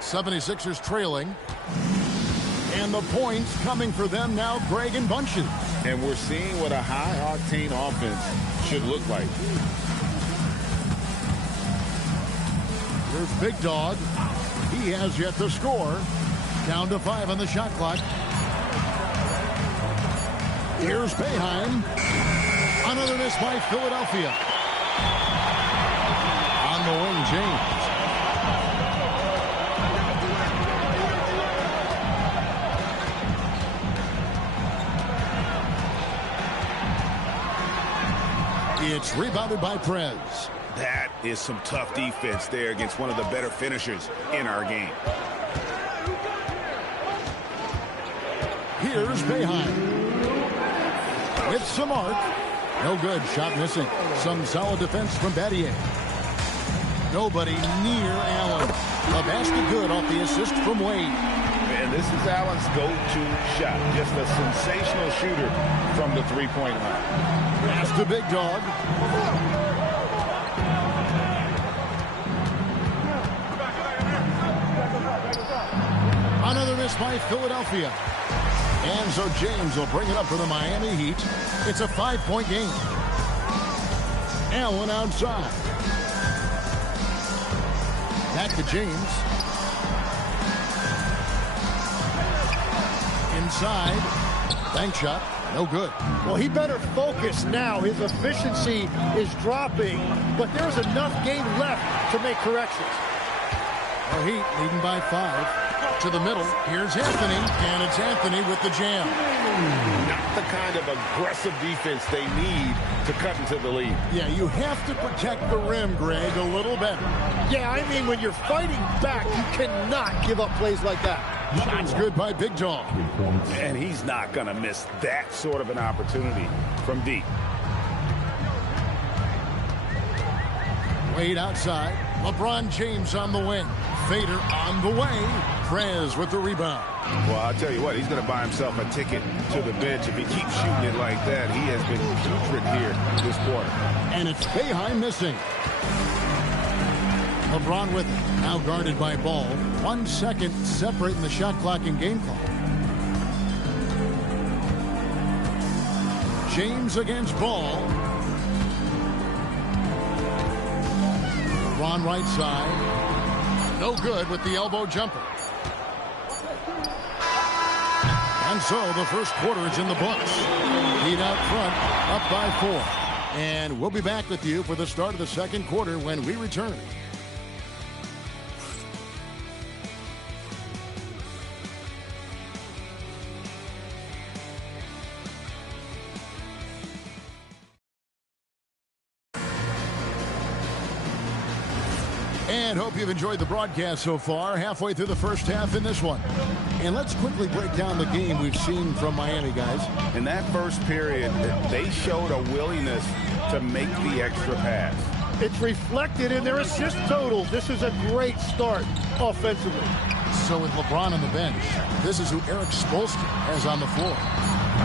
76ers trailing. And the points coming for them now, Greg, in bunches. And we're seeing what a high-octane offense should look like. Here's Big Dog. He has yet to score. Down to 5 on the shot clock. Here's Boeheim. Another miss by Philadelphia. On the wing, James. It's rebounded by Prez. That is some tough defense there against one of the better finishers in our game. Here's Boeheim. With some arc. No good. Shot missing. Some solid defense from Battier. Nobody near Allen. A basket good off the assist from Wade. And this is Allen's go-to shot. Just a sensational shooter from the three-point line. Pass to Big Dog. Another miss by Philadelphia. And so James will bring it up for the Miami Heat. It's a 5-point game. Allen outside. Back to James. Inside. Bank shot. No good. Well, he better focus now. His efficiency is dropping, but there's enough game left to make corrections. The Heat leading by 5. To the middle. Here's Anthony, and it's Anthony with the jam. Not the kind of aggressive defense they need to cut into the lead. Yeah, you have to protect the rim, Greg, a little better. Yeah, I mean, when you're fighting back, you cannot give up plays like that. Shot's good by Big Dog. And he's not going to miss that sort of an opportunity from deep. Wade outside. LeBron James on the wing. Fader on the way. Prez with the rebound. Well, I'll tell you what, he's going to buy himself a ticket to the bench if he keeps shooting it like that. He has been putrid here this quarter. And it's Boeheim missing. LeBron with it. Now guarded by Ball. 1 second separating the shot clock and game clock. James against Ball. LeBron right side. No good with the elbow jumper. And so the first quarter is in the books. Heat out front, up by 4. And we'll be back with you for the start of the second quarter when we return. And hope you've enjoyed the broadcast so far, halfway through the first half in this one. And let's quickly break down the game we've seen from Miami, guys. In that first period, they showed a willingness to make the extra pass. It's reflected in their assist totals. This is a great start offensively. So with LeBron on the bench, this is who Eric Spoelstra has on the floor.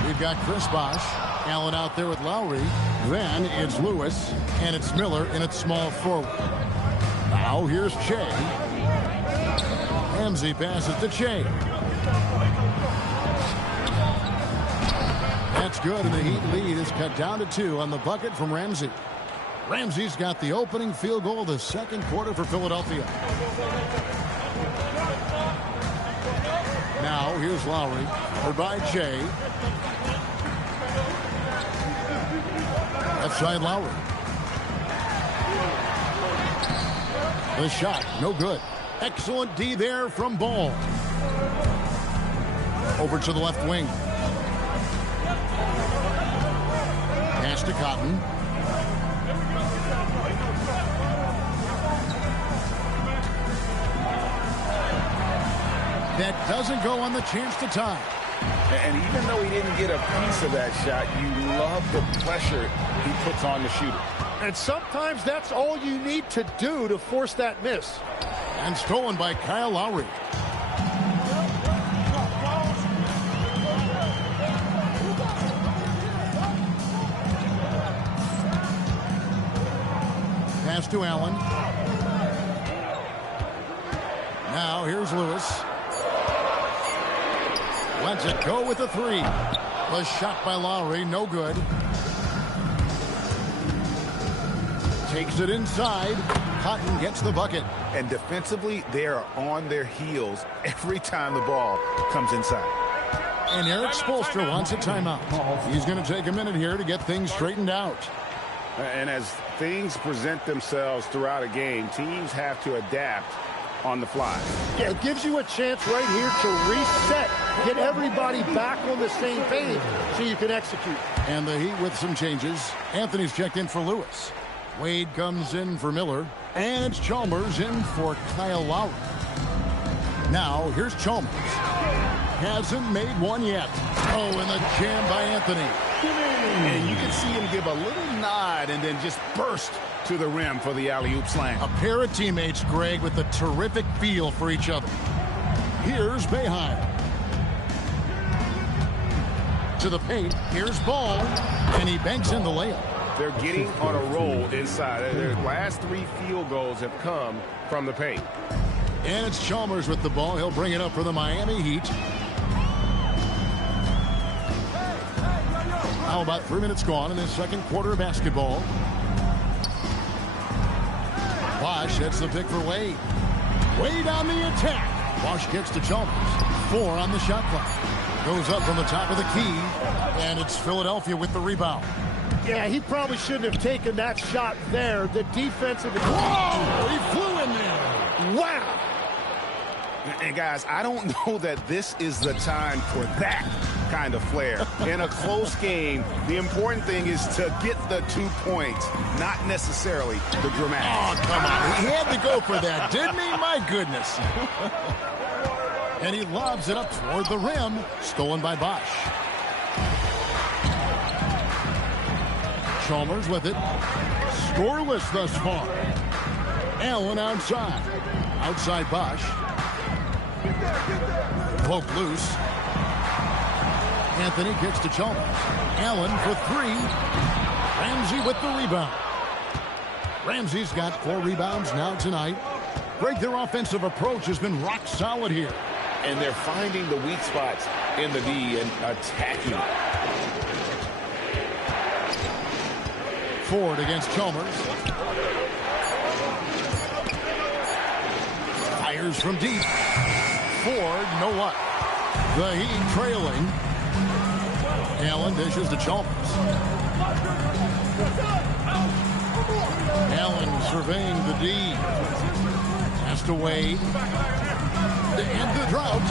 We've got Chris Bosh, Allen out there with Lowry. Then it's Lewis, and it's Miller in its small forward. Now here's Che. Ramsey passes to Che. That's good, and the Heat lead is cut down to 2 on the bucket from Ramsey. Ramsey's got the opening field goal of the second quarter for Philadelphia. Now here's Lowry. By Che. Left side Lowry. The shot, no good. Excellent D there from Ball. Over to the left wing. Pass to Cotton. That doesn't go on the chance to tie. And even though he didn't get a piece of that shot, you love the pressure he puts on the shooter. And sometimes that's all you need to do to force that miss. And stolen by Kyle Lowry. Pass to Allen. Now here's Lewis. Lets it go with the three. The shot by Lowry, no good. Takes it inside. Cotton gets the bucket. And defensively, they are on their heels every time the ball comes inside. And Eric Spoelstra wants a timeout. He's going to take a minute here to get things straightened out. And as things present themselves throughout a game, teams have to adapt on the fly. Yeah, it gives you a chance right here to reset, get everybody back on the same page so you can execute. And the Heat with some changes. Anthony's checked in for Lewis. Wade comes in for Miller. And it's Chalmers in for Kyle Lowry. Now, here's Chalmers. Hasn't made one yet. Oh, and the jam by Anthony. And you can see him give a little nod and then just burst to the rim for the alley-oop slam. A pair of teammates, Greg, with a terrific feel for each other. Here's Boeheim. To the paint. Here's Ball. And he banks in the layup. They're getting on a roll inside. Their last 3 field goals have come from the paint. And it's Chalmers with the ball. He'll bring it up for the Miami Heat. Now about 3 minutes gone in this second quarter of basketball. Bosch hits the pick for Wade. Wade on the attack. Bosch gets to Chalmers. 4 on the shot clock. Goes up from the top of the key. And it's Philadelphia with the rebound. Yeah, he probably shouldn't have taken that shot there. The defensive... Whoa! He flew in there. Wow! And guys, I don't know that this is the time for that kind of flair. In a close game, the important thing is to get the 2 points, not necessarily the dramatic. Oh, come on. He had to go for that, didn't he? My goodness. And he lobs it up toward the rim. Stolen by Bosch. Chalmers with it. Scoreless thus far. Allen outside. Outside Bosch. Poke loose. Anthony gets to Chalmers. Allen for 3. Ramsey with the rebound. Ramsey's got 4 rebounds now tonight. Greg, their offensive approach has been rock solid here. And they're finding the weak spots in the D and attacking. Ford against Chalmers. Fires from deep. Ford, no luck. The Heat trailing. Allen dishes to Chalmers. Allen surveying the D. Pass to Wade. To end the drought.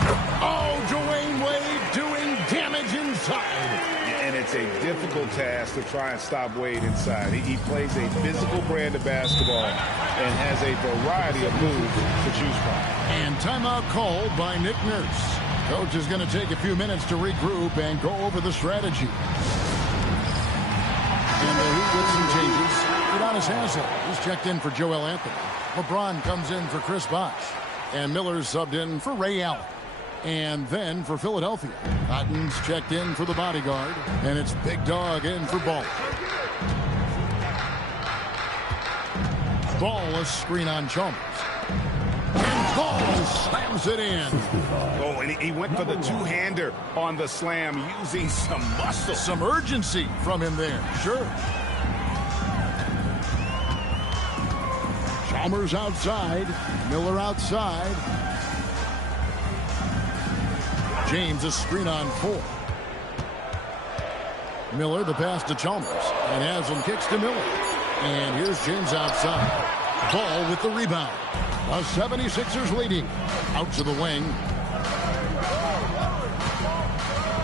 Oh, Dwayne Wade doing damage inside. And it's a difficult task to try and stop Wade inside. He plays a physical brand of basketball and has a variety of moves to choose from. And timeout called by Nick Nurse. Coach is going to take a few minutes to regroup and go over the strategy. And the Heat with some changes. Udonis Haslem, he's checked in for Joel Anthony. LeBron comes in for Chris Bosh. And Miller's subbed in for Ray Allen. And then for Philadelphia, Cotton's checked in for the bodyguard. And it's Big Dog in for Ball. Ball, a screen on Chalmers. And Ball slams it in. Oh, and he went for the two-hander on the slam using some muscle. Some urgency from him there, sure. Chalmers outside. Miller outside. James a screen on 4. Miller the pass to Chalmers. And Haslem kicks to Miller. And here's James outside. Ball with the rebound. The 76ers leading. Out to the wing.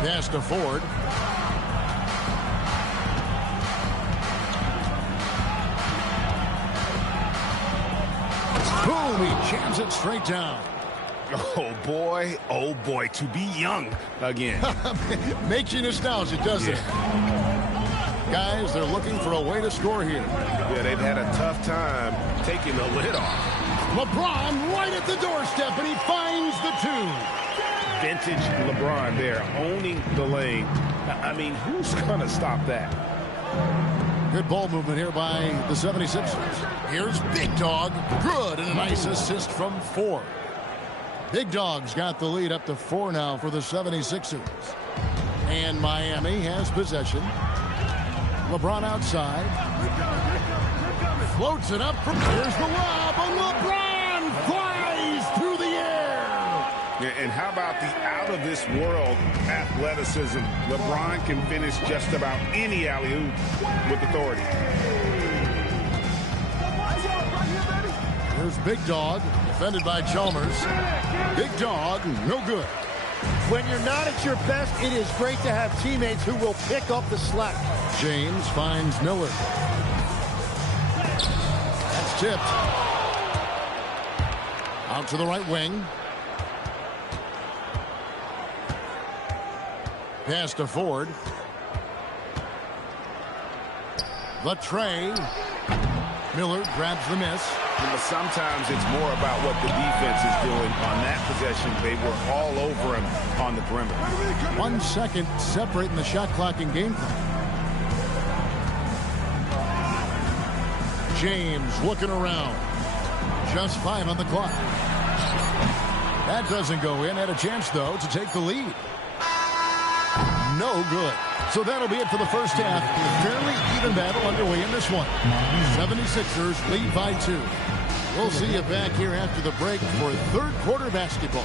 Pass to Ford. Boom, he jams it straight down. Oh boy, to be young again. Makes you nostalgic, doesn't it? Guys, they're looking for a way to score here. Yeah, they've had a tough time taking the lid off. LeBron right at the doorstep, and he finds the 2. Vintage LeBron there, owning the lane. I mean, who's going to stop that? Good ball movement here by the 76ers. Here's Big Dog. Good, and a nice assist from Ford. Big Dog's got the lead up to 4 now for the 76ers. And Miami has possession. LeBron outside. Floats it up from here's the lob, and LeBron flies through the air. And how about the out-of-this-world athleticism? LeBron can finish just about any alley-oop with authority. Here's Big Dog, defended by Chalmers. Big Dog, no good. When you're not at your best, it is great to have teammates who will pick up the slack. James finds Miller. That's tipped. Out to the right wing. Pass to Ford. The tray. Miller grabs the miss. But sometimes it's more about what the defense is doing. On that possession, they were all over him on the perimeter. 1 second separating the shot clock and game clock. James looking around. Just 5 on the clock. That doesn't go in. Had a chance, though, to take the lead. No good. So that'll be it for the first half. Fairly even battle underway in this one. 76ers lead by 2. We'll see you back here after the break for third quarter basketball.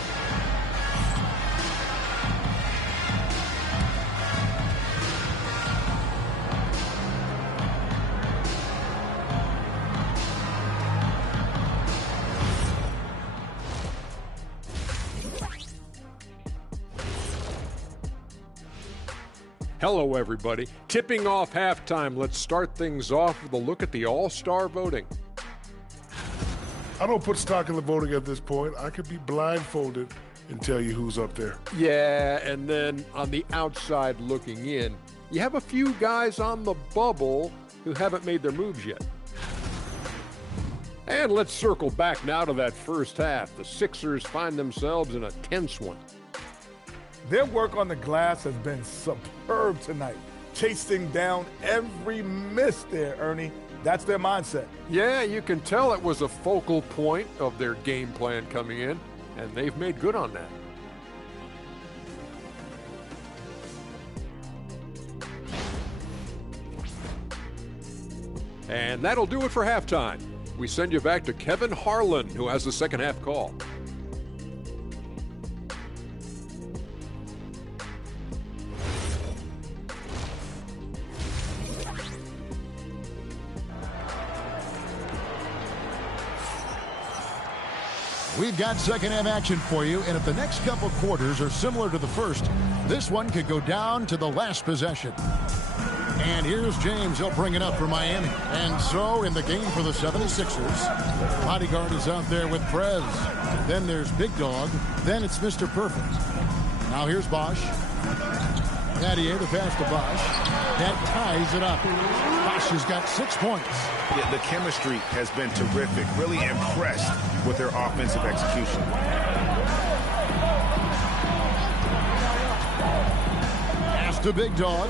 Hello, everybody. Tipping off halftime. Let's start things off with a look at the All-Star voting. I don't put stock in the voting at this point. I could be blindfolded and tell you who's up there. Yeah, and then on the outside looking in, you have a few guys on the bubble who haven't made their moves yet. And let's circle back now to that first half. The Sixers find themselves in a tense one. Their work on the glass has been superb tonight, chasing down every miss there, Ernie. That's their mindset. Yeah, you can tell it was a focal point of their game plan coming in, and they've made good on that. And that'll do it for halftime. We send you back to Kevin Harlan, who has the second half call. We've got second half action for you, and if the next couple quarters are similar to the first, this one could go down to the last possession. And here's James. He'll bring it up for Miami. And so in the game for the 76ers, Bodyguard is out there with Prez. Then there's Big Dog. Then it's Mr. Perfect. Now here's Bosch. Pattier, the pass to Bosch. That ties it up. Bosch has got 6 points. Yeah, the chemistry has been terrific. Really impressed with their offensive execution. Pass to Big Dog.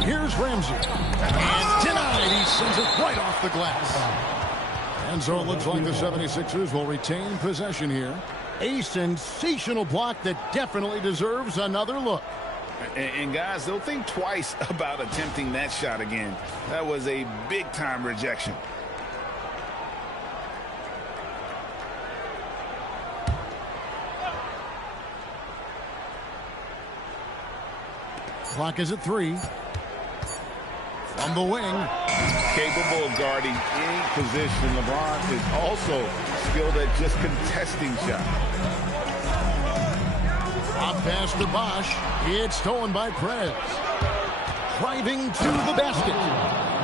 Here's Ramsey. And denied. He sends it right off the glass. And so it looks like the 76ers will retain possession here. A sensational block that definitely deserves another look. And guys, they'll think twice about attempting that shot again. That was a big-time rejection. Clock is at 3. From the wing. Capable of guarding any position. LeBron is also skilled at just contesting shots. Up pass to Bosch. It's stolen by Prez. Driving to the basket.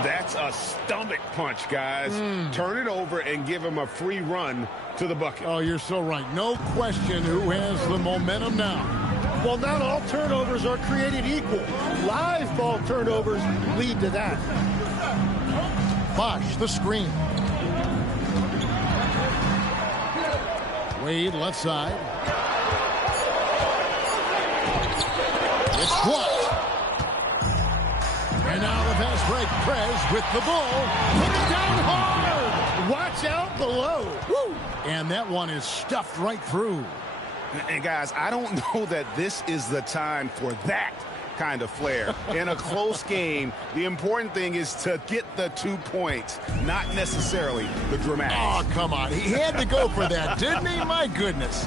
That's a stomach punch, guys. Turn it over and give him a free run to the bucket. Oh, you're so right. No question who has the momentum now. Well, not all turnovers are created equal. Live ball turnovers lead to that. Bosch, the screen. Wade, left side. It's blocked. And now the fast break. Prez with the ball. Put it down hard. Watch out. below. Woo! And that one is stuffed right through. And guys, I don't know that this is the time for that kind of flair. In a close game, the important thing is to get the 2 points, not necessarily the dramatics. Oh, come on. He had to go for that, didn't he? My goodness.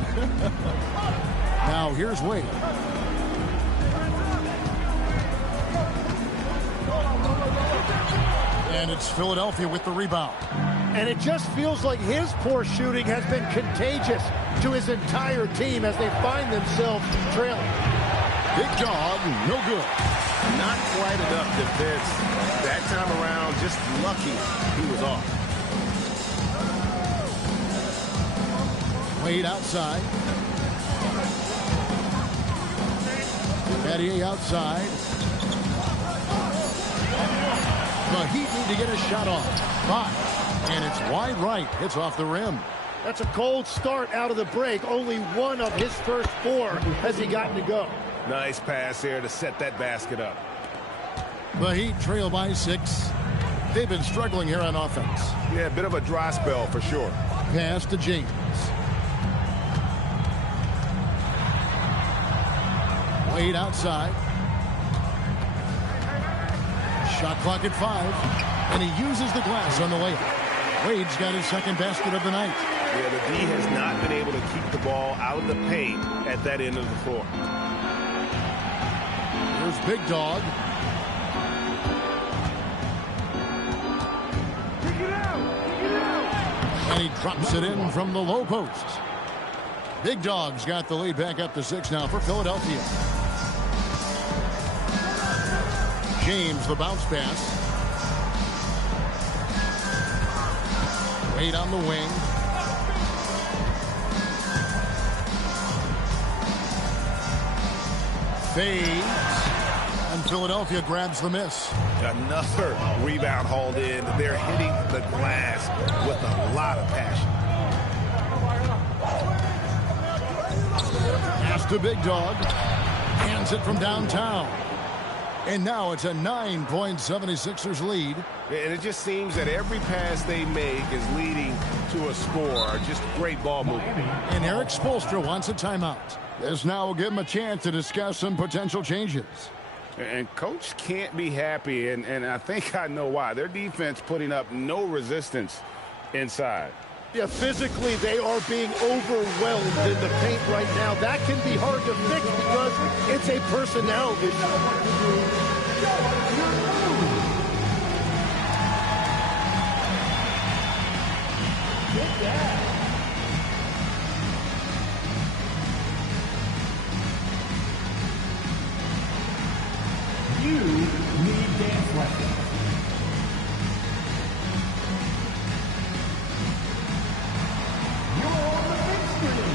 Now, here's Wade. And it's Philadelphia with the rebound. And it just feels like his poor shooting has been contagious to his entire team as they find themselves trailing. Big dog, no good. Not quite enough defense that time around. Just lucky he was off. Wade outside. Battier outside. The Heat need to get a shot off. 5. And it's wide right. Hits off the rim. That's a cold start out of the break. Only one of his first 4 has he gotten to go. Nice pass there to set that basket up. The Heat trail by 6. They've been struggling here on offense. Yeah, a bit of a dry spell for sure. Pass to James. Wade outside. Shot clock at 5. And he uses the glass on the layup. Wade's got his second basket of the night. Yeah, the D has not been able to keep the ball out of the paint at that end of the floor. Here's Big Dog. And he drops it in from the low post. Big Dog's got the lead back up to 6 now for Philadelphia. James, the bounce pass. Wade on the wing. Fades. And Philadelphia grabs the miss. Another rebound hauled in. They're hitting the glass with a lot of passion. Pass to Big Dog. Hands it from downtown. And now it's a 9-point 76ers lead. And it just seems that every pass they make is leading to a score. Just great ball movement. And Eric Spoelstra wants a timeout. This now will give him a chance to discuss some potential changes. And Coach can't be happy, and I think I know why. Their defense putting up no resistance inside. Yeah, physically they are being overwhelmed in the paint right now. That can be hard to fix because it's a personnel issue. You need dance lessons. You're on the big screen.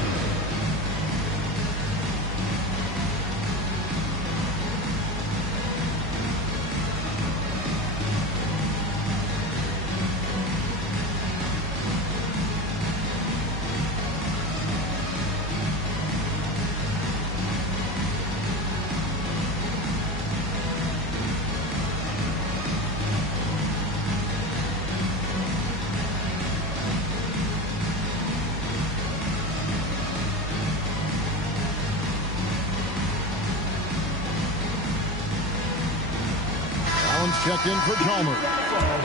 Checked in for Chalmers.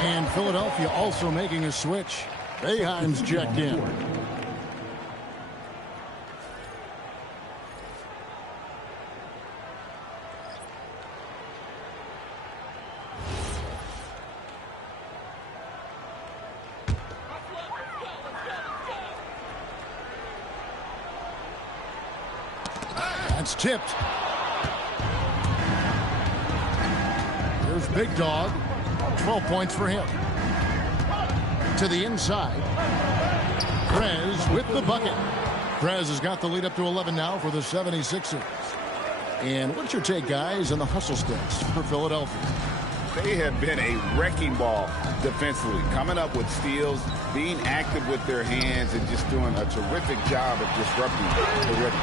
And Philadelphia also making a switch. Boeheim's checked in. That's tipped. Big Dog, 12 points for him. To the inside. Prez with the bucket. Prez has got the lead up to 11 now for the 76ers. And what's your take, guys, on the hustle sticks for Philadelphia? They have been a wrecking ball defensively, coming up with steals, being active with their hands, and just doing a terrific job of disrupting the rhythm.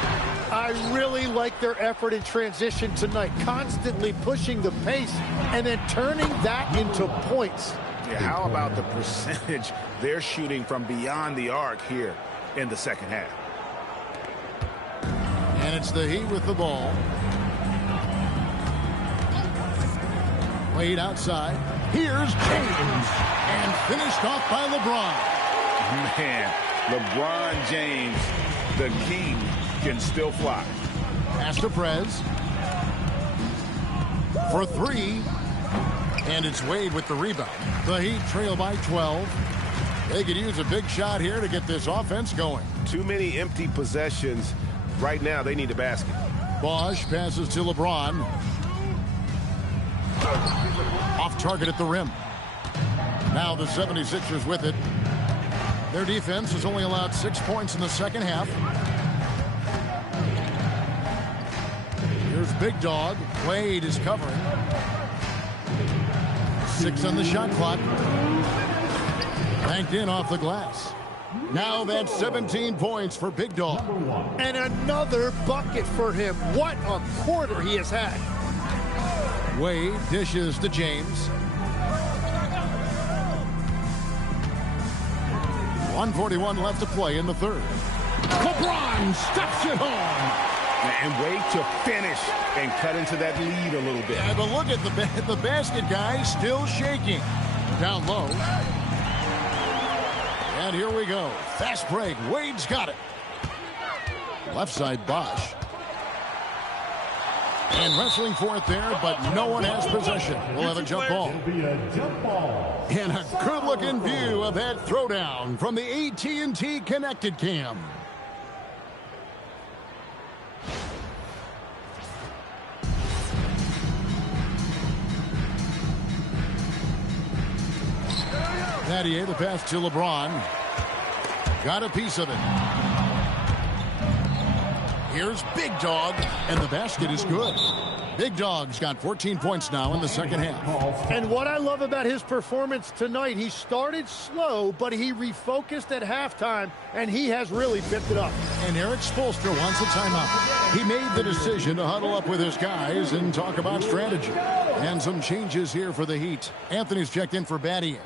I really like their effort in transition tonight, constantly pushing the pace and then turning that into points. Yeah, how about the percentage they're shooting from beyond the arc here in the second half? And it's the Heat with the ball. Played outside. Here's James. And finished off by LeBron. Man, LeBron James, the king, can still fly. Pass to Prez. For three. And it's Wade with the rebound. The Heat trail by 12. They could use a big shot here to get this offense going. Too many empty possessions. Right now, they need a basket. Bosch passes to LeBron. Off target at the rim. Now the 76ers with it. Their defense has only allowed 6 points in the second half. Here's Big Dog. Wade is covering. 6 on the shot clock. Banked in off the glass. Now that's 17 points for Big Dog. And another bucket for him. What a quarter he has had. Wade dishes to James. 1:41 left to play in the third. LeBron steps it home. And Wade to finish and cut into that lead a little bit. Yeah, but look at the basket guy still shaking. Down low. And here we go. Fast break. Wade's got it. Left side Bosch. And wrestling for it there, but no one has possession. We'll have a jump ball. And a good-looking view of that throwdown from the AT&T Connected Cam. Nattier, the pass to LeBron. Got a piece of it. Here's Big Dog, and the basket is good. Big Dog's got 14 points now in the second half. And what I love about his performance tonight, he started slow, but he refocused at halftime, and he has really picked it up. And Eric Spoelstra wants a timeout. He made the decision to huddle up with his guys and talk about strategy. And some changes here for the Heat. Anthony's checked in for Battier.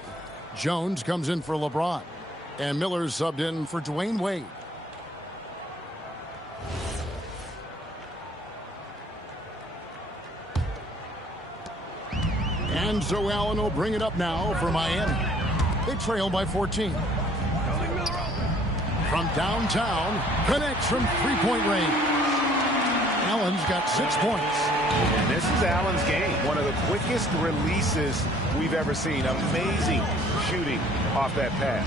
Jones comes in for LeBron. And Miller's subbed in for Dwayne Wade. And so Allen will bring it up now for Miami. They trail by 14. From downtown, connects from three-point range. Allen's got 6 points. And this is Allen's game. One of the quickest releases we've ever seen. Amazing shooting off that pass.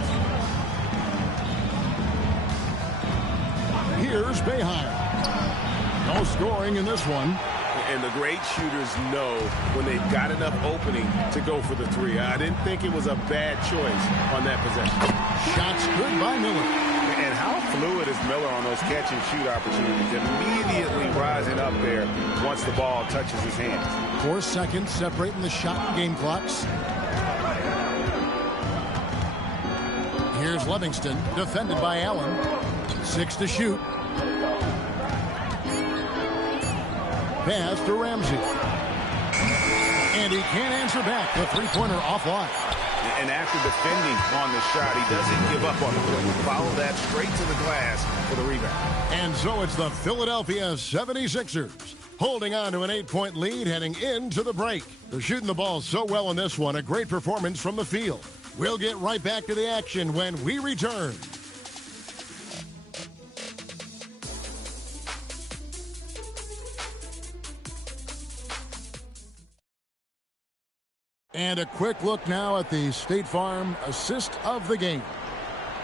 Here's Boeheim. No scoring in this one. And the great shooters know when they've got enough opening to go for the three. I didn't think it was a bad choice on that possession. Shots good by Miller. And how fluid is Miller on those catch and shoot opportunities? Immediately rising up there once the ball touches his hands. 4 seconds separating the shot and game clocks. Here's Livingston, defended by Allen. 6 to shoot. Pass to Ramsey. And he can't answer back. The three-pointer offline. And after defending on the shot, he doesn't give up on the play. Follow that straight to the glass for the rebound. And so it's the Philadelphia 76ers holding on to an 8-point lead heading into the break. They're shooting the ball so well in this one. A great performance from the field. We'll get right back to the action when we return. And a quick look now at the State Farm assist of the game.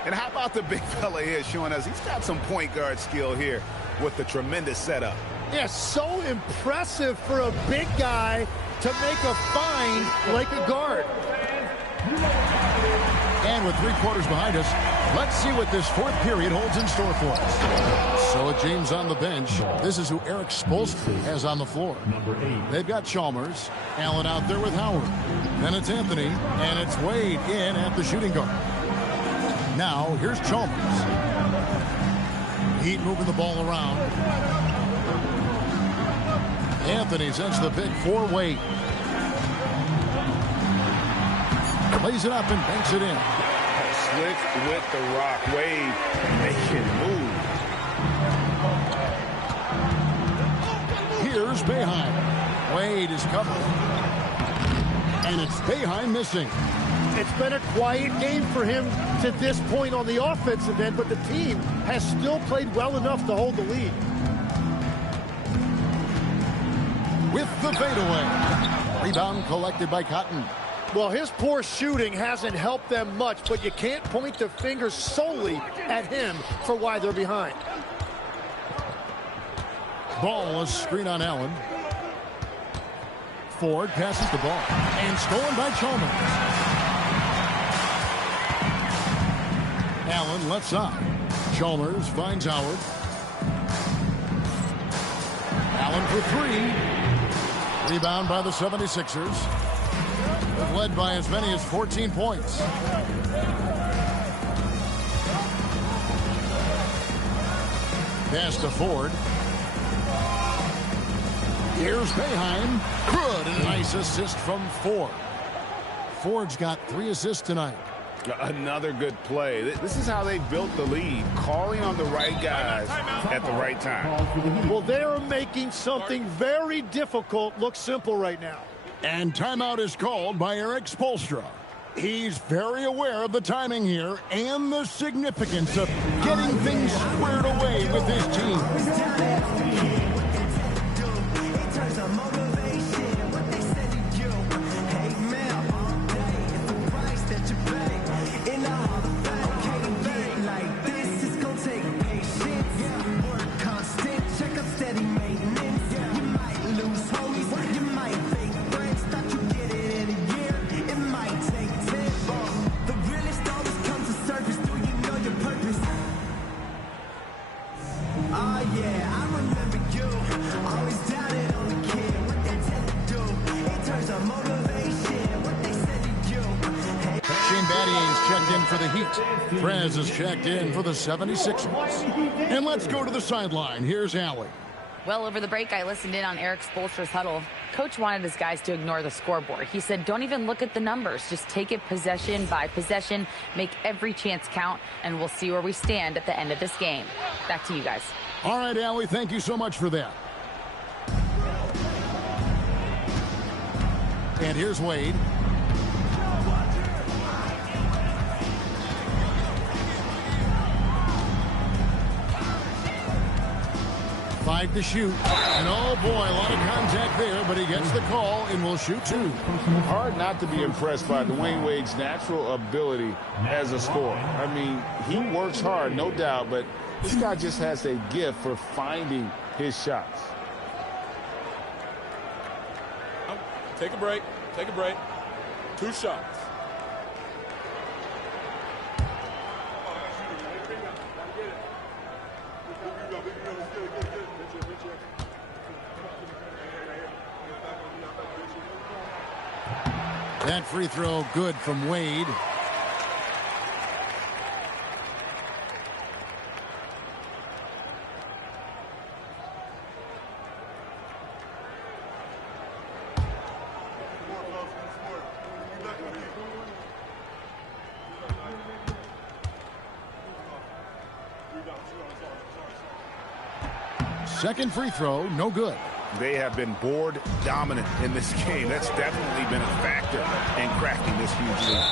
And how about the big fella here showing us he's got some point guard skill here with the tremendous setup. Yeah, so impressive for a big guy to make a find like a guard. And with 3 quarters behind us, let's see what this fourth period holds in store for us. So with James on the bench, this is who Eric Spoelstra has on the floor. They've got Chalmers, Allen out there with Howard. Then it's Anthony, and it's Wade in at the shooting guard. Now, here's Chalmers. Heat moving the ball around. Anthony sends the pick for Wade. Lays it up and banks it in. Slick with the rock. Wade making move. Here's Boeheim. Wade is covered. And it's Boeheim missing. It's been a quiet game for him to this point on the offensive end, but the team has still played well enough to hold the lead. With the fadeaway. Rebound collected by Cotton. Well, his poor shooting hasn't helped them much, but you can't point the finger solely at him for why they're behind. Ball is screen on Allen. Ford passes the ball. And stolen by Chalmers. Allen left side. Chalmers finds Howard. Allen for three. Rebound by the 76ers. Led by as many as 14 points. Pass to Ford. Here's Boeheim. Good, and a nice assist from Ford. Ford's got 3 assists tonight. Another good play. This is how they built the lead, calling on the right guys at the right time. Well, they're making something very difficult look simple right now. And timeout is called by Eric Spoelstra. He's very aware of the timing here and the significance of getting things squared away with his team. For the Heat. Prez is checked in for the 76ers. And let's go to the sideline. Here's Allie. Well, over the break, I listened in on Eric Spoelstra's huddle. Coach wanted his guys to ignore the scoreboard. He said, don't even look at the numbers. Just take it possession by possession. Make every chance count, and we'll see where we stand at the end of this game. Back to you guys. All right, Allie, thank you so much for that. And here's Wade. Five to shoot. And oh boy, a lot of contact there, but he gets the call and will shoot 2. Hard not to be impressed by Dwayne Wade's natural ability as a scorer. I mean, he works hard, no doubt, but this guy just has a gift for finding his shots. Take a break. Take a break. 2 shots. That free throw good from Wade. Second free throw, no good. They have been board dominant in this game. That's definitely been a factor in cracking this huge lead.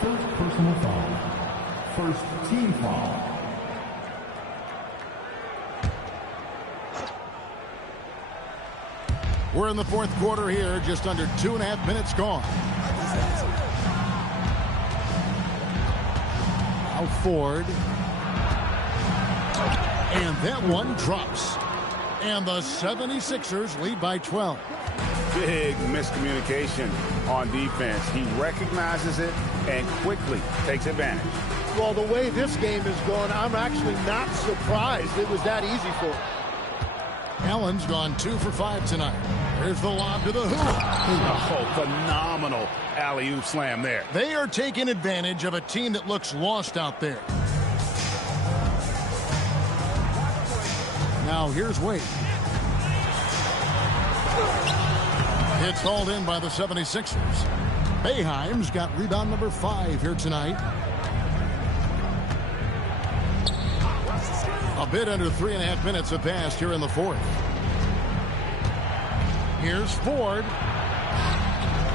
First personal foul. First team foul. We're in the fourth quarter here, just under 2.5 minutes gone. Now Ford. And that one drops. And the 76ers lead by 12. Big miscommunication on defense. He recognizes it and quickly takes advantage. Well, the way this game is going, I'm actually not surprised it was that easy for him. Allen's gone 2 for 5 tonight. Here's the lob to the hoop. Oh, phenomenal alley-oop slam there. They are taking advantage of a team that looks lost out there. Now here's Wade. It's hauled in by the 76ers. Boeheim's got rebound number 5 here tonight. A bit under 3.5 minutes have passed here in the fourth. Here's Ford.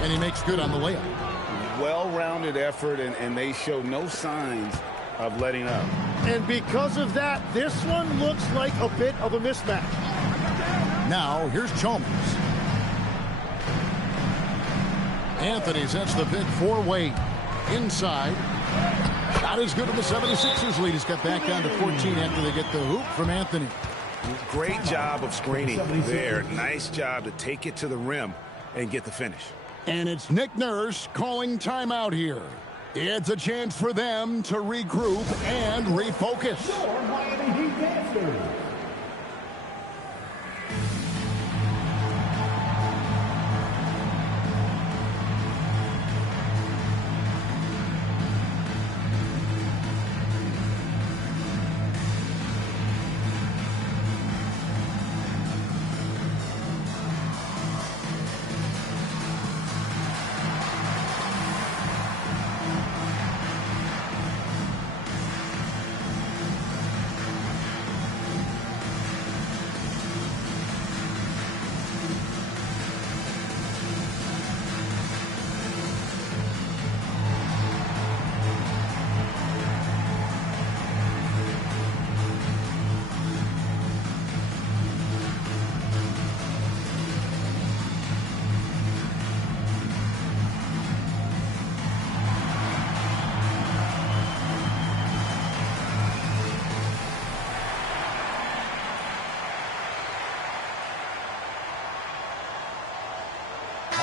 And he makes good on the layup. Well-rounded effort, and they show no signs of letting up. And because of that, this one looks like a bit of a mismatch. Now, here's Chalmers. Anthony sets the big 4-way inside. Shot is good in the 76ers lead. He's got back down to 14 after they get the hoop from Anthony. Great job of screening there. Nice job to take it to the rim and get the finish. And it's Nick Nurse calling timeout here. It's a chance for them to regroup and refocus. Miami Heat dancers.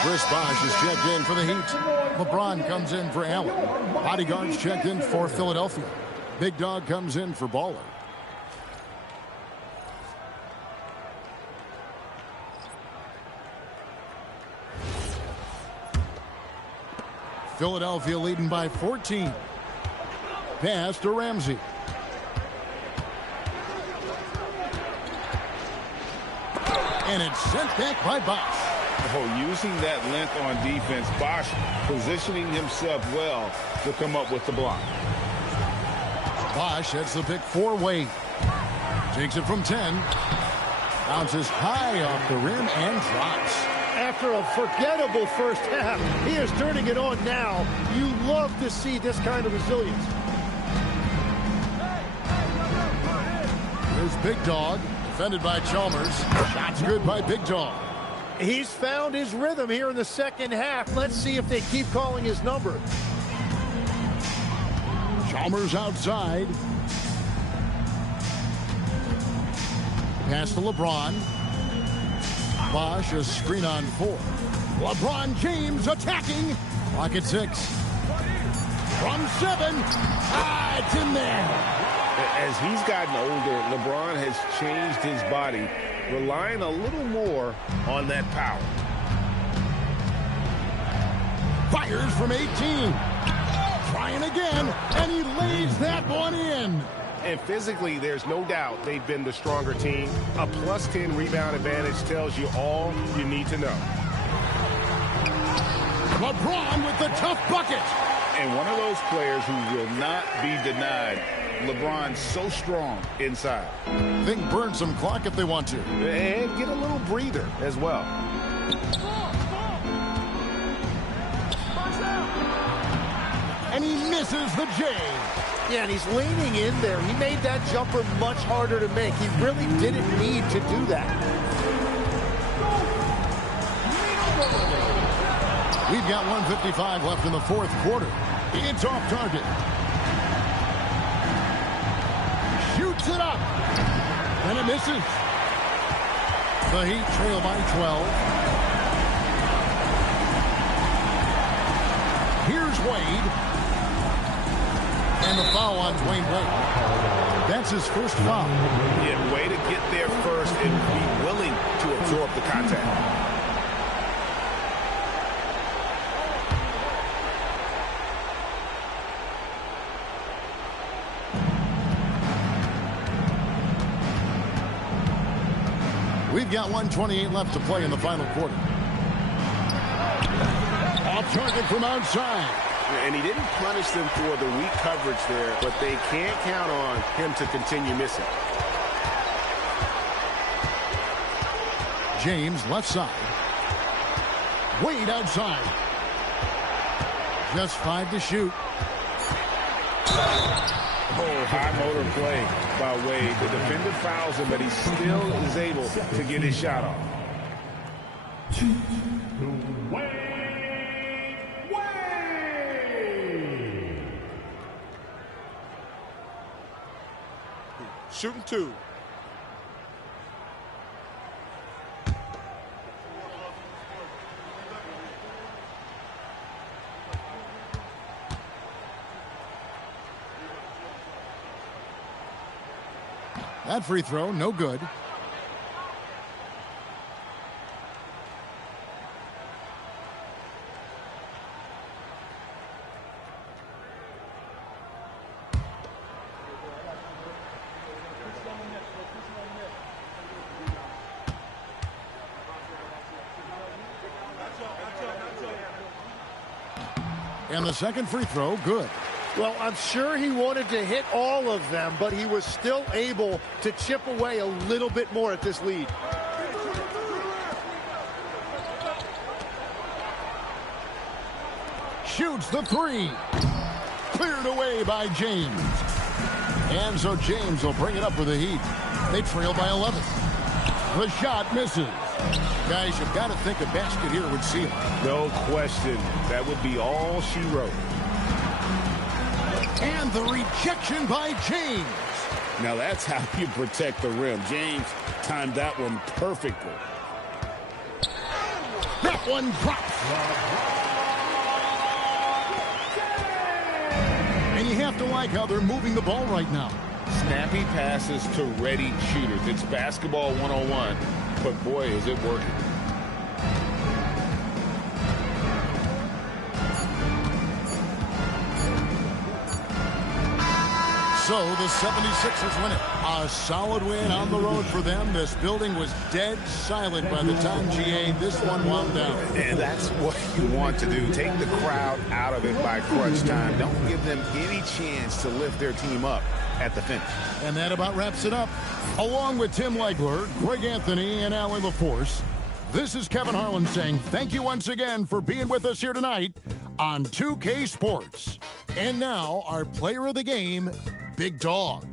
Chris Bosh is checked in for the Heat. LeBron comes in for Allen. Bodyguards checked in for Philadelphia. Big Dog comes in for Baller. Philadelphia leading by 14. Pass to Ramsey. And it's sent back by Bosh. Oh, using that length on defense, Bosh positioning himself well to come up with the block. Bosh hits the big 4-way. Takes it from 10. Bounces high off the rim and drops. After a forgettable first half, he is turning it on now. You love to see this kind of resilience. There's Big Dog, defended by Chalmers. Shots good by Big Dog. He's found his rhythm here in the second half. Let's see if they keep calling his number. Chalmers outside. Pass to LeBron. Bosh a screen on 4. LeBron James attacking. Clock at 6. From 7. It's in there. As he's gotten older, LeBron has changed his body, relying a little more on that power. Fires from 18. Trying again, and he lays that one in. And physically, there's no doubt they've been the stronger team. A plus 10 rebound advantage tells you all you need to know. LeBron with the tough bucket. And one of those players who will not be denied. LeBron's so strong inside. They can burn some clock if they want to. And get a little breather as well. And he misses the J. Yeah, and he's leaning in there. He made that jumper much harder to make. He really didn't need to do that. We've got 1:55 left in the fourth quarter. It's off target. Shoots it up. And it misses. The Heat trail by 12. Here's Wade. And the foul on Dwayne Wade. That's his first foul. Yeah, way to get there first and be willing to absorb the contact. We've got 1:28 left to play in the final quarter. Off target from outside. And he didn't punish them for the weak coverage there, but they can't count on him to continue missing. James left side. Wade outside. Just 5 to shoot. Oh, high motor play by Wade. The defender fouls him, but he still is able to get his shot off. Shooting 2. That free throw, no good. And the second free throw, good. Well, I'm sure he wanted to hit all of them, but he was still able to chip away a little bit more at this lead. Shoots the 3. Cleared away by James. And so James will bring it up for the Heat. They trail by 11. The shot misses. Guys, you've got to think a basket here would seal. No question. That would be all she wrote. And the rejection by James. Now that's how you protect the rim. James timed that one perfectly. That one drops. And you have to like how they're moving the ball right now. Snappy passes to ready shooters. It's basketball 101, but boy, is it working. So the 76ers win it. A solid win on the road for them. This building was dead silent by the time, GA, this one wound down. And that's what you want to do. Take the crowd out of it by crunch time. Don't give them any chance to lift their team up at the finish. And that about wraps it up. Along with Tim Legler, Greg Anthony, and Allie LaForce, this is Kevin Harlan saying thank you once again for being with us here tonight on 2K Sports. And now, our player of the game, Big Dog.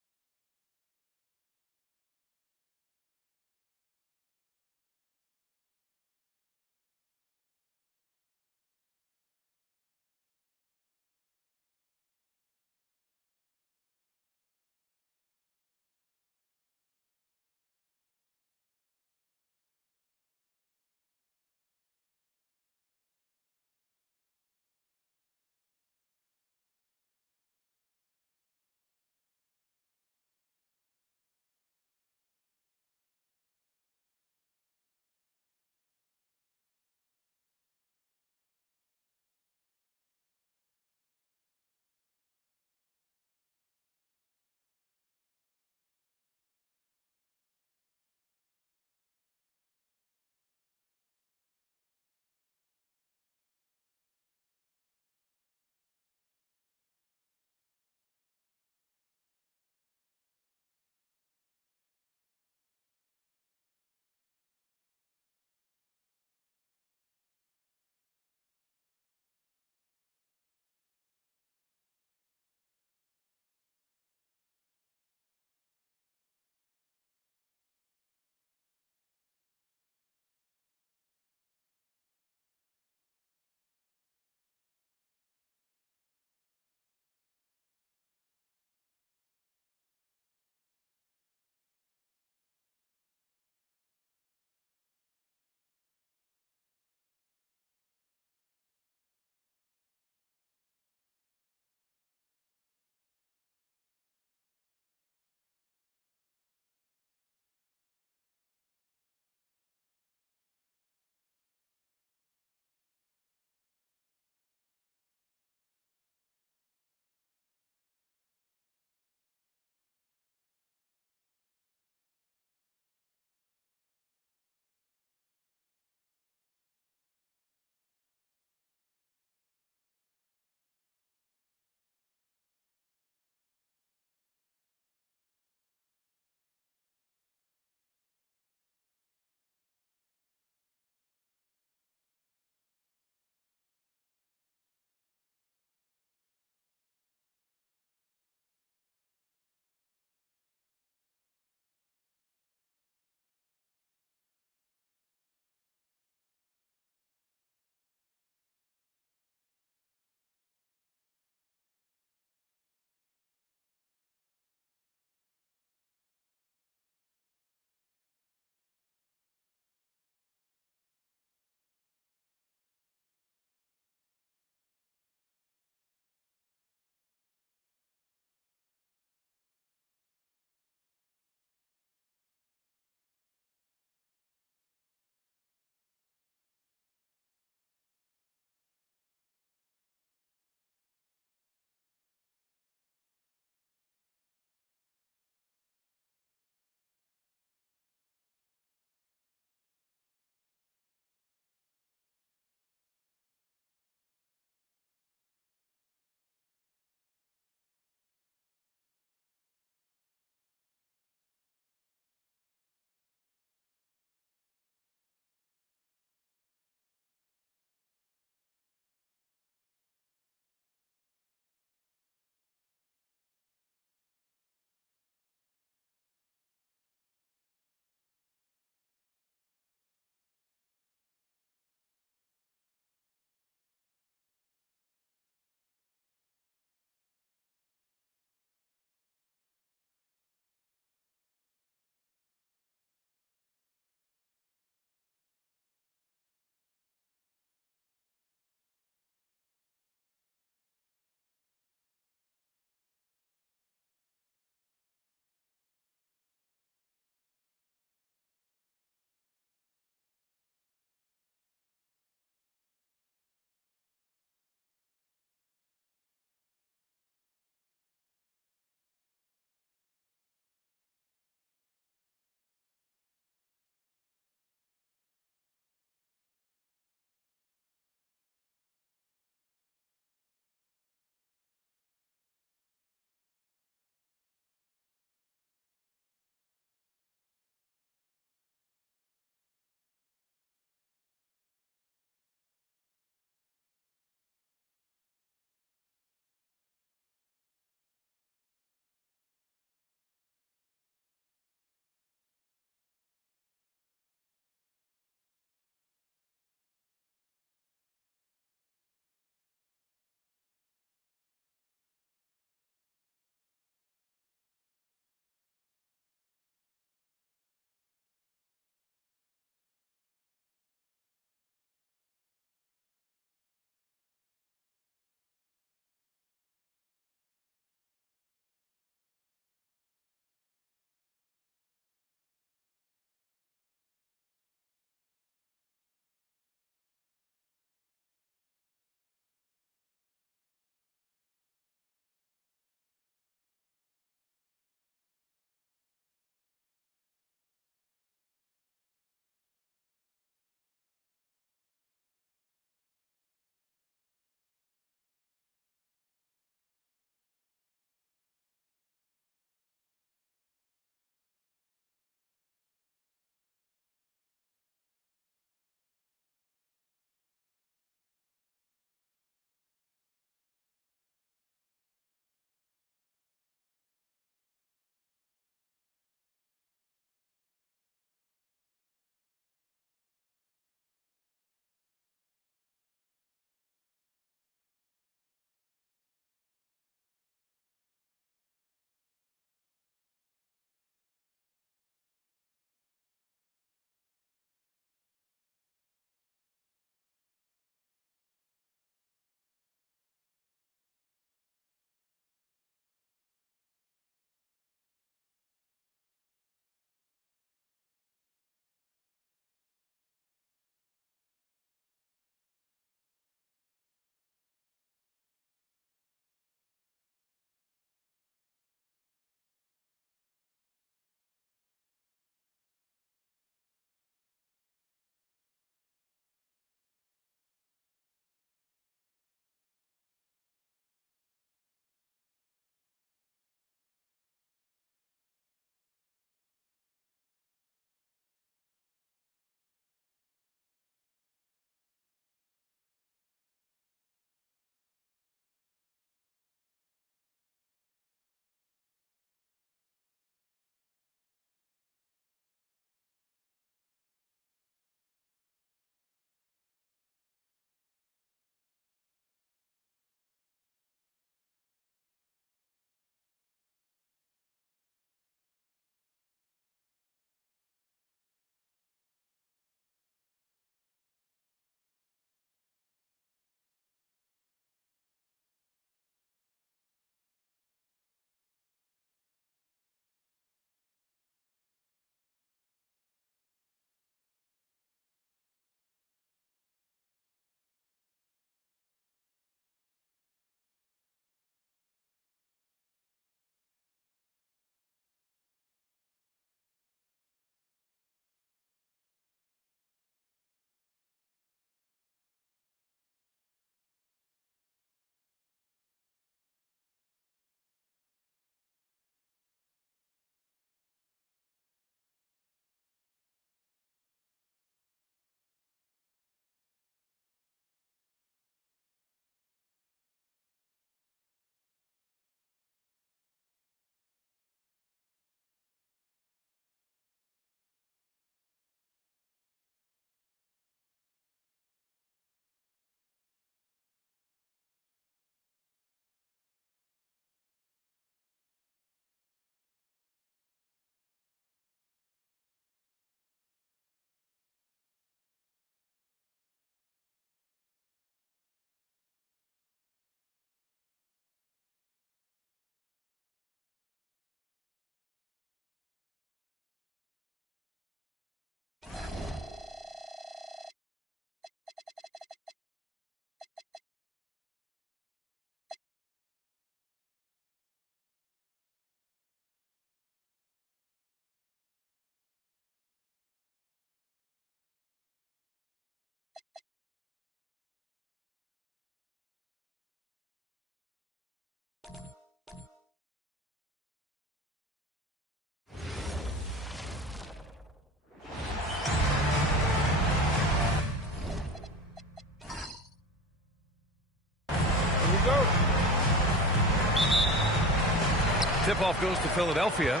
tip-off goes to Philadelphia.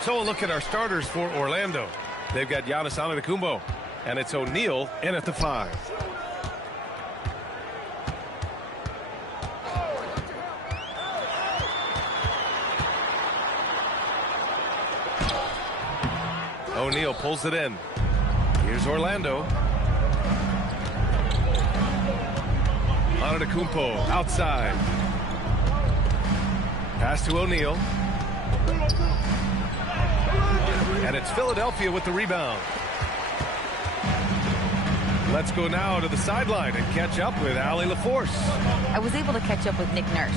So a look at our starters for Orlando. They've got Giannis Antetokounmpo, and it's O'Neal in at the 5. O'Neal pulls it in. Here's Orlando. Antetokounmpo outside. Pass to O'Neal. And it's Philadelphia with the rebound. Let's go now to the sideline and catch up with Allie LaForce. I was able to catch up with Nick Nurse.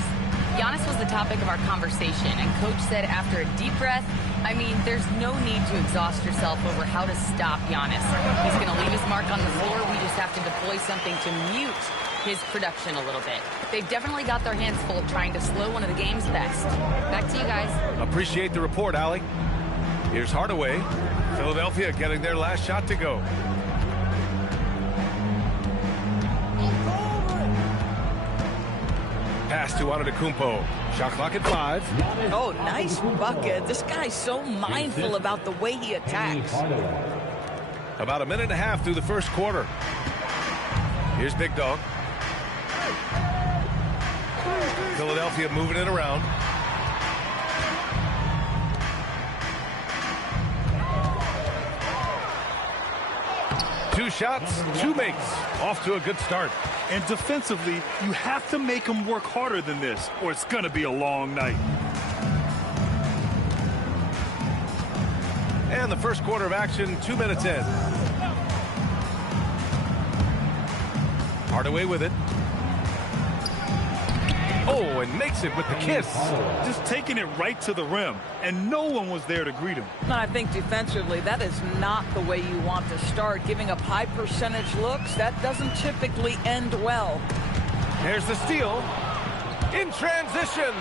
Giannis was the topic of our conversation, and Coach said after a deep breath, I mean, there's no need to exhaust yourself over how to stop Giannis. He's going to leave his mark on the floor. We just have to deploy something to mute his production a little bit. They've definitely got their hands full trying to slow one of the game's best. Back to you guys. Appreciate the report, Allie. Here's Hardaway. Philadelphia getting their last shot to go. Pass to Antetokounmpo. Shot clock at 5. Oh, nice bucket. This guy's so mindful about the way he attacks. About a minute and a half through the first quarter. Here's Big Dog. Philadelphia moving it around. Two shots, 2 makes. Off to a good start. And defensively, you have to make them work harder than this, or it's going to be a long night. And the first quarter of action, 2 minutes in. Hardaway with it. Oh, and makes it with the kiss. Just taking it right to the rim, and no one was there to greet him. I think defensively, that is not the way you want to start. Giving up high percentage looks, that doesn't typically end well. There's the steal. In transition.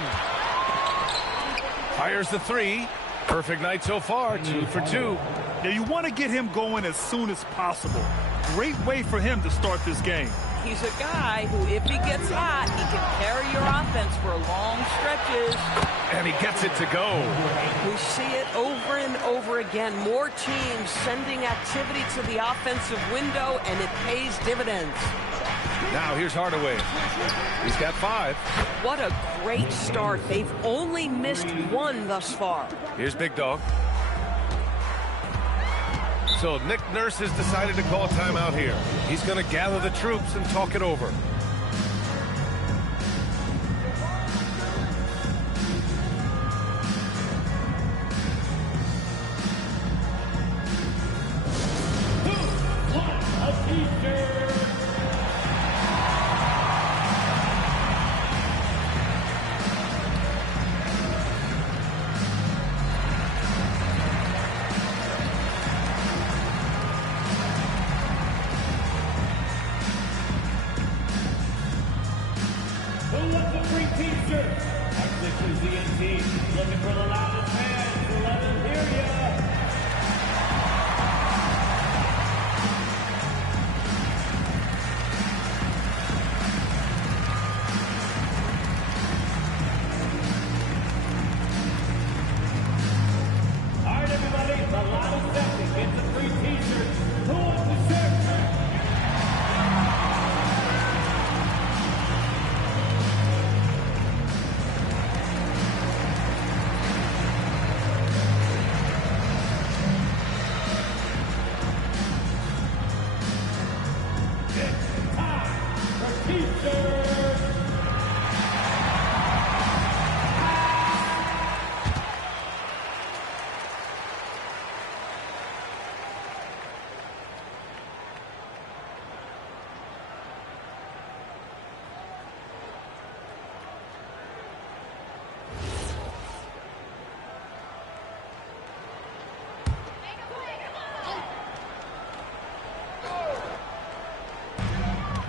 Fires the 3. Perfect night so far, 2 for 2. Now you want to get him going as soon as possible. Great way for him to start this game. He's a guy who, if he gets hot, he can carry your offense for long stretches. And he gets it to go. We see it over and over again. More teams sending activity to the offensive window, and it pays dividends. Now here's Hardaway. He's got 5. What a great start. They've only missed 1 thus far. Here's Big Dog. So Nick Nurse has decided to call a timeout here. He's going to gather the troops and talk it over.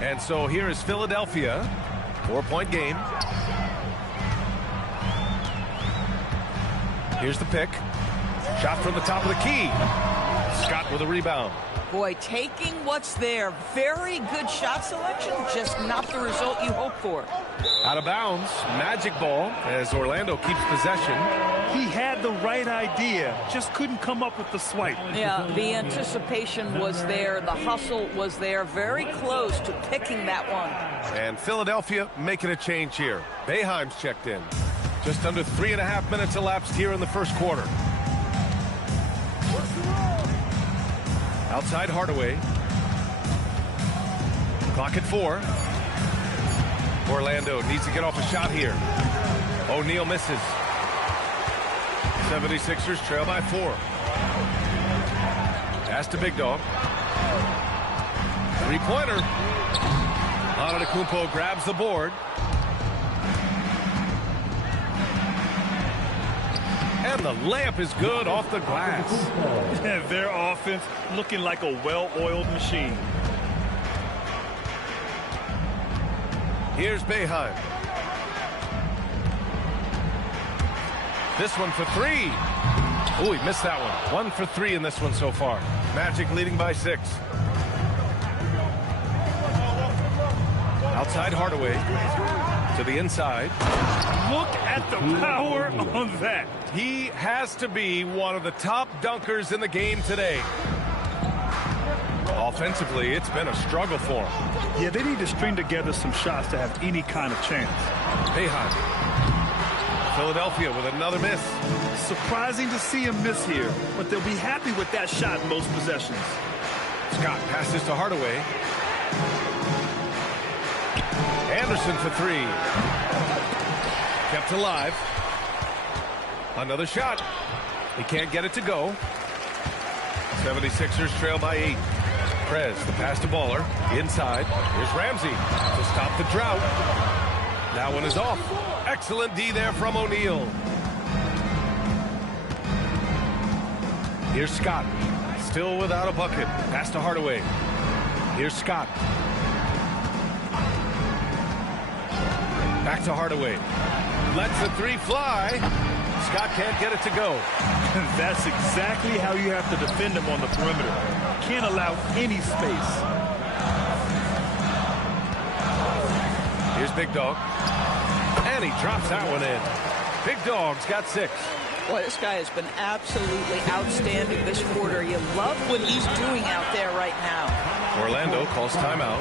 And so here is Philadelphia. 4-point game. Here's the pick. Shot from the top of the key. Scott with a rebound. Boy, taking what's there. Very good shot selection, just not the result you hope for. Out of bounds, magic ball as Orlando keeps possession. He had the right idea, just couldn't come up with the swipe. Yeah, the anticipation was there. The hustle was there. Very close to picking that one. And Philadelphia making a change here. Boeheim's checked in. Just under 3.5 minutes elapsed here in the first quarter. Outside Hardaway. Clock at 4. Orlando needs to get off a shot here. O'Neal misses. 76ers trail by 4. Pass to Big Dog. Three-pointer. Antetokounmpo grabs the board. And the layup is good off the glass. And their offense looking like a well-oiled machine. Here's Boeheim. This one for 3. Oh, he missed that one. 1 for 3 in this one so far. Magic leading by 6. Outside Hardaway to the inside. Look at the power on that. He has to be one of the top dunkers in the game today. Offensively, it's been a struggle for him. Yeah, they need to string together some shots to have any kind of chance. Boeheim. Philadelphia with another miss. Surprising to see him miss here, but they'll be happy with that shot in most possessions. Scott passes to Hardaway. Anderson for 3. Kept alive. Another shot. He can't get it to go. 76ers trail by 8. Prez, the pass to Baller. Inside. Here's Ramsey to stop the drought. That one is off. Excellent D there from O'Neal. Here's Scott. Still without a bucket. Pass to Hardaway. Here's Scott. Back to Hardaway. Lets the 3 fly. Scott can't get it to go. That's exactly how you have to defend him on the perimeter. Can't allow any space. Here's Big Dog. And he drops that one in. Big Dog's got 6. Boy, this guy has been absolutely outstanding this quarter. You love what he's doing out there right now. Orlando calls timeout.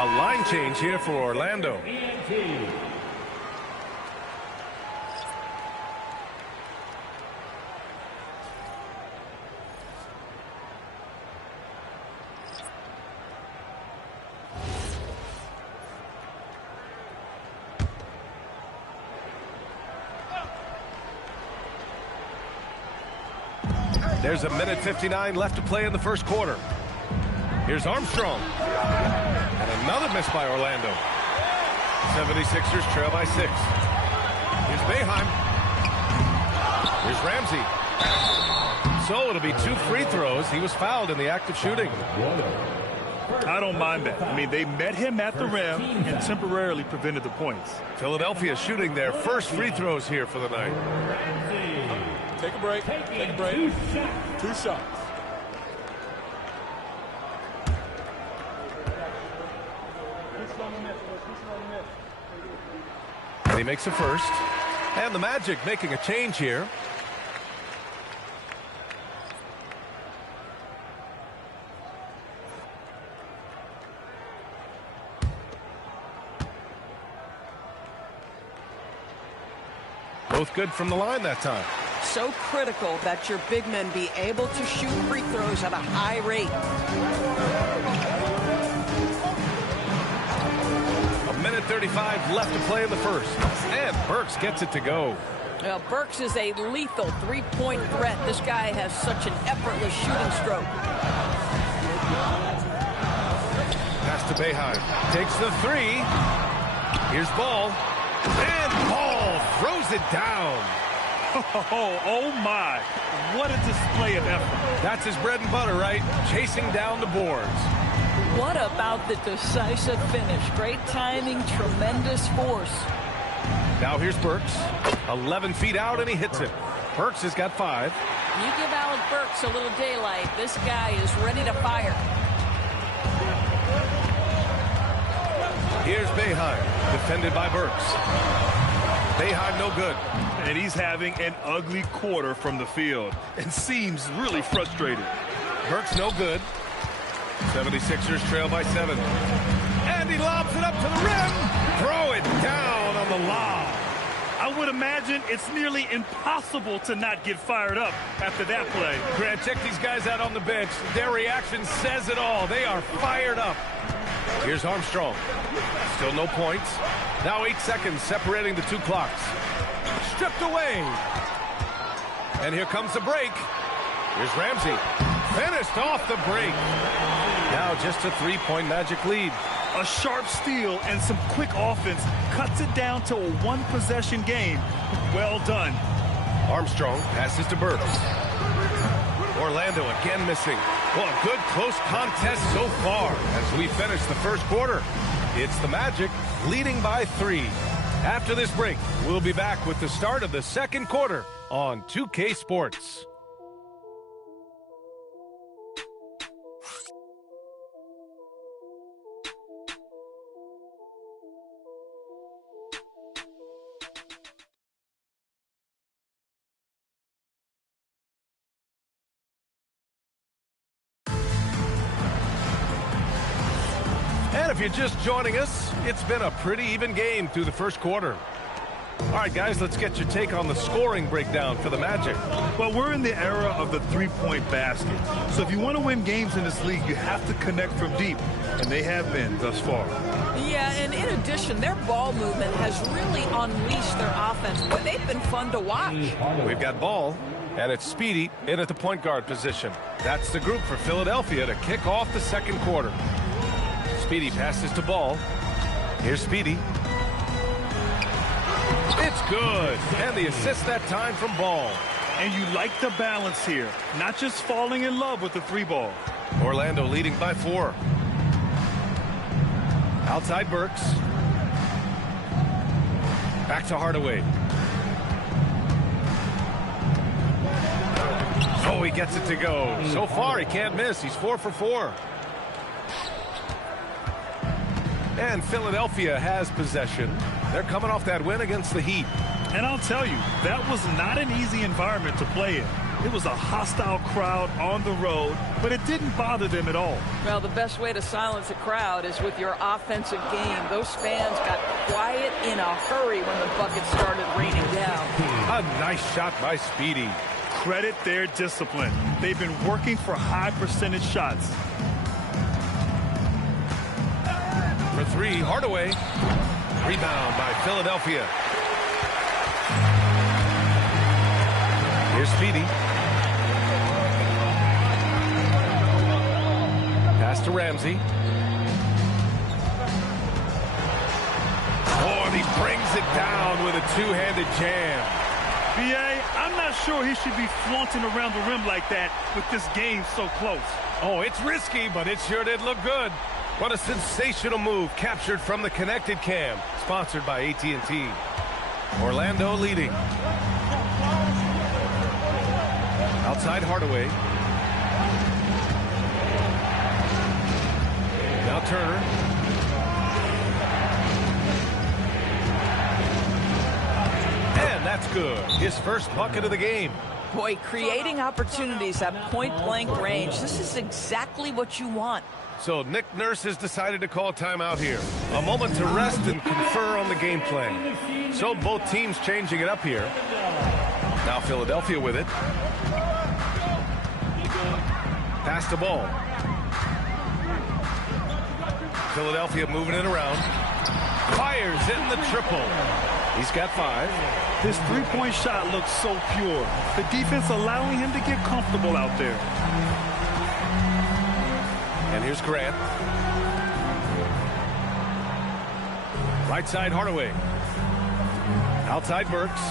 A line change here for Orlando. There's a minute 59 left to play in the first quarter. Here's Armstrong. And another miss by Orlando. 76ers trail by 6. Here's Boeheim. Here's Ramsey. So it'll be 2 free throws. He was fouled in the act of shooting. I don't mind that. I mean, they met him at the rim and temporarily prevented the points. Philadelphia shooting their first free throws here for the night. Take a break. Take a break. 2 shots. He makes a first. And the Magic making a change here. Both good from the line that time. So critical that your big men be able to shoot free throws at a high rate. 1:35 left to play in the first. And Burks gets it to go. Well, Burks is a lethal three-point threat. This guy has such an effortless shooting stroke. Pass to Boeheim. Takes the three. Here's Ball. And Ball throws it down. Oh my. What a display of effort. That's his bread and butter, right? Chasing down the boards. What about the decisive finish? Great timing, tremendous force. Now here's Burks. 11 feet out, and he hits it. Burks has got 5. You give Alec Burks a little daylight. This guy is ready to fire. Here's Boeheim, defended by Burks. Boeheim no good. And he's having an ugly quarter from the field and seems really frustrated. Burks no good. 76ers trail by 7. And he lobs it up to the rim. Throw it down on the lob. I would imagine it's nearly impossible to not get fired up after that play. Grant, check these guys out on the bench. Their reaction says it all. They are fired up. Here's Armstrong. Still no points. Now 8 seconds separating the 2 clocks. Stripped away. And here comes the break. Here's Ramsey. Finished off the break. Now just a 3-point Magic lead. A sharp steal and some quick offense cuts it down to a 1-possession game. Well done. Armstrong passes to Burks. Orlando again missing. Well, a good close contest so far as we finish the first quarter. It's the Magic leading by 3. After this break, we'll be back with the start of the second quarter on 2K Sports. And if you're just joining us, it's been a pretty even game through the first quarter. All right, guys, let's get your take on the scoring breakdown for the Magic. Well, we're in the era of the three-point basket. So if you want to win games in this league, you have to connect from deep. And they have been thus far. Yeah, and in addition, their ball movement has really unleashed their offense. But they've been fun to watch. We've got Ball, and it's Speedy in at the point guard position. That's the group for Philadelphia to kick off the second quarter. Speedy passes to Ball. Here's Speedy. It's good. And the assist that time from Ball. And you like the balance here. Not just falling in love with the 3-ball. Orlando leading by 4. Outside Burks. Back to Hardaway. Oh, he gets it to go. So far, he can't miss. He's 4 for 4. And Philadelphia has possession. They're coming off that win against the Heat. And I'll tell you, that was not an easy environment to play in. It was a hostile crowd on the road, but it didn't bother them at all. Well, the best way to silence a crowd is with your offensive game. Those fans got quiet in a hurry when the buckets started raining down. A nice shot by Speedy. Credit their discipline. They've been working for high percentage shots. For 3, Hardaway. Rebound by Philadelphia. Here's Speedy. Pass to Ramsey. Oh, and he brings it down with a two-handed jam. B.A., I'm not sure he should be flaunting around the rim like that with this game so close. Oh, it's risky, but it sure did look good. What a sensational move captured from the connected cam, sponsored by AT&T. Orlando leading. Outside Hardaway. Now Turner. And that's good. His first bucket of the game. Boy, creating opportunities at point-blank range. This is exactly what you want. So Nick Nurse has decided to call timeout here. A moment to rest and confer on the game plan. So both teams changing it up here. Now Philadelphia with it. Pass the ball. Philadelphia moving it around. Fires in the triple. He's got 5. His three-point shot looks so pure. The defense allowing him to get comfortable out there. And here's Grant. Right side Hardaway. Outside Burks.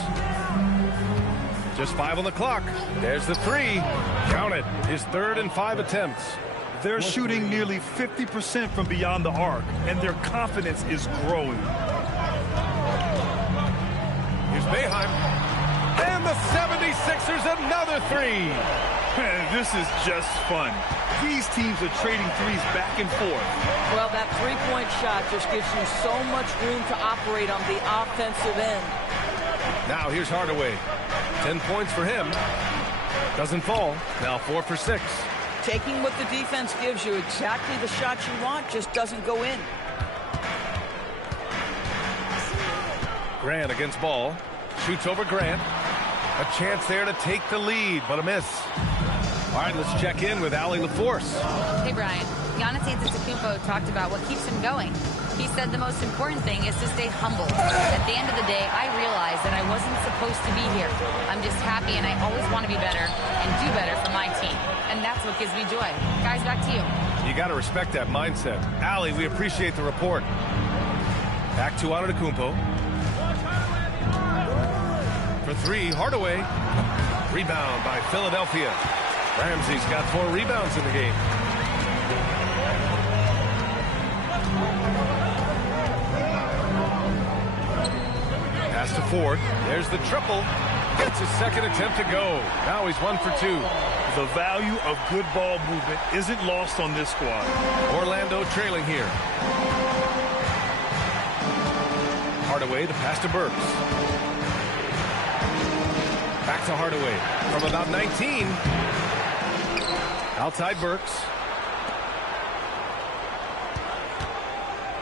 Just 5 on the clock. There's the 3. Count it. His 3rd and 5 attempts. They're shooting nearly 50% from beyond the arc, and their confidence is growing. Here's Boeheim. And the 76ers another 3. Man, this is just fun. These teams are trading threes back and forth. Well, that three-point shot just gives you so much room to operate on the offensive end. Now here's Hardaway. 10 points for him. Doesn't fall. Now 4 for 6. Taking what the defense gives you, exactly the shot you want, just doesn't go in. Grant against Ball. Shoots over Grant. A chance there to take the lead, but a miss. All right, let's check in with Allie LaForce. Hey, Brian. Giannis Antetokounmpo talked about what keeps him going. He said the most important thing is to stay humble. At the end of the day, I realized that I wasn't supposed to be here. I'm just happy, and I always want to be better and do better for my team. And that's what gives me joy. Guys, back to you. You got to respect that mindset. Allie, we appreciate the report. Back to Antetokounmpo. For 3, Hardaway. Rebound by Philadelphia. Ramsey's got 4 rebounds in the game. Pass to Ford. There's the triple. Gets his second attempt to go. Now he's 1 for 2. The value of good ball movement isn't lost on this squad. Orlando trailing here. Hardaway, the pass to Burks. Back to Hardaway from about 19. Outside Burks.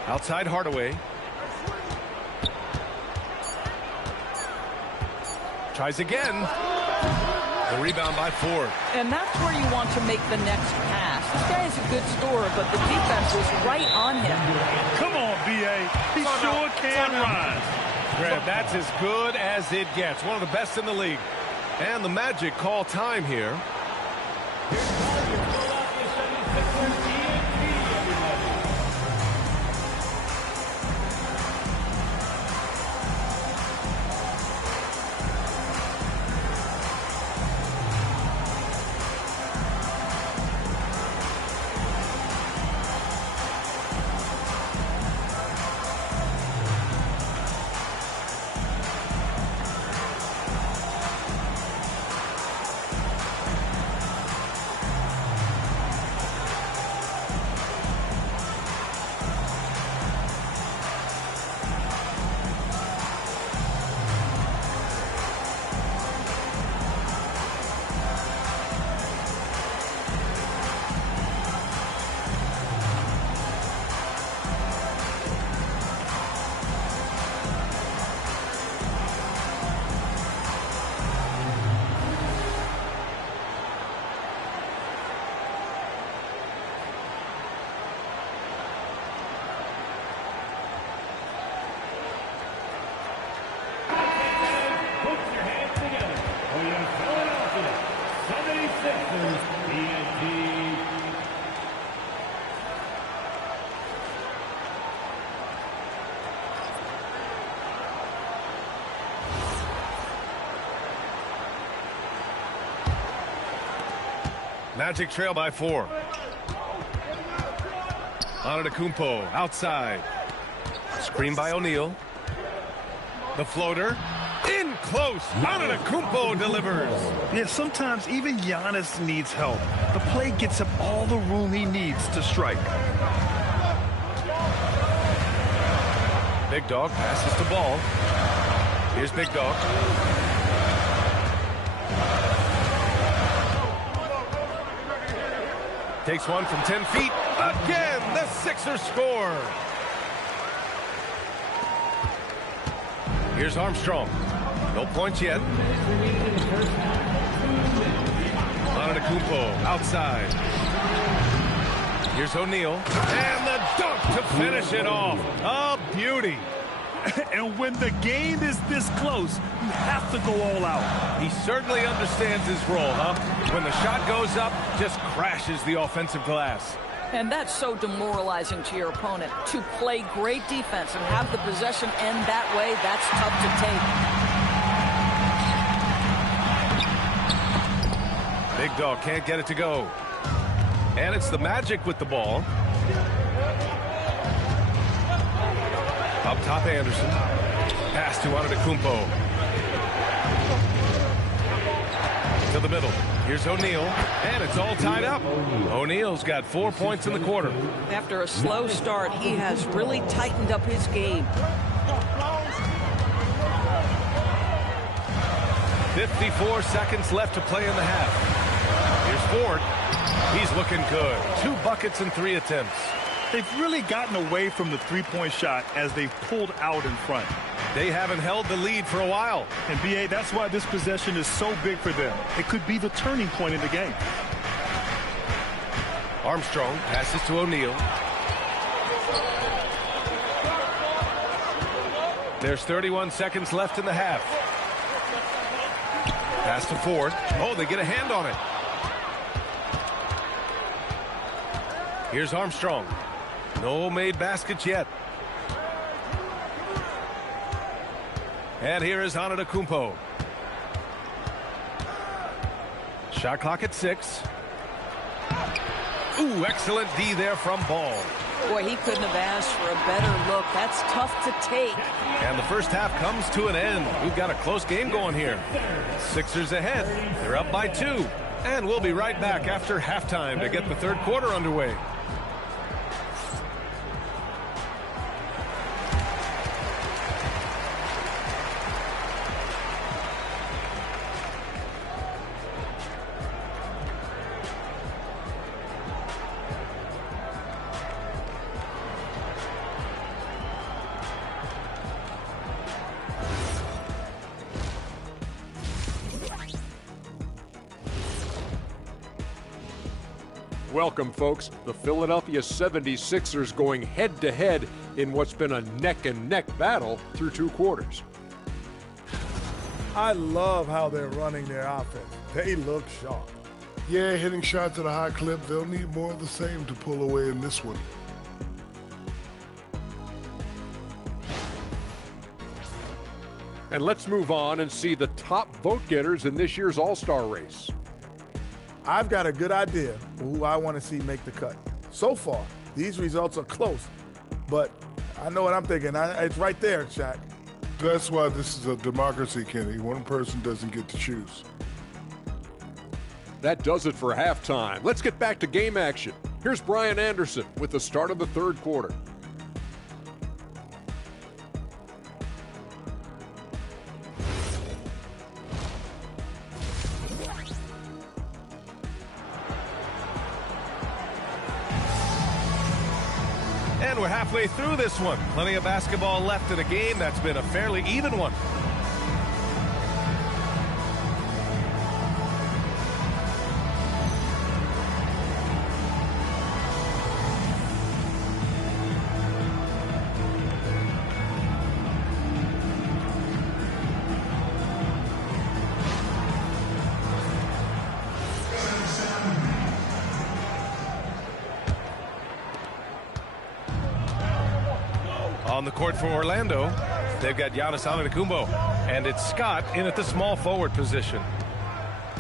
Outside Hardaway. Tries again. The rebound by Ford. And that's where you want to make the next pass. This guy is a good scorer, but the defense was right on him. Come on, B.A. He sure can rise. Grant, that's as good as it gets. One of the best in the league. And the Magic call time here. Magic trail by 4. Antetokounmpo outside. Screen by O'Neal. The floater. In close. Antetokounmpo delivers. Yeah, sometimes even Giannis needs help. The play gets him all the room he needs to strike. Big Dog passes to Ball. Here's Big Dog. Takes one from 10 feet. Again, the Sixers score. Here's Armstrong. No points yet. Antetokounmpo outside. Here's O'Neal. And the dunk to finish it off. A beauty. And when the game is this close, you have to go all out. He certainly understands his role, huh? When the shot goes up, just crashes the offensive glass. And that's so demoralizing to your opponent. To play great defense and have the possession end that way, that's tough to take. Big Dog can't get it to go. And it's the Magic with the ball. Up top, Anderson. Pass to Antetokounmpo. To the middle. Here's O'Neal. And it's all tied up. O'Neal's got 4 points in the quarter. After a slow start, he has really tightened up his game. 54 seconds left to play in the half. Here's Ford. He's looking good. 2 buckets and 3 attempts. They've really gotten away from the three-point shot as they've pulled out in front. They haven't held the lead for a while. And, B.A., that's why this possession is so big for them. It could be the turning point in the game. Armstrong passes to O'Neal. There's 31 seconds left in the half. Pass to Ford. Oh, they get a hand on it. Here's Armstrong. No made baskets yet. And here is Antetokounmpo. Shot clock at 6. Ooh, excellent D there from Ball. Boy, he couldn't have asked for a better look. That's tough to take. And the first half comes to an end. We've got a close game going here. Sixers ahead. They're up by 2. And we'll be right back after halftime to get the third quarter underway. Welcome, folks. The Philadelphia 76ers going head-to-head in what's been a neck-and-neck battle through 2 quarters. I love how they're running their offense. They look sharp. Yeah, hitting shots at a high clip. They'll need more of the same to pull away in this one. And let's move on and see the top vote-getters in this year's All-Star race. I've got a good idea of who I want to see make the cut. So far, these results are close, but I know what I'm thinking. It's right there, Shaq. That's why this is a democracy, Kenny. One person doesn't get to choose. That does it for halftime. Let's get back to game action. Here's Brian Anderson with the start of the third quarter. And we're halfway through this one. Plenty of basketball left in a game that's been a fairly even one. On the court for Orlando, they've got Giannis Antetokounmpo, and it's Scott in at the small forward position.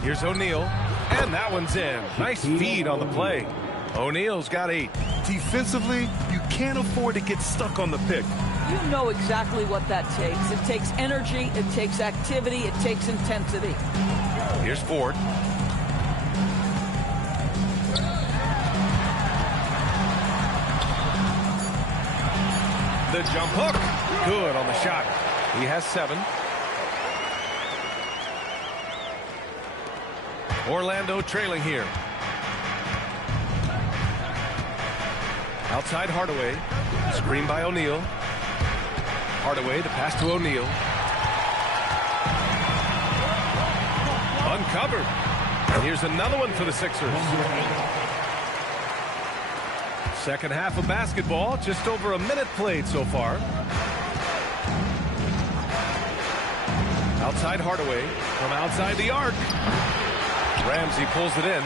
Here's O'Neal, and that one's in. Nice feed on the play. O'Neal's got 8. Defensively, you can't afford to get stuck on the pick. you know exactly what that takes. It takes energy, it takes activity, it takes intensity. Here's Ford. The jump hook. Good on the shot. He has 7. Orlando trailing here. Outside Hardaway. Screen by O'Neal. Hardaway, the pass to O'Neal. Uncovered. And here's another one for the Sixers. Second half of basketball, just over a minute played so far. Outside Hardaway, from outside the arc. Ramsey pulls it in.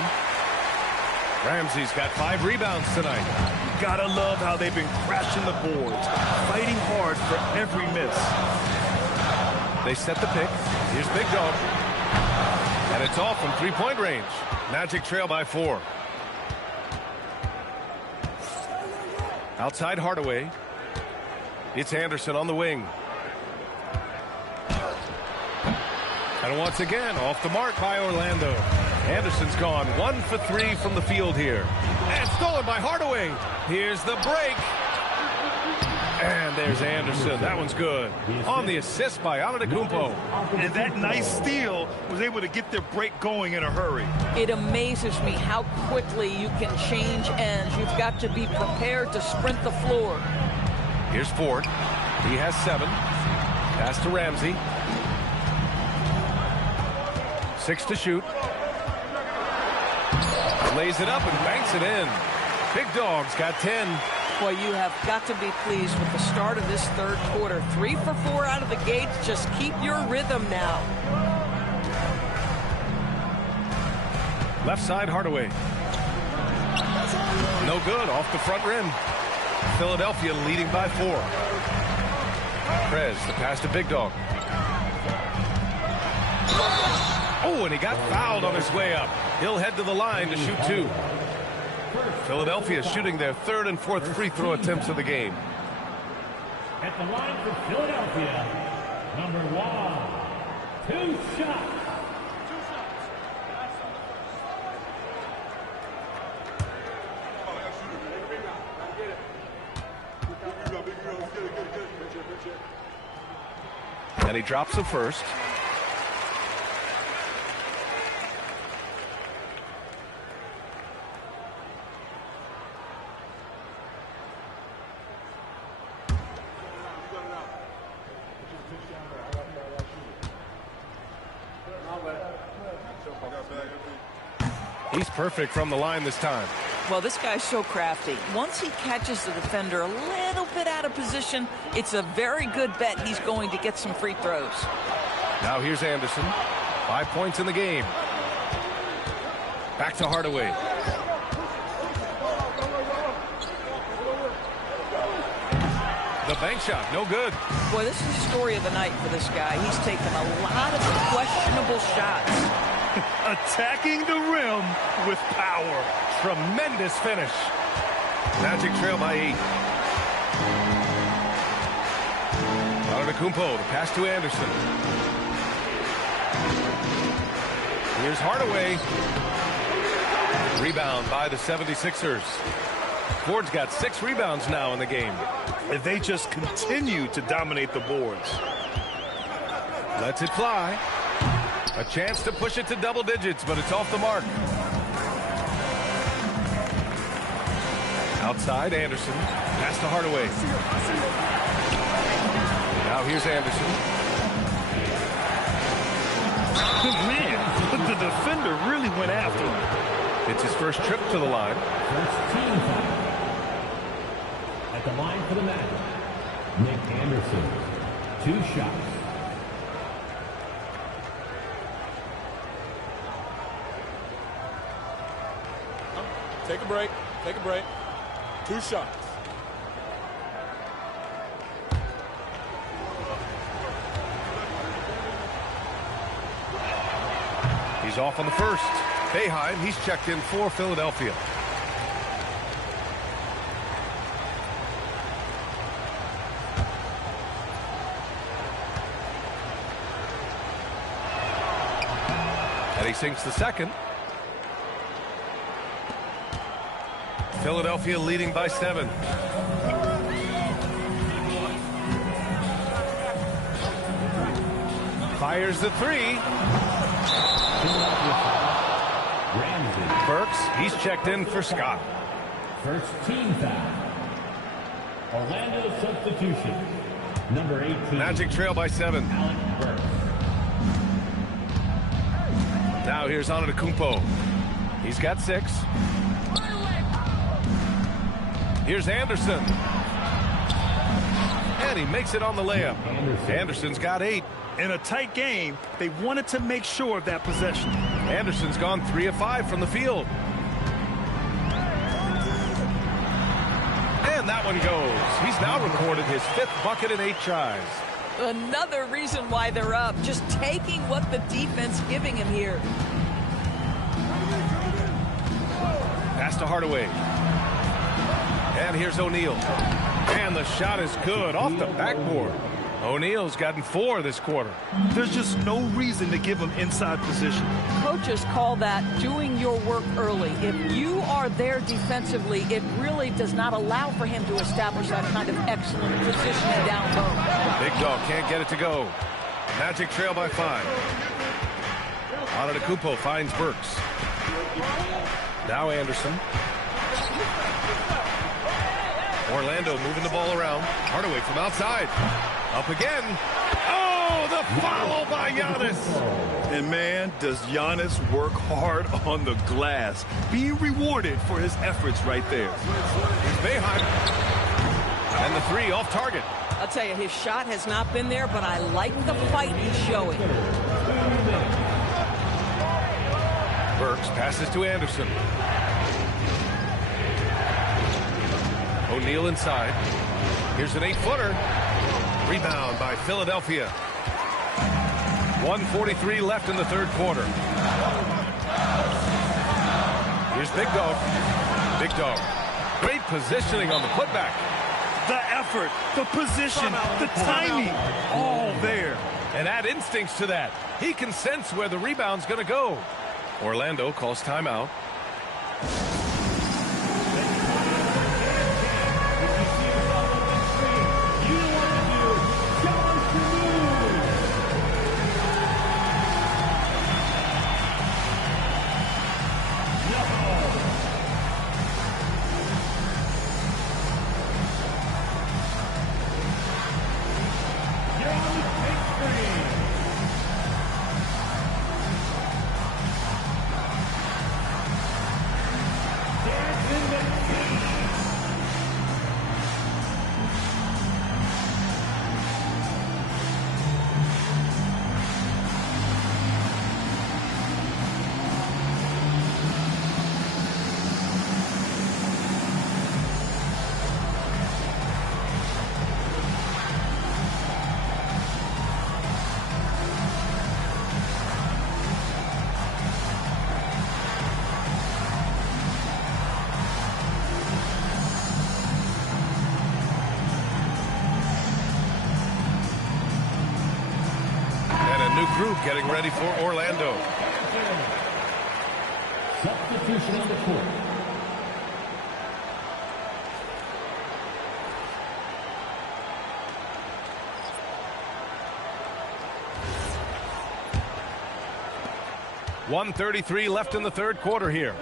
Ramsey's got 5 rebounds tonight. You gotta love how they've been crashing the boards, fighting hard for every miss. They set the pick. Here's Big Dog. And it's off from 3-point range. Magic trail by 4. Outside Hardaway. It's Anderson on the wing. And once again, off the mark by Orlando. Anderson's gone 1 for 3 from the field here. And stolen by Hardaway. Here's the break. And there's Anderson. That one's good. On the assist by Antetokounmpo. And that nice steal was able to get their break going in a hurry. It amazes me how quickly you can change ends. You've got to be prepared to sprint the floor. Here's Ford. He has 7. Pass to Ramsey. 6 to shoot. Lays it up and banks it in. Big Dog's got 10. Boy, you have got to be pleased with the start of this third quarter. 3 for 4 out of the gates. Just keep your rhythm now. Left side, Hardaway. No good, off the front rim. Philadelphia leading by 4. Prez, the pass to Big Dog. Oh, and he got fouled on his way up. He'll head to the line to shoot 2. Philadelphia shooting their 3rd and 4th free throw attempts of the game. At the line for Philadelphia, number 1, 2 shots. And he drops the first. He's perfect from the line this time. Well, this guy's so crafty. Once he catches the defender a little bit out of position, it's a very good bet he's going to get some free throws. Now here's Anderson. 5 points in the game. Back to Hardaway. The bank shot, no good. Boy, this is the story of the night for this guy. He's taken a lot of questionable shots. Attacking the rim with power. Tremendous finish. Magic trail by 8. Antetokounmpo, the pass to Anderson. Here's Hardaway. Rebound by the 76ers. Ford's got 6 rebounds now in the game. And they just continue to dominate the boards. Lets it fly. A chance to push it to double digits, but it's off the mark. Outside, Anderson. Pass to Hardaway. Now here's Anderson. Man, but the defender really went after him. It's his first trip to the line. First team foul. At the line for the Magic, Nick Anderson. 2 shots. Take a break. Take a break. 2 shots. He's off on the first. Boeheim, he's checked in for Philadelphia. he sinks the second. Philadelphia leading by 7. Fires the 3. Burks, he's checked in for Scott. First team foul. Orlando substitution. Number 18. Magic trail by 7. Alec Burks. Now here's Antetokounmpo. He's got 6. Here's Anderson. And he makes it on the layup. Anderson's got 8. In a tight game, they wanted to make sure of that possession. Anderson's gone 3 of 5 from the field. And that one goes. He's now recorded his 5th bucket in 8 tries. Another reason why they're up. Just taking what the defense giving him here. Pass to Hardaway. And here's O'Neal. And the shot is good off the backboard. O'Neal's gotten 4 this quarter. There's just no reason to give him inside position. Coaches call that doing your work early. If you are there defensively, it really does not allow for him to establish that kind of excellent positioning down low. Big dog can't get it to go. Magic trail by 5. Antetokounmpo finds Burks. Now Anderson. Orlando moving the ball around. Hardaway from outside. Up again. Oh, the foul by Giannis. And man, does Giannis work hard on the glass. Being rewarded for his efforts right there. Here's Boeheim. And the 3 off target. I'll tell you, his shot has not been there, but I like the fight he's showing. Burks passes to Anderson. O'Neal inside. Here's an 8-footer. Rebound by Philadelphia. 1:43 left in the 3rd quarter. Here's Big Dog. Big Dog. Great positioning on the putback. The effort, the position, the timing, all there. And add instincts to that. He can sense where the rebound's going to go. Orlando calls timeout. Group getting ready for Orlando. Substitution on the court. .133 left in the 3rd quarter here.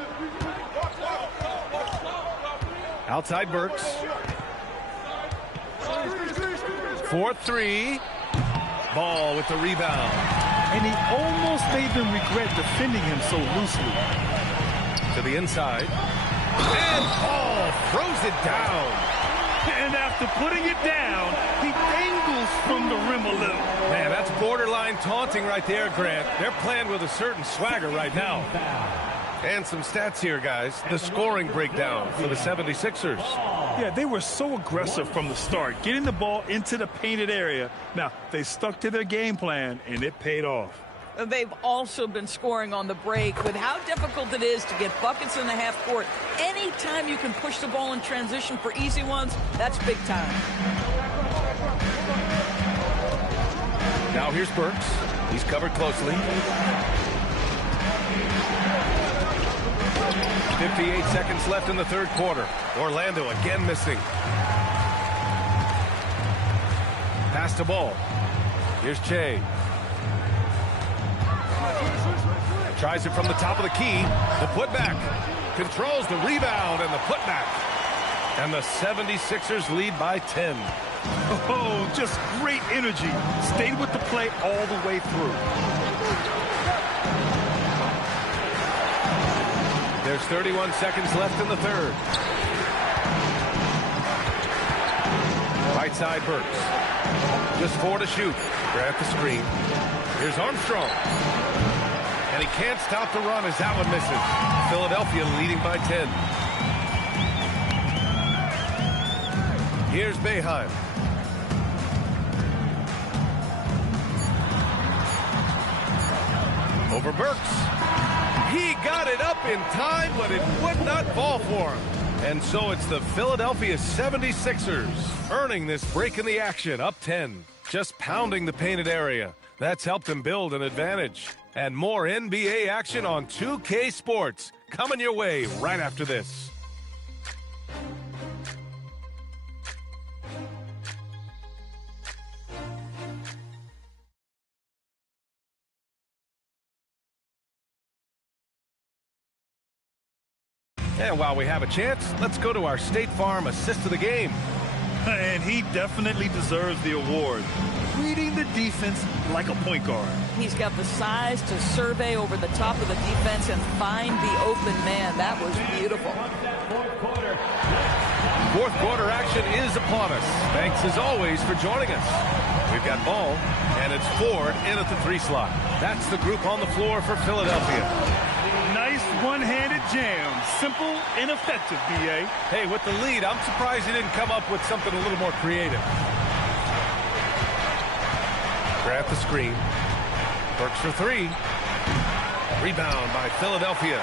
Outside Burks. 4-3. Ball with the rebound. And he almost made them regret defending him so loosely. To the inside. And Paul throws it down. And after putting it down, he dangles from the rim a little. Man, that's borderline taunting right there, Grant. They're playing with a certain swagger right now. And some stats here, guys. The scoring breakdown for the 76ers. Yeah, they were so aggressive from the start, getting the ball into the painted area. Now, they stuck to their game plan, and it paid off. They've also been scoring on the break. With how difficult it is to get buckets in the half court, anytime you can push the ball in transition for easy ones, that's big time. Now here's Burks. He's covered closely. 58 seconds left in the third quarter. Orlando again missing. Pass the ball. Here's Che. Tries it from the top of the key. The putback. Controls the rebound and the putback. And the 76ers lead by 10. Oh, just great energy. Stayed with the play all the way through. There's 31 seconds left in the third. Right side Burks. Just 4 to shoot. Grab the screen. Here's Armstrong. And he can't stop the run as that one misses. Philadelphia leading by 10. Here's Boeheim. Over Burks. He got it up in time, but it would not fall for him. And so it's the Philadelphia 76ers earning this break in the action, up 10. Just pounding the painted area. That's helped them build an advantage. And more NBA action on 2K Sports coming your way right after this. And while we have a chance, let's go to our State Farm assist of the game. And he definitely deserves the award. Reading the defense like a point guard. He's got the size to survey over the top of the defense and find the open man. That was beautiful. Fourth quarter action is upon us. Thanks as always for joining us. We've got ball, and it's Ford in at the 3 slot. That's the group on the floor for Philadelphia. Nice one-handed jam. Simple and effective, B.A. Hey, with the lead, I'm surprised he didn't come up with something a little more creative. Grab the screen. Burks for 3. Rebound by Philadelphia.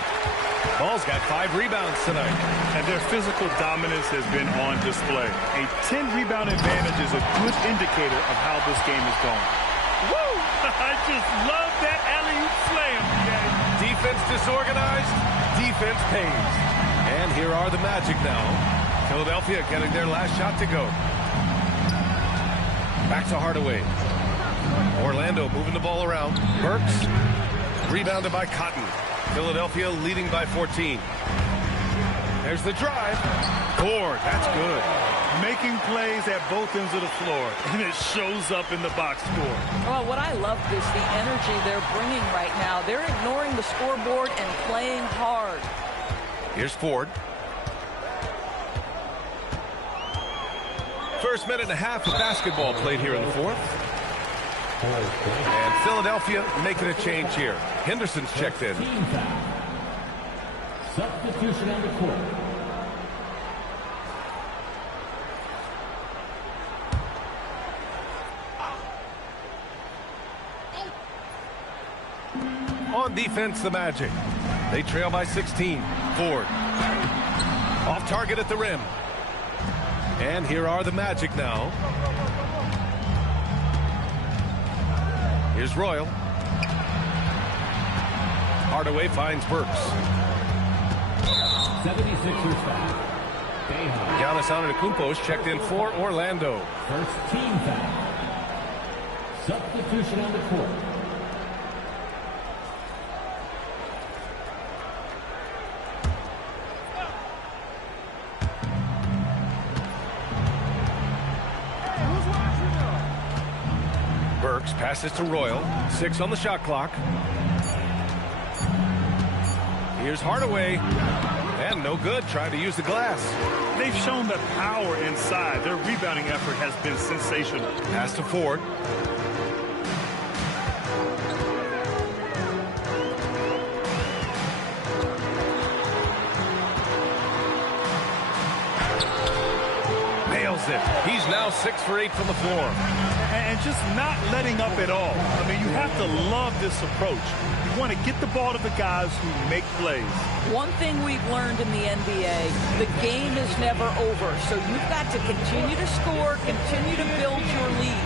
Ball's got 5 rebounds tonight. And their physical dominance has been on display. A 10-rebound advantage is a good indicator of how this game is going. Woo! I just love that alley-oop slam, B.A. Defense disorganized, defense pays. And here are the Magic now. Philadelphia getting their last shot to go. Back to Hardaway. Orlando moving the ball around. Burks, rebounded by Cotton. Philadelphia leading by 14. There's the drive. Ford, that's good. Making plays at both ends of the floor, and it shows up in the box score. Well, what I love is the energy they're bringing right now. They're ignoring the scoreboard and playing hard. Here's Ford. First minute and a half of basketball played here in the fourth. And Philadelphia making a change here. Henderson's checked in. Substitution on the court. On defense, the Magic. They trail by 16. Ford. Off target at the rim. And here are the Magic now. Here's Royal. Hardaway finds Burks. 76ers foul. Giannis Antetokounmpo's checked in for Orlando. First team foul. Substitution on the court. Burks passes to Royal. 6 on the shot clock. Here's Hardaway. And no good. Trying to use the glass. They've shown the power inside. Their rebounding effort has been sensational. Pass to Ford. Nails it. He's now 6 for 8 from the floor. And just not letting up at all. I mean, you have to love this approach. You want to get the ball to the guys who make plays. One thing we've learned in the NBA, the game is never over. So you've got to continue to score, continue to build your lead.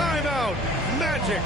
Timeout. Magic.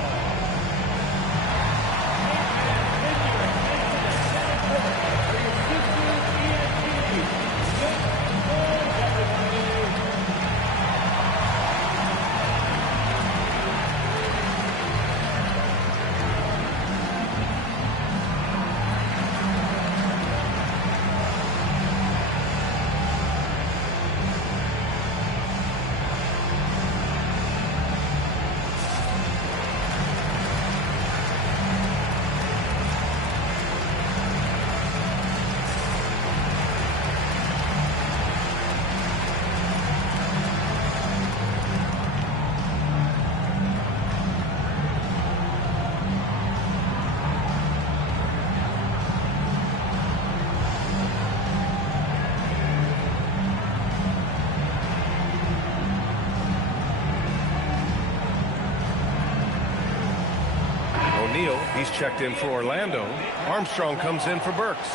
He's checked in for Orlando. Armstrong comes in for Burks.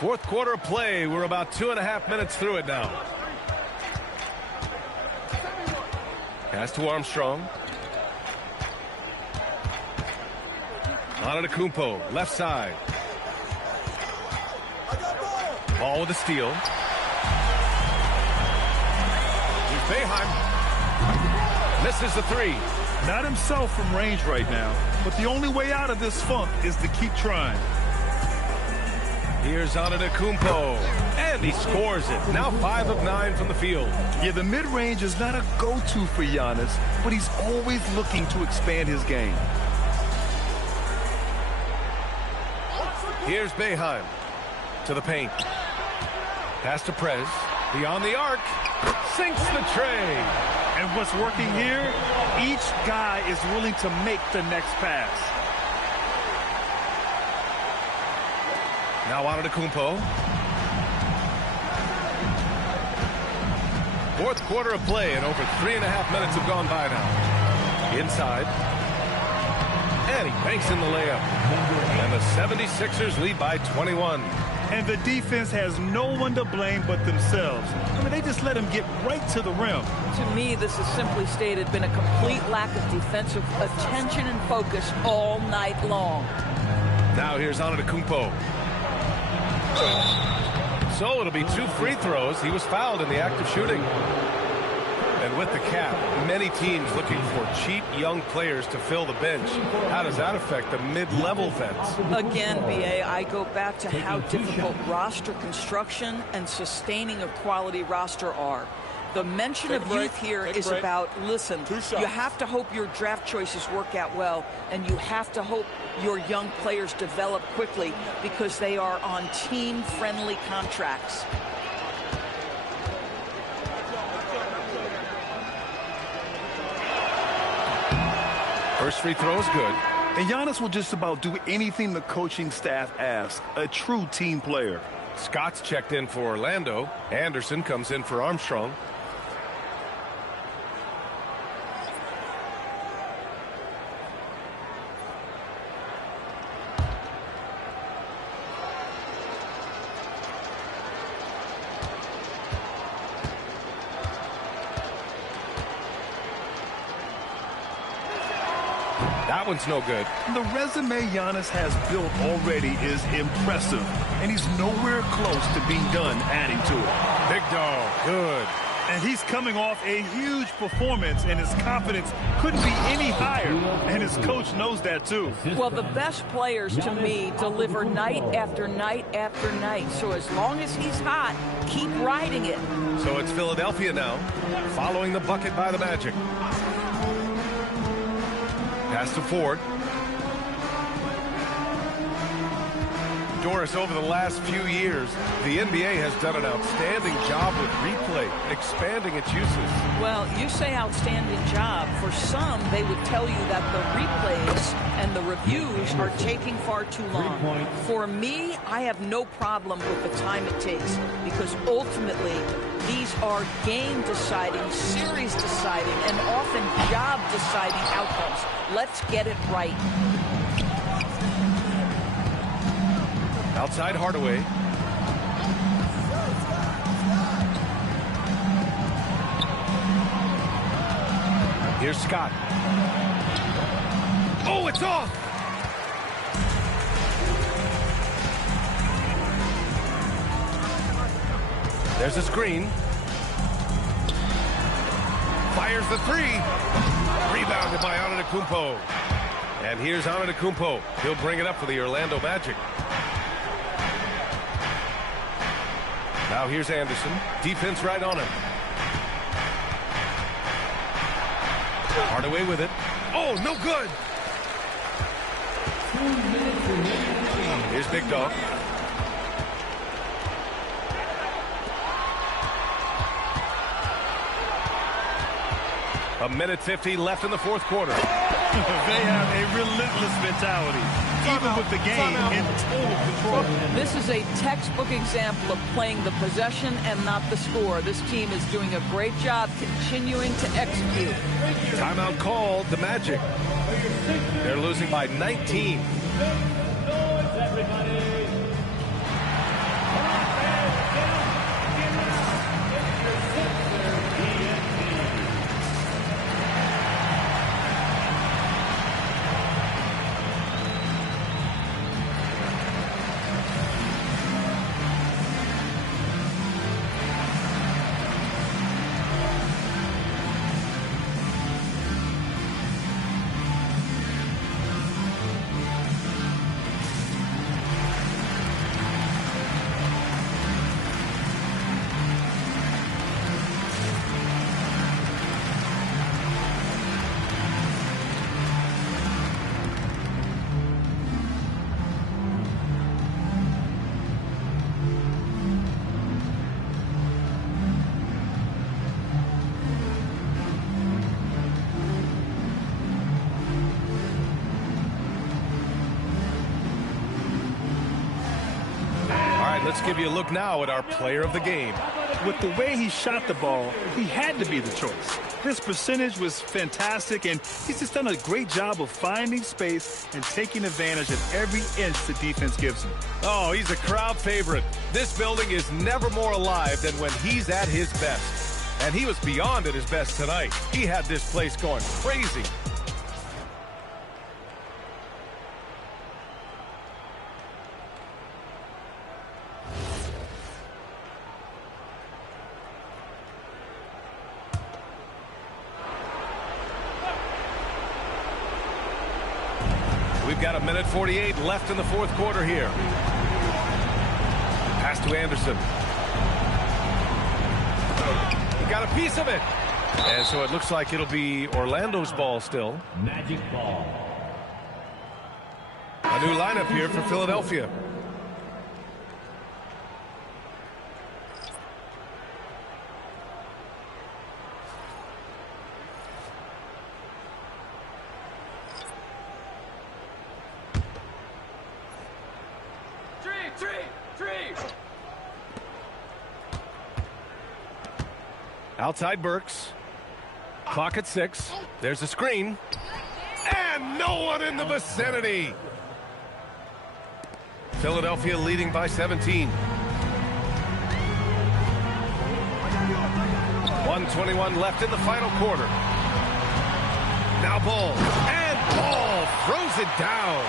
Fourth quarter of play. We're about 2.5 minutes through it now. Pass to Armstrong. Antetokounmpo, left side. Ball with a steal. Here's Boeheim. Misses the three. Not himself from range right now, but the only way out of this funk is to keep trying. Here's Antetokounmpo, and he scores it. Now 5 of 9 from the field. Yeah, the mid-range is not a go-to for Giannis, but he's always looking to expand his game. Here's Boeheim to the paint. Pass to Prez. Beyond the arc. Sinks the tray. And what's working here, each guy is willing to make the next pass. Now Antetokounmpo. Fourth quarter of play, and over 3.5 minutes have gone by now. Inside. And he banks in the layup. And the 76ers lead by 21. And the defense has no one to blame but themselves. I mean, they just let him get right to the rim. To me, this is simply stated been a complete lack of defensive attention and focus all night long. Now here's Antetokounmpo. So it'll be 2 free throws. He was fouled in the act of shooting. And with the cap, many teams looking for cheap young players to fill the bench. How does that affect the mid-level vets? Again, BA, I go back to how difficult roster construction and sustaining a quality roster are. The mention of youth here is about, listen, you have to hope your draft choices work out well, and you have to hope your young players develop quickly because they are on team-friendly contracts. First free throw is good. And Giannis will just about do anything the coaching staff asks. A true team player. Scott's checked in for Orlando. Anderson comes in for Armstrong. That one's no good. The resume Giannis has built already is impressive, and he's nowhere close to being done adding to it. Big dog, good. And he's coming off a huge performance, and his confidence couldn't be any higher, and his coach knows that too. Well, the best players, to me, deliver night after night after night. So as long as he's hot, keep riding it. So it's Philadelphia now, following the bucket by the Magic. Pass to Ford. Doris, over the last few years, the NBA has done an outstanding job with replay, expanding its uses. Well, you say outstanding job. For some, they would tell you that the replays and the reviews are taking far too long. For me, I have no problem with the time it takes because ultimately, these are game-deciding, series-deciding, and often job-deciding outcomes. Let's get it right. Outside Hardaway. Here's Scott. Oh, it's off! There's a screen. Fires the three. Rebounded by Antetokounmpo. And here's Antetokounmpo. He'll bring it up for the Orlando Magic. Now here's Anderson. Defense right on him. Hardaway with it. Oh, no good. Here's Big Dog. A minute 50 left in the fourth quarter. They have a relentless mentality, even with the game in total control. This is a textbook example of playing the possession and not the score. This team is doing a great job continuing to execute. Timeout called the Magic. They're losing by 19. Let's give you a look now at our player of the game. With the way he shot the ball, he had to be the choice. His percentage was fantastic, and he's just done a great job of finding space and taking advantage of every inch the defense gives him. Oh, he's a crowd favorite. This building is never more alive than when he's at his best. And he was beyond at his best tonight. He had this place going crazy. We've got 1:48 left in the fourth quarter here. Pass to Anderson. He got a piece of it. And so it looks like it'll be Orlando's ball still. Magic ball. A new lineup here for Philadelphia. Outside Burks. Clock at 6. There's a screen. And no one in the vicinity. Philadelphia leading by 17. 1:21 left in the final quarter. Now Ball. And Ball throws it down.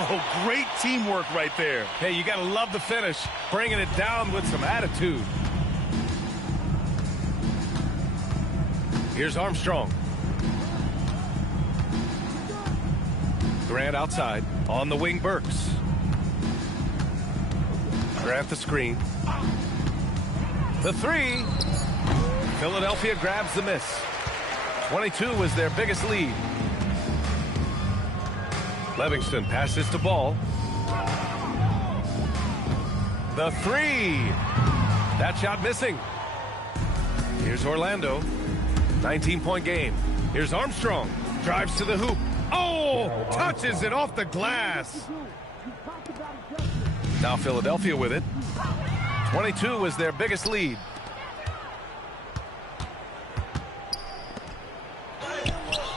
Oh, great teamwork right there. Hey, you got to love the finish. Bringing it down with some attitude. Here's Armstrong. Grant outside. On the wing, Burks. Grant the screen. The three. Philadelphia grabs the miss. 22 was their biggest lead. Livingston passes to Ball. The three. That shot missing. Here's Orlando. 19-point game. Here's Armstrong. Drives to the hoop. Oh! Touches it off the glass. Now Philadelphia with it. 22 was their biggest lead.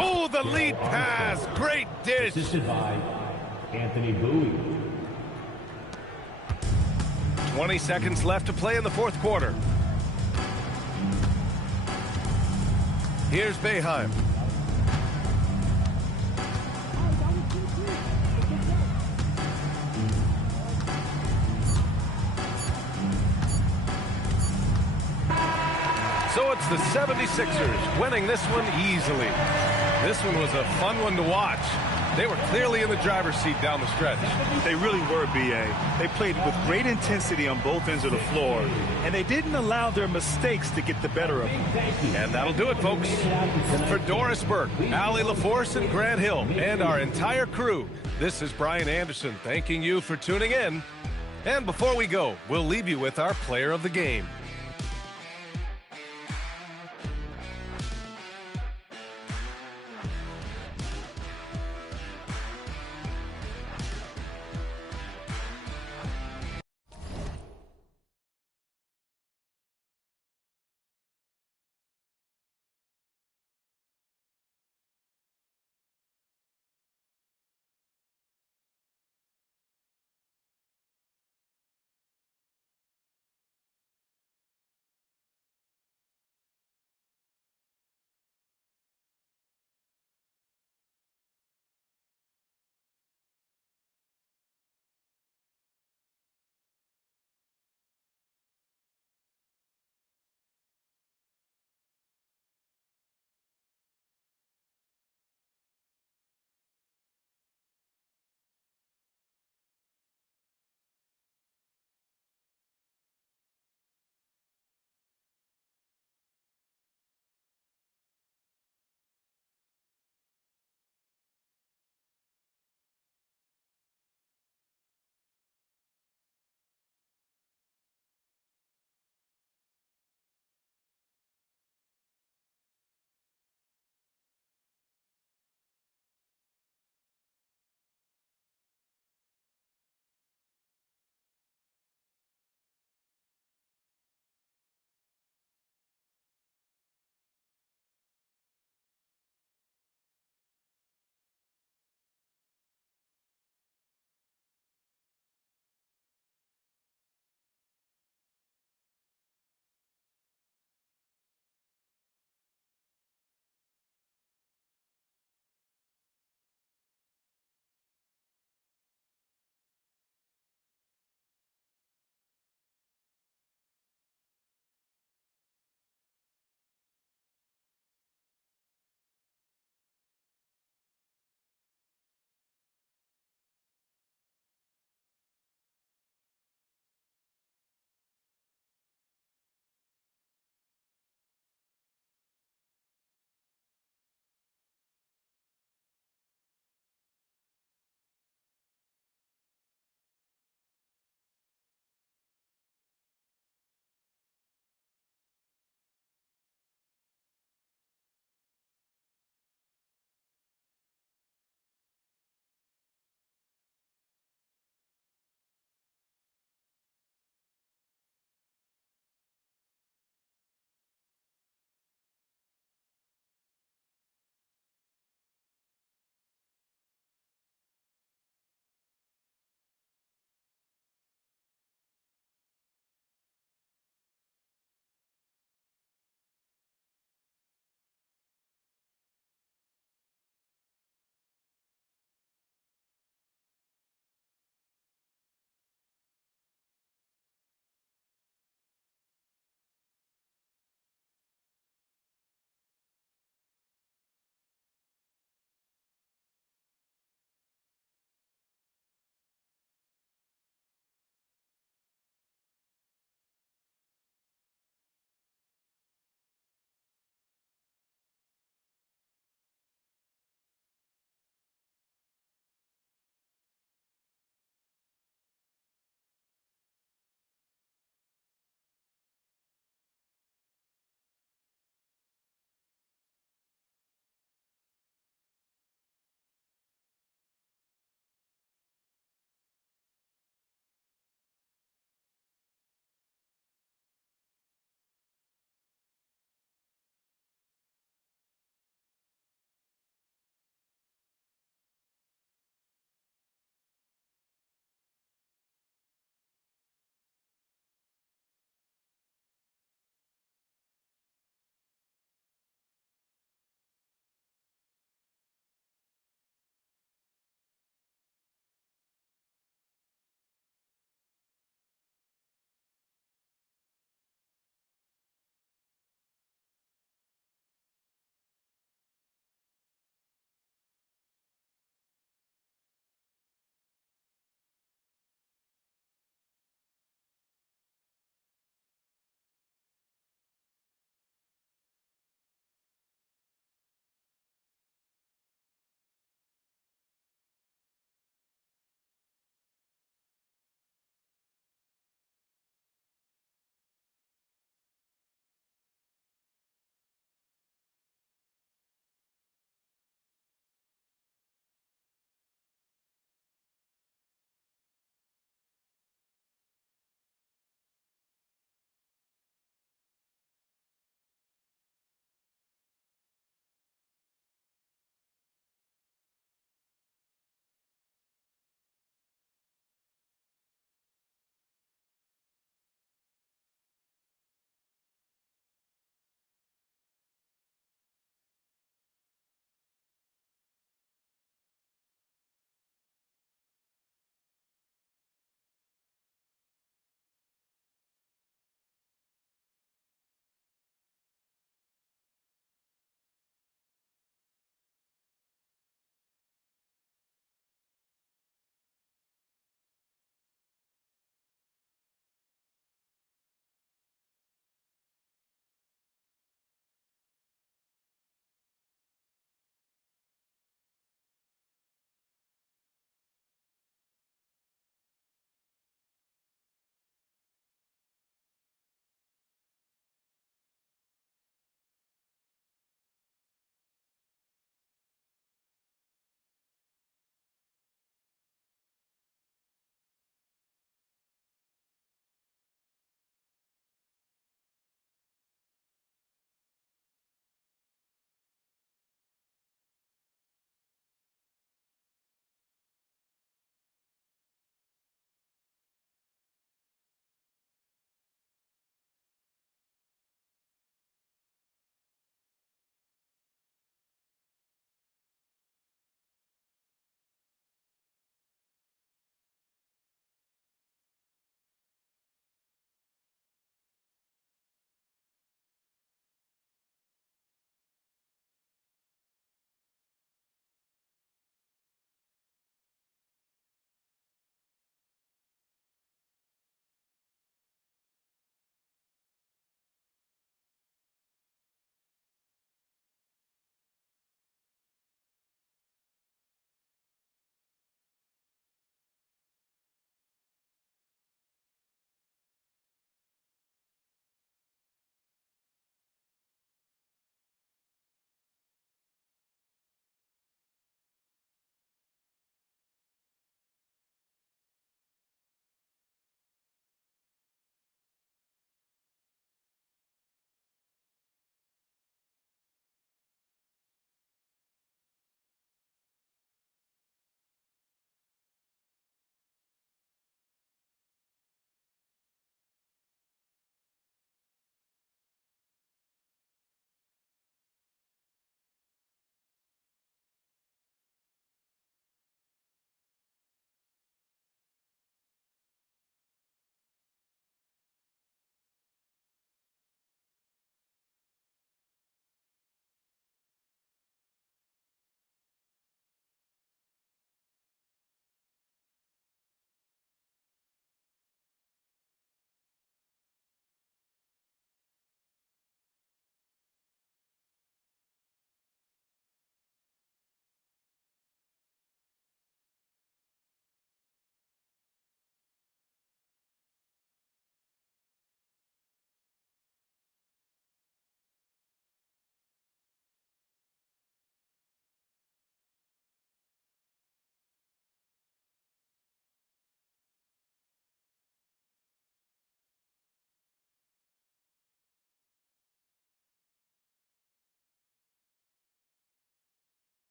Oh, the lead pass. Great dish. Assisted by Anthony Bowie. 20 seconds left to play in the fourth quarter. Here's Boeheim. So it's the 76ers winning this one easily. This one was a fun one to watch. They were clearly in the driver's seat down the stretch. They really were, B.A. They played with great intensity on both ends of the floor, and they didn't allow their mistakes to get the better of them. And that'll do it, folks. For Doris Burke, Allie LaForce, and Grant Hill, and our entire crew, this is Brian Anderson thanking you for tuning in. And before we go, we'll leave you with our player of the game.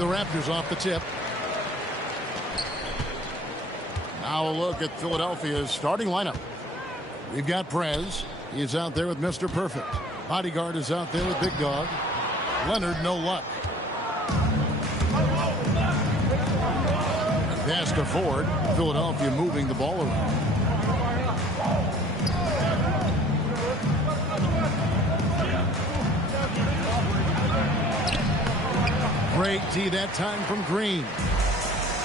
the Raptors off the tip. Now a look at Philadelphia's starting lineup. We've got Prez. He's out there with Mr. Perfect. Bodyguard is out there with Big Dog. Leonard, no luck. Pass to Ford. Philadelphia moving the ball around. Great D that time from Green.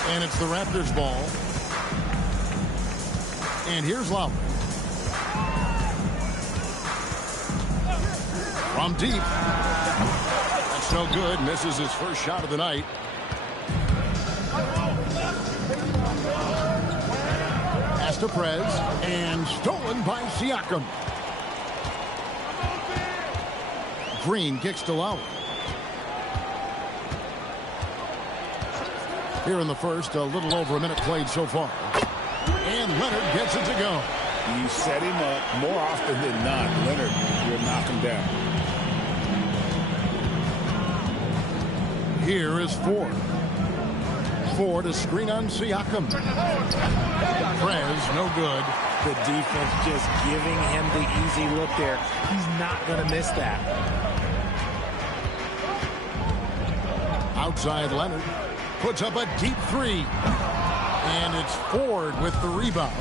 And it's the Raptors ball. And here's Lowry. From deep. That's no good. Misses his first shot of the night. Pass to Prez. And stolen by Siakam. Green kicks to Lowry. Here in the first, a little over a minute played so far. And Leonard gets it to go. You set him up more often than not. Leonard will knock him down. Here is Ford. Ford, a screen on Siakam. Prez, no good. The defense just giving him the easy look there. He's not going to miss that. Outside Leonard. Puts up a deep three. And it's Ford with the rebound.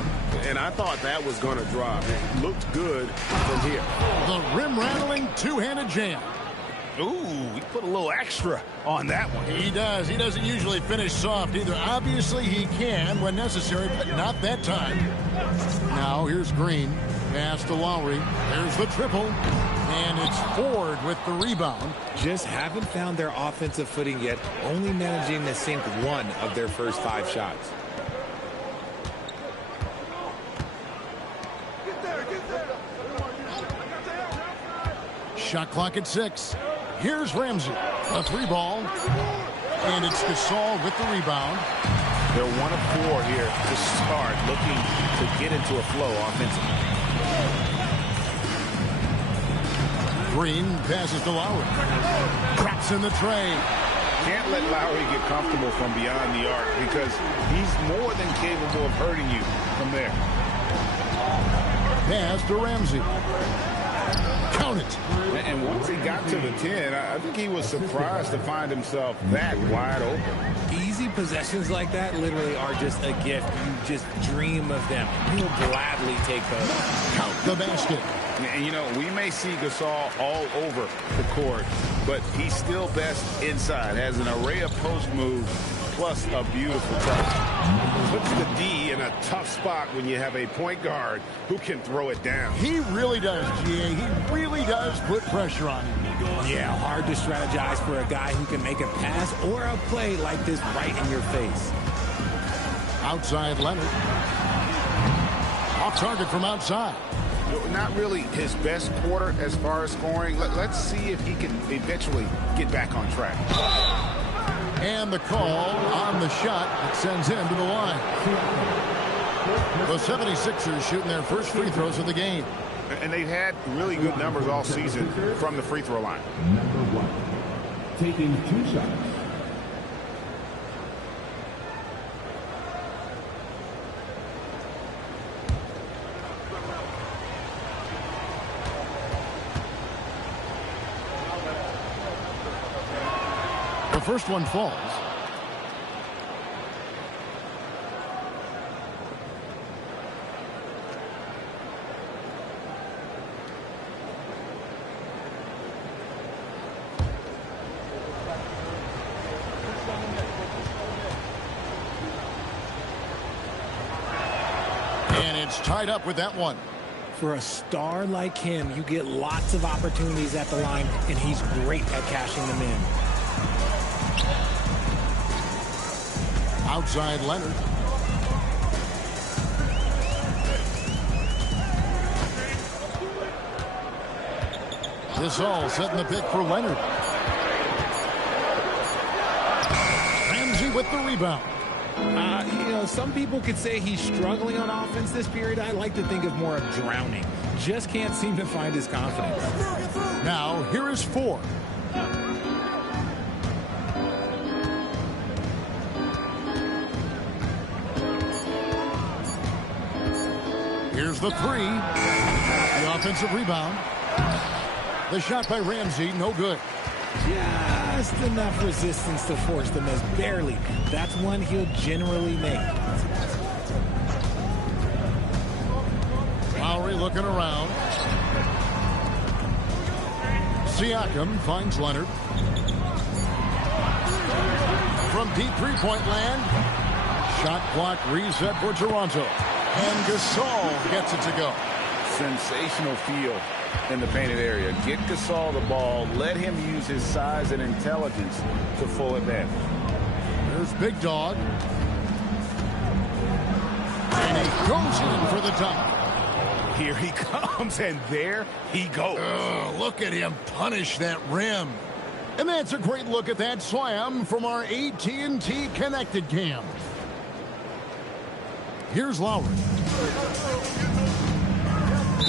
And I thought that was going to drop. It looked good from here. The rim-rattling two-handed jam. Ooh, he put a little extra on that one. He does. He doesn't usually finish soft either. Obviously, he can when necessary, but not that time. Now, here's Green. Pass to Lowry. There's the triple. And it's Ford with the rebound. Just haven't found their offensive footing yet, only managing to sink one of their first 5 shots. Shot clock at 6. Here's Ramsey. A 3 ball. And it's Gasol with the rebound. They're 1 of 4 here to start, looking to get into a flow offensively. Green passes to Lowry. Drops in the tray. Can't let Lowry get comfortable from beyond the arc because he's more than capable of hurting you from there. Pass to Ramsey. Count it. And once he got to the 10, I think he was surprised to find himself that wide open. Easy possessions like that literally are just a gift. You just dream of them. He'll gladly take those. Count the basket. And, you know, we may see Gasol all over the court, but he's still best inside. Has an array of post moves, plus a beautiful touch. Puts the D in a tough spot when you have a point guard who can throw it down. He really does, GA. He really does put pressure on him. Yeah, hard to strategize for a guy who can make a pass or a play like this right in your face. Outside Leonard. Off target from outside. Not really his best quarter as far as scoring. Let's see if he can eventually get back on track. And the call on the shot that sends him to the line. The 76ers shooting their first free throws of the game. And they've had really good numbers all season from the free throw line. Number 1, taking 2 shots. The first one falls. And it's tied up with that one. For a star like him, you get lots of opportunities at the line, and he's great at cashing them in. Outside Leonard. This all setting the pick for Leonard. Ramsey with the rebound. You know, some people could say he's struggling on offense this period. I like to think of more of drowning. Just can't seem to find his confidence. Now, here is Ford. Here's the three. The offensive rebound. The shot by Ramsey, no good. Just enough resistance to force the miss, barely. That's one he'll generally make. Lowry looking around. Siakam finds Leonard. From deep three-point land. Shot clock reset for Toronto. And Gasol gets it to go. Sensational feel in the painted area. Get Gasol the ball. Let him use his size and intelligence to full advantage. There's Big Dog. And he goes in for the dunk. Here he comes, and there he goes. Look at him punish that rim. And that's a great look at that slam from our AT&T Connected Cam. Here's Lowry.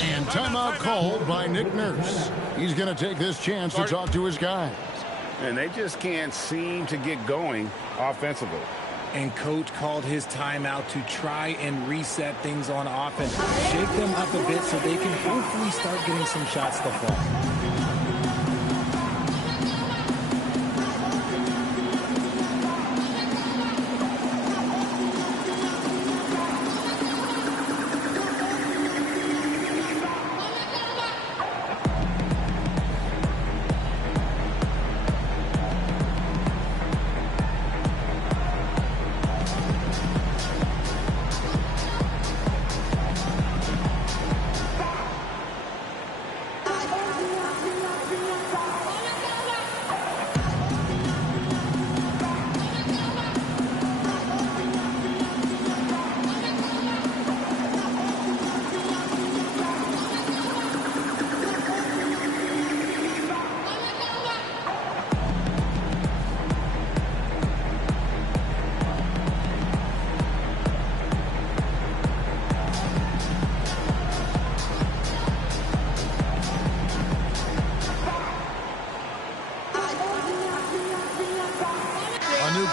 And timeout called by Nick Nurse. He's going to take this chance to talk to his guys. And they just can't seem to get going offensively. And coach called his timeout to try and reset things on offense. Shake them up a bit so they can hopefully start getting some shots to fall.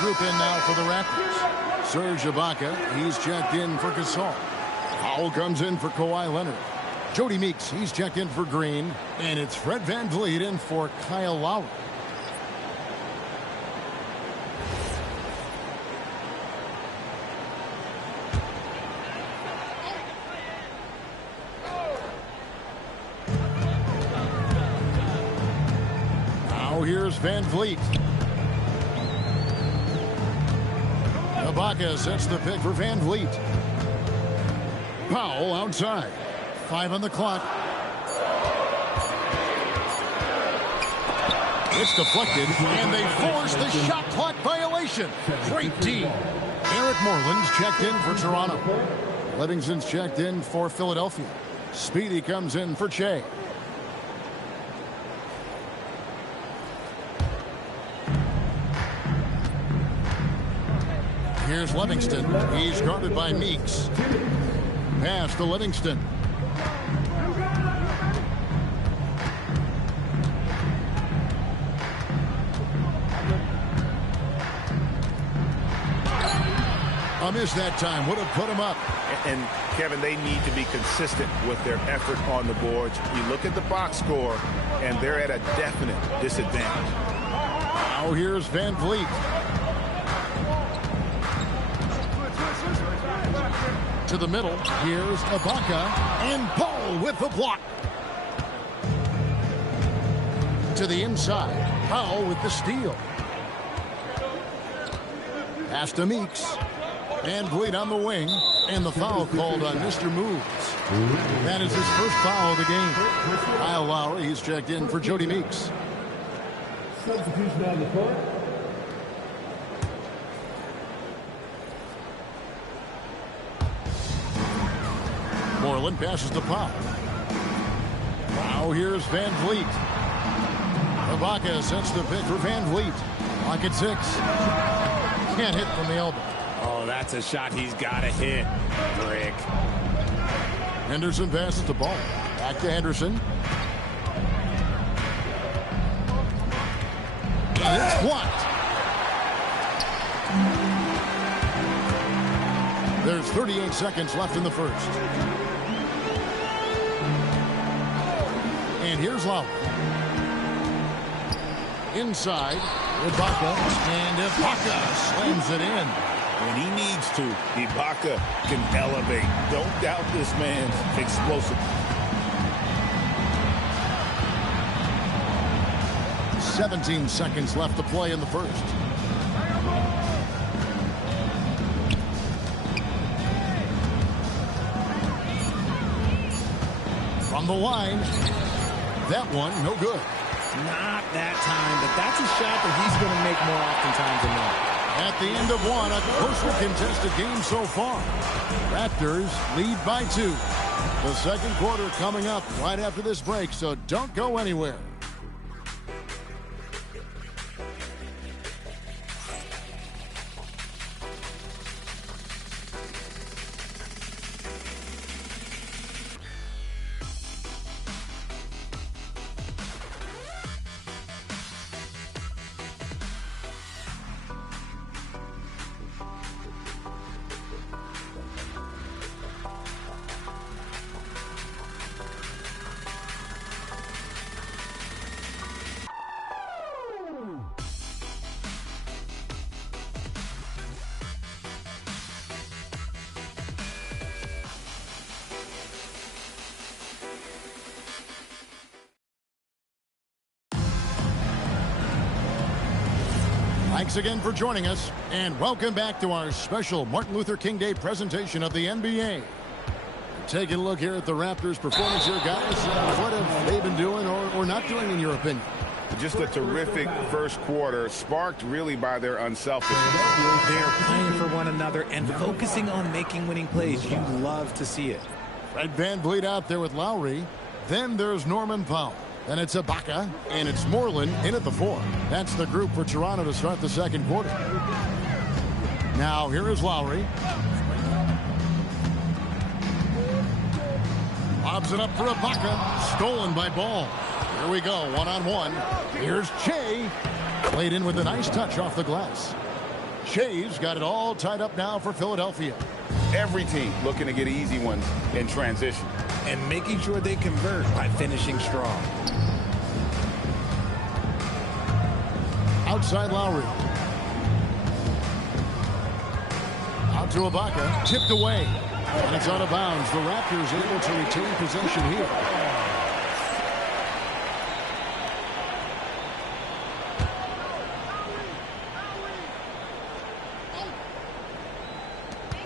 Group in now for the Raptors. Serge Ibaka, he's checked in for Gasol. Powell comes in for Kawhi Leonard. Jody Meeks, he's checked in for Green. And it's Fred VanVleet in for Kyle Lowry. Now here's VanVleet. Ibaka sets the pick for VanVleet. Powell outside. 5 on the clock. It's deflected, and they force the shot clock violation. Great D. Eric Moreland's checked in for Toronto. Livingston's checked in for Philadelphia. Speedy comes in for Che. Here's Livingston. He's guarded by Meeks. Pass to Livingston. A miss that time would have put him up. And Kevin, they need to be consistent with their effort on the boards. You look at the box score, and they're at a definite disadvantage. Now here's VanVleet. To the middle. Here's Ibaka. And Paul with the block. To the inside. Powell with the steal. Pass to Meeks. VanVleet on the wing. And the foul called on Mr. Moves. That is his first foul of the game. Kyle Lowry, he's checked in for Jody Meeks. Substitution on the court. Moreland passes to Powell. Now here's VanVleet. Ibaka sets the pick for VanVleet. Clock at 6. Can't hit from the elbow. Oh, that's a shot he's got to hit. Brick. Henderson passes the ball. Back to Henderson. And it's blocked. There's 38 seconds left in the first. And here's Lowry. Inside, Ibaka, and Ibaka slams it in. When he needs to, Ibaka can elevate. Don't doubt this man's explosive. 17 seconds left to play in the first. From the line, that one no good. Not that time, but that's a shot that he's going to make more oftentimes than not. At the end of one, a closely contested game so far. Raptors lead by 2. The second quarter coming up right after this break, so don't go anywhere. Thanks again for joining us, and welcome back to our special Martin Luther King Day presentation of the NBA. Taking a look here at the Raptors' performance here, guys. What have they been doing or not doing, in your opinion? Just a terrific first quarter, sparked really by their unselfishness. They're playing for one another and focusing on making winning plays. You love to see it. Fred VanVleet out there with Lowry. Then there's Norman Powell. Then it's Ibaka, and it's Moreland in at the 4. That's the group for Toronto to start the second quarter. Now, here is Lowry. Lobs it up for Ibaka. Stolen by Ball. Here we go, one-on-one. Here's Shea. Played in with a nice touch off the glass. Shea's got it all tied up now for Philadelphia. Every team looking to get easy ones in transition. And making sure they convert by finishing strong. Outside Lowry. Out to Ibaka. Tipped away. And it's out of bounds. The Raptors able to retain possession here.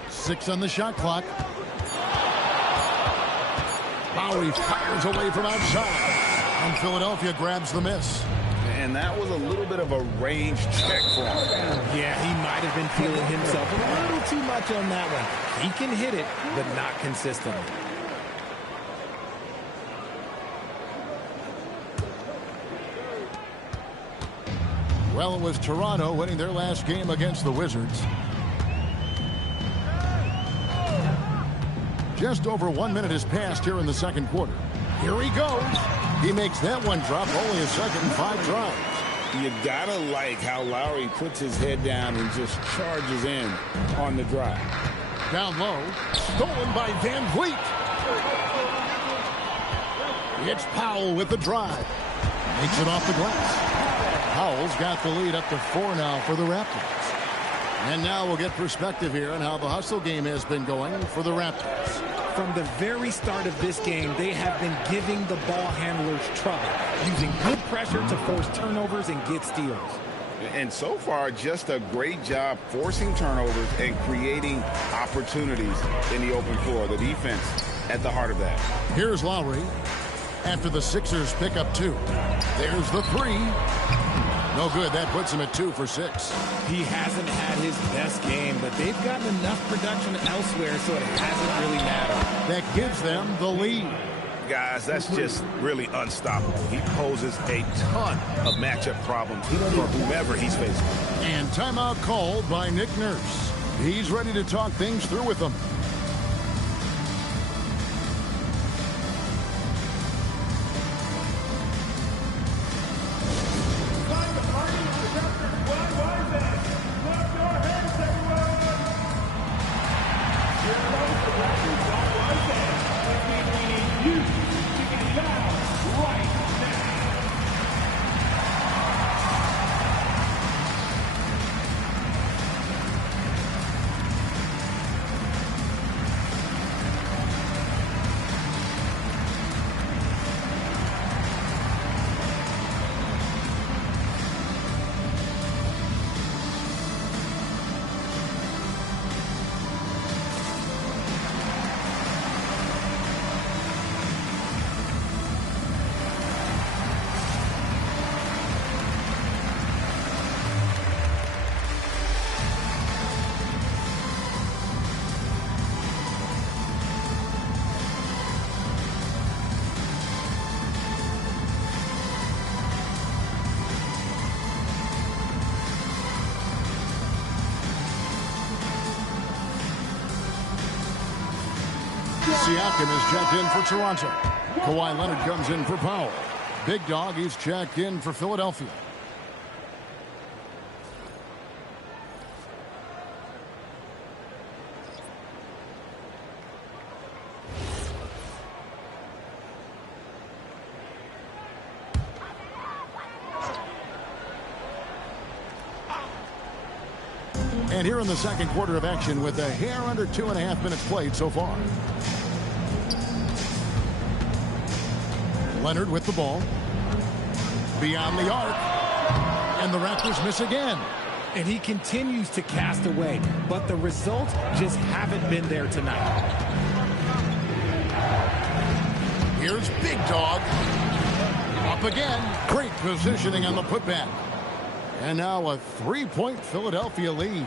Six on the shot clock. Lowry fires away from outside. And Philadelphia grabs the miss. And that was a little bit of a range check for him. Yeah, he might have been feeling himself a little too much on that one. He can hit it, but not consistently. Well, it was Toronto winning their last game against the Wizards. Just over 1 minute has passed here in the second quarter. Here he goes. He makes that one drop, only a second and 5 drives. You gotta like how Lowry puts his head down and just charges in on the drive. Down low, stolen by VanVleet. It's Powell with the drive. Makes it off the glass. Powell's got the lead up to 4 now for the Raptors. And now we'll get perspective here on how the hustle game has been going for the Raptors. From the very start of this game, they have been giving the ball handlers trouble, using good pressure to force turnovers and get steals. And so far, just a great job forcing turnovers and creating opportunities in the open floor. The defense at the heart of that. Here's Lowry after the Sixers pick up 2. There's the 3. No good. That puts him at 2 for 6. He hasn't had his best game, but they've gotten enough production elsewhere, so it hasn't really mattered. That gives them the lead. Guys, that's just really unstoppable. He poses a ton of matchup problems for whomever he's facing. And timeout called by Nick Nurse. He's ready to talk things through with them. Right Siakam is checked in for Toronto. Kawhi Leonard comes in for Powell. Big Dog, he's checked in for Philadelphia. And here in the second quarter of action with a hair under 2.5 minutes played so far. Leonard with the ball. Beyond the arc. And the Raptors miss again. And he continues to cast away, but the results just haven't been there tonight. Here's Big Dog. Up again. Great positioning on the putback. And now a 3-point Philadelphia lead.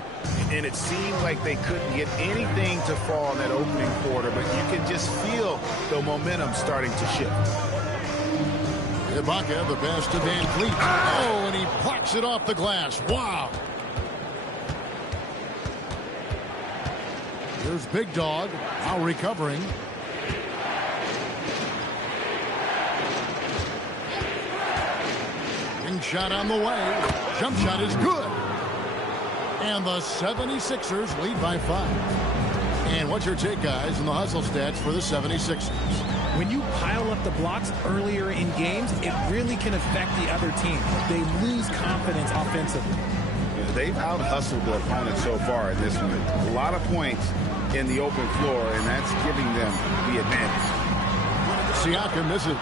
And it seemed like they couldn't get anything to fall in that opening quarter, but you can just feel the momentum starting to shift. Ibaka, the best of Van Fleet. Oh, and he plucks it off the glass. Wow. Here's Big Dog, now recovering. Shot on the way. Jump shot is good. And the 76ers lead by 5. And what's your take, guys, on the hustle stats for the 76ers? When you pile up the blocks earlier in games, it really can affect the other team. They lose confidence offensively. Yeah, they've out-hustled their opponent so far in this one. A lot of points in the open floor, and that's giving them the advantage. Siakam misses.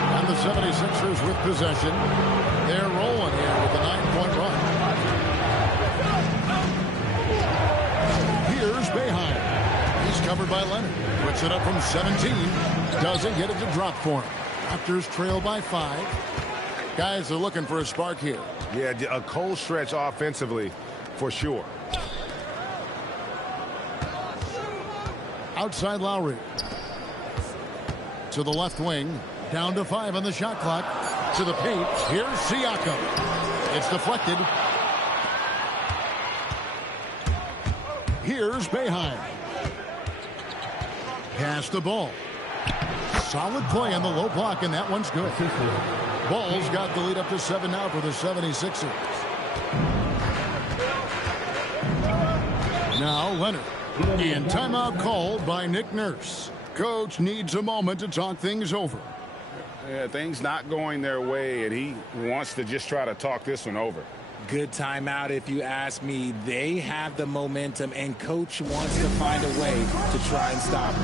And the 76ers with possession. They're rolling here with a 9-point run. Here's Boeheim. He's covered by Leonard. Puts it up from 17. Doesn't get it to drop for him. Raptors trail by 5. Guys are looking for a spark here. Yeah, a cold stretch offensively for sure. Outside Lowry. To the left wing. Down to 5 on the shot clock. To the paint. Here's Siakam. It's deflected. Here's Boeheim. Pass the ball. Solid play on the low block, and that one's good. Ball's got the lead up to 7 now for the 76ers. Now Leonard. And timeout called by Nick Nurse. Coach needs a moment to talk things over. Yeah, things not going their way, and he wants to just try to talk this one over. Good timeout if you ask me. They have the momentum, and Coach wants to find a way to try and stop it.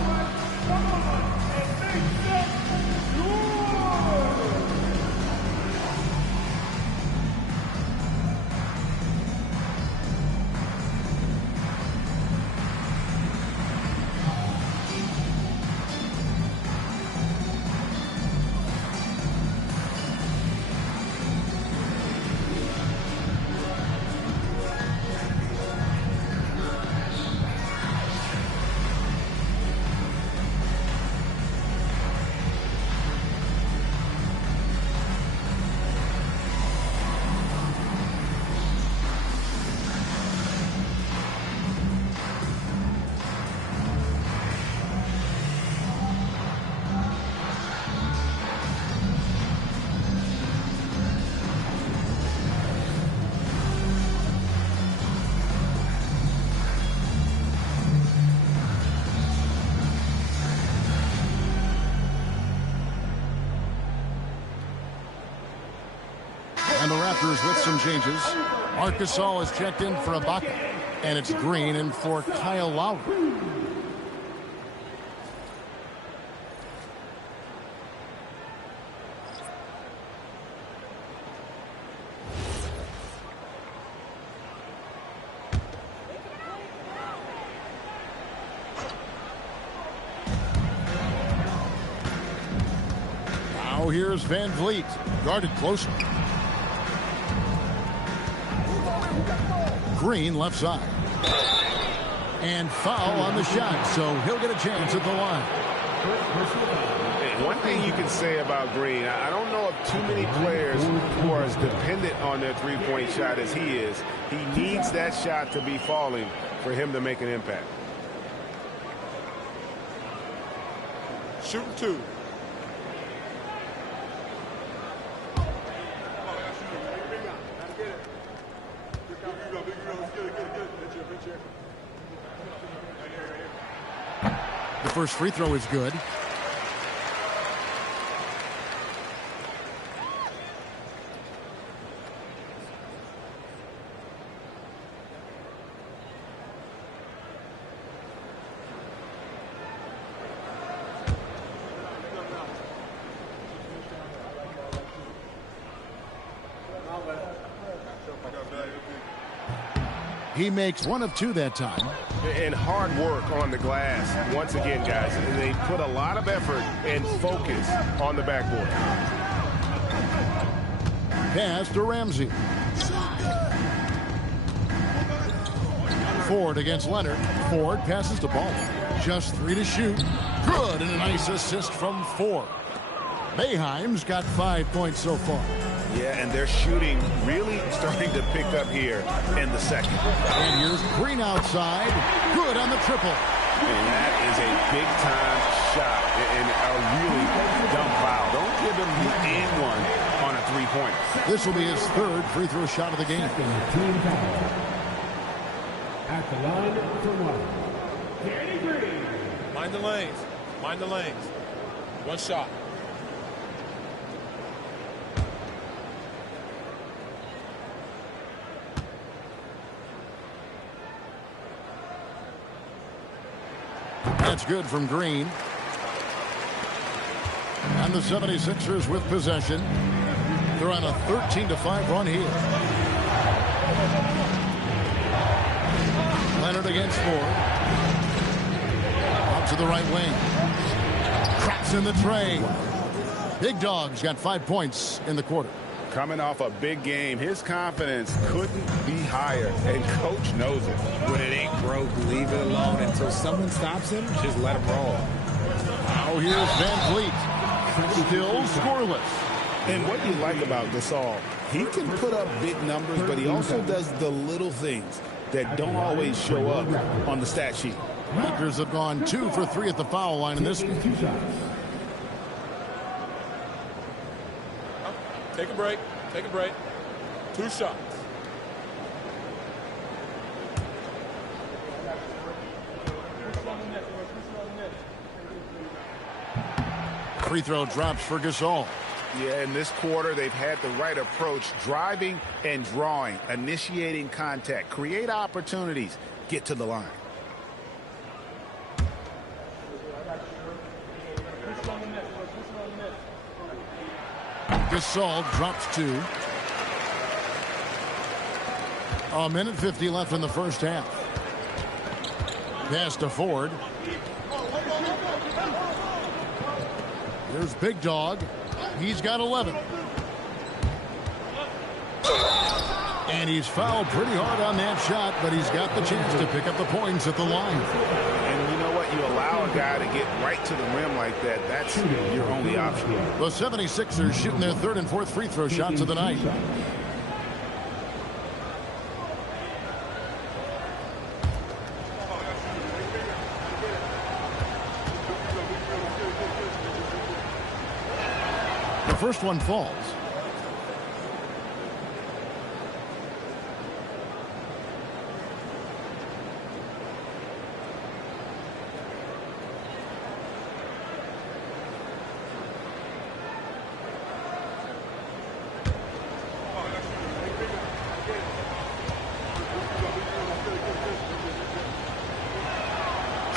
And the Raptors with some changes. Marc Gasol is checked in for Ibaka. And it's Green in for Kyle Lowry. Now here's Van Vliet, guarded closer. Green left side. And foul on the shot, so he'll get a chance at the line. One thing you can say about Green, I don't know of too many players who are as dependent on their three-point shot as he is. He needs that shot to be falling for him to make an impact. Shooting 2. The first free throw is good. He makes 1 of 2 that time. And hard work on the glass. Once again, guys, they put a lot of effort and focus on the backboard. Pass to Ramsey. Ford against Leonard. Ford passes the ball. Just 3 to shoot. Good, and a nice assist from Ford. Boeheim's got 5 points so far. Yeah, and their shooting really starting to pick up here in the second. And here's Green outside. Good on the triple. And that is a big-time shot and a really dumb foul. Don't give him the and one on a three-pointer. This will be his 3rd free throw shot of the game. Team foul. At the line for 1. Danny Green. Mind the lanes. Mind the lanes. 1 shot. That's good from Green. And the 76ers with possession. They're on a 13-5 run here. Leonard against Ford. Up to the right wing. Cracks in the tray. Big Dog's got 5 points in the quarter. Coming off a big game, his confidence couldn't be higher, and Coach knows it. When it ain't broke, leave it alone until someone stops him. Just let him roll. Now here's Van Vliet. Still scoreless. And what you like about Gasol, he can put up big numbers, but he also does the little things that don't always show up on the stat sheet. Lakers have gone 2 for 3 at the foul line in this one. Take a break. Take a break. 2 shots. Free throw drops for Gasol. Yeah, in this quarter, they've had the right approach, driving and drawing, initiating contact, create opportunities, get to the line. Gasol drops 2. 1:50 left in the first half. Pass to Ford. Here's Big Dog. He's got 11. And he's fouled pretty hard on that shot, but he's got the chance to pick up the points at the line. And you know what? You allow a guy to get right to the rim like that. That's your only option. The 76ers shooting their 3rd and 4th free throw shots of the night. The first one falls.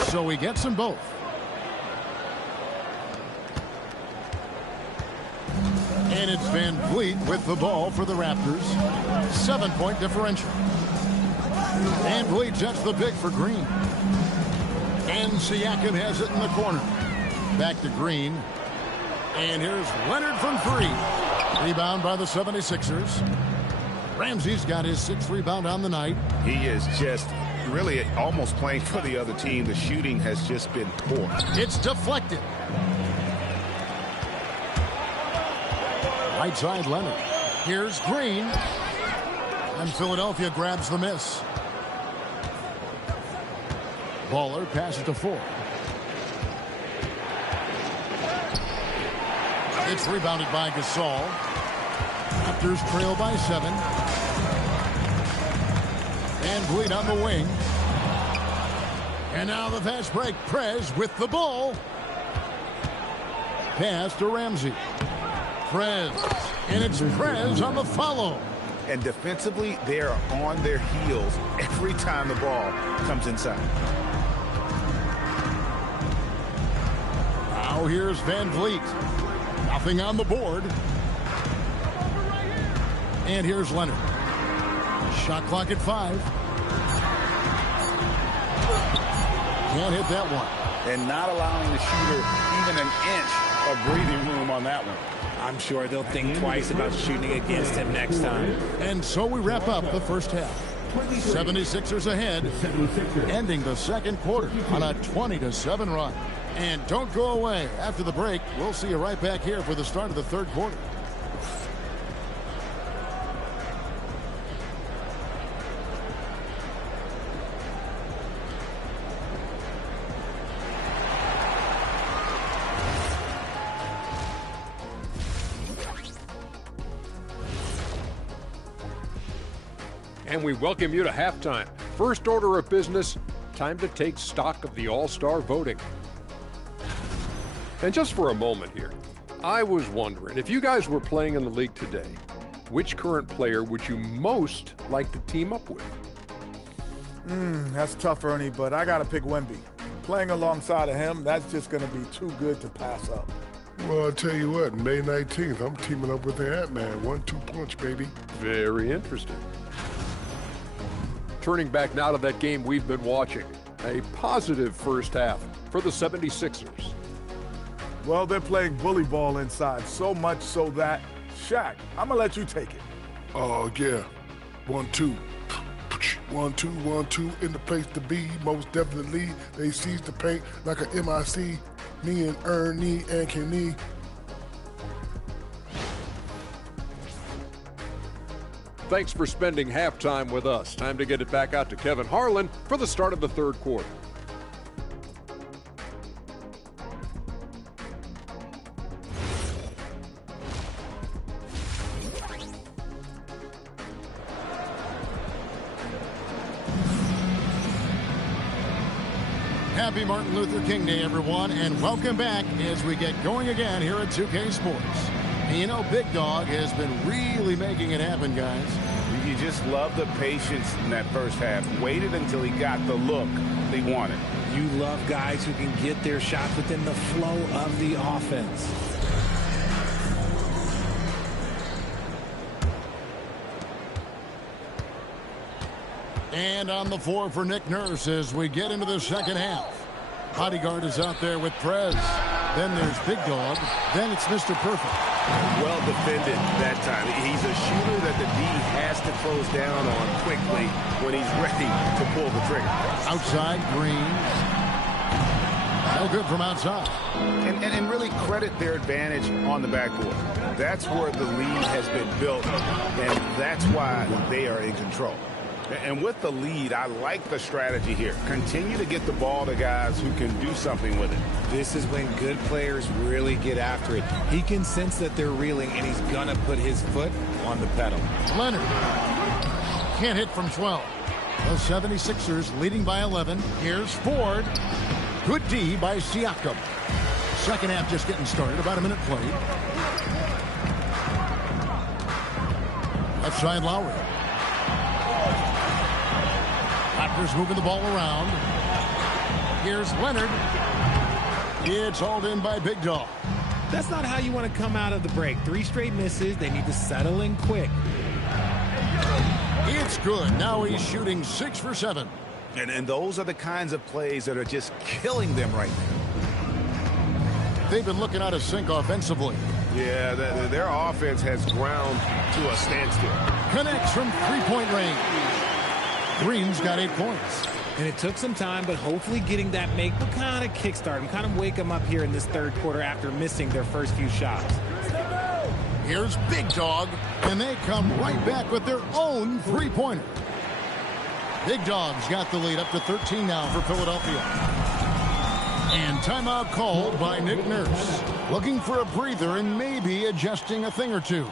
So he gets them both. And it's Van Vliet with the ball for the Raptors. 7-point differential. Van Vliet sets the pick for Green. And Siakam has it in the corner. Back to Green. And here's Leonard from 3. Rebound by the 76ers. Ramsey's got his 6th rebound on the night. He is just really almost playing for the other team. The shooting has just been poor. It's deflected. Right side Leonard. Here's Green. And Philadelphia grabs the miss. Baller passes to Ford. It's rebounded by Gasol. Raptors trail by 7. And Vliet on the wing. And now the fast break. Prez with the ball. Pass to Ramsey. Prez. And it's Prez on the follow. And defensively, they are on their heels every time the ball comes inside. Now here's Van Vliet. Nothing on the board. And here's Leonard. Shot clock at 5. Can't hit that one. And not allowing the shooter even an inch of breathing room on that one. I'm sure they'll think twice about shooting against him next time. And so we wrap up the first half. 76ers ahead, ending the second quarter on a 20-7 run. And don't go away. After the break, we'll see you right back here for the start of the third quarter. And we welcome you to halftime. First order of business, time to take stock of the All-Star voting. And just for a moment here, I was wondering, if you guys were playing in the league today, which current player would you most like to team up with? That's tough, Ernie, but I got to pick Wemby. Playing alongside of him, that's just going to be too good to pass up. Well, I'll tell you what, May 19th, I'm teaming up with the Ant-Man. 1-2 punch, baby. Very interesting. Turning back now to that game we've been watching. A positive first half for the 76ers. Well, they're playing bully ball inside, so much so that, Shaq, I'm going to let you take it. Oh, yeah. 1-2. 1-2, 1-2 in the place to be. Most definitely, they seize the paint like a MIC. Me and Ernie and Kenny. Thanks for spending halftime with us. Time to get it back out to Kevin Harlan for the start of the third quarter. Happy Martin Luther King Day, everyone, and welcome back as we get going again here at 2K Sports. And you know, Big Dog has been really making it happen, guys. You just love the patience in that first half. Waited until he got the look they wanted. You love guys who can get their shots within the flow of the offense. And on the floor for Nick Nurse as we get into the second half. Bodyguard is out there with Prez. Then there's Big Dog. Then it's Mr. Perfect. Well defended that time. He's a shooter that the D has to close down on quickly when he's ready to pull the trigger. Outside, Green. No good from outside. And really credit their advantage on the backboard. That's where the lead has been built, and that's why they are in control. And with the lead, I like the strategy here. Continue to get the ball to guys who can do something with it. This is when good players really get after it. He can sense that they're reeling, and he's going to put his foot on the pedal. Leonard can't hit from 12. The 76ers leading by 11. Here's Ford. Good D by Siakam. Second half just getting started. About a minute played. Left side, Lowry. Raptors moving the ball around. Here's Leonard. It's hauled in by Big Dog. That's not how you want to come out of the break. 3 straight misses. They need to settle in quick. It's good. Now he's shooting 6 for 7. And those are the kinds of plays that are just killing them right now. They've been looking out of sync offensively. Yeah, their offense has ground to a standstill. Connects from three-point range. Green's got 8 points. And it took some time, but hopefully getting that make will kind of kickstart and kind of wake them up here in this third quarter after missing their first few shots. Here's Big Dog, and they come right back with their own three-pointer. Big Dog's got the lead up to 13 now for Philadelphia. And timeout called by Nick Nurse. Looking for a breather and maybe adjusting a thing or two.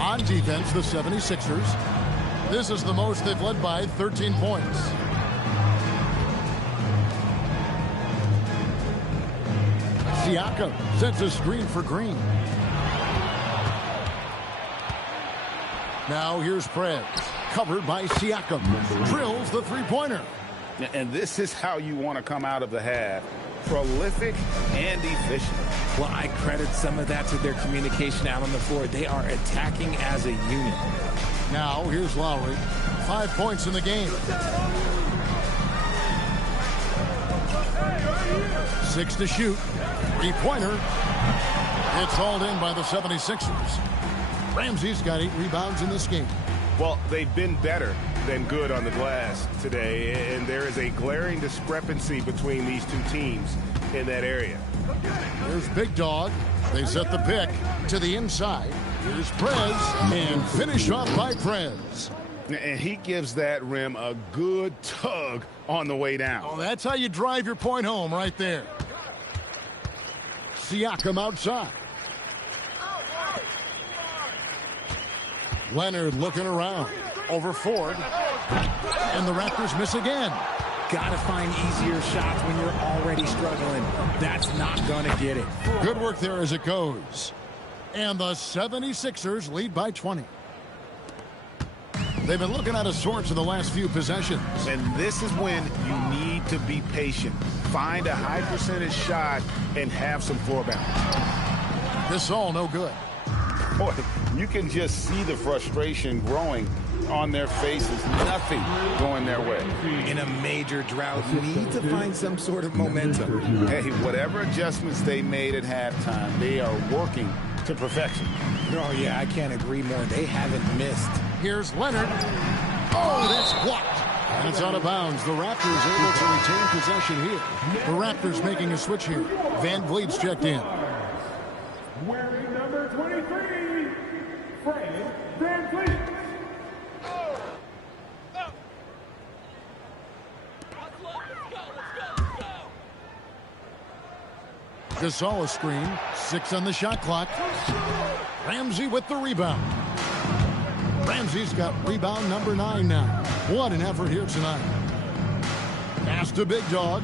On defense, the 76ers. This is the most they've led by 13 points. Siakam sets a screen for Green. Now here's Prez, covered by Siakam. Drills the three-pointer. And this is how you want to come out of the half. Prolific and efficient. Well, I credit some of that to their communication out on the floor. They are attacking as a unit. Now here's Lowry. 5 points in the game. 6 to shoot. Three-pointer. It's hauled in by the 76ers. Ramsey's got 8 rebounds in this game. Well, they've been better than good on the glass today, and there is a glaring discrepancy between these two teams in that area. Here's Big Dog. They set the pick to the inside. Here's Prez, and finish off by Prez. And he gives that rim a good tug on the way down. Oh, that's how you drive your point home right there. Siakam outside. Leonard looking around. Over Ford. And the Raptors miss again. Gotta find easier shots when you're already struggling. That's not gonna get it. Good work there as it goes. And the 76ers lead by 20. They've been looking out of sorts in the last few possessions. And this is when you need to be patient. Find a high percentage shot and have some floor balance. This all no good. Boy, you can just see the frustration growing on their faces. Nothing going their way. In a major drought, you need to find some sort of momentum. Hey, whatever adjustments they made at halftime, they are working to perfection. Oh, yeah, I can't agree more. They haven't missed. Here's Leonard. Oh, that's blocked. And it's out of bounds. The Raptors able to retain possession here. The Raptors making a switch here. Van Vliet's checked in. Wearing number 23, Fred Van Vliet. Gasol a screen. 6 on the shot clock. Ramsey with the rebound. Ramsey's got rebound number 9 now. What an effort here tonight. Pass to Big Dog.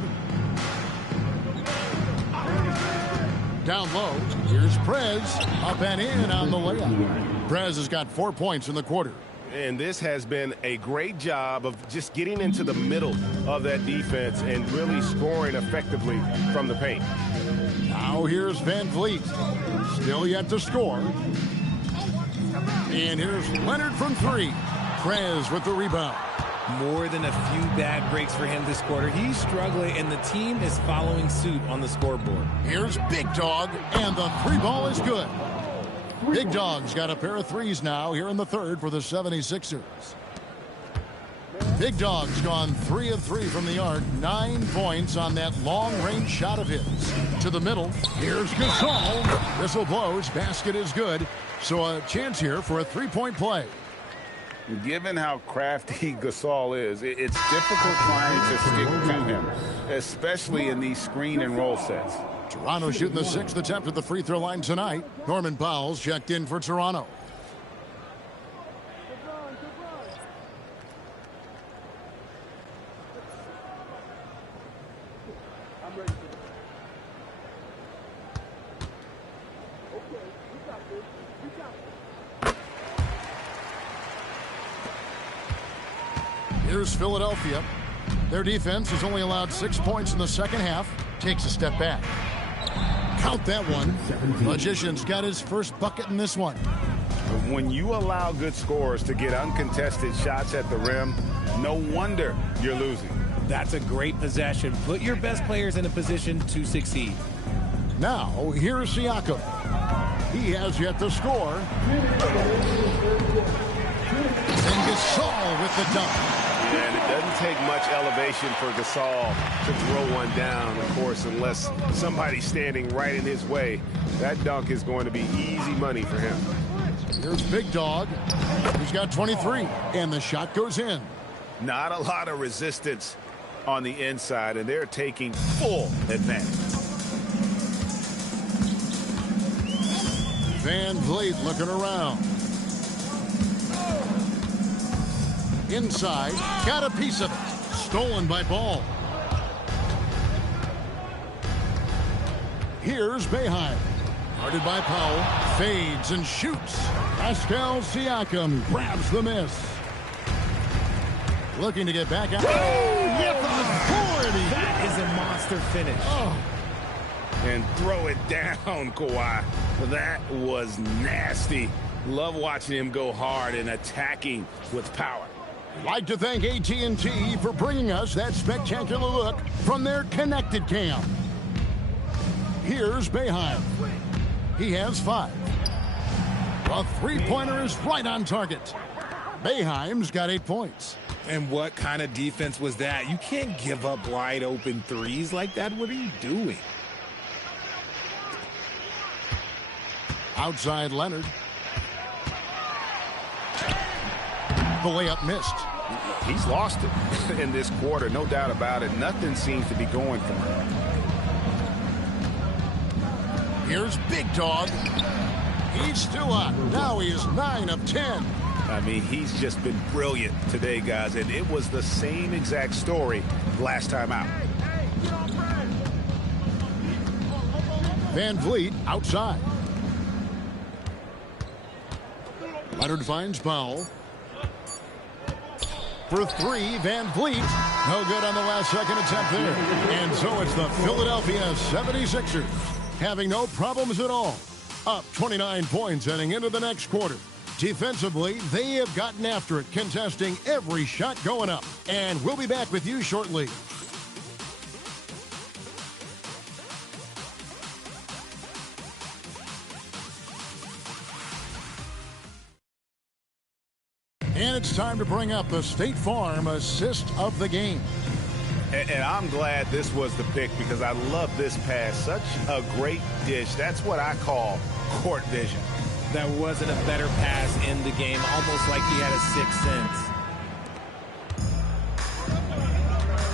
Down low. Here's Prez. Up and in on the layup. Prez has got 4 points in the quarter. And this has been a great job of just getting into the middle of that defense and really scoring effectively from the paint. Now here's Van Vliet. Still yet to score. And here's Leonard from 3. Prez with the rebound. More than a few bad breaks for him this quarter. He's struggling, and the team is following suit on the scoreboard. Here's Big Dog, and the 3 ball is good. Big Dog's got a pair of threes now here in the third for the 76ers. Big Dog's gone 3 of 3 from the arc. 9 points on that long-range shot of his. To the middle. Here's Gasol. Whistle blows. Basket is good. So a chance here for a three-point play. Given how crafty Gasol is, it's difficult trying to stick to him, especially in these screen and roll sets. Toronto shooting the 6th attempt at the free throw line tonight. Norman Powell's checked in for Toronto. Here's Philadelphia. Their defense has only allowed 6 points in the second half. Takes a step back. Count that one. Magician's got his first bucket in this one. When you allow good scorers to get uncontested shots at the rim, no wonder you're losing. That's a great possession. Put your best players in a position to succeed. Now, here's Siakam. He has yet to score. And Gasol with the dunk. And it doesn't take much elevation for Gasol to throw one down, of course, unless somebody's standing right in his way. That dunk is going to be easy money for him. Here's Big Dog. He's got 23, and the shot goes in. Not a lot of resistance on the inside, and they're taking full advantage. Van Vliet looking around. Inside, got a piece of it. Stolen by Ball. Here's Boeheim. Guarded by Powell. Fades and shoots. Pascal Siakam grabs the miss. Looking to get back out. Oh, that is a monster finish. Oh. And throw it down, Kawhi. That was nasty. Love watching him go hard and attacking with power. Like to thank AT&T for bringing us that spectacular look from their connected cam. Here's Boeheim. He has 5. The three-pointer is right on target. Boeheim's got 8 points. And what kind of defense was that? You can't give up wide open threes like that. What are you doing? Outside Leonard. The layup missed. He's lost it in this quarter, no doubt about it. Nothing seems to be going for him. Here's Big Dog. He's still up. Now he is 9 of 10. I mean, he's just been brilliant today, guys, and it was the same exact story last time out. Van Vliet outside. Leonard finds Powell. For 3, Van Vliet. No good on the last second attempt there. And so it's the Philadelphia 76ers having no problems at all. Up 29 points heading into the next quarter. Defensively, they have gotten after it, contesting every shot going up. And we'll be back with you shortly. And it's time to bring up the State Farm assist of the game. And I'm glad this was the pick because I love this pass. Such a great dish. That's what I call court vision. There wasn't a better pass in the game, almost like he had a sixth sense.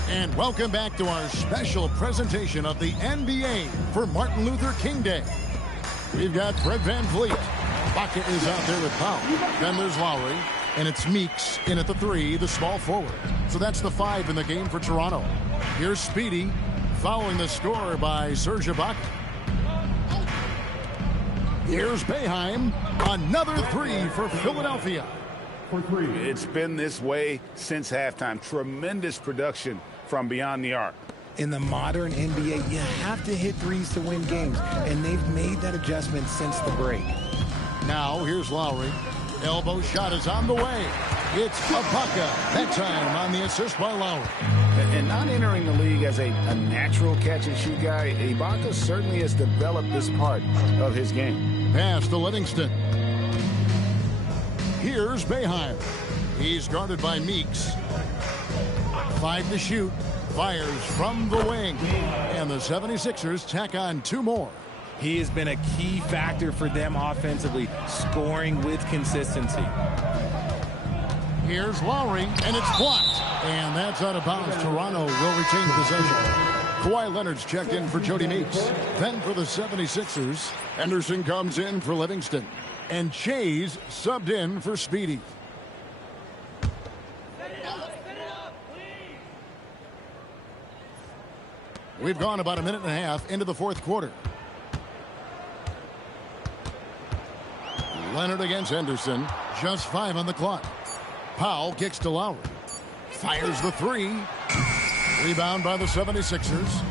And welcome back to our special presentation of the NBA for Martin Luther King Day. We've got Fred Van Vliet. Bucket is out there with Powell. Then there's Lowry. And it's Meeks in at the 3, the small forward. So that's the 5 in the game for Toronto. Here's Speedy following the score by Serge Ibaka. Here's Boeheim. Another 3 for Philadelphia. It's been this way since halftime. Tremendous production from beyond the arc. In the modern NBA, you have to hit threes to win games. And they've made that adjustment since the break. Now here's Lowry. Elbow shot is on the way. It's Ibaka. That time on the assist by Lowry. And not entering the league as a natural catch-and-shoot guy, Ibaka certainly has developed this part of his game. Pass to Livingston. Here's Boeheim. He's guarded by Meeks. 5 to shoot. Fires from the wing. And the 76ers tack on 2 more. He has been a key factor for them offensively, scoring with consistency. Here's Lowry, and it's blocked. And that's out of bounds. Toronto will retain possession. Kawhi Leonard's checked in for Jody Meeks. Then for the 76ers, Henderson comes in for Livingston. And Chase subbed in for Speedy. We've gone about a minute and a half into the fourth quarter. Leonard against Henderson. Just 5 on the clock. Powell kicks to Lowry. Fires the 3. Rebound by the 76ers.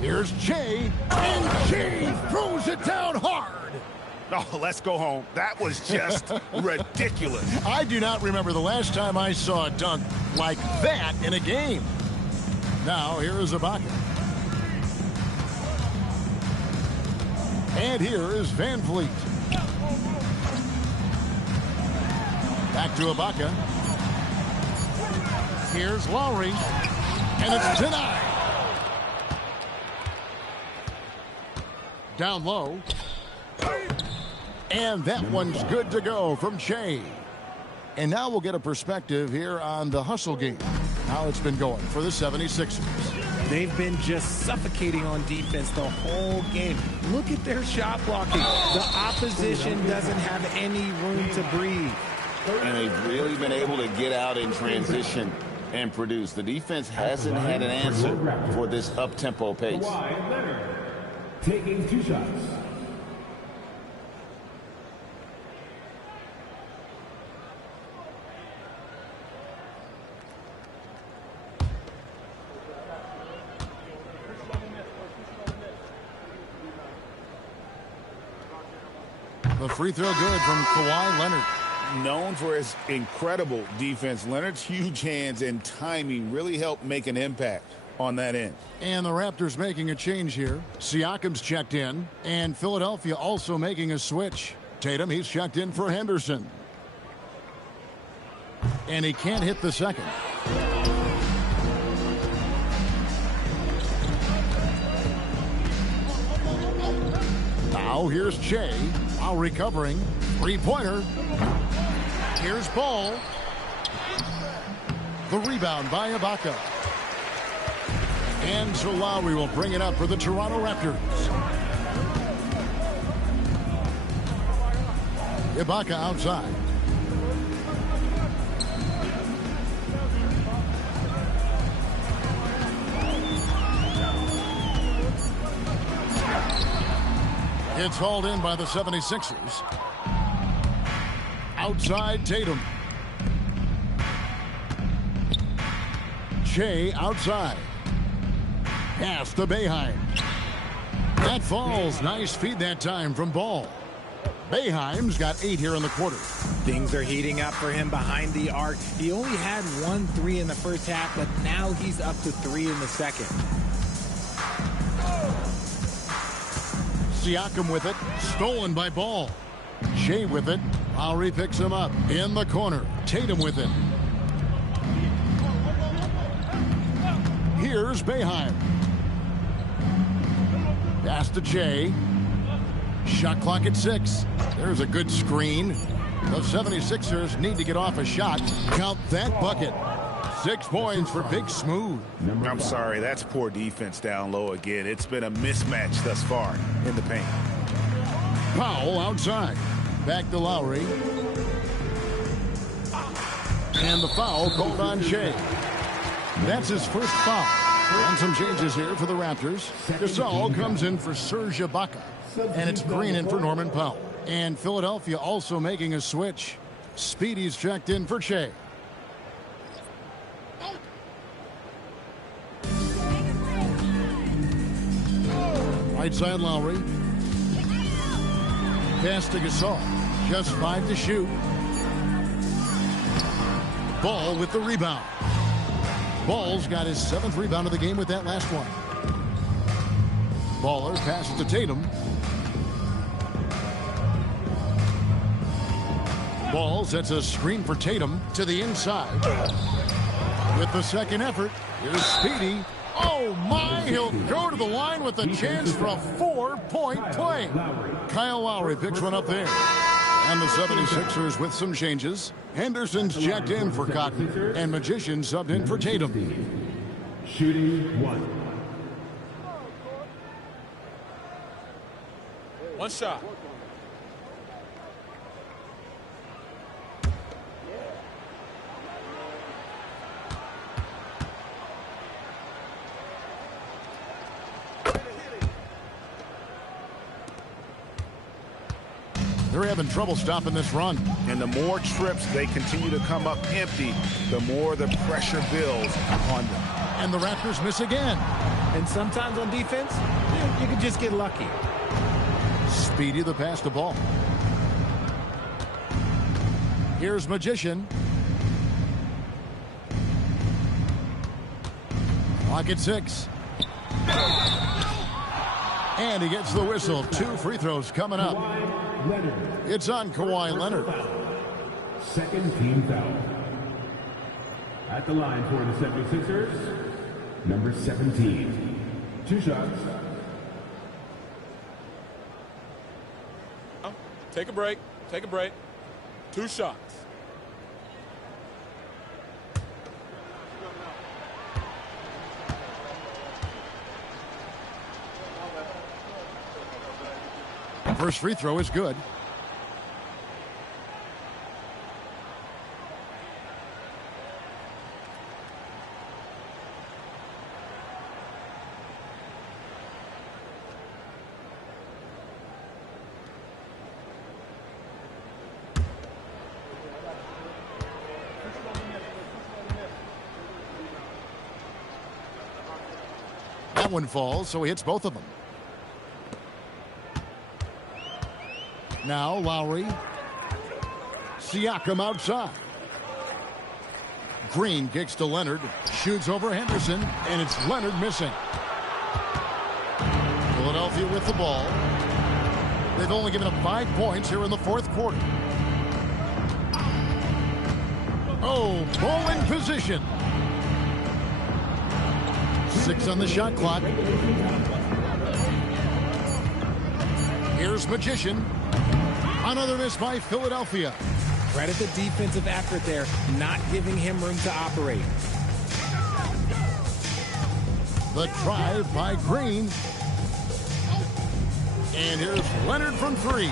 Here's Che. And Che throws it down hard. Oh, let's go home. That was just ridiculous. I do not remember the last time I saw a dunk like that in a game. Now, here is Ibaka. And here is Van Vliet. Back to Ibaka. Here's Lowry. And it's denied. Down low. And that one's good to go from Che. And now we'll get a perspective here on the hustle game. How it's been going for the 76ers. They've been just suffocating on defense the whole game. Look at their shot blocking. The opposition doesn't have any room to breathe. And they've really been able to get out in transition and produce. The defense hasn't had an answer for this up-tempo pace. Taking 2 shots. The free throw good from Kawhi Leonard. Known for his incredible defense, Leonard's huge hands and timing really helped make an impact on that end. And the Raptors making a change here. Siakam's checked in, and Philadelphia also making a switch. Tatum, he's checked in for Henderson. And he can't hit the second. Now here's Che. Now recovering. 3-pointer. Here's Ball. The rebound by Ibaka. And so Lowry will bring it up for the Toronto Raptors. Ibaka outside. It's hauled in by the 76ers. Outside Tatum. Che outside. Pass to Boeheim. That falls. Nice feed that time from Ball. Boeheim's got 8 here in the quarter. Things are heating up for him behind the arc. He only had 1 3 in the first half, but now he's up to 3 in the second. Siakam with it. Stolen by Ball. Shea with it. Lowry picks him up. In the corner. Tatum with it. Here's Boeheim. Pass to Che. Shot clock at 6. There's a good screen. The 76ers need to get off a shot. Count that bucket. 6 points for Big Smooth. I'm sorry, that's poor defense down low again. It's been a mismatch thus far in the paint. Powell outside. Back to Lowry. And the foul called on Shea. That's his first foul. And some changes here for the Raptors. Gasol comes in for Serge Ibaka. And it's Green in for Norman Powell. And Philadelphia also making a switch. Speedy's checked in for Shea. Right side Lowry. Pass to Gasol. Just 5 to shoot. Ball with the rebound. Ball's got his 7th rebound of the game with that last one. Baller passes to Tatum. Ball sets a screen for Tatum to the inside. With the second effort, here's Speedy. Oh, my, he'll go to the line with a chance for a 4-point play. Kyle Lowry picks one up there. And the 76ers with some changes. Henderson's checked in for Cotton, and Magician subbed in for Tatum. Shooting 1. One shot. They're having trouble stopping this run. And the more trips they continue to come up empty, the more the pressure builds on them. And the Raptors miss again. And sometimes on defense, you can just get lucky. Speedy the pass to Ball. Here's Magician. Clock at 6. And he gets the whistle. 2 free throws coming up. It's on Kawhi Leonard. Second team foul. At the line for the 76ers, number 17. 2 shots. Take a break. Take a break. 2 shots. First free throw is good. That one falls, so he hits both of them. Now Lowry. Siakam outside. Green kicks to Leonard. Shoots over Henderson. And it's Leonard missing. Philadelphia with the ball. They've only given up 5 points here in the 4th quarter. Oh, ball in position. 6 on the shot clock. Here's Magician. Another miss by Philadelphia. Credit the defensive effort there, not giving him room to operate. The drive by Green. And here's Leonard from 3.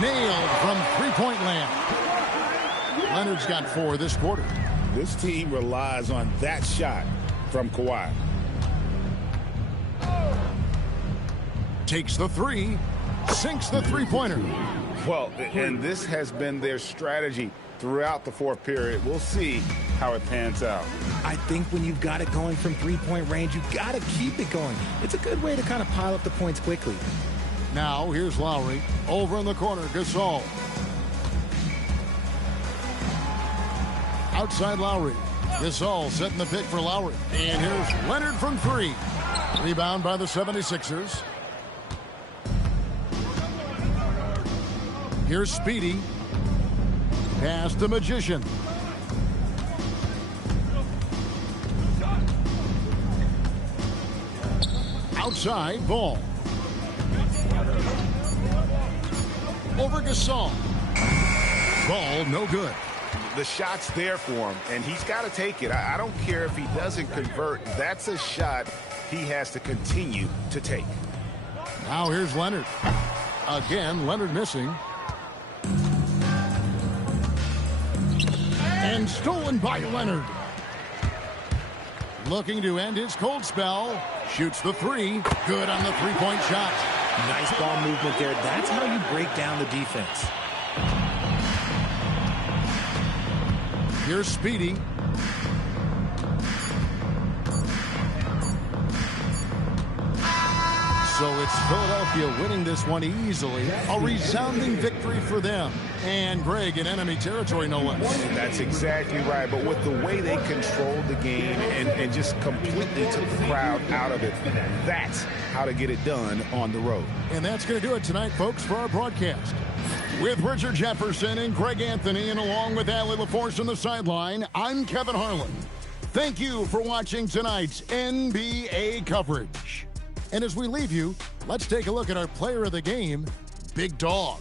Nailed from three-point land. Leonard's got 4 this quarter. This team relies on that shot from Kawhi. Takes the 3. Sinks the three-pointer. Well, and this has been their strategy throughout the 4th period. We'll see how it pans out. I think when you've got it going from three-point range, you've got to keep it going. It's a good way to kind of pile up the points quickly. Now, here's Lowry. Over in the corner, Gasol. Outside Lowry. Gasol setting the pick for Lowry. And here's Leonard from 3. Rebound by the 76ers. Here's Speedy. Pass to Magician. Outside, Ball. Over Gasol. Ball, no good. The shot's there for him, and he's got to take it. I don't care if he doesn't convert. That's a shot he has to continue to take. Now here's Leonard. Again, Leonard missing. And stolen by Leonard. Looking to end his cold spell. Shoots the 3. Good on the three-point shot. Nice ball movement there. That's how you break down the defense. Here's Speedy. So it's Philadelphia winning this one easily. A resounding victory for them. And Greg in enemy territory, no less. That's exactly right. But with the way they controlled the game and just completely took the crowd out of it, that's how to get it done on the road. And that's going to do it tonight, folks, for our broadcast. With Richard Jefferson and Greg Anthony, and along with Allie LaForce on the sideline, I'm Kevin Harlan. Thank you for watching tonight's NBA coverage. And as we leave you, let's take a look at our player of the game, Big Dog.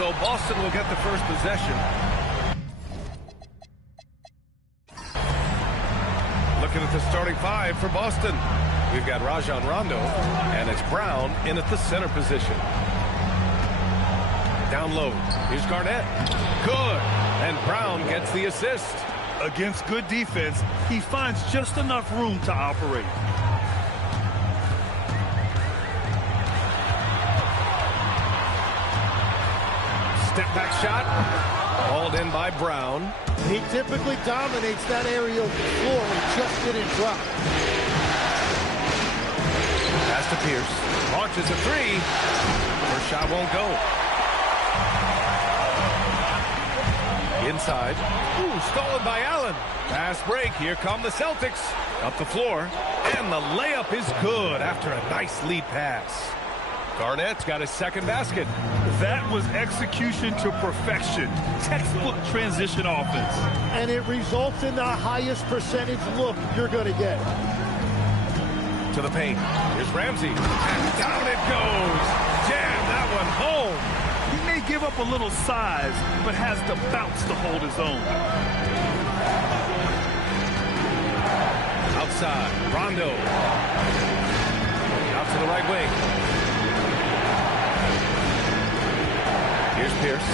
So Boston will get the first possession. Looking at the starting five for Boston. We've got Rajon Rondo, and it's Brown in at the center position. Down low. Here's Garnett. Good. And Brown gets the assist. Against good defense, he finds just enough room to operate. Step back shot. Hauled in by Brown. He typically dominates that area of the floor. He just didn't drop. Pass to Pierce. Launches a three. First shot won't go. Inside. Ooh, stolen by Allen. Fast break. Here come the Celtics. Up the floor. And the layup is good after a nice lead pass. Garnett's got his second basket. That was execution to perfection. Textbook transition offense. And it results in the highest percentage look you're going to get. To the paint. Here's Ramsey. And down it goes. Jam that one home. He may give up a little size, but has the bounce to hold his own. Outside. Rondo. Out to the right wing. Here's Pierce.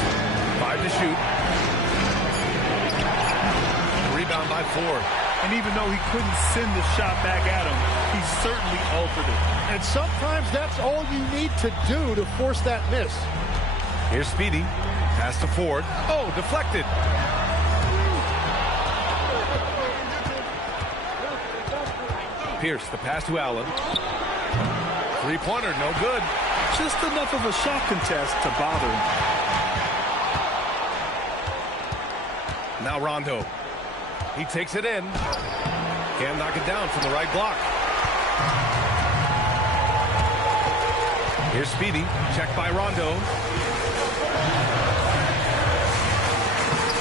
5 to shoot. Rebound by Ford. And even though he couldn't send the shot back at him, he certainly altered it. And sometimes that's all you need to do to force that miss. Here's Speedy. Pass to Ford. Oh, deflected. Pierce, the pass to Allen. Three-pointer, no good. Just enough of a shot contest to bother him. Now Rondo. He takes it in. Can't knock it down from the right block. Here's Speedy. Checked by Rondo.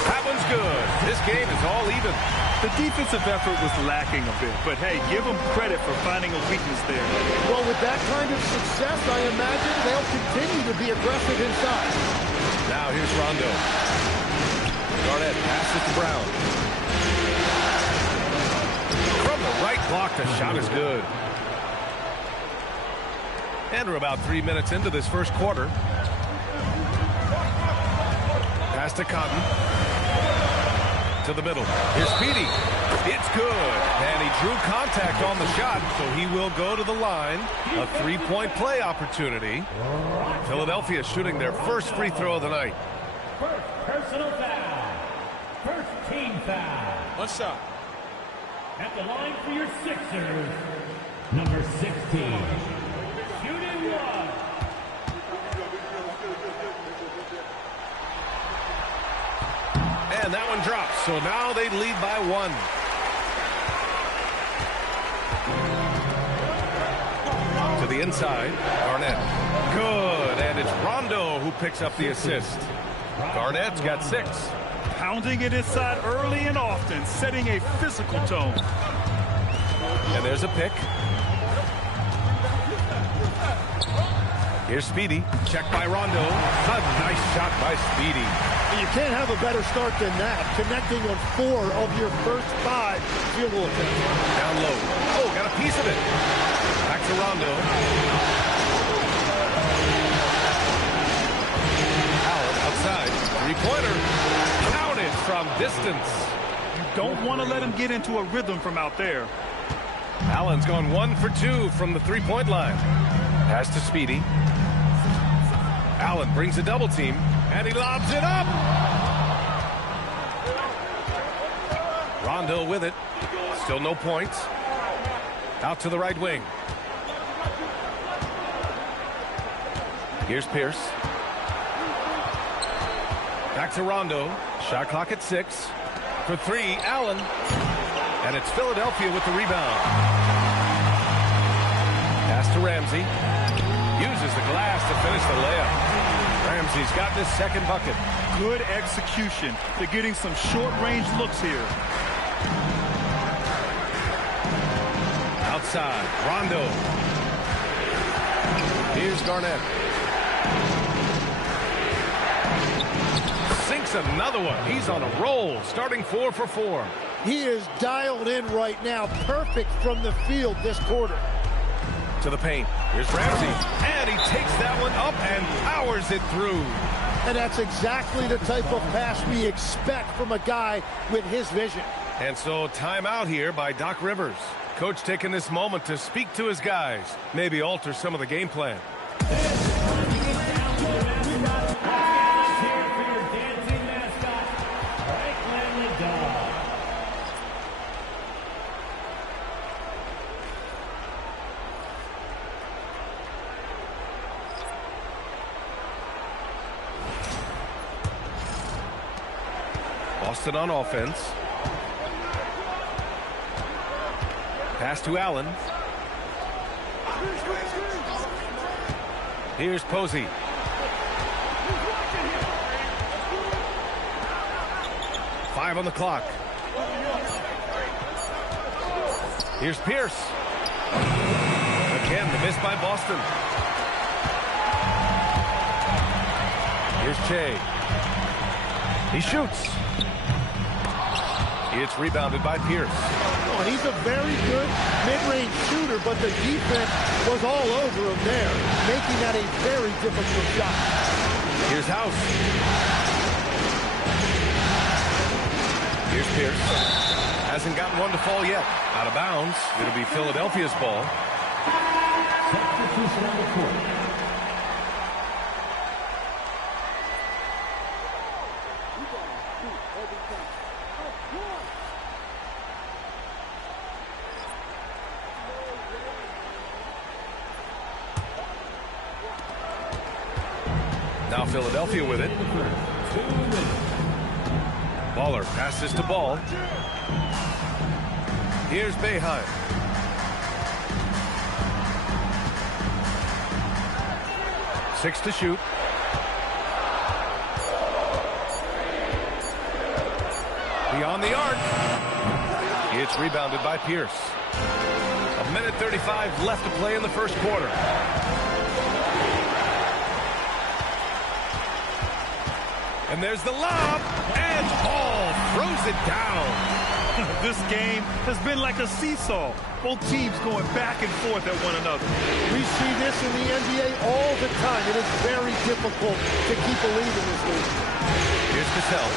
That one's good. This game is all even. The defensive effort was lacking a bit, but hey, give them credit for finding a weakness there. Well, with that kind of success, I imagine they'll continue to be aggressive inside. Now here's Rondo. Garnett passes to Brown. From the right block, the shot is good. And we're about 3 minutes into this first quarter. Pass to Cotton. To the middle. Here's Speedy. It's good. And he drew contact on the shot, so he will go to the line. A three-point play opportunity. Philadelphia shooting their first free throw of the night. First personal foul. First team foul. One shot. At the line for your Sixers, number 16. Shooting one. And that one drops, so now they lead by one. To the inside, Garnett. Good, and it's Rondo who picks up the assist. Garnett's got 6. Pounding it inside early and often, setting a physical tone. And there's a pick. Here's Speedy, checked by Rondo. A nice shot by Speedy. You can't have a better start than that, connecting on 4 of your first 5 field goal attempts. Down low. Oh, got a piece of it. Back to Rondo. Allen outside. Three-pointer. Counted from distance. You don't want to let him get into a rhythm from out there. Allen's gone 1 for 2 from the three-point line. Pass to Speedy. Allen brings a double team, and he lobs it up. Rondo with it. Still no points. Out to the right wing. Here's Pierce. Back to Rondo. Shot clock at 6. For 3, Allen. And it's Philadelphia with the rebound. Pass to Ramsey. Uses the glass to finish the layup. Ramsey's got this second bucket. Good execution. They're getting some short-range looks here. Outside, Rondo. Here's Garnett. makes another one. He's on a roll, starting 4 for 4. He is dialed in right now. Perfect from the field this quarter. To the paint. Here's Ramsey. And he takes that one up and powers it through. And that's exactly the type of pass we expect from a guy with his vision. And so timeout here by Doc Rivers. Coach taking this moment to speak to his guys. Maybe alter some of the game plan. Boston on offense. Pass to Allen. Here's Posey. Five on the clock. Here's Pierce. Again, the miss by Boston. Here's Che. He shoots. It's rebounded by Pierce. Oh, and he's a very good mid-range shooter, but the defense was all over him there, making that a very difficult shot. Here's House. Here's Pierce. Hasn't gotten one to fall yet. Out of bounds. It'll be Philadelphia's ball. Substitution on the court. Now Philadelphia with it. Baller passes to Ball. Here's Boeheim. Six to shoot. Beyond the arc. It's rebounded by Pierce. 1:35 left to play in the first quarter. And there's the lob, and Ball throws it down. This game has been like a seesaw. Both teams going back and forth at one another. We see this in the NBA all the time. It is very difficult to keep a lead in this league. Here's Cassell.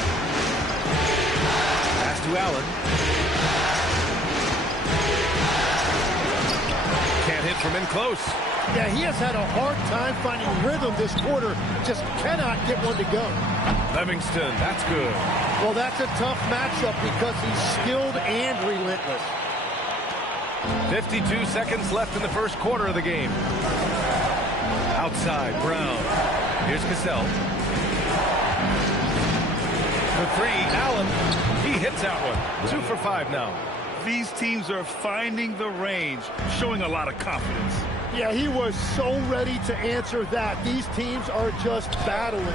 Pass to Allen. Can't hit from in close. Yeah, he has had a hard time finding rhythm this quarter. Just cannot get one to go. Livingston, that's good. Well, that's a tough matchup because he's skilled and relentless. 52 seconds left in the first quarter of the game. Outside, Brown. Here's Cassell. For three, Allen. He hits that one. 2 for 5 now. These teams are finding the range, showing a lot of confidence. Yeah, he was so ready to answer that. These teams are just battling.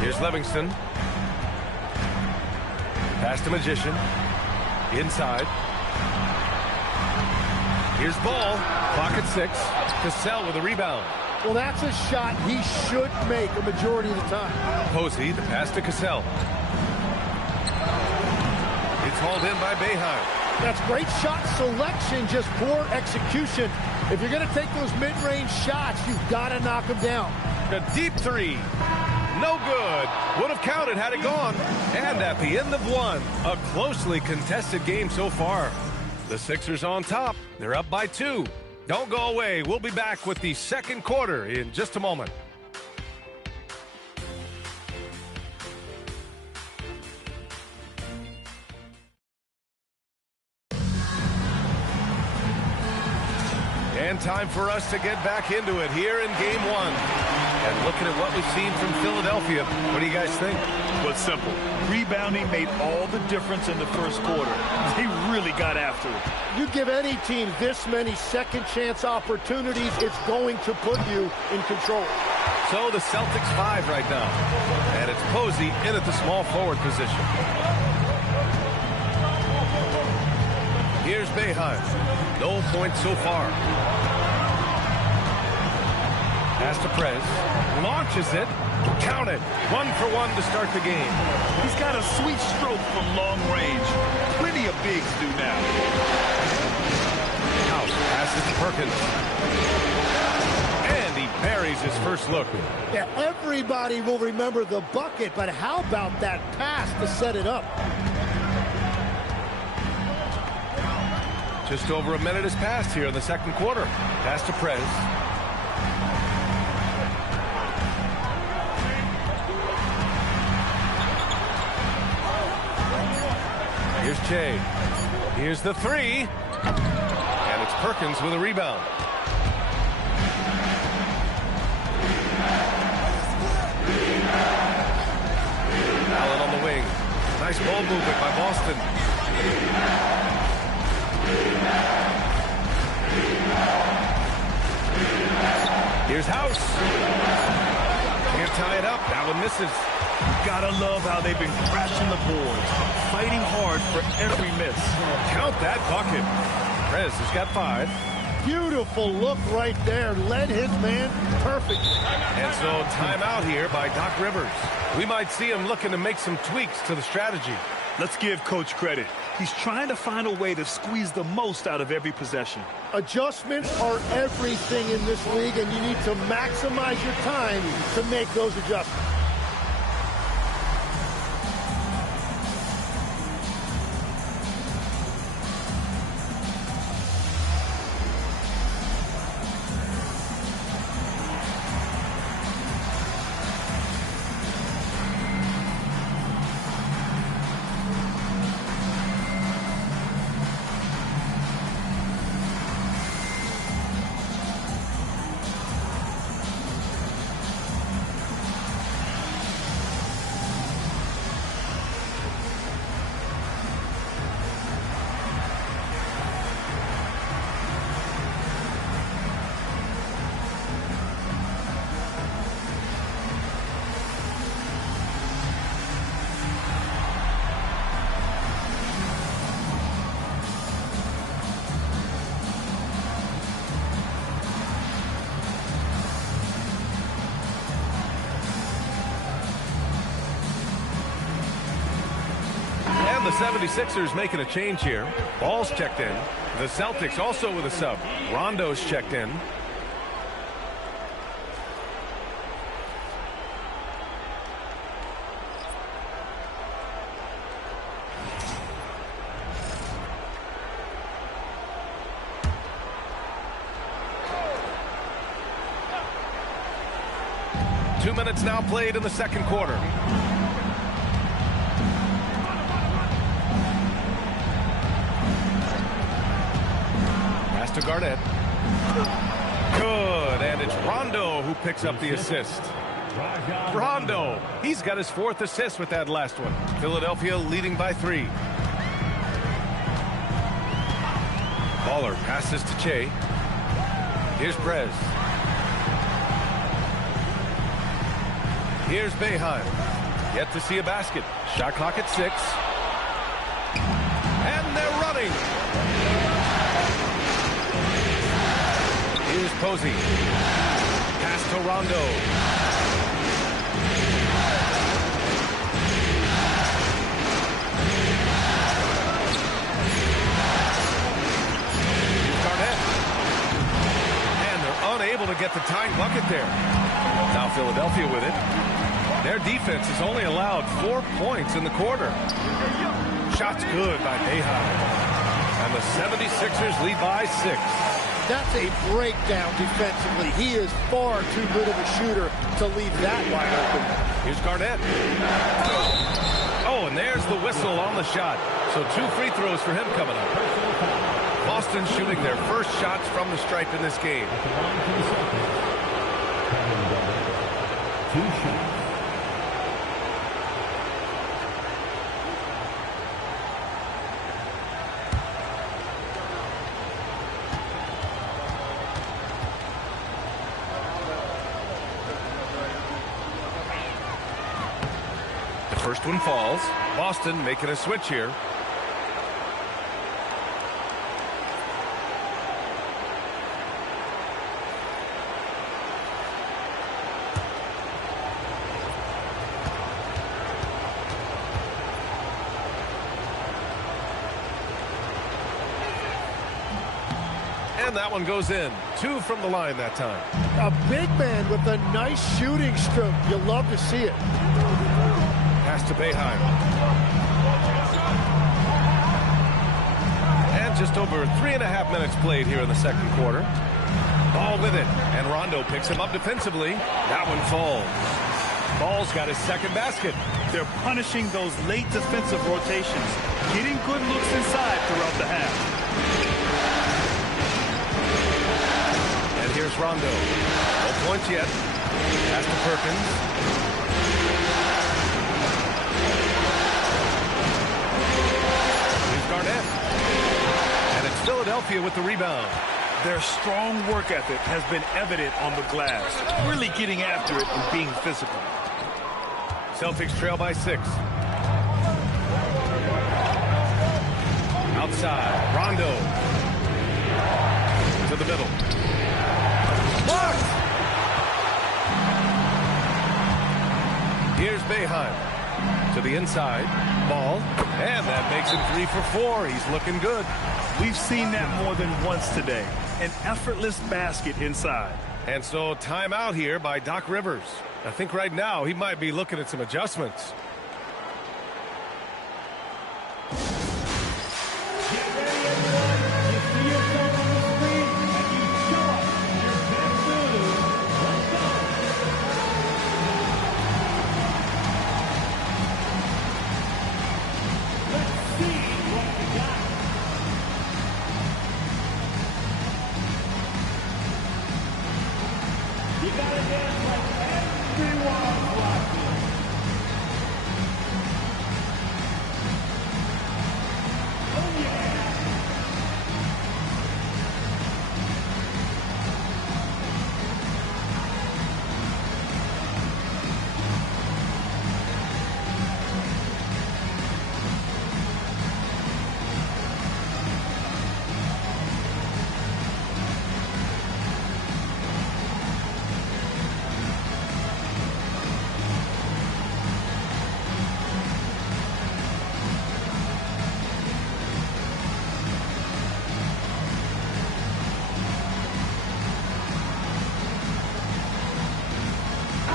Here's Livingston. Pass to Magician. Inside. Here's Ball. Clock at 6. Cassell with a rebound. Well, that's a shot he should make a majority of the time. Posey, the pass to Cassell. It's hauled in by Boeheim. That's great shot selection, just poor execution. If you're going to take those mid-range shots, you've got to knock them down. A deep three. No good. Would have counted had it gone. And at the end of one, a closely contested game so far. The Sixers on top. They're up by 2. Don't go away. We'll be back with the second quarter in just a moment. And time for us to get back into it here in Game 1. And looking at what we've seen from Philadelphia, what do you guys think? Well, it's simple. Rebounding made all the difference in the first quarter. They really got after it. You give any team this many second chance opportunities, it's going to put you in control. So the Celtics 5 right now. And it's Posey in at the small forward position. Here's Boeheim. No points so far. Pass to Prez. Launches it. Count it. 1 for 1 to start the game. He's got a sweet stroke from long range. Plenty of bigs do now. House passes to Perkins. And he buries his first look. Yeah, everybody will remember the bucket, but how about that pass to set it up? Just over a minute has passed here in the second quarter. Pass to Prez. Here's Che. Here's the three. And it's Perkins with a rebound. Allen on the wing. Nice ball movement by Boston. Here's House. Can't tie it up. Allen misses. Gotta love how they've been crashing the boards, fighting hard for every miss. Count that bucket. Prez has got 5. Beautiful look right there. Led his man perfect. And so timeout here by Doc Rivers. We might see him looking to make some tweaks to the strategy. Let's give Coach credit. He's trying to find a way to squeeze the most out of every possession. Adjustments are everything in this league, and you need to maximize your time to make those adjustments. The 76ers making a change here. Ball's checked in. The Celtics also with a sub. Rondo's checked in. Two minutes now played in the second quarter. To Garnett. Good, and it's Rondo who picks up the assist. Rondo, he's got his 4th assist with that last one. Philadelphia leading by 3. Baller passes to Che. Here's Prez. Here's Boeheim. Yet to see a basket. Shot clock at 6. And they're running. Here's Posey. Pass to Rondo. Here's Garnett. And they're unable to get the tying bucket there. Now Philadelphia with it. Their defense has only allowed 4 points in the quarter. Shots good by Boeheim. And the 76ers lead by 6. That's a breakdown defensively. He is far too good of a shooter to leave that wide open. Here's Garnett. Oh, and there's the whistle on the shot. So 2 free throws for him coming up. Boston shooting their first shots from the stripe in this game. 2 shots. First one falls. Boston making a switch here. And that one goes in. 2 from the line that time. A big man with a nice shooting stroke. You love to see it. Pass to Boeheim. And just over 3.5 minutes played here in the second quarter. Ball with it. And Rondo picks him up defensively. That one falls. Ball's got his second basket. They're punishing those late defensive rotations, getting good looks inside throughout the half. And here's Rondo. No points yet. Pass to Perkins. Here's Garnett. And it's Philadelphia with the rebound. Their strong work ethic has been evident on the glass, really getting after it and being physical. Celtics trail by 6. Outside, Rondo. To the middle. Blocked! Here's Boeheim. To the inside. Ball. And that makes him 3 for 4. He's looking good. We've seen that more than once today. An effortless basket inside. And so timeout here by Doc Rivers. I think right now he might be looking at some adjustments.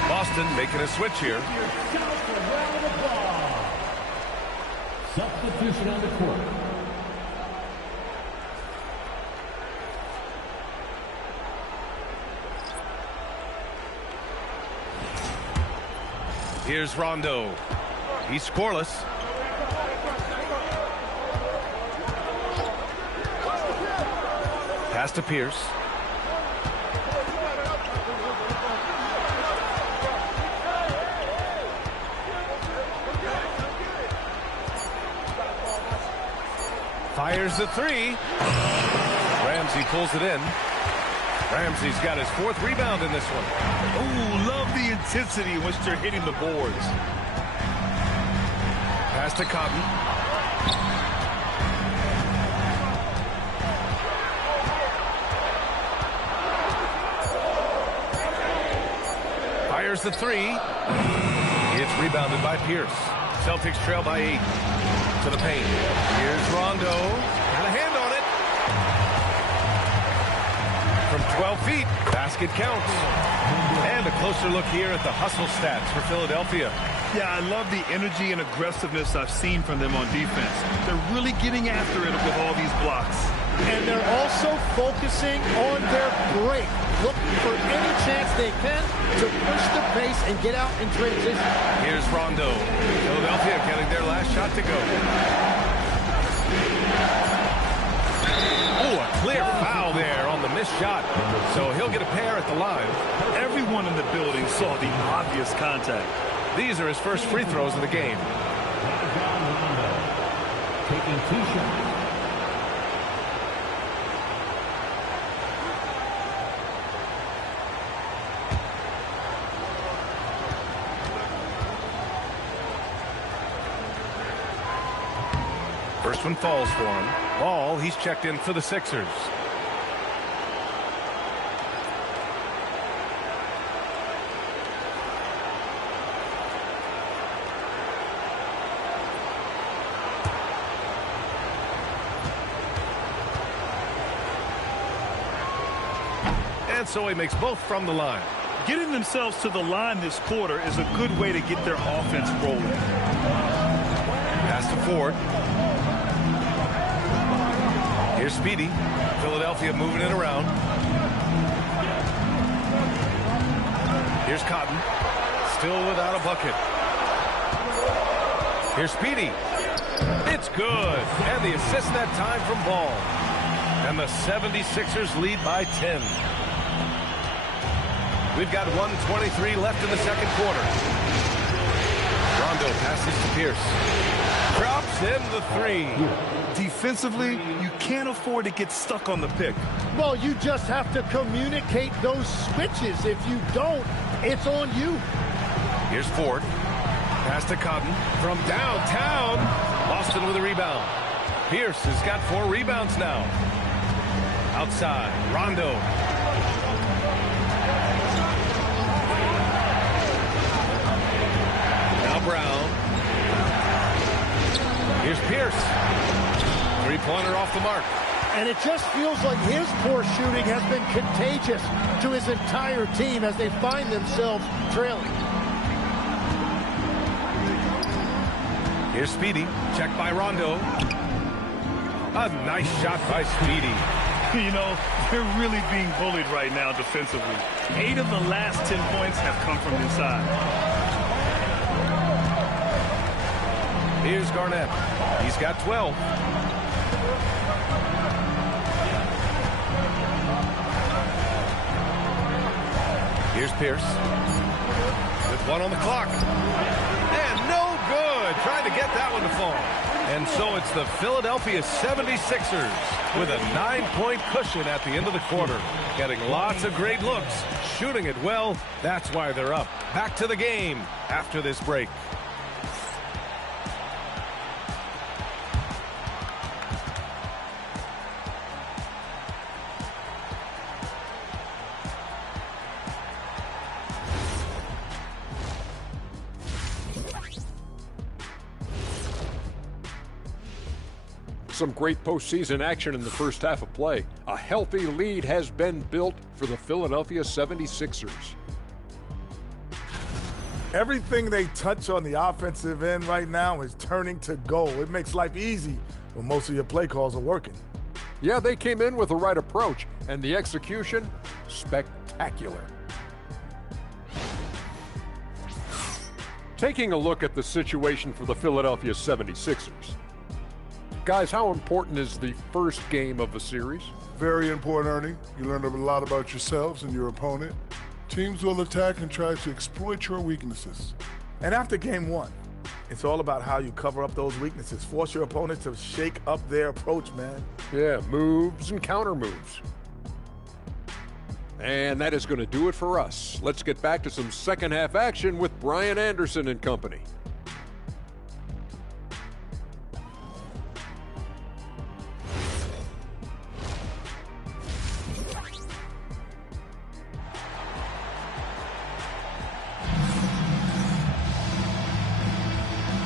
Boston making a switch here. Substitution on the court. Here's Rondo. He's scoreless. Pass to Pierce. Fires the 3. Ramsey pulls it in. Ramsey's got his 4th rebound in this one. Ooh, love the intensity in which they're hitting the boards. Pass to Cotton. Fires the 3. It's rebounded by Pierce. Celtics trail by 8. To the paint. Here's Rondo. Got a hand on it. From 12 feet. Basket counts. And a closer look here at the hustle stats for Philadelphia. Yeah, I love the energy and aggressiveness I've seen from them on defense. They're really getting after it with all these blocks. And they're also focusing on their break, looking for any chance they can to push the pace and get out in transition. Here's Rondo. Philadelphia getting their last shot to go. Oh, a clear foul there on the missed shot. So he'll get a pair at the line. Everyone in the building saw the obvious contact. These are his first free throws of the game. Taking 2 shots. First one falls for him. Ball, he's checked in for the Sixers. And so he makes both from the line. Getting themselves to the line this quarter is a good way to get their offense rolling. Pass to Ford. Here's Speedy. Philadelphia moving it around. Here's Cotton. Still without a bucket. Here's Speedy. It's good. And the assist that time from Ball. And the 76ers lead by 10. We've got 1:23 left in the second quarter. Rondo passes to Pierce. Drops in the three. Defensively, you can't afford to get stuck on the pick. Well, you just have to communicate those switches. If you don't, it's on you. Here's Ford. Pass to Cotton from downtown. Boston with a rebound. Pierce has got 4 rebounds now. Outside, Rondo. Now Brown. Here's Pierce. Three-pointer off the mark. And it just feels like his poor shooting has been contagious to his entire team as they find themselves trailing. Here's Speedy. Checked by Rondo. A nice shot by Speedy. You know, they're really being bullied right now defensively. 8 of the last 10 points have come from inside. Here's Garnett. He's got 12. Here's Pierce. With 1 on the clock. And no good. Trying to get that one to fall. And so it's the Philadelphia 76ers with a 9-point cushion at the end of the quarter. Getting lots of great looks. Shooting it well. That's why they're up. Back to the game after this break. Some great postseason action in the first half of play. A healthy lead has been built for the Philadelphia 76ers. Everything they touch on the offensive end right now is turning to goal. It makes life easy when most of your play calls are working. Yeah, they came in with the right approach, and the execution, spectacular. Taking a look at the situation for the Philadelphia 76ers. Guys, how important is the first game of the series? Very important, Ernie. You learn a lot about yourselves and your opponent. Teams will attack and try to exploit your weaknesses. And after game 1, it's all about how you cover up those weaknesses. Force your opponent to shake up their approach, man. Yeah, moves and counter moves. And that is going to do it for us. Let's get back to some second half action with Brian Anderson and company.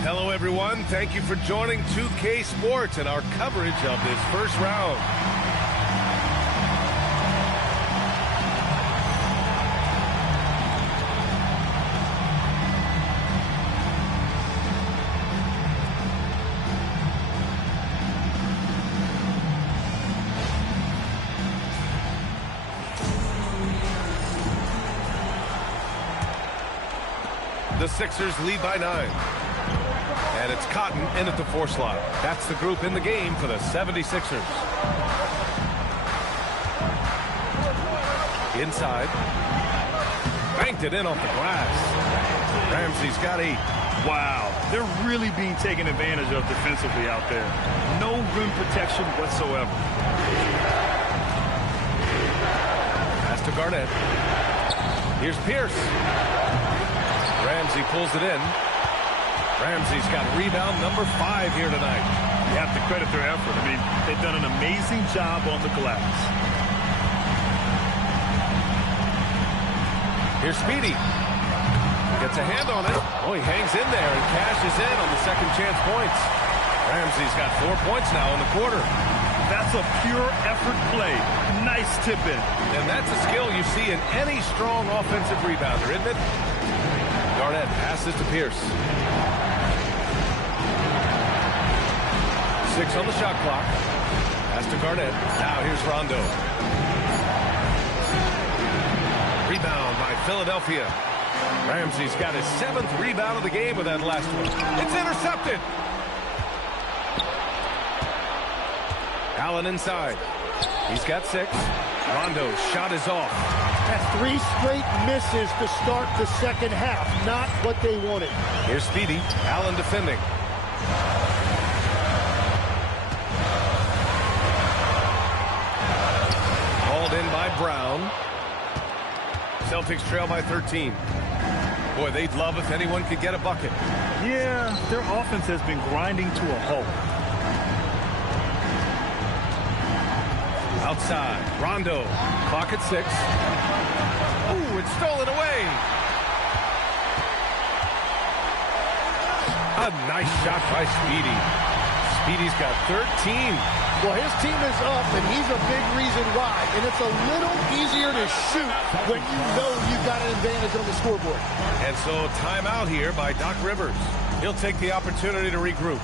Hello, everyone. Thank you for joining 2K Sports and our coverage of this first round. The Sixers lead by 9. And it's Cotton in at the 4 slot. That's the group in the game for the 76ers. Inside. Banked it in off the glass. Ramsey's got 8. Wow, they're really being taken advantage of defensively out there. No rim protection whatsoever. Pass to Garnett. Here's Pierce. Ramsey pulls it in. Ramsey's got rebound number 5 here tonight. You have to credit their effort. I mean, they've done an amazing job on the glass. Here's Speedy. Gets a hand on it. Oh, he hangs in there and cashes in on the second chance points. Ramsey's got 4 points now in the quarter. That's a pure effort play. Nice tip in. And that's a skill you see in any strong offensive rebounder, isn't it? Garnett passes to Pierce. 6 on the shot clock. Pass to Garnett. Now here's Rondo. Rebound by Philadelphia. Ramsey's got his 7th rebound of the game with that last one. It's intercepted. Allen inside. He's got 6. Rondo's shot is off. That's 3 straight misses to start the second half. Not what they wanted. Here's Speedy. Allen defending. Called in by Brown. Celtics trail by 13. Boy, they'd love if anyone could get a bucket. Yeah, their offense has been grinding to a halt. Outside, Rondo. Clock at 6. Ooh, it's stolen away. A nice shot by Speedy. Speedy's got 13. Well, his team is up, and he's a big reason why. And it's a little easier to shoot when you know you've got an advantage on the scoreboard. And so timeout here by Doc Rivers. He'll take the opportunity to regroup.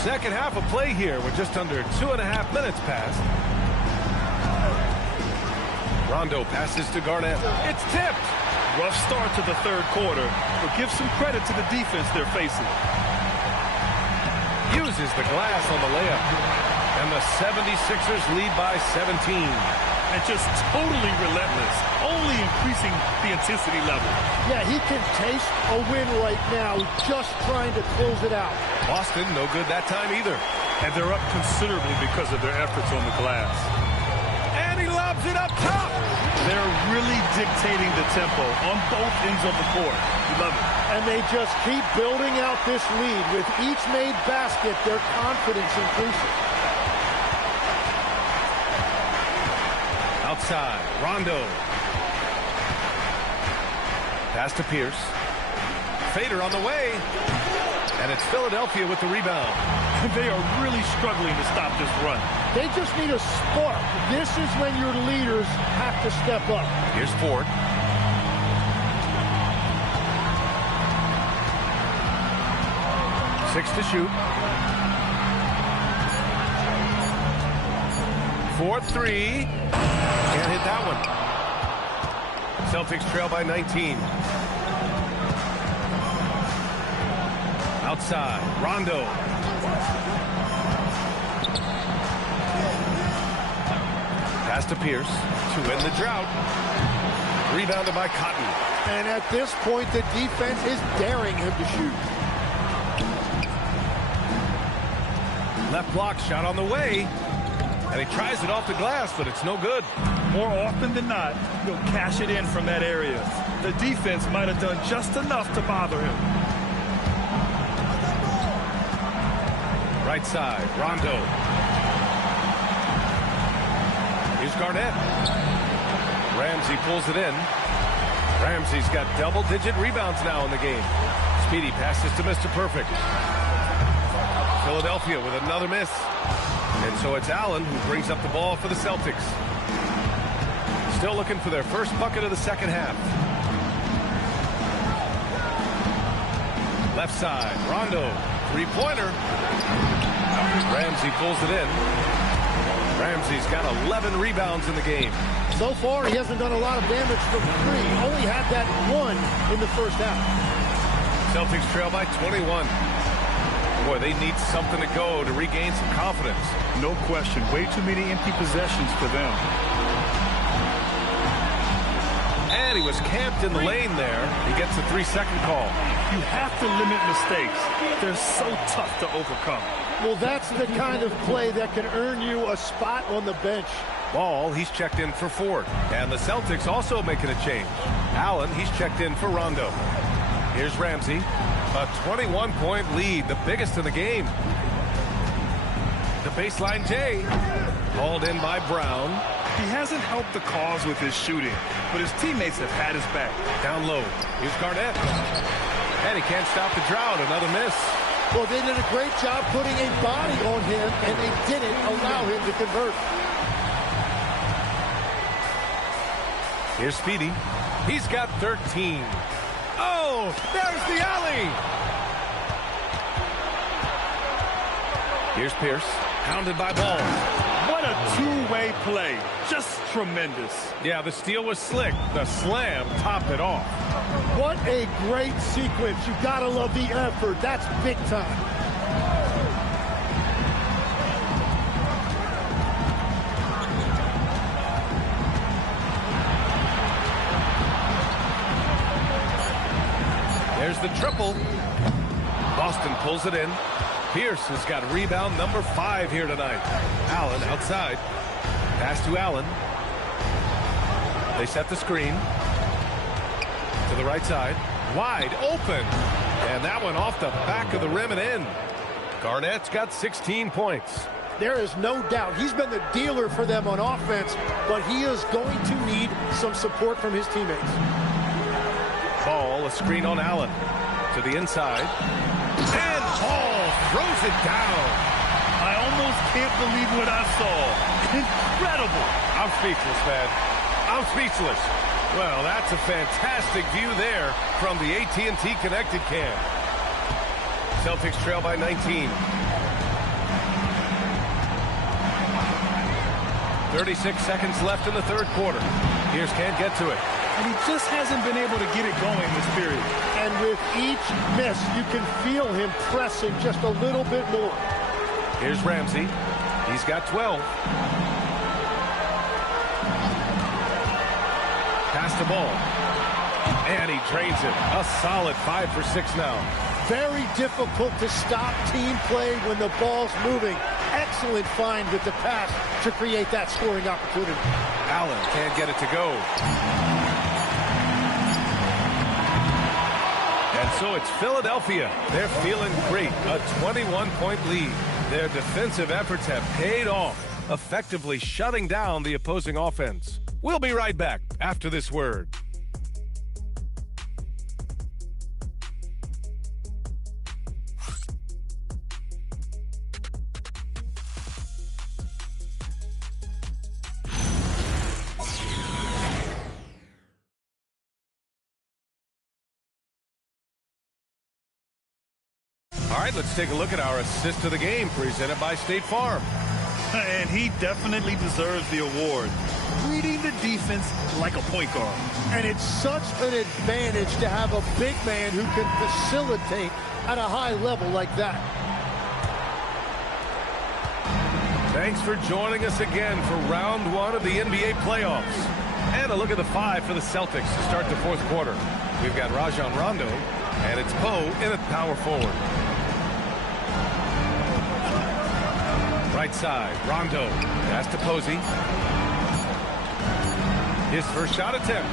Second half of play here with just under 2.5 minutes passed. Rondo passes to Garnett. It's tipped. Rough start to the third quarter, but give some credit to the defense they're facing. Uses the glass on the layup. And the 76ers lead by 17. And just totally relentless, only increasing the intensity level. Yeah, he can taste a win right now, just trying to close it out. Boston, no good that time either. And they're up considerably because of their efforts on the glass. And he lobs it up top. They're really dictating the tempo on both ends of the court. You love it. And they just keep building out this lead. With each made basket, their confidence increases. Outside, Rondo. Pass to Pierce. Fader on the way. And it's Philadelphia with the rebound. They are really struggling to stop this run. They just need a spark. This is when your leaders have to step up. Here's Ford. Six to shoot. 4-3. Can't hit that one. Celtics trail by 19. Outside, Rondo. Pass to Pierce to end the drought. Rebounded by Cotton. And at this point, the defense is daring him to shoot. Left block shot on the way. And he tries it off the glass, but it's no good. More often than not, he'll cash it in from that area. The defense might have done just enough to bother him. Right side, Rondo. Here's Garnett. Ramsey pulls it in. Ramsey's got double-digit rebounds now in the game. Speedy passes to Mr. Perfect. Philadelphia with another miss. And so it's Allen who brings up the ball for the Celtics. Still looking for their first bucket of the second half. Left side, Rondo, three-pointer. Ramsey pulls it in. Ramsey's got 11 rebounds in the game. So far, he hasn't done a lot of damage from three. Only had that one in the first half. Celtics trail by 21. Boy, they need something to go to regain some confidence. No question. Way too many empty possessions for them. And he was camped in the lane there. He gets a 3-second call. You have to limit mistakes. They're so tough to overcome. Well, that's the kind of play that can earn you a spot on the bench. Ball, he's checked in for Ford. And the Celtics also making a change. Allen, he's checked in for Rondo. Here's Ramsey. A 21-point lead, the biggest in the game. The baseline J. Hauled in by Brown. He hasn't helped the cause with his shooting, but his teammates have had his back. Down low. Here's Garnett. And he can't stop the drought. Another miss. Well, they did a great job putting a body on him, and they didn't allow him to convert. Here's Speedy. He's got 13. Oh, there's the alley. Here's Pierce. Pounded by Ball. What a two-way play. Just tremendous. Yeah, the steal was slick. The slam topped it off. What a great sequence. You gotta love the effort. That's big time. There's the triple. Boston pulls it in. Pierce has got rebound number 5 here tonight. Allen outside. Pass to Allen. They set the screen. To the right side. Wide open. And that one off the back of the rim and in. Garnett's got 16 points. There is no doubt he's been the dealer for them on offense, but he is going to need some support from his teammates. Ball, a screen on Allen. To the inside. And Ball throws it down. I almost can't believe what I saw. Incredible. I'm speechless, man. I'm speechless. Well, that's a fantastic view there from the AT&T Connected Cam. Celtics trail by 19. 36 seconds left in the third quarter. Pierce can't get to it. And he just hasn't been able to get it going this period. And with each miss, you can feel him pressing just a little bit more. Here's Ramsey. He's got 12. Pass the ball. And he drains it. A solid 5 for 6 now. Very difficult to stop team play when the ball's moving. Excellent find with the pass to create that scoring opportunity. Allen can't get it to go. And so it's Philadelphia. They're feeling great. A 21-point lead. Their defensive efforts have paid off, effectively shutting down the opposing offense. We'll be right back after this word. All right, let's take a look at our assist of the game presented by State Farm. And he definitely deserves the award. Reading the defense like a point guard. And it's such an advantage to have a big man who can facilitate at a high level like that. Thanks for joining us again for round 1 of the NBA playoffs. And a look at the 5 for the Celtics to start the fourth quarter. We've got Rajon Rondo, and it's Poe in at power forward. Right side, Rondo. Pass to Posey. His first shot attempt.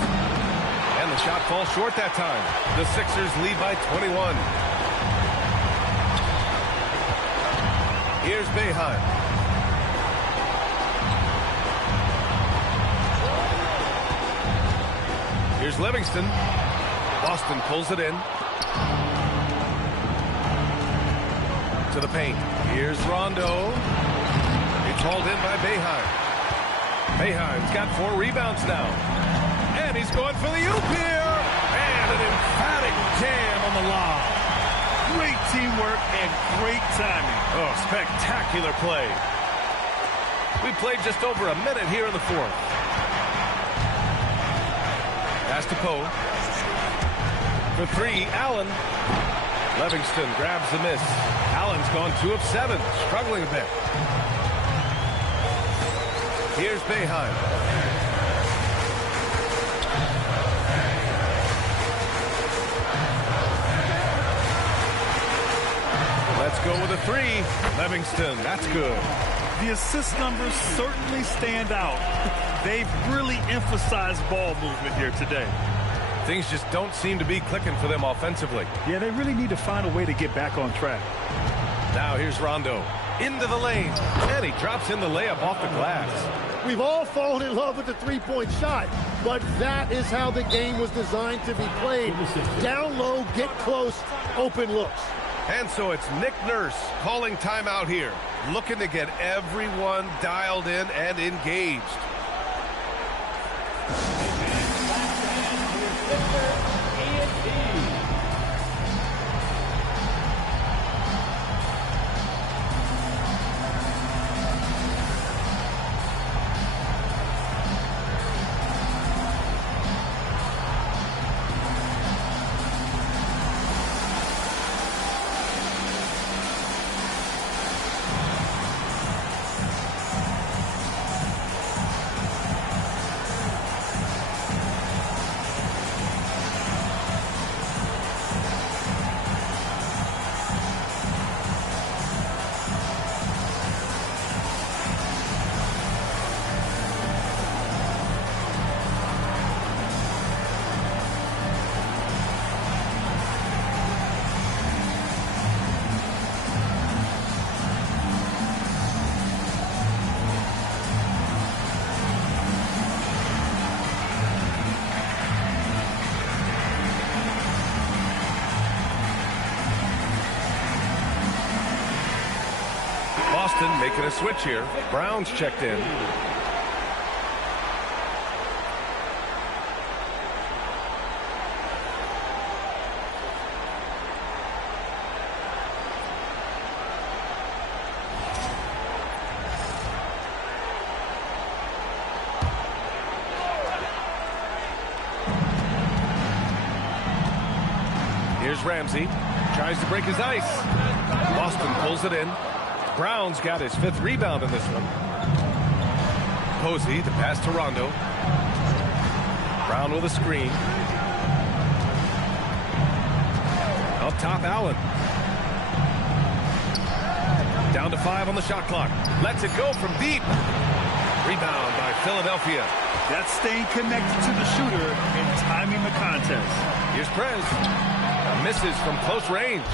And the shot falls short that time. The Sixers lead by 21. Here's Boeheim. Here's Livingston. Boston pulls it in. to the paint. Here's Rondo. It's hauled in by Boeheim. Boeheim's got 4 rebounds now. And he's going for the oop here. And an emphatic jam on the lob. Great teamwork and great timing. Oh, spectacular play. We played just over a minute here in the fourth. Pass to Poe. For 3, Allen. Livingston grabs the miss. Allen's gone 2 of 7, struggling a bit. Here's Boeheim. Let's go with a 3. Livingston, that's good. The assist numbers certainly stand out. They've really emphasized ball movement here today. Things just don't seem to be clicking for them offensively. Yeah, they really need to find a way to get back on track. Now here's Rondo. Into the lane. And he drops in the layup off the glass. We've all fallen in love with the three-point shot, but that is how the game was designed to be played. Down low, get close, open looks. And so it's Nick Nurse calling timeout here, looking to get everyone dialed in and engaged. Boston making a switch here. Brown's checked in. Here's Ramsey. Tries to break his ice. Boston pulls it in. Brown's got his 5th rebound in this one. Posey, the pass to Rondo. Brown with a screen. Up top, Allen. Down to 5 on the shot clock. Lets it go from deep. Rebound by Philadelphia. That's staying connected to the shooter and timing the contest. Here's Prez. Misses from close range.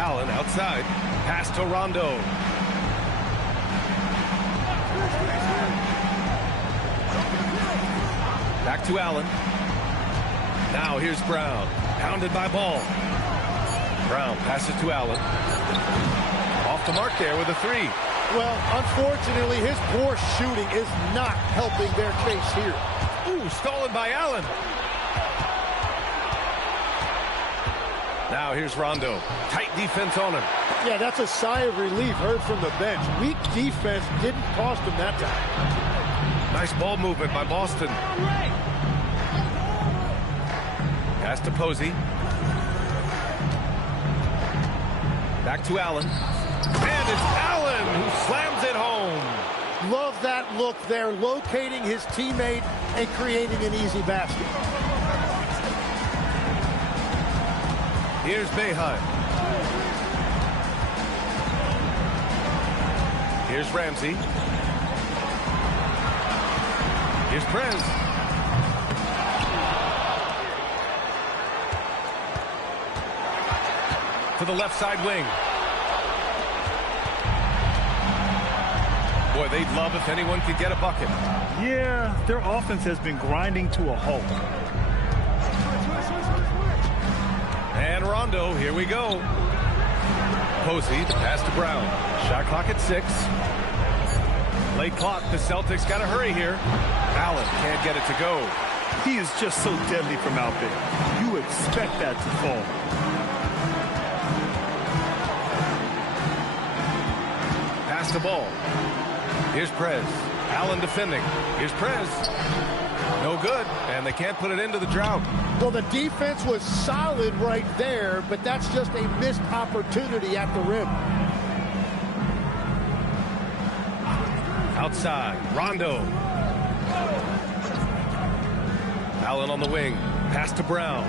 Allen outside. Pass to Rondo. Back to Allen. Now here's Brown. Pounded by Ball. Brown passes to Allen. Off the mark there with a 3. Well, unfortunately, his poor shooting is not helping their case here. Ooh, stolen by Allen. Now here's Rondo. Tight defense on him. Yeah, that's a sigh of relief heard from the bench. Weak defense didn't cost him that time. Nice ball movement by Boston. Pass to Posey. Back to Allen. And it's Allen who slams it home. Love that look there, locating his teammate and creating an easy basket. Here's Boeheim. Here's Ramsey. Here's Prez. To the left side wing. Boy, they'd love if anyone could get a bucket. Yeah, their offense has been grinding to a halt. And Rondo, here we go. Posey, the pass to Brown. Shot clock at 6. Late clock, the Celtics got to hurry here. Allen can't get it to go. He is just so deadly from out there. You expect that to fall. Pass the ball. Here's Prez. Allen defending. Here's Prez. No good, and they can't put it into the drought. Well, the defense was solid right there, but that's just a missed opportunity at the rim. Outside, Rondo. Allen on the wing. Pass to Brown.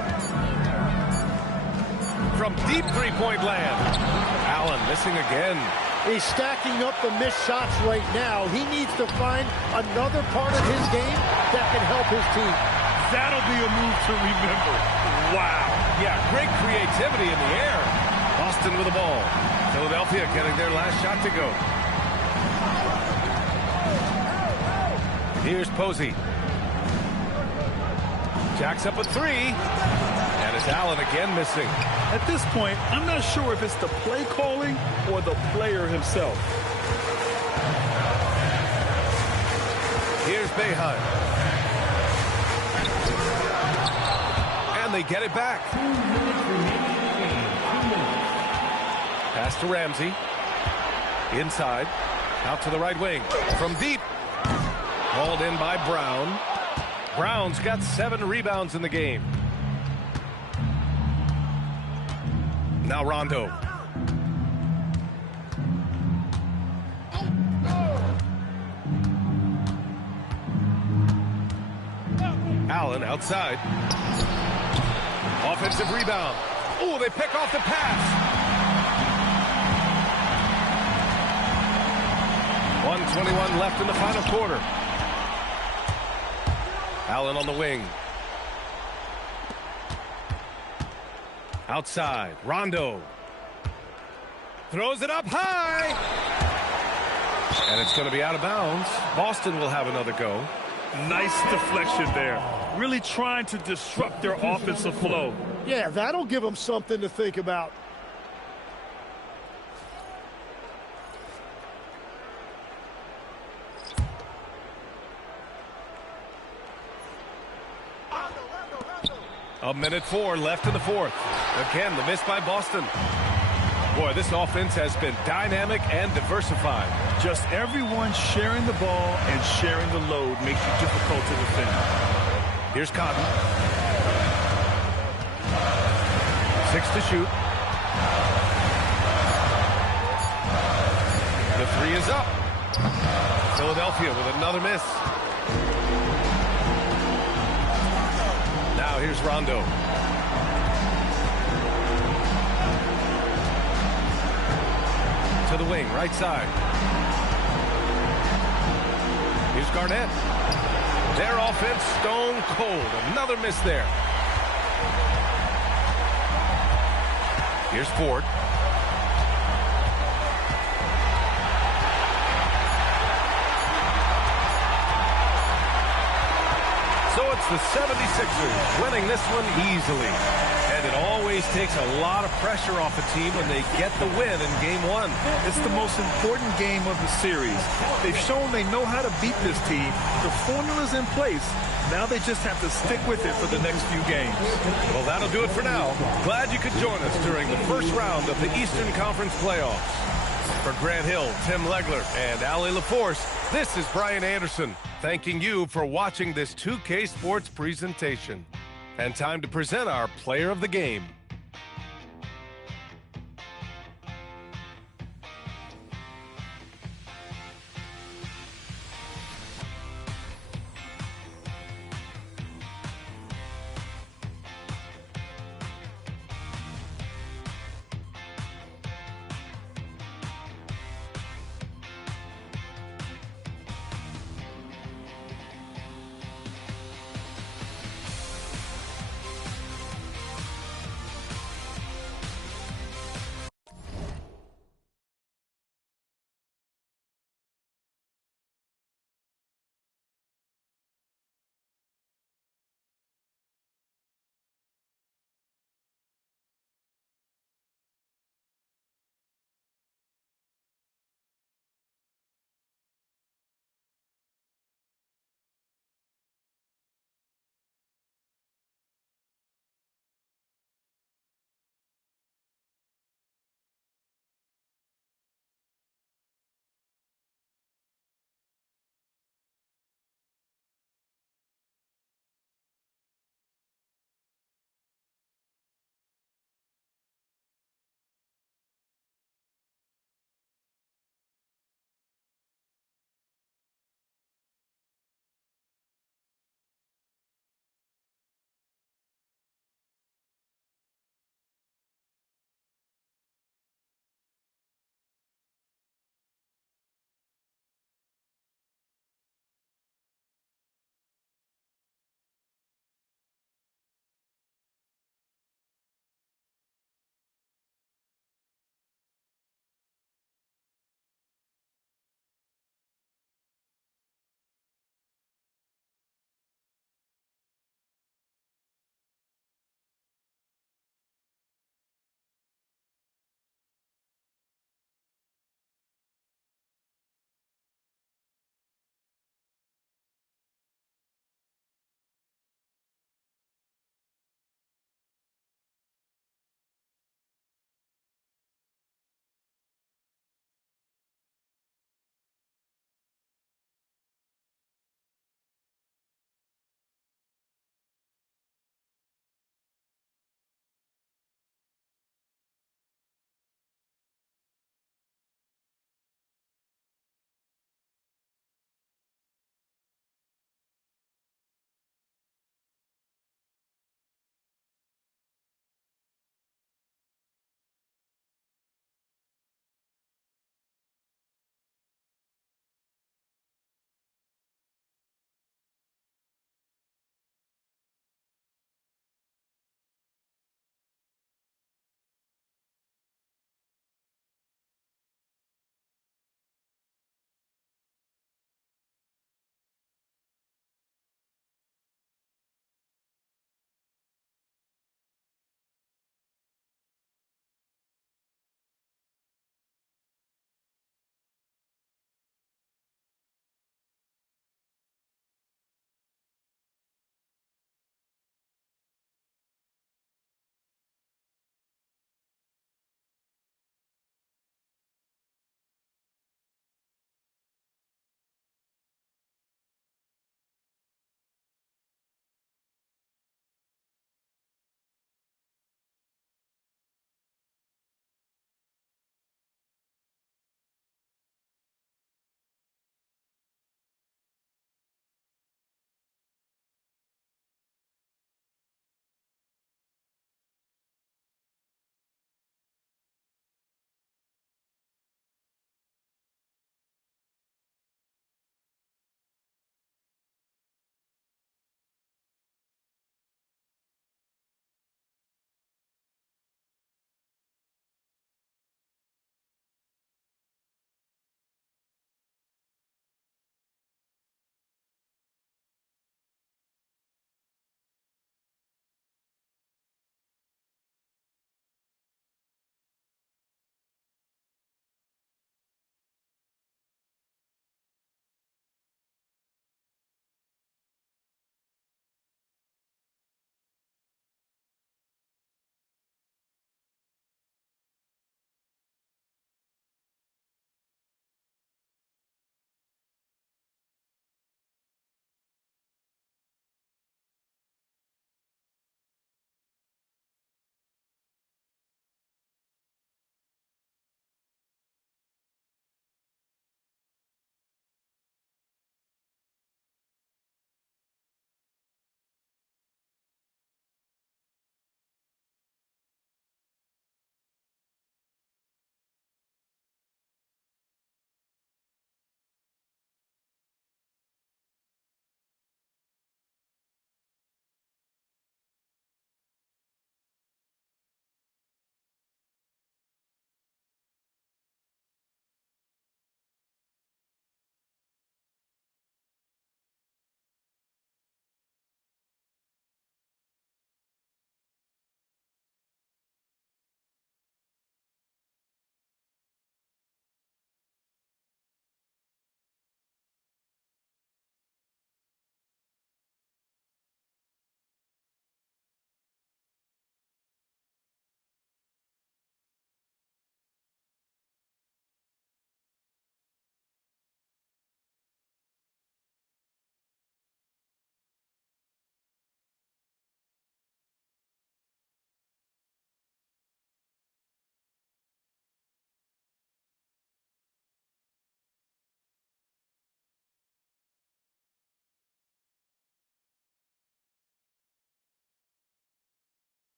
From deep three-point land. Allen missing again. He's stacking up the missed shots right now. He needs to find another part of his game that can help his team. That'll be a move to remember. Wow. Yeah, great creativity in the air. Boston with the ball. Philadelphia getting their last shot to go. Here's Posey. Jacks up a 3. And it's Allen again missing. At this point, I'm not sure if it's the play calling or the player himself. Here's Boeheim. And they get it back. Pass to Ramsey. Inside. Out to the right wing. From deep. Hauled in by Brown. Brown's got 7 rebounds in the game. Now Rondo. Allen outside. Offensive rebound. Oh, they pick off the pass. 1:21 left in the final quarter. Allen on the wing. Outside, Rondo. Throws it up high. And it's going to be out of bounds. Boston will have another go. Nice deflection there. Really trying to disrupt their offensive flow. Yeah, that'll give them something to think about. A minute 4 left in the fourth. Again, the miss by Boston. Boy, this offense has been dynamic and diversified. Just everyone sharing the ball and sharing the load makes it difficult to defend. Here's Cotton. 6 to shoot. The 3 is up. Philadelphia with another miss. Now here's Rondo. To the wing, right side. Here's Garnett. Their offense stone cold. Another miss there. Here's Ford. So it's the 76ers winning this one easily. And it always takes a lot of pressure off a team when they get the win in Game 1. It's the most important game of the series. They've shown they know how to beat this team. The formula's in place. Now they just have to stick with it for the next few games. Well, that'll do it for now. Glad you could join us during the first round of the Eastern Conference playoffs. For Grant Hill, Tim Legler, and Ali LaForce, this is Brian Anderson, thanking you for watching this 2K Sports presentation. And time to present our player of the game.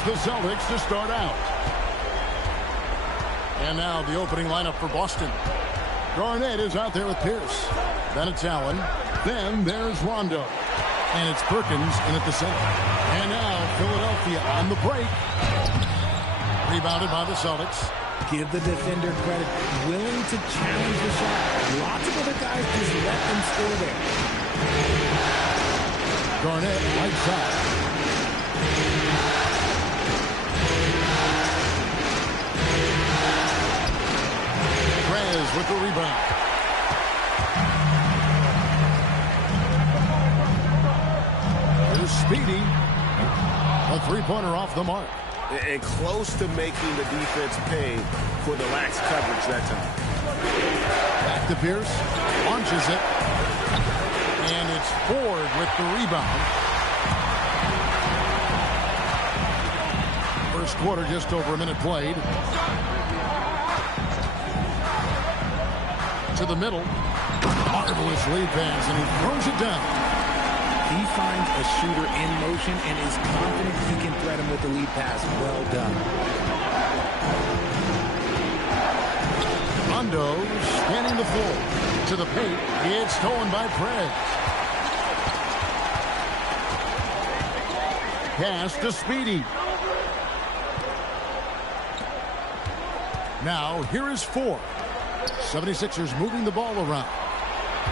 against the Celtics to start out. And now the opening lineup for Boston. Garnett is out there with Pierce. Then it's Allen. Then there's Rondo. And it's Perkins in at the center. And now Philadelphia on the break. Rebounded by the Celtics. Give the defender credit. Willing to challenge the shot. Lots of other guys just let them score there. Garnett right side. Perez with the rebound. Here's Speedy. A three-pointer off the mark. And close to making the defense pay for the lax coverage that time. Back to Pierce. Launches it. And it's Ford with the rebound. First quarter, just over a minute played. To the middle. Marvelous lead pass, and he throws it down. He finds a shooter in motion and is confident he can threat him with the lead pass. Well done. Rondo scanning the floor. To the paint. It's stolen by Perez. Pass to Speedy. Now, here is Ford. 76ers moving the ball around.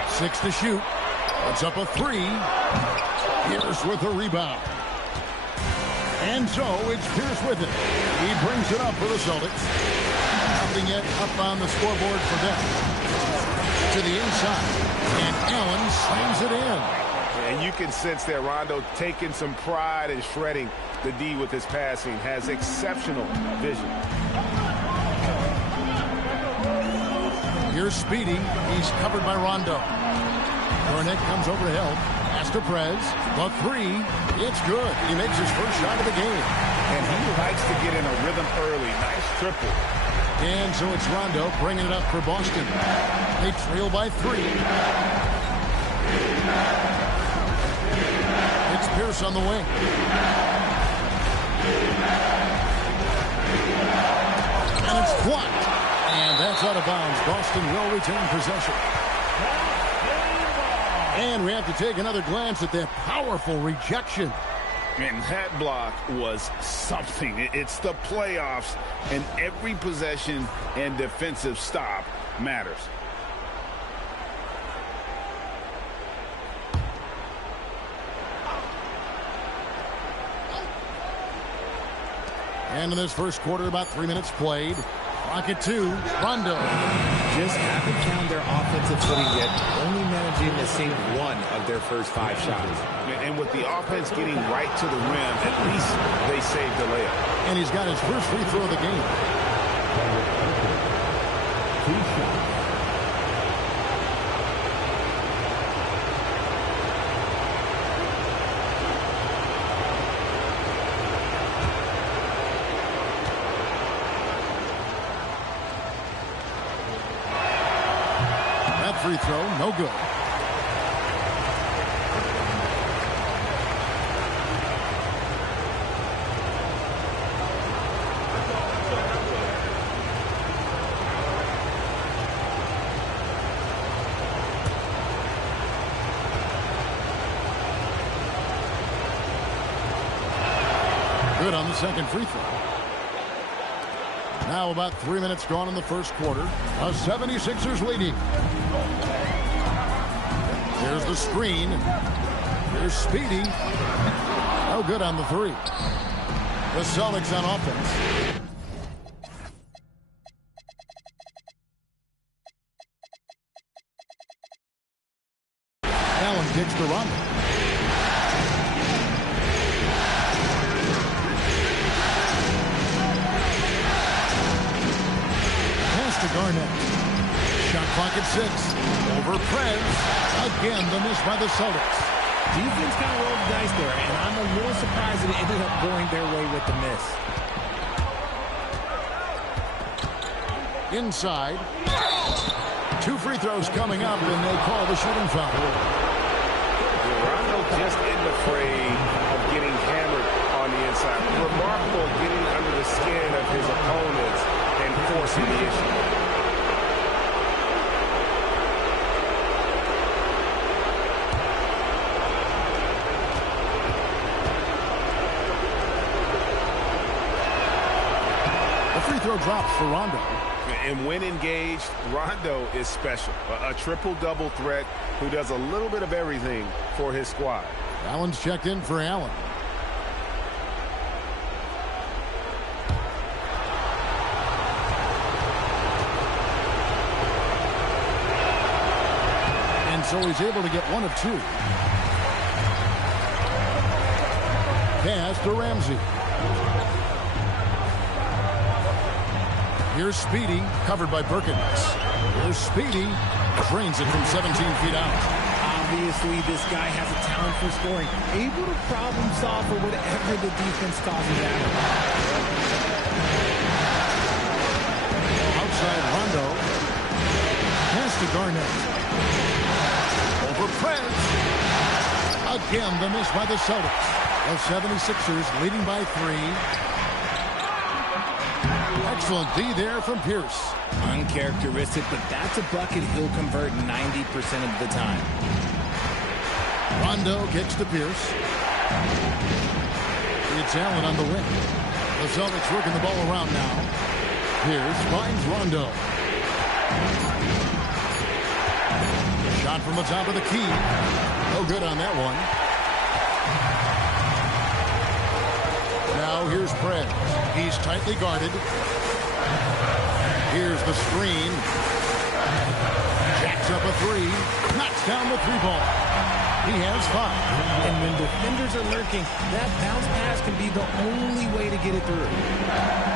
6 to shoot. Puts up a three. Pierce with a rebound. And so it's Pierce with it. He brings it up for the Celtics. Nothing yet up on the scoreboard for them. To the inside. And Allen slams it in. And you can sense that Rondo taking some pride in shredding the D with his passing. Has exceptional vision. Here's Speedy. He's covered by Rondo. Garnett comes over to help. Pass to Perez. The three. It's good. He makes his first shot of the game. And he likes to get in a rhythm early. Nice triple. And so it's Rondo bringing it up for Boston. They trail by 3. It's Pierce on the wing. And it's blocked. And that's out of bounds. Boston will retain possession. And we have to take another glance at that powerful rejection. And that block was something. It's the playoffs, and every possession and defensive stop matters. And in this first quarter, about 3 minutes played. Clock at 2. Rondo. Just haven't found their offensive footing yet. Only managing to save one of their first 5 shots. And with the offense getting right to the rim, at least they saved the layup. And he's got his first free throw of the game. 2 shots. Free throw, no good. Good on the second free throw. Now about 3 minutes gone in the first quarter. The 76ers leading. Here's the screen. Here's Speedy. No good on the 3. The Celtics on offense. Allen kicks to Rondo. Pass to Garnett. Shot clock at 6. Over Prez. Again, the miss by the Celtics. Defense kind of rolled the dice there, and I'm a little surprised that it ended up going their way with the miss. Inside. 2 free throws coming up, and they call the shooting foul. Rondo just isn't afraid of getting hammered on the inside. Remarkable throw drops for Rondo. And when engaged, Rondo is special. A triple-double threat who does a little bit of everything for his squad. Allen's checked in for Allen. And so he's able to get one of two. Pass to Ramsey. Here's Speedy, covered by Perkins. Here's Speedy, drains it from 17 feet out. Obviously, this guy has a talent for scoring, able to problem solve for whatever the defense tosses at him. Outside Rondo. Pass to Garnett. Over Preds. Again, the miss by the Celtics. The 76ers leading by 3. Excellent D there from Pierce. Uncharacteristic, but that's a bucket he'll convert 90% of the time. Rondo kicks to Pierce. It's Allen on the wing. The Celtics working the ball around now. Pierce finds Rondo. Shot from the top of the key. No good on that one. Now here's Preds. He's tightly guarded. Here's the screen. Jacks up a three. Knocks down the three ball. He has 5. And when defenders are lurking, that bounce pass can be the only way to get it through.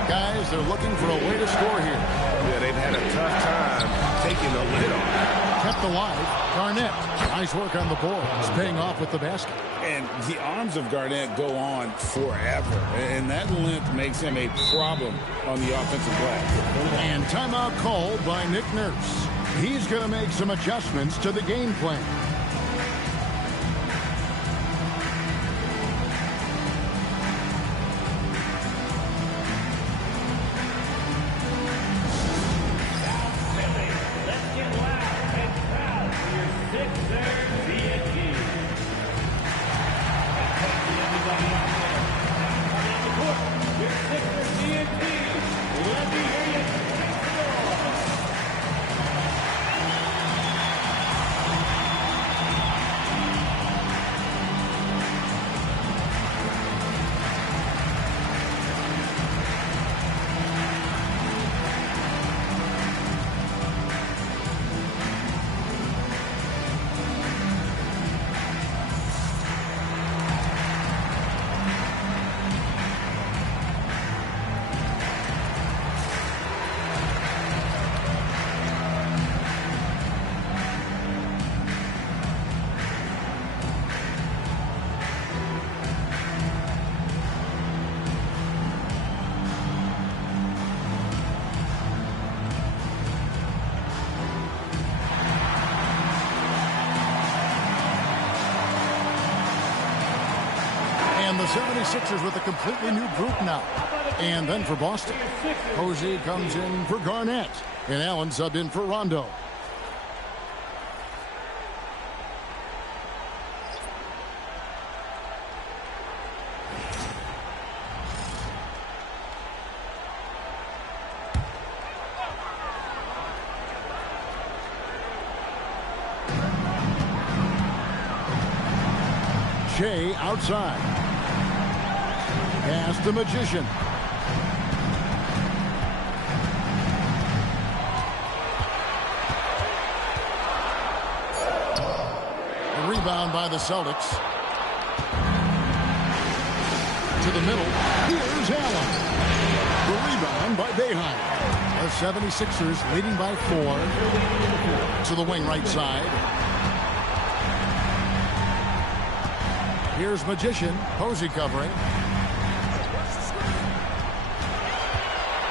Guys, they're looking for a way to score here. Yeah, they've had a tough time taking the lid off. Kept alive. Garnett. Nice work on the board. It's paying off with the basket. And the arms of Garnett go on forever. And that length makes him a problem on the offensive glass. And timeout called by Nick Nurse. He's going to make some adjustments to the game plan. And the 76ers with a completely new group now. And then for Boston, Posey comes in for Garnett. And Allen subbed in for Rondo. Shea outside. Pass the Magician. A rebound by the Celtics. To the middle. Here's Allen. The rebound by Boeheim. The 76ers leading by 4. To the wing right side. Here's Magician. Posey covering.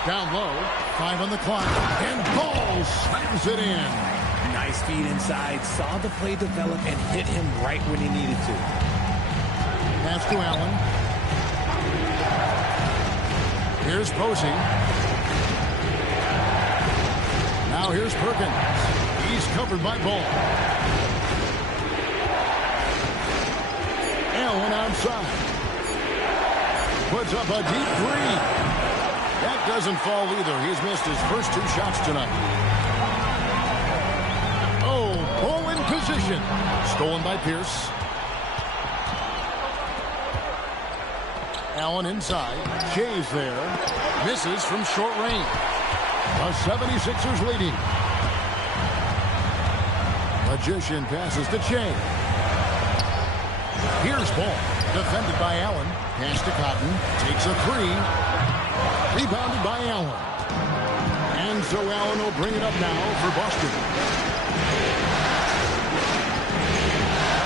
Down low. 5 on the clock. And Ball slams it in. Nice feed inside. Saw the play develop and hit him right when he needed to. Pass to Allen. Here's Posey. Now here's Perkins. He's covered by Ball. Allen outside. Puts up a deep three. That doesn't fall either. He's missed his first 2 shots tonight. Oh, ball in position. Stolen by Pierce. Allen inside. Jay's there. Misses from short range. The 76ers leading. Magician passes to Jay. Here's ball. Defended by Allen. Pass to Cotton. Takes a 3. Rebounded by Allen. And so Allen will bring it up now for Boston.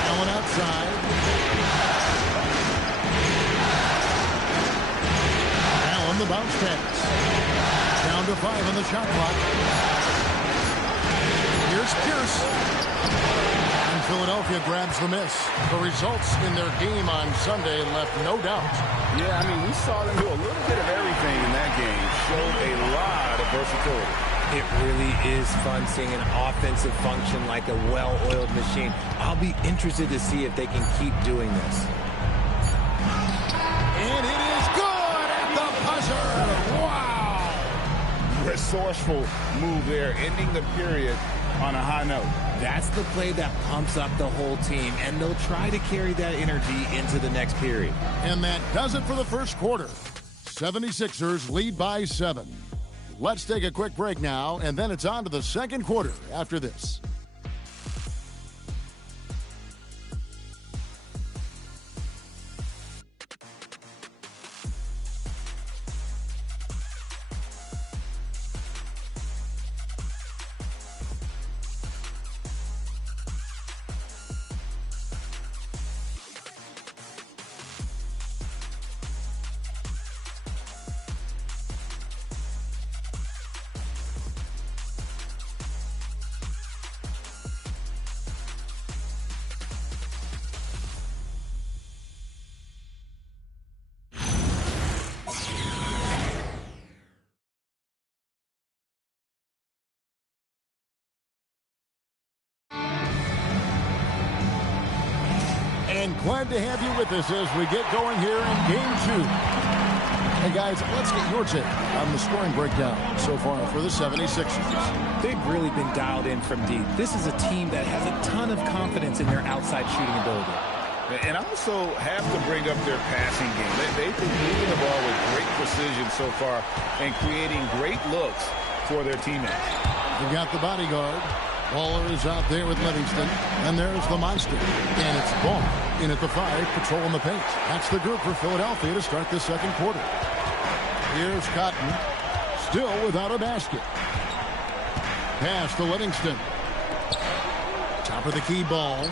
Allen outside. Allen the bounce pass. Down to 5 on the shot clock. Here's Pierce. And Philadelphia grabs the miss. The results in their game on Sunday left no doubt. Yeah, I mean, we saw them do a little bit of everything in that game. Showed a lot of versatility. It really is fun seeing an offensive function like a well-oiled machine. I'll be interested to see if they can keep doing this. And it is good at the buzzer. Wow. Resourceful move there, ending the period on a high note. That's the play that pumps up the whole team, and they'll try to carry that energy into the next period. And that does it for the first quarter. 76ers lead by 7. Let's take a quick break now, and then it's on to the second quarter after this. And glad to have you with us as we get going here in Game 2. Hey, guys, let's get your take on the scoring breakdown so far for the 76ers. They've really been dialed in from deep. This is a team that has a ton of confidence in their outside shooting ability. And also have to bring up their passing game. They've been moving the ball with great precision so far and creating great looks for their teammates. They've got the bodyguard. Waller is out there with Livingston. And there's the monster. And it's Ball in at the 5, patrolling the paint. That's the group for Philadelphia to start the second quarter. Here's Cotton. Still without a basket. Pass to Livingston. Top of the key Ball.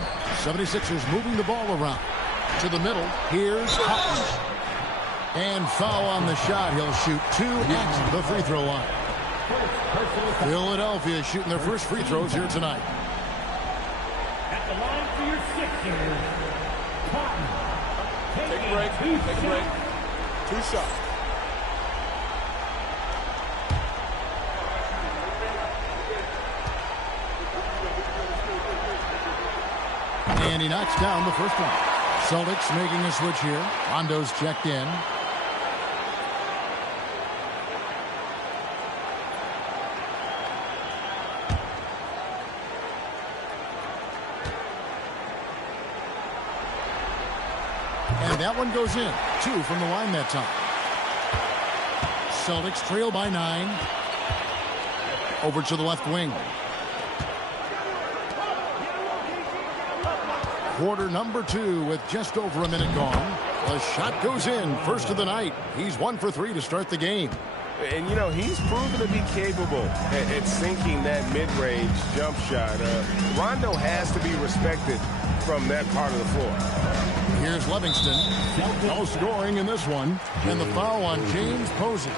76ers moving the ball around. To the middle. Here's Cotton. And foul on the shot. He'll shoot 2 at the free throw line. Philadelphia shooting their first free throws here tonight. At the line for your Sixers, Cotton. Take a break. Take a break. 2 shots. And he knocks down the first one. Celtics making a switch here. Rondo's checked in. And that one goes in. 2 from the line that time. Celtics trail by 9. Over to the left wing. Quarter number 2 with just over a minute gone. The shot goes in. First of the night. He's 1 for 3 to start the game. And, you know, he's proven to be capable at sinking that mid-range jump shot. Rondo has to be respected from that part of the floor. Here's Livingston. No scoring in this one. And the foul on James Posey.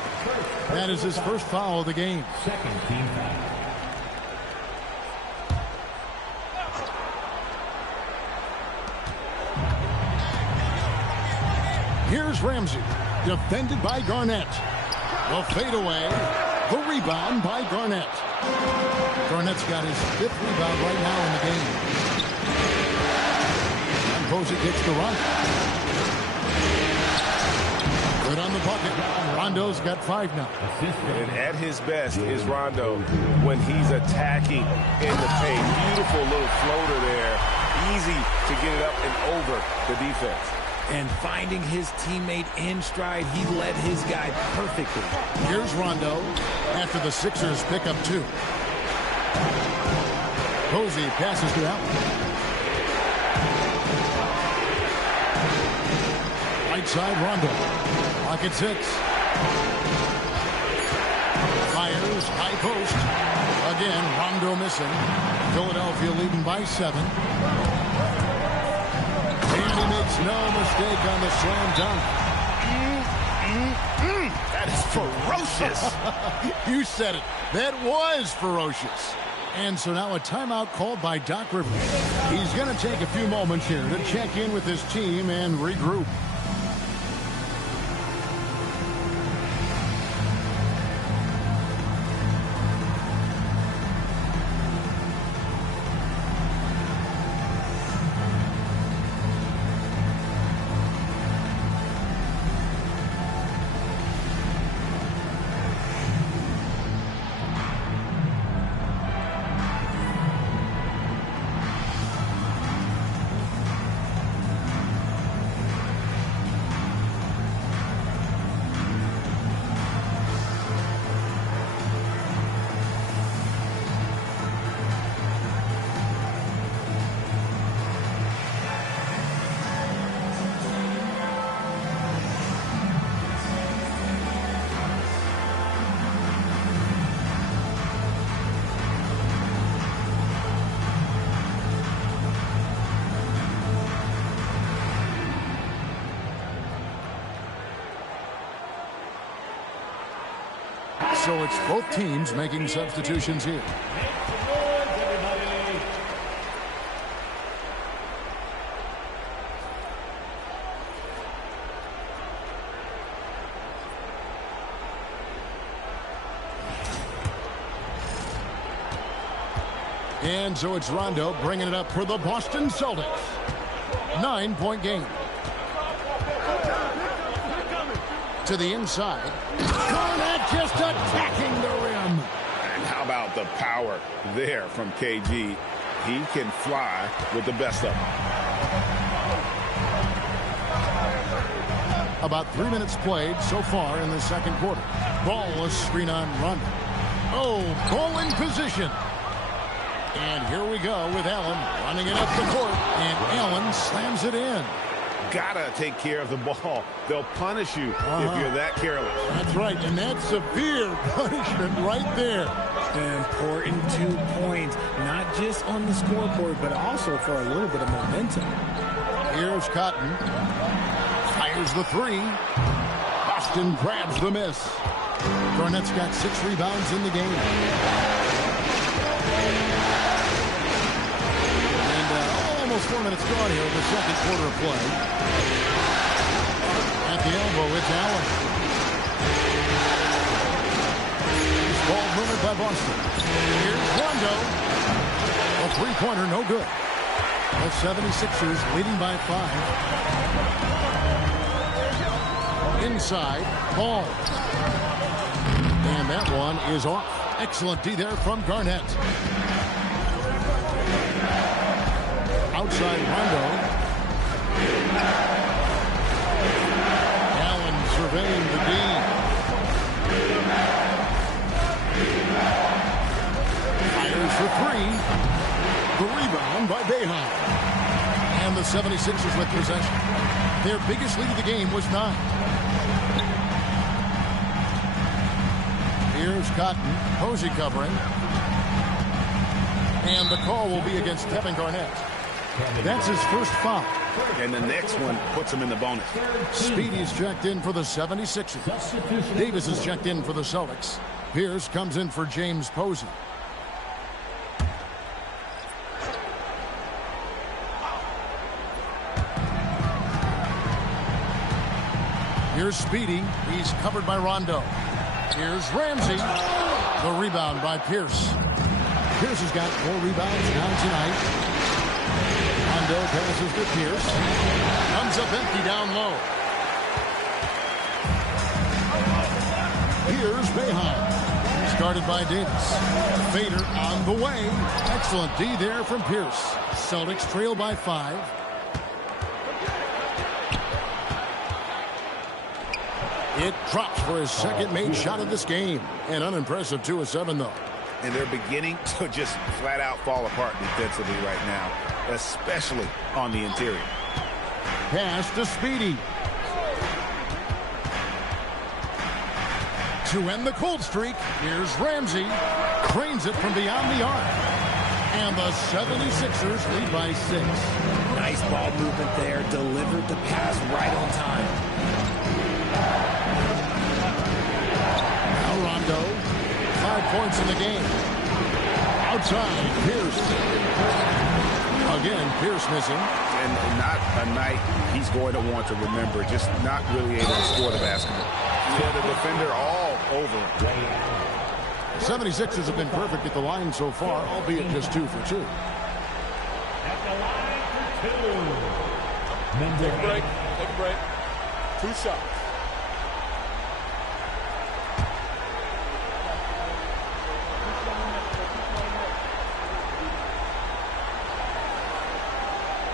That is his first foul of the game. Second team foul. Here's Ramsey. Defended by Garnett. The fadeaway. The rebound by Garnett. Garnett's got his 5th rebound right now in the game. Posey gets the run. Good on the bucket. Rondo's got 5 now. And at his best is Rondo when he's attacking in the paint. Beautiful little floater there. Easy to get it up and over the defense. And finding his teammate in stride, he led his guy perfectly. Here's Rondo after the Sixers pick up 2. Posey passes to Allen. Right side, Rondo. Clock at 6. Fires, high post. Again, Rondo missing. Philadelphia leading by 7. And he makes no mistake on the slam dunk. That is ferocious. You said it. That was ferocious. And so now a timeout called by Doc Rivers. He's going to take a few moments here to check in with his team and regroup. So it's both teams making substitutions here. And so it's Rondo bringing it up for the Boston Celtics. 9-point game. To the inside. Garnett just attacking the rim. And how about the power there from KG? He can fly with the best of them. About 3 minutes played so far in the second quarter. Ball a screen on Rondo. Oh, ball in position. And here we go with Allen running it up the court. And Allen slams it in. Gotta take care of the ball. They'll punish you if you're that careless. That's right, and that's severe punishment right there. Important 2 points, not just on the scoreboard, but also for a little bit of momentum. Here's Cotton. Fires the 3. Boston grabs the miss. Garnett's got 6 rebounds in the game. Almost 4 minutes gone here in the second quarter of play. At the elbow, it's Allen. This ball moved by Boston. Here's Rondo. A three-pointer, no good. The 76ers leading by 5. Inside, ball. And that one is off. Excellent D there from Garnett. Outside Rondo. Allen surveying the D. Fires for 3. The rebound by Boeheim. And the 76ers with possession. Their biggest lead of the game was 9. Here's Cotton. Posey covering. And the call will be against Kevin Garnett. That's his first foul. And the next one puts him in the bonus. Speedy's checked in for the 76ers. Davis is checked in for the Celtics. Pierce comes in for James Posey. Here's Speedy. He's covered by Rondo. Here's Ramsey. The rebound by Pierce. Pierce has got 4 rebounds now tonight. Rondo passes to Pierce. Comes up empty down low. Boeheim. Started by Davis. Fader on the way. Excellent D there from Pierce. Celtics trail by 5. It drops for his second made shot of this game. An unimpressive 2 of 7, though. And they're beginning to just flat out fall apart defensively right now, especially on the interior. Pass to Speedy. To end the cold streak, here's Ramsey. Cranes it from beyond the arc. And the 76ers lead by 6. Nice ball movement there. Delivered the pass right on time. Now Rondo. 5 points in the game. Outside, Pierce. Again, Pierce missing. And not a night he's going to want to remember. Just not really able to score the basketball. Yeah, the defender all over him. 76ers have been perfect at the line so far, albeit just 2 for 2. At the line for 2. Take a break. Take a break. 2 shots.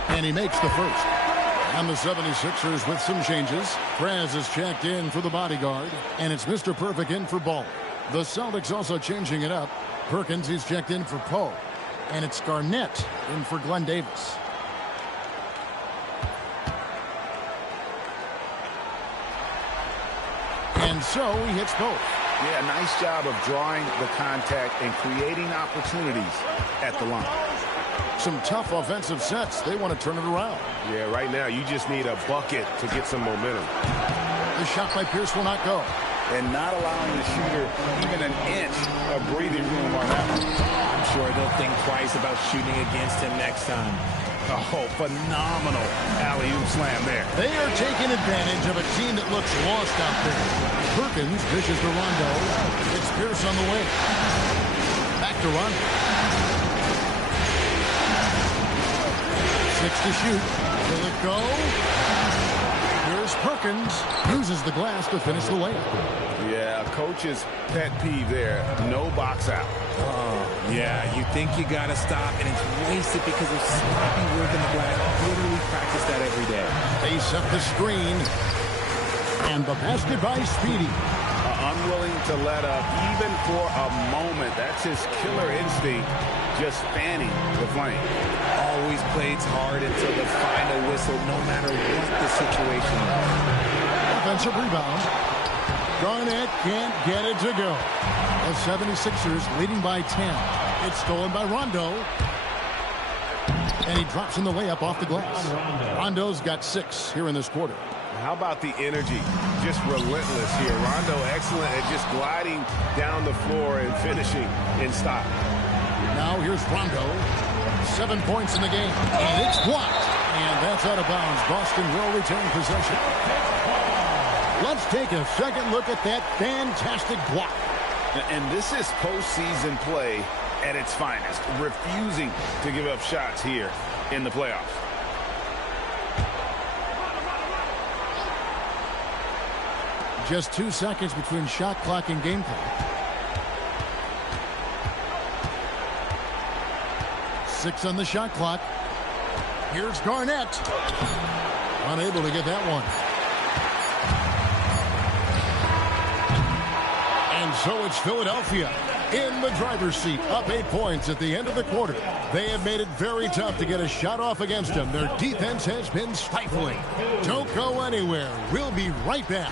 And he makes the first. And the 76ers with some changes. Kraz is checked in for the bodyguard. And it's Mr. Perfect in for Ball. The Celtics also changing it up. Perkins, he's checked in for Poe. And it's Garnett in for Glenn Davis. And so he hits both. Yeah, nice job of drawing the contact and creating opportunities at the line. Some tough offensive sets. They want to turn it around. Yeah, right now you just need a bucket to get some momentum. The shot by Pierce will not go. And not allowing the shooter even an inch of breathing room on that one. I'm sure they'll think twice about shooting against him next time. Oh, phenomenal alley-oop slam there. They are taking advantage of a team that looks lost out there. Perkins dishes to Rondo. It's Pierce on the way. Back to Rondo. 6 to shoot. Will it go? Here's Perkins. Uses the glass to finish the layup. Yeah, coach's pet peeve there. No box out. Oh, yeah, you think you got to stop, and it's wasted because of sloppy work in the glass. Literally practice that every day. They set the screen. And the basket by Speedy. Unwilling to let up even for a moment. That's his killer instinct, just fanning the flame. Always plays hard until the final whistle, no matter what the situation is. Offensive rebound. Garnett can't get it to go. The 76ers leading by 10. It's stolen by Rondo. And he drops in the layup off the glass. Rondo's got 6 here in this quarter. How about the energy? Just relentless here. Rondo excellent at just gliding down the floor and finishing in style. Now here's Rondo. 7 points in the game. And it's blocked. And that's out of bounds. Boston will retain possession. Let's take a second look at that fantastic block. And this is postseason play at its finest. Refusing to give up shots here in the playoffs. Just 2 seconds between shot clock and game clock. 6 on the shot clock. Here's Garnett. Unable to get that one. And so it's Philadelphia in the driver's seat, up 8 points at the end of the quarter. They have made it very tough to get a shot off against them. Their defense has been stifling. Don't go anywhere. We'll be right back.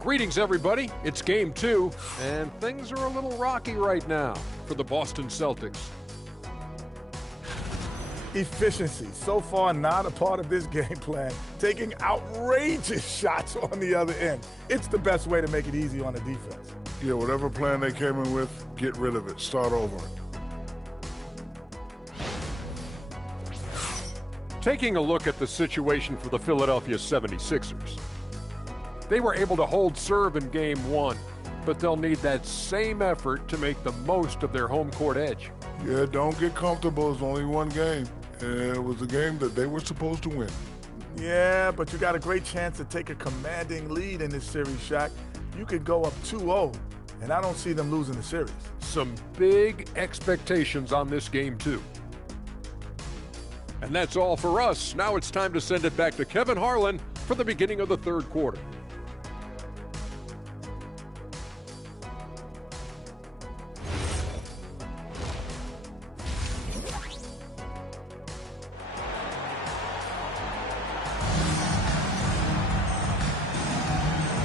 Greetings, everybody. It's Game 2, and things are a little rocky right now for the Boston Celtics. Efficiency, so far not a part of this game plan. Taking outrageous shots on the other end. It's the best way to make it easy on the defense. Yeah, whatever plan they came in with, get rid of it. Start over. Taking a look at the situation for the Philadelphia 76ers. They were able to hold serve in Game 1, but they'll need that same effort to make the most of their home court edge. Yeah, don't get comfortable. It's only one game. And it was a game that they were supposed to win. Yeah, but you got a great chance to take a commanding lead in this series, Shaq. You could go up 2-0, and I don't see them losing the series. Some big expectations on this game, too. And that's all for us. Now it's time to send it back to Kevin Harlan for the beginning of the third quarter.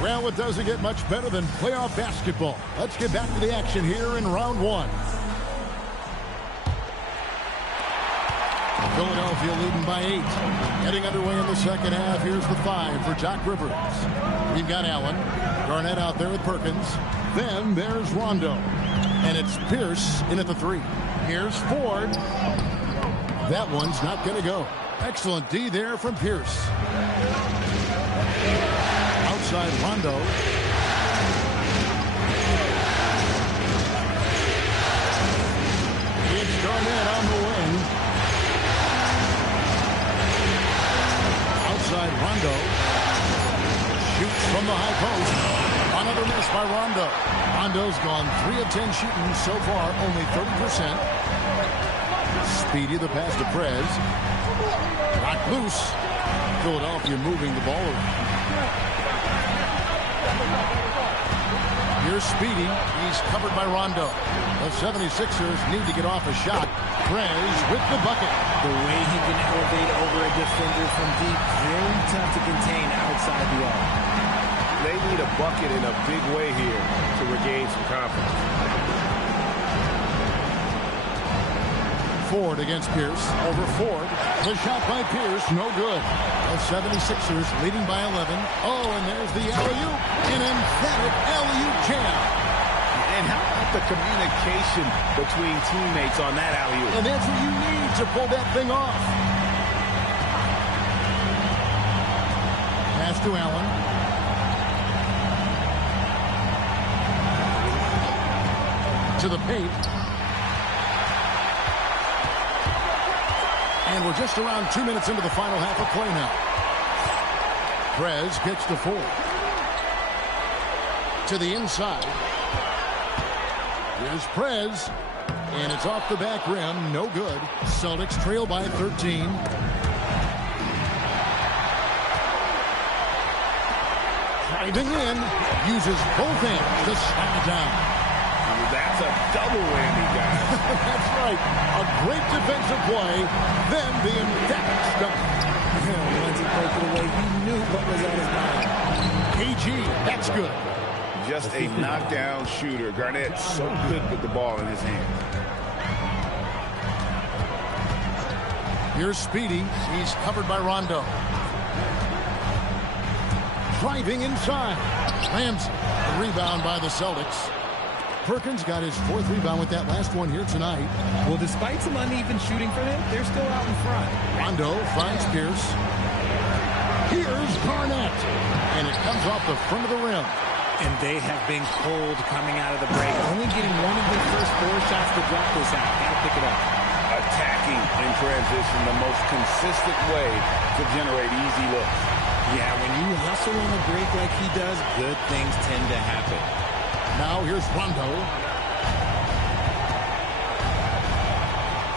Well, it doesn't get much better than playoff basketball. Let's get back to the action here in round one. Philadelphia leading by 8. Getting underway in the second half. Here's the 5 for Doc Rivers. We've got Allen. Garnett out there with Perkins. Then there's Rondo. And it's Pierce in at the 3. Here's Ford. That one's not going to go. Excellent D there from Pierce. Outside Rondo. It's Garnett on the wing. Outside Rondo. Shoots from the high post. Another miss by Rondo. Rondo's gone 3 of 10 shooting so far, only 30%. Speedy the pass to Prez. Knocked loose. Philadelphia moving the ball around. Here's Speedy. He's covered by Rondo. The 76ers need to get off a shot. Prez with the bucket. The way he can elevate over a defender from deep, very tough to contain outside the arc. They need a bucket in a big way here to regain some confidence. Ford against Pierce. Over Ford. The shot by Pierce, no good. The 76ers leading by 11. Oh, and there's the alley-oop. An emphatic alley-oop jam. And how about the communication between teammates on that alley-oop? And that's what you need to pull that thing off. Pass to Allen. To the paint. And we're just around 2 minutes into the final half of play now. Prez gets to Ford. To the inside. Here's Prez. And it's off the back rim. No good. Celtics trail by 13. Driving in. Uses both hands to slam it down. That's a double whammy, guys. That's right. A great defensive play. Then the emphatic stuff. Once he broke it away, he knew what was on his mind. KG, that's good. Just a knockdown shooter. Garnett so good with the ball in his hand. Here's Speedy. He's covered by Rondo. Driving inside. Slams. The rebound by the Celtics. Perkins got his 4th rebound with that last one here tonight. Well, despite some uneven shooting for them, they're still out in front. Rondo finds Pierce. Here's Garnett. And it comes off the front of the rim. And they have been cold coming out of the break. Only getting one of the first 4 shots to drop this out. Gotta pick it up. Attacking in transition, the most consistent way to generate easy looks. Yeah, when you hustle on a break like he does, good things tend to happen. Now here's Rondo.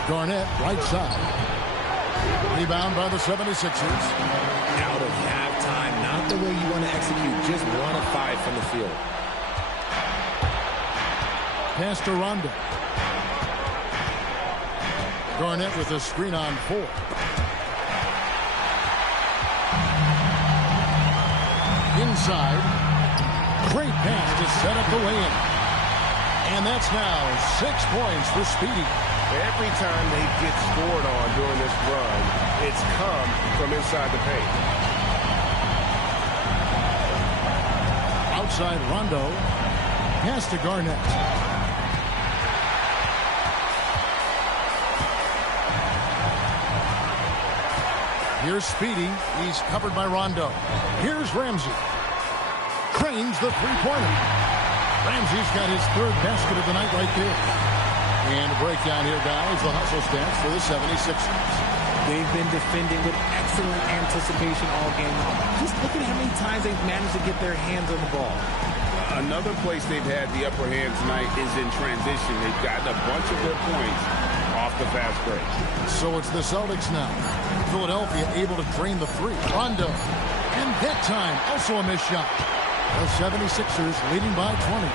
Garnett, right side. Rebound by the 76ers. Out of halftime, not the way you want to execute. Just 1 of 5 from the field. Pass to Rondo. Garnett with a screen on 4. Inside. Great pass to set up the lay-in. And that's now 6 points for Speedy. Every time they get scored on during this run, it's come from inside the paint. Outside Rondo. Pass to Garnett. Here's Speedy. He's covered by Rondo. Here's Ramsey. Cranes the three-pointer. Ramsey's got his third basket of the night right there. And a breakdown here, guys. The hustle stats for the 76ers. They've been defending with excellent anticipation all game long. Just look at how many times they've managed to get their hands on the ball. Another place they've had the upper hand tonight is in transition. They've gotten a bunch of their points off the fast break. So it's the Celtics now. Philadelphia able to drain the three. Rondo. And that time, also a missed shot. The 76ers leading by 20.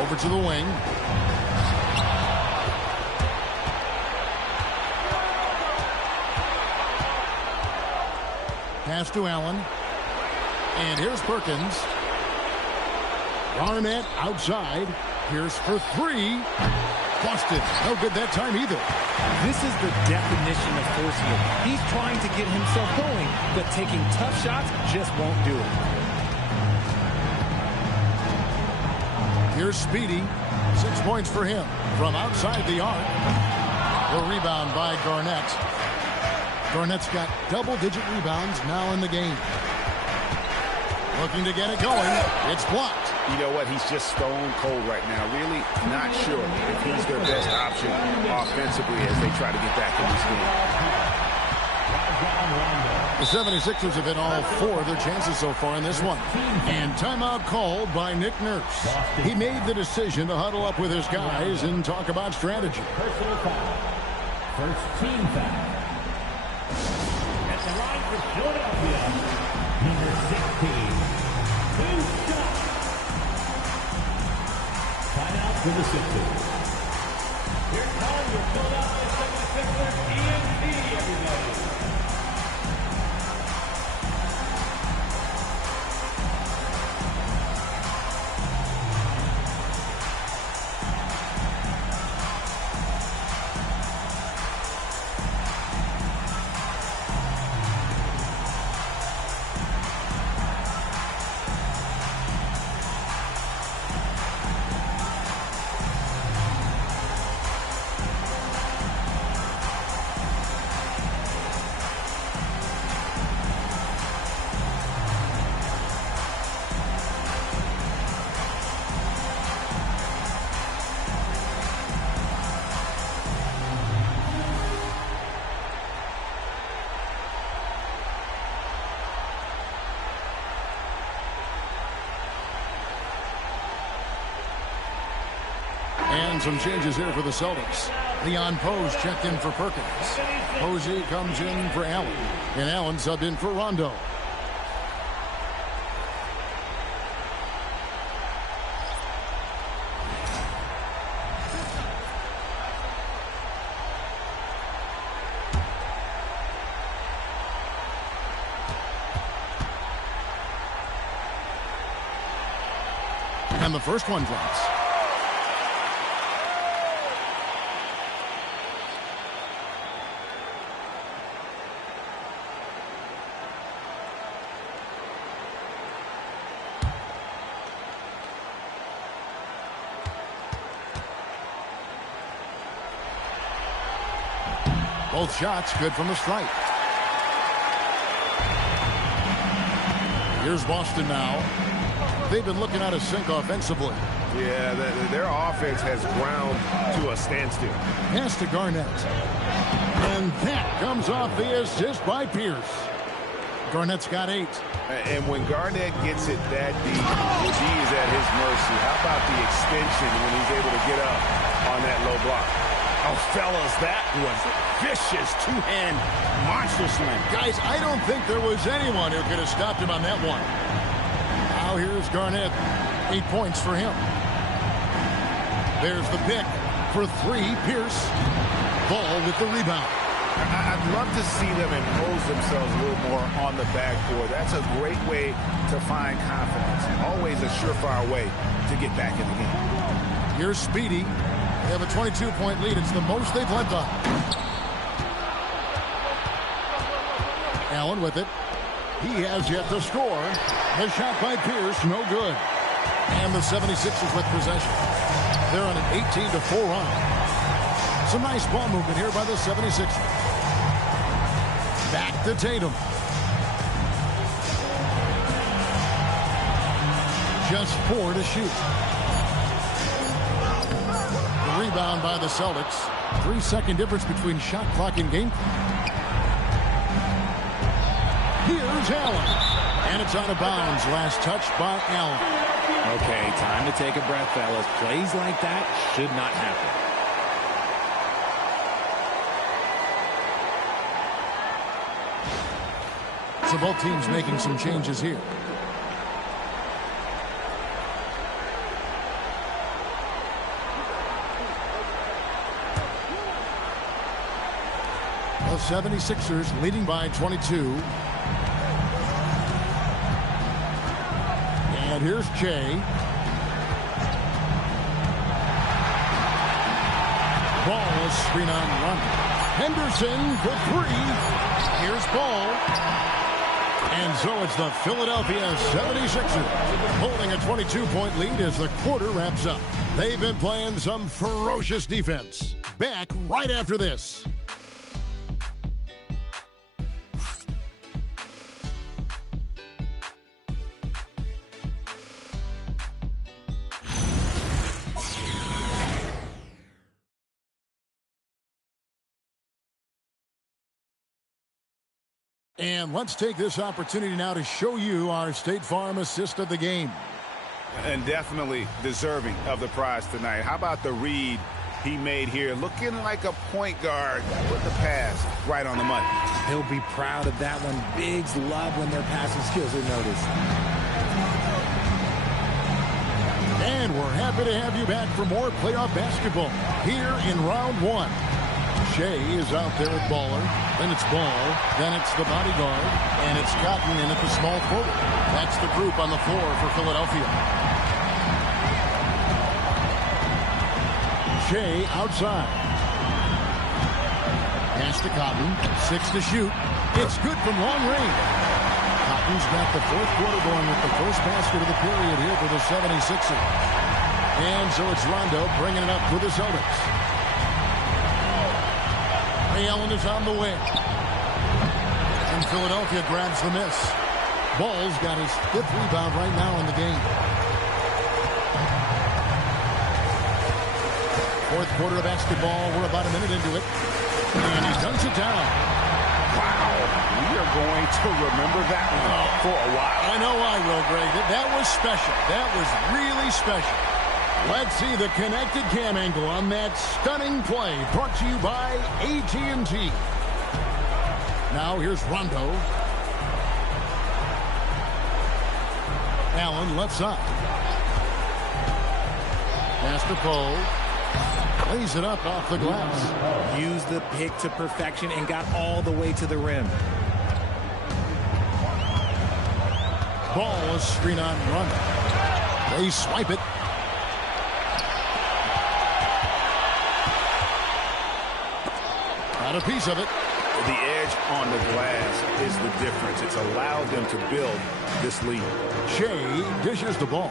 Over to the wing. Pass to Allen. And here's Perkins. Garnett outside. Here's for three. Busted. No good that time either. This is the definition of forcing it. He's trying to get himself going, but taking tough shots just won't do it. Here's Speedy. 6 points for him from outside the arc. The rebound by Garnett. Garnett's got double-digit rebounds now in the game. Looking to get it going. It's blocked. You know what? He's just stone cold right now. Really not sure if he's their best option offensively as they try to get back in this game. The 76ers have hit all 4 of their chances so far in this one. And timeout called by Nick Nurse. He made the decision to huddle up with his guys and talk about strategy. Personal foul. First team foul. At the line for Philadelphia, number 16. 2 shots. Timeout for the Sixers. Here comes your Philadelphia 76ers EMT, everybody. And some changes here for the Celtics. Leon Pose checked in for Perkins. Posey comes in for Allen. And Allen subbed in for Rondo. And the first one drops. Both shots good from the stripe. Here's Boston now. They've been looking out of sync offensively. Yeah, their offense has ground to a standstill. Pass to Garnett. And that comes off the assist by Pierce. Garnett's got 8. And when Garnett gets it that deep, the D is at his mercy. How about the extension when he's able to get up on that low block? Oh, fellas, that was vicious two-hand monster slam. Guys, I don't think there was anyone who could have stopped him on that one. Now here's Garnett. 8 points for him. There's the pick for 3. Pierce. Ball with the rebound. I'd love to see them impose themselves a little more on the backboard. That's a great way to find confidence. Always a surefire way to get back in the game. Here's Speedy. They have a 22-point lead. It's the most they've led by. Allen with it. He has yet to score. The shot by Pierce, no good. And the 76ers with possession. They're on an 18-4 run. Some nice ball movement here by the 76ers. Back to Tatum. Just 4 to shoot. The rebound by the Celtics. 3-second difference between shot clock and game. Here's Allen. And it's out of bounds. Last touch by Allen. Okay, time to take a breath, fellas. Plays like that should not happen. So both teams making some changes here. The 76ers leading by 22. And here's Jay. Ball is screen on run. Henderson for 3. Here's Ball. And so it's the Philadelphia 76ers holding a 22-point lead as the quarter wraps up. They've been playing some ferocious defense. Back right after this. And let's take this opportunity now to show you our State Farm assist of the game. And definitely deserving of the prize tonight. How about the read he made here? Looking like a point guard with the pass right on the money. He'll be proud of that one. Bigs love when their passing skills are noticed. And we're happy to have you back for more playoff basketball here in round 1. Shea is out there at Baller. Then it's Ball. Then it's the bodyguard. And it's Cotton in at the small forward. That's the group on the floor for Philadelphia. Shea outside. Pass to Cotton. 6 to shoot. It's good from long range. Cotton's got the fourth quarter going with the first basket of the period here for the 76ers. And so it's Rondo bringing it up for the Celtics. Allen is on the wing. And Philadelphia grabs the miss. Ball's got his 5th rebound right now in the game. Fourth quarter of basketball. We're about a minute into it. And he dunks it down. Wow. We are going to remember that one for a while. I know I will, Greg. That was special. That was really special. Let's see the connected cam angle on that stunning play brought to you by AT&T. Now here's Rondo. Allen left side. Pass to Cole. Lays it up off the glass. Used the pick to perfection and got all the way to the rim. Ball is screen on run. They swipe it. Got a piece of it. The edge on the glass is the difference. It's allowed them to build this lead. Shea dishes the ball.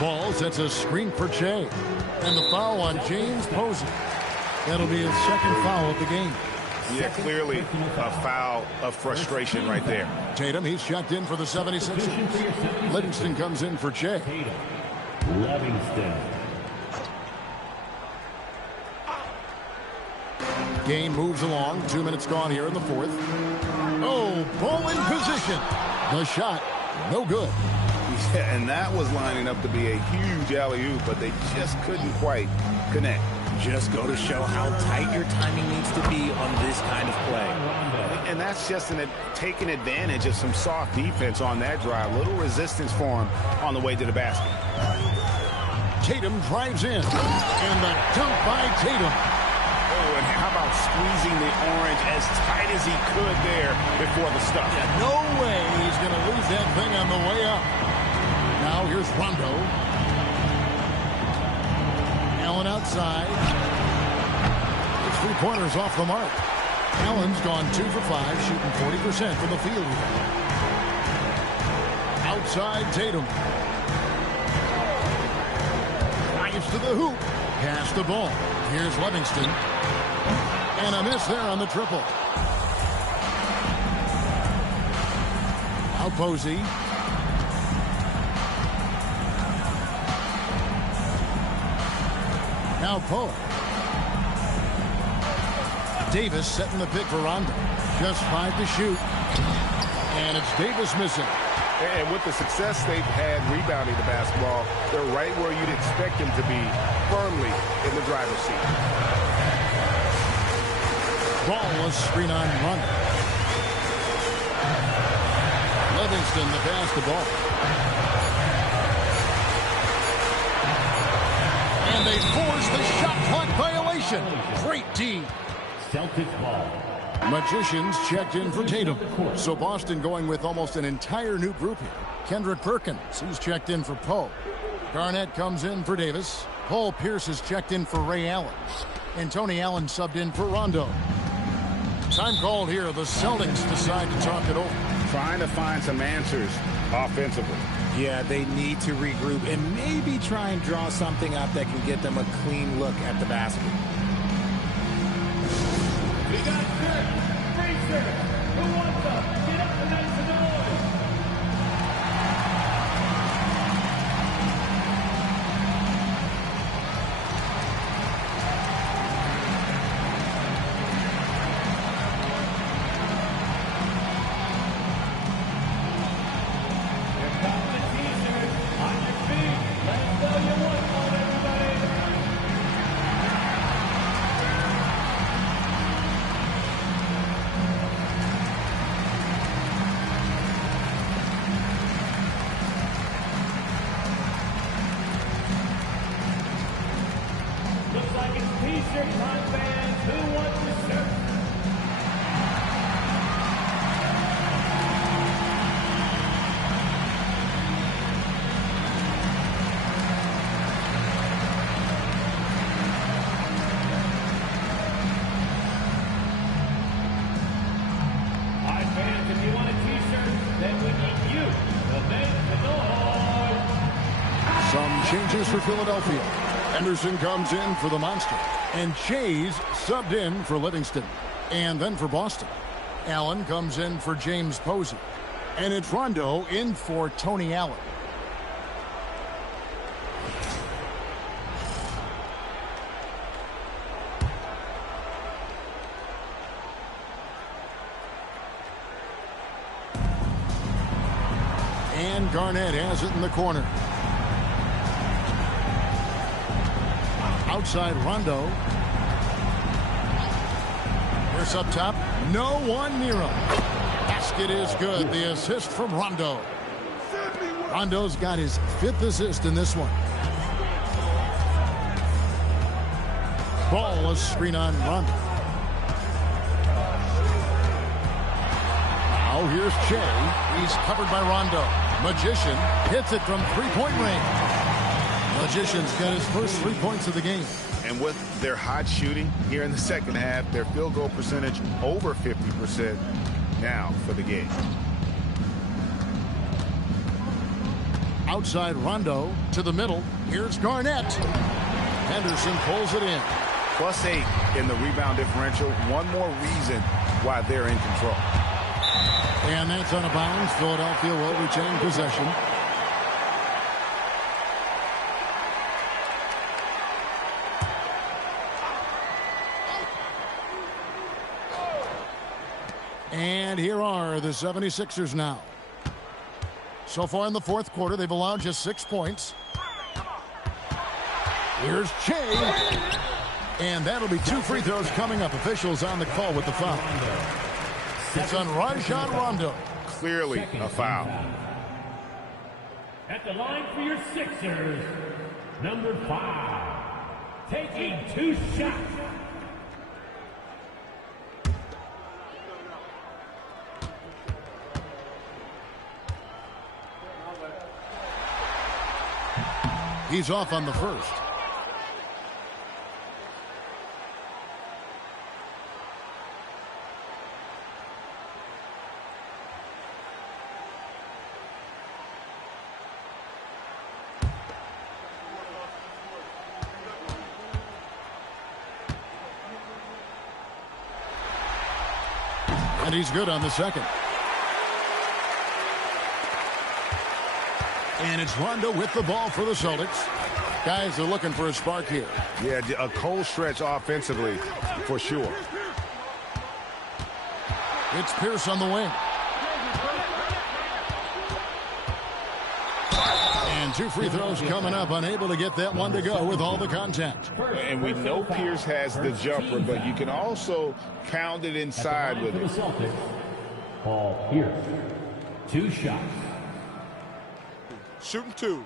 Ball sets a screen for Shea. And the foul on James Posey. That'll be his second foul of the game. Yeah, clearly a foul of frustration right there. Tatum, he's checked in for the 76ers. Livingston comes in for Shea. Livingston. Game moves along. 2 minutes gone here in the fourth. Oh, ball in position. The shot, no good. Yeah, and that was lining up to be a huge alley-oop, but they just couldn't quite connect. Just go to show how tight your timing needs to be on this kind of play. And that's just taking advantage of some soft defense on that drive. Little resistance for him on the way to the basket. Tatum drives in. And the dunk by Tatum. Oh, and how about squeezing the orange as tight as he could there before the stuff? Yeah, no way he's going to lose that thing on the way up. Now here's Rondo. Allen outside. His three-pointers off the mark. Allen's gone 2 for 5, shooting 40% from the field here. Outside Tatum. Drives to the hoop. Pass the ball. Here's Livingston. And a miss there on the triple. Now Posey. Now Poe. Davis setting the pick for Rondo. Just 5 to shoot. And it's Davis missing. And with the success they've had rebounding the basketball, they're right where you'd expect them to be, firmly in the driver's seat. Ball was screen on Rondo. Livingston the pass the ball. And they force the shot clock violation. Great D. Celtics ball. Magicians checked in for Tatum. So Boston going with almost an entire new group here. Kendrick Perkins, he's checked in for Poe. Garnett comes in for Davis. Paul Pierce is checked in for Ray Allen. And Tony Allen subbed in for Rondo. Time called here. The Celtics decide to talk it over. Trying to find some answers offensively. Yeah, they need to regroup and maybe try and draw something up that can get them a clean look at the basket. We got serve, free serve. Who wants up? Get up and make some noise. Here comes the t-shirt. On your feet. Let's know you want one, everybody. Looks like it's t-shirt time, fans. Who wants to serve? All right, fans, if you want a t-shirt, then we need you to make the noise. Some changes for Philadelphia. Henderson comes in for the Monster. And Chase subbed in for Livingston. And then for Boston, Allen comes in for James Posey. And it's Rondo in for Tony Allen. And Garnett has it in the corner. Outside Rondo. Pierce up top. No one near him. Basket is good. The assist from Rondo. Rondo's got his 5th assist in this one. Ball is screen on Rondo. Now here's Che. He's covered by Rondo. Magician hits it from three-point range. Magician's got his first 3 points of the game. And with their hot shooting here in the second half, their field goal percentage over 50% now for the game. Outside Rondo to the middle. Here's Garnett. Henderson pulls it in. +8 in the rebound differential. One more reason why they're in control. And that's out of bounds. Philadelphia will retain possession. And here are the 76ers now. So far in the fourth quarter, they've allowed just 6 points. Here's Che. And that'll be 2 free throws coming up. Officials on the call with the foul. It's on Rajon Rondo. Clearly a foul. At the line for your Sixers, number 5, taking 2 shots. He's off on the first. And he's good on the second. And it's Rondo with the ball for the Celtics. Guys are looking for a spark here. Yeah, a cold stretch offensively for sure. It's Pierce on the wing. And 2 free throws coming up, unable to get that one to go with all the contact. And we know Pierce has the jumper, but you can also pound it inside with it. Paul Pierce, 2 shots. Shooting 2.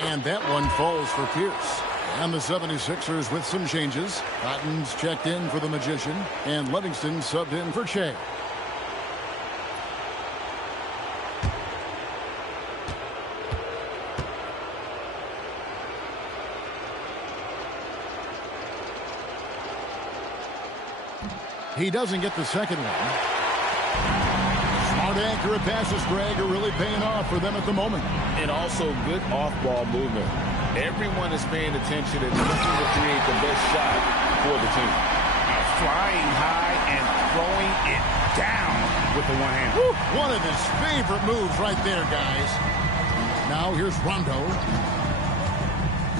And that one falls for Pierce. And the 76ers with some changes. Cotton's checked in for the Magician, and Livingston subbed in for Shea. He doesn't get the second one. Smart, accurate passes, Greg, are really paying off for them at the moment. And also good off-ball movement. Everyone is paying attention and looking to create the best shot for the team. Flying high and throwing it down with the one hand. One of his favorite moves right there, guys. Now here's Rondo.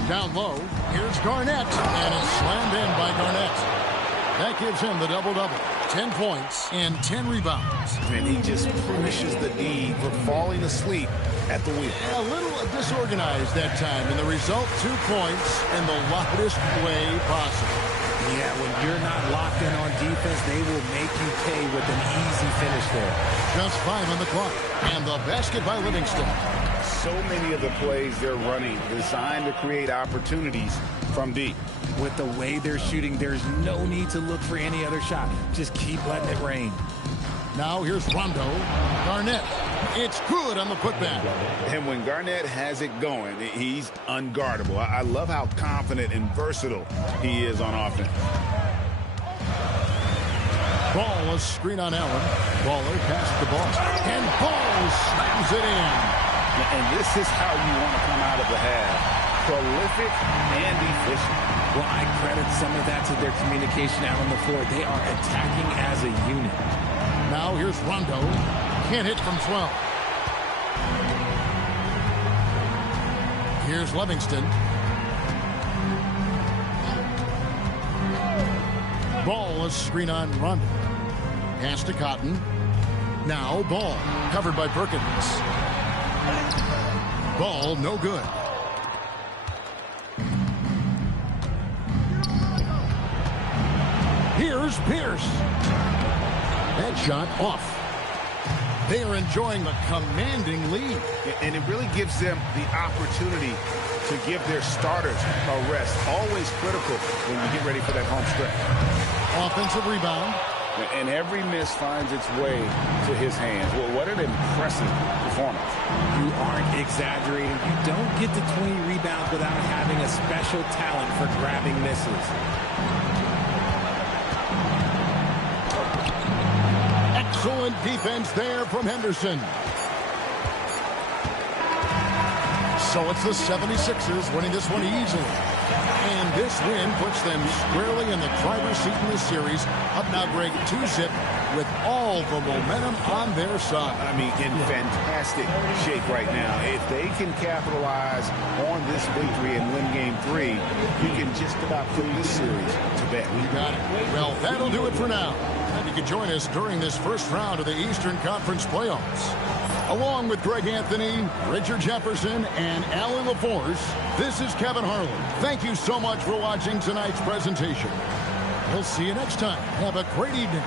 Down low. Here's Garnett. And it's slammed in by Garnett. That gives him the double-double. 10 points and 10 rebounds. And he just punishes the D for falling asleep at the wheel. A little disorganized that time, and the result, 2 points in the loudest way possible. Yeah, when you're not locked in on defense, they will make you pay with an easy finish there. Just 5 on the clock. And the basket by Livingston. So many of the plays they're running designed to create opportunities from deep. With the way they're shooting, there's no need to look for any other shot. Just keep letting it rain. Now here's Rondo. Garnett. It's good on the putback. And when Garnett has it going, he's unguardable. I love how confident and versatile he is on offense. Ball, a screen on Allen. Baller passed the ball. And Ball slams it in. And this is how you want to come out of the half. Prolific and efficient. Well, I credit some of that to their communication out on the floor. They are attacking as a unit. Now here's Rondo. Can't hit from 12. Here's Livingston. Ball, a screen on Rondo. Pass to Cotton. Now Ball, covered by Perkins. Ball, no good. Here's Pierce. That shot off. They are enjoying the commanding lead. And it really gives them the opportunity to give their starters a rest. Always critical when you get ready for that home stretch. Offensive rebound. And every miss finds its way to his hands. Well, what an impressive performance. You aren't exaggerating. You don't get to 20 rebounds without having a special talent for grabbing misses. Excellent defense there from Henderson. So it's the 76ers winning this one easily. And this win puts them squarely in the driver's seat in this series. Up now, Greg, 2-zip with all the momentum on their side. I mean, in fantastic shape right now. If they can capitalize on this victory and win Game 3, you can just about put this series to bed. You got it. Well, that'll do it for now. And you can join us during this first round of the Eastern Conference playoffs. Along with Greg Anthony, Richard Jefferson, and Alan LaForce, this is Kevin Harlan. Thank you so much for watching tonight's presentation. We'll see you next time. Have a great evening.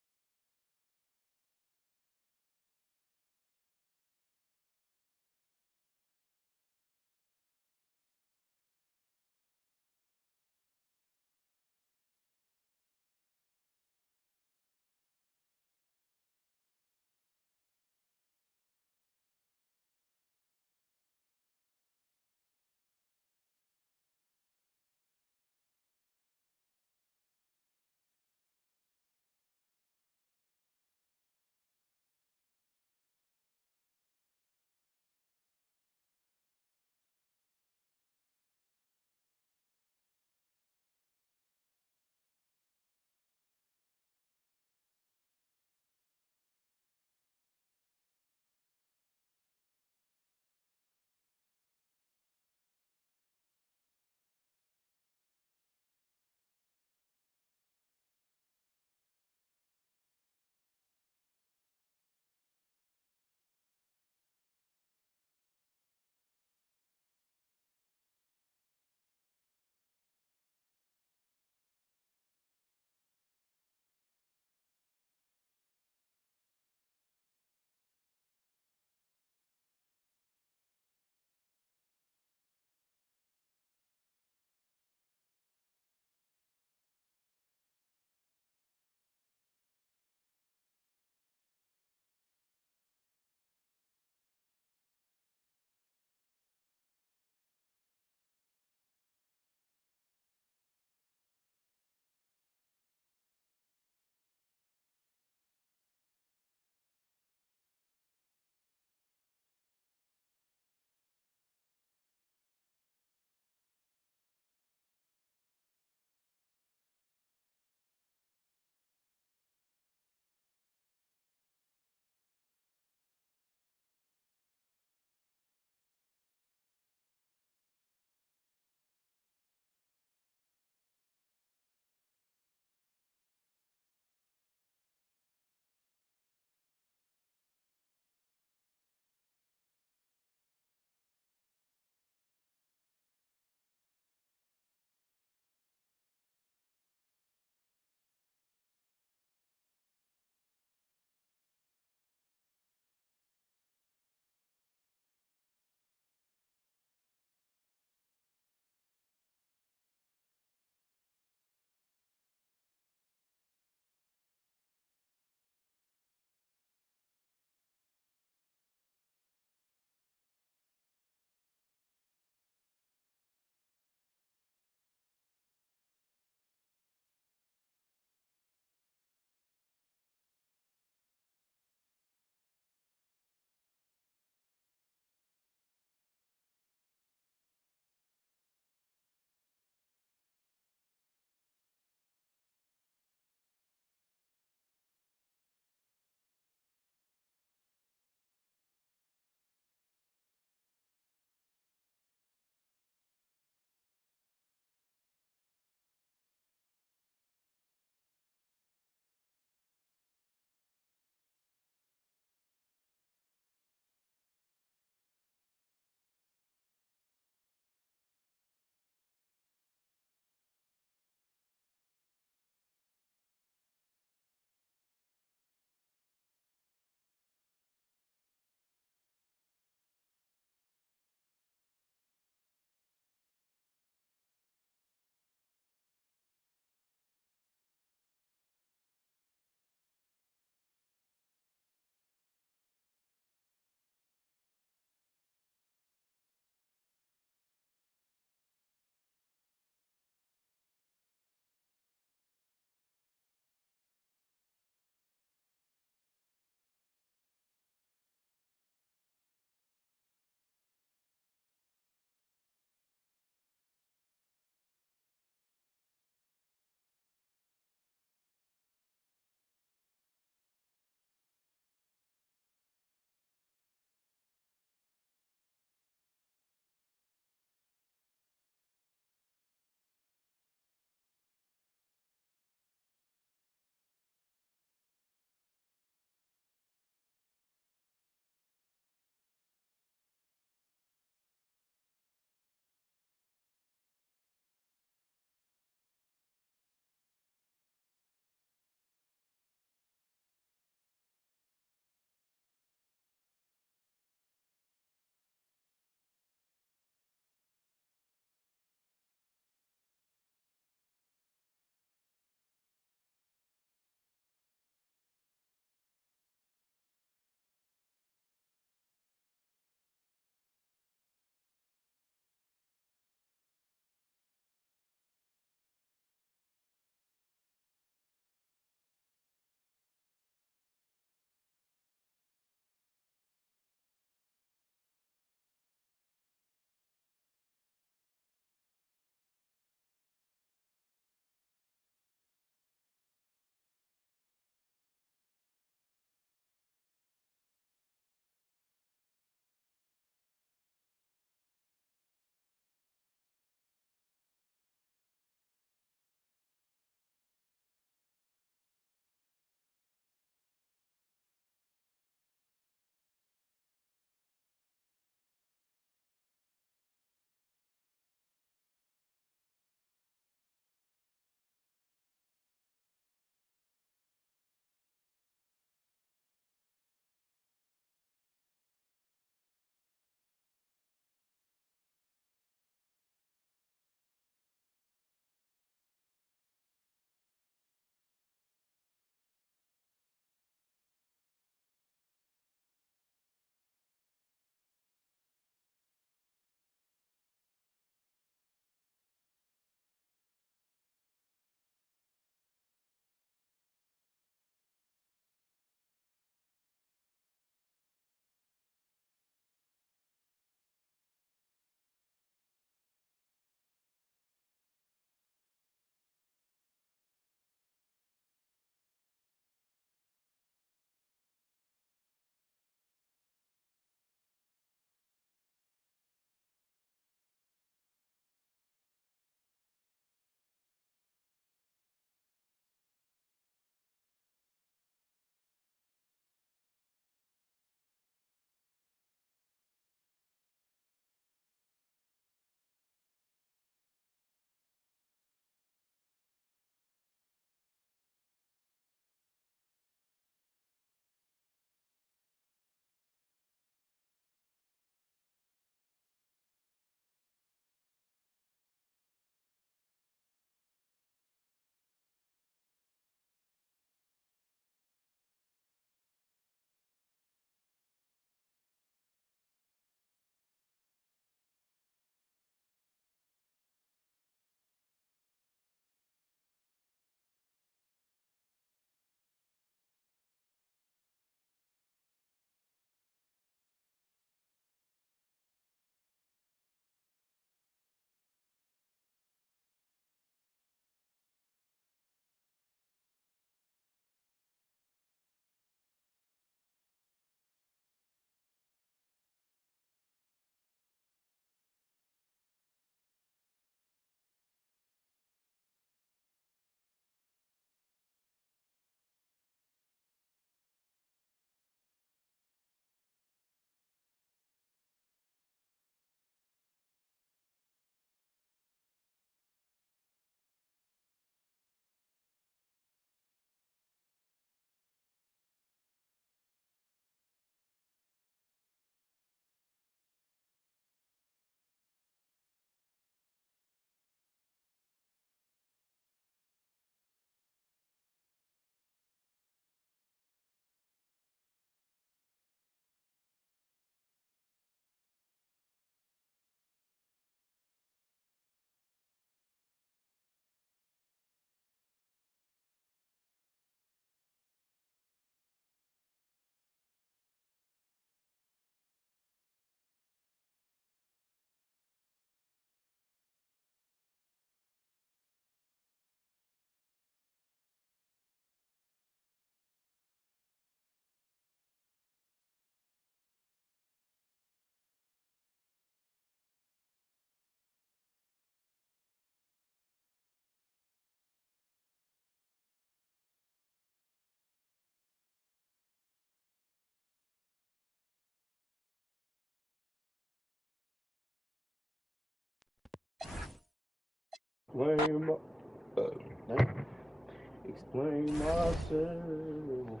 Explain myself.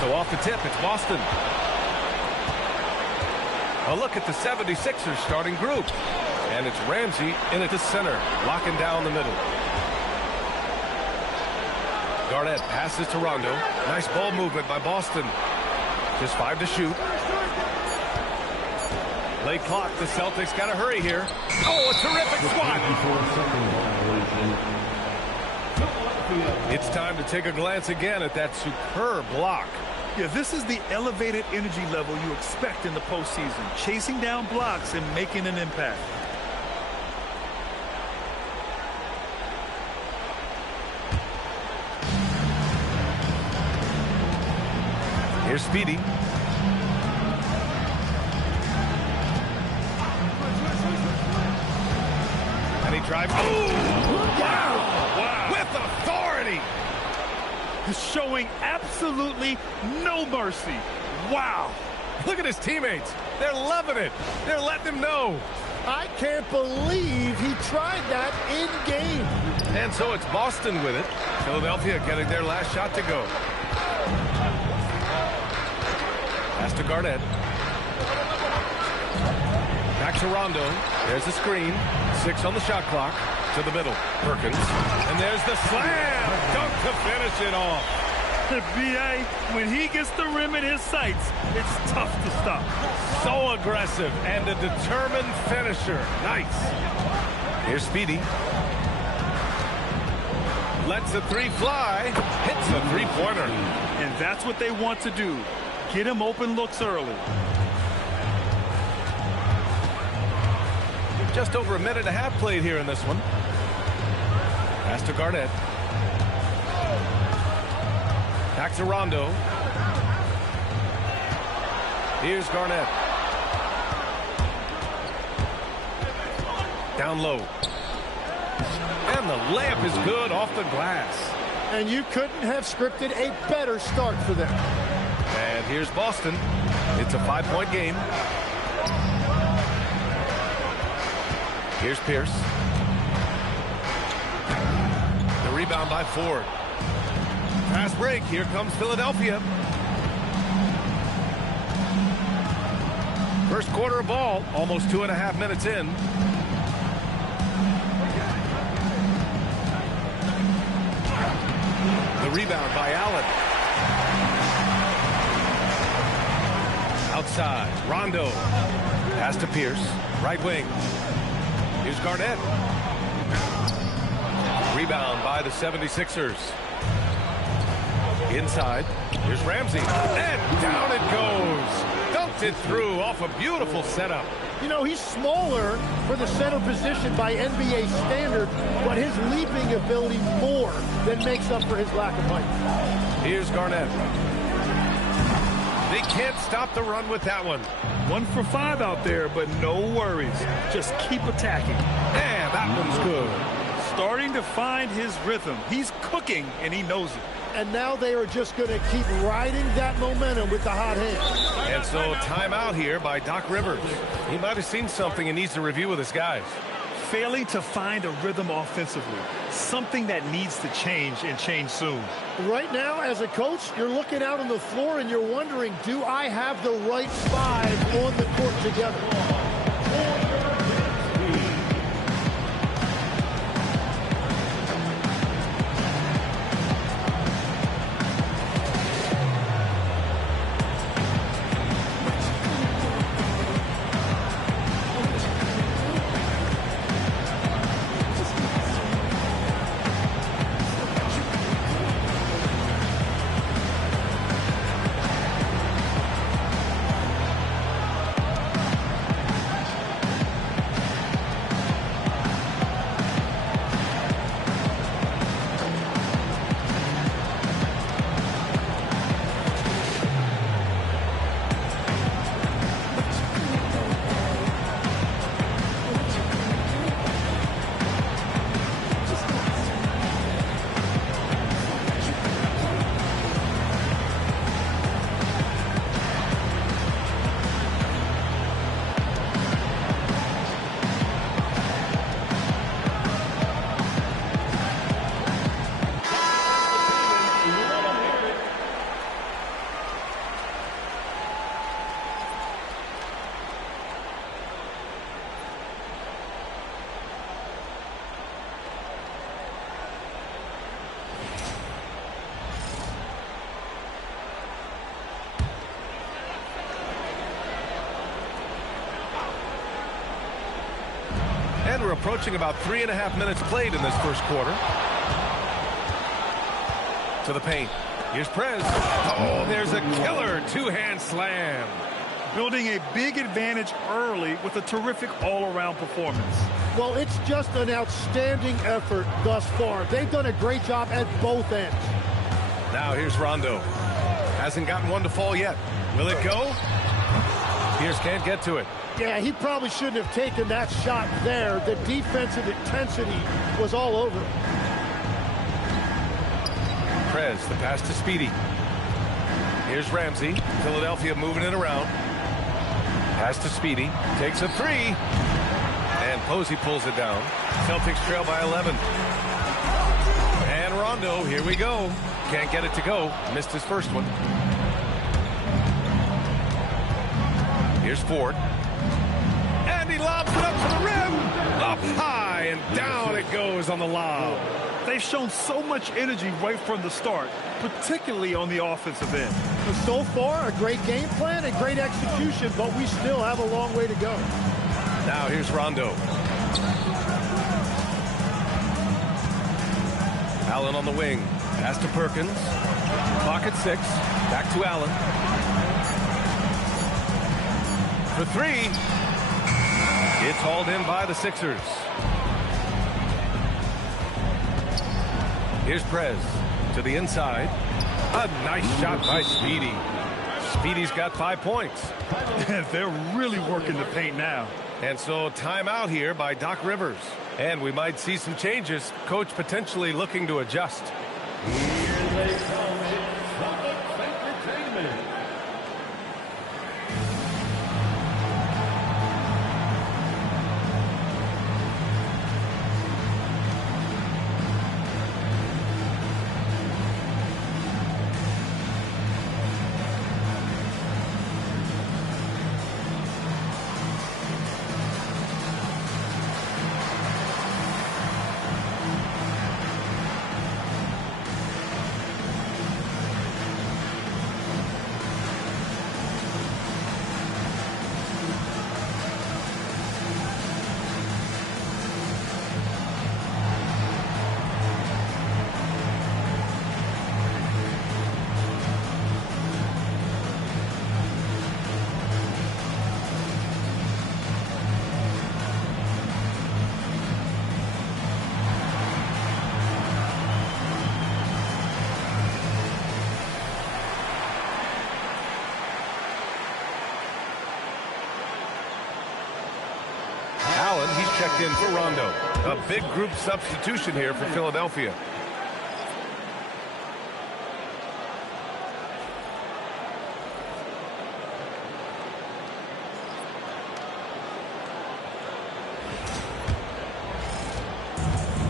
So off the tip, it's Boston. A look at the 76ers starting group. And it's Ramsey in at the center, locking down the middle. Garnett passes to Rondo. Nice ball movement by Boston. Just 5 to shoot. Late clock, the Celtics got to hurry here. Oh, a terrific swat. It's time to take a glance again at that superb block. Yeah, this is the elevated energy level you expect in the postseason. Chasing down blocks and making an impact. Here's Speedy. And he drives. Oh! Wow! Wow! With authority! Showing absolutely no mercy. Wow. Look at his teammates. They're loving it. They're letting him know. I can't believe he tried that in game. And so it's Boston with it. Philadelphia getting their last shot to go. Pass to Garnett. Back to Rondo. There's the screen. 6 on the shot clock. To the middle. Perkins. And there's the slam. Dunk to finish it off. The B.A., when he gets the rim in his sights, it's tough to stop. So aggressive and a determined finisher. Nice. Here's Speedy. Lets the three fly. Hits a three-pointer. And that's what they want to do. Get him open looks early. Just over a minute and a half played here in this one. Pass to Garnett. Back to Rondo. Here's Garnett. Down low. And the layup is good off the glass. And you couldn't have scripted a better start for them. And here's Boston. It's a 5-point game. Here's Pierce. The rebound by Ford. Fast break. Here comes Philadelphia. First quarter of ball, almost 2.5 minutes in. The rebound by Allen. Outside, Rondo. Pass to Pierce. Right wing. Here's Garnett. Rebound by the 76ers. Inside. Here's Ramsey. And down it goes. Dunked it through off a beautiful setup. You know, he's smaller for the center position by NBA standards, but his leaping ability more than makes up for his lack of height. Here's Garnett. They can't stop the run with that one. 1 for 5 out there, but no worries. Just keep attacking. And that one's good. Starting to find his rhythm. He's cooking, and he knows it. And now they are just going to keep riding that momentum with the hot hand. And so timeout here by Doc Rivers. He might have seen something and needs to review with his guys. Failing to find a rhythm offensively. Something that needs to change and change soon. Right now, as a coach, you're looking out on the floor and you're wondering, do I have the right 5 on the court together? And we're approaching about 3.5 minutes played in this first quarter. To the paint. Here's Prez. Oh, there's a killer two-hand slam. Building a big advantage early with a terrific all-around performance. Well, it's just an outstanding effort thus far. They've done a great job at both ends. Now here's Rondo. Hasn't gotten one to fall yet. Will it go? Pierce can't get to it. Yeah, he probably shouldn't have taken that shot there. The defensive intensity was all over him. Prez, the pass to Speedy. Here's Ramsey. Philadelphia moving it around. Pass to Speedy. Takes a 3. And Posey pulls it down. Celtics trail by 11. And Rondo, here we go. Can't get it to go. Missed his first one. Here's Ford. And he lobs it up to the rim. Up high and down it goes on the lob. They've shown so much energy right from the start, particularly on the offensive end. So far, a great game plan and great execution, but we still have a long way to go. Now here's Rondo. Allen on the wing. Pass to Perkins. Pocket 6. Back to Allen. For 3. It's hauled in by the Sixers. Here's Prez to the inside. A nice shot by Speedy. Speedy's got 5 points. They're really working the paint now. And so timeout here by Doc Rivers. And we might see some changes. Coach potentially looking to adjust. Here they come. It's entertainment. checked in for Rondo. A big group substitution here for Philadelphia.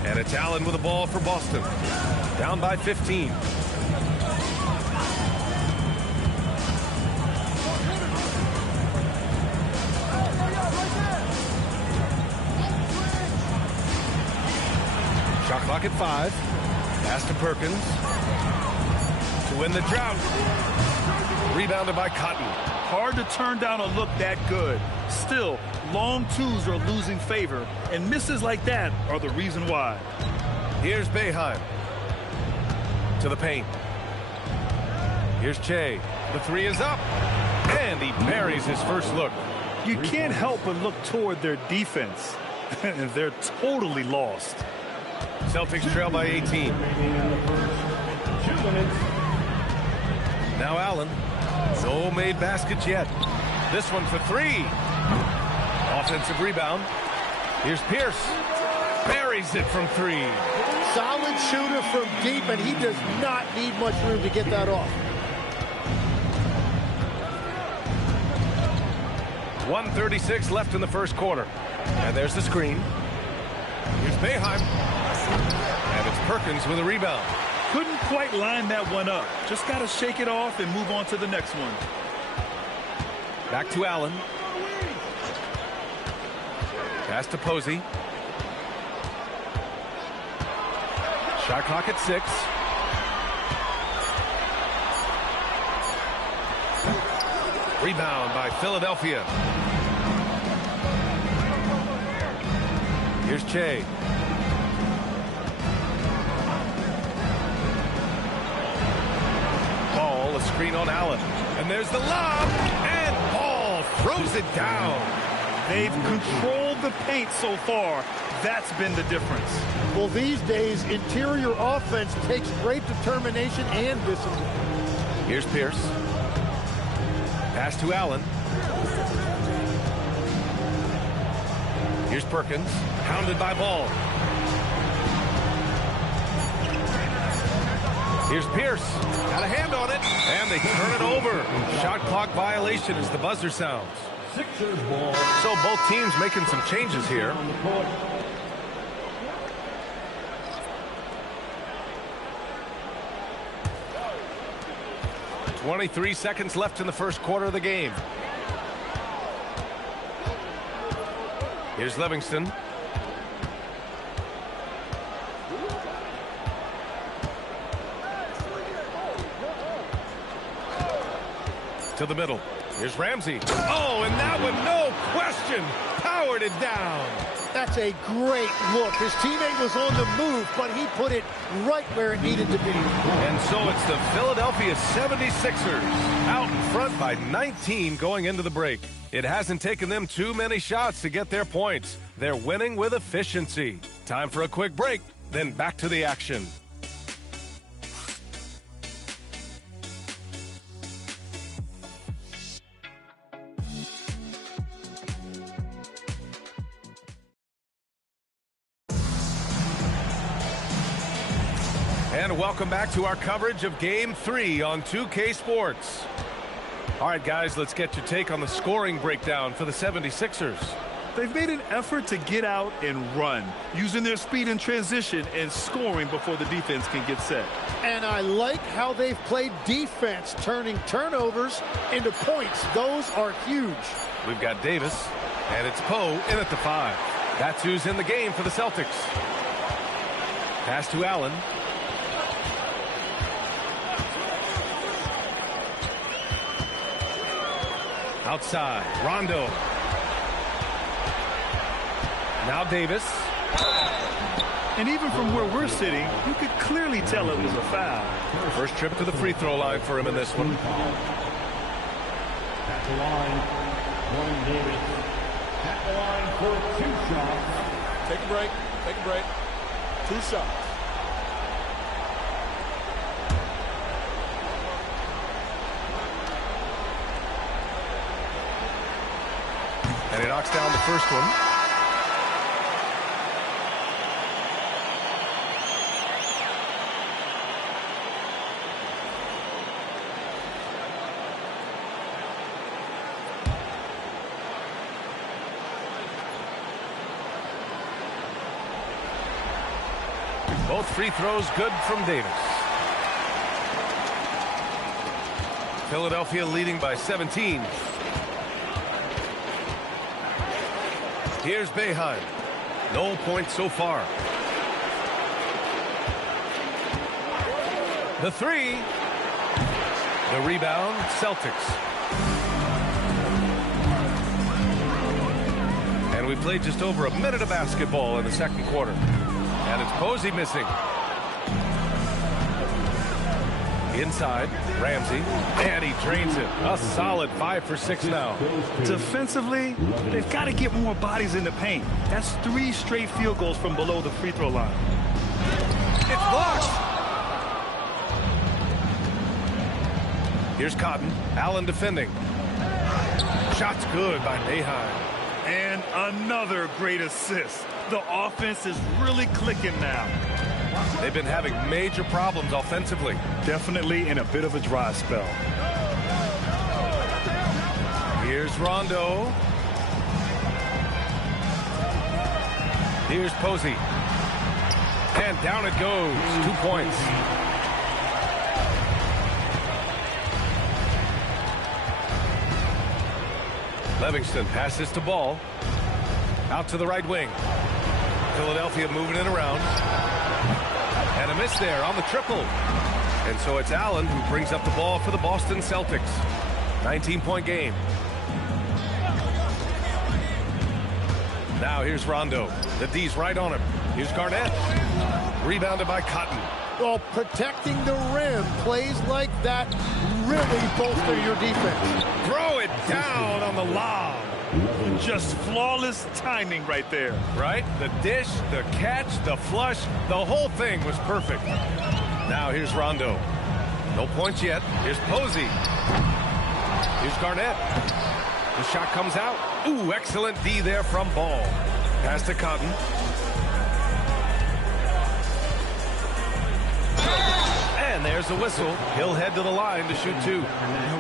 And it's Allen with the ball for Boston. Down by 15. Shot clock at 5. Pass to Perkins. To win the drought. Rebounded by Cotton. Hard to turn down a look that good. Still, long twos are losing favor, and misses like that are the reason why. Here's Boeheim. To the paint. Here's Che. The 3 is up. And he buries his first look. You can't help but look toward their defense. And they're totally lost. Celtics trail by 18. Now Allen. No made baskets yet. This one for 3. Offensive rebound. Here's Pierce. Buries it from 3. Solid shooter from deep, and he does not need much room to get that off. 1:36 left in the first quarter. And there's the screen. Here's Boeheim. And it's Perkins with a rebound. Couldn't quite line that one up. Just got to shake it off and move on to the next one. Back to Allen. Pass to Posey. Shot clock at 6. Rebound by Philadelphia. Here's Che. Ball, a screen on Allen. And there's the lob. And Ball throws it down. They've controlled the paint so far. That's been the difference. Well, these days, interior offense takes great determination and discipline. Here's Pierce. Pass to Allen. Here's Perkins. Hounded by Ball. Here's Pierce. Got a hand on it. And they turn it over. Shot clock violation as the buzzer sounds. So both teams making some changes here. 23 seconds left in the first quarter of the game. Here's Livingston. To the middle. Here's Ramsey. Oh, and that one, no question, powered it down. That's a great look. His teammate was on the move, but he put it right where it needed to be. And so it's the Philadelphia 76ers out in front by 19 going into the break. It hasn't taken them too many shots to get their points. They're winning with efficiency. Time for a quick break, then back to the action. And welcome back to our coverage of Game 3 on 2K Sports. All right, guys, let's get your take on the scoring breakdown for the 76ers. They've made an effort to get out and run, using their speed in transition and scoring before the defense can get set. And I like how they've played defense, turning turnovers into points. Those are huge. We've got Davis, and it's Poe in at the 5. That's who's in the game for the Celtics. Pass to Allen. Outside, Rondo. Now Davis. And even from where we're sitting, you could clearly tell it was a foul. First trip to the free throw line for him in this one. At the line, Warren Davis. At the line for 2 shots. Take a break. Take a break. 2 shots. And he knocks down the first one. Both free throws good from Davis. Philadelphia leading by 17. Here's Boeheim. No points so far. The three. The rebound, Celtics. And we played just over a minute of basketball in the second quarter. And it's Posey missing. Inside, Ramsey, and he drains it. A solid 5 for 6 now. Defensively, they've got to get more bodies in the paint. That's 3 straight field goals from below the free throw line. It's blocked. Here's Cotton. Allen defending. Shot's good by Boeheim. And another great assist. The offense is really clicking now. They've been having major problems offensively. Definitely in a bit of a dry spell. Here's Rondo. Here's Posey. And down it goes. 2 points. Livingston passes to Ball. Out to the right wing. Philadelphia moving it around. And a miss there on the triple. And so it's Allen who brings up the ball for the Boston Celtics. 19-point game. Now here's Rondo. The D's right on him. Here's Garnett. Rebounded by Cotton. Well, protecting the rim, plays like that really bolster your defense. Throw it down on the lob. Just flawless timing right there. Right? The dish, the catch, the flush, the whole thing was perfect. Now here's Rondo. No points yet. Here's Posey. Here's Garnett. The shot comes out. Ooh, excellent D there from Ball. Pass to Cotton. And there's the whistle. He'll head to the line to shoot 2.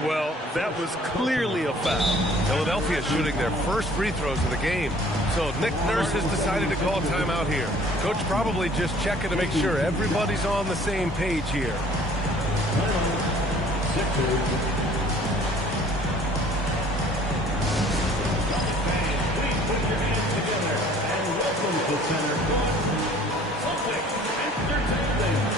Well, that was clearly a foul. Philadelphia shooting their first free throws of the game. So Nick Nurse has decided to call timeout here. Coach probably just checking to make sure everybody's on the same page here. Please put your hands together and welcome to center court, Celtics Entertainment.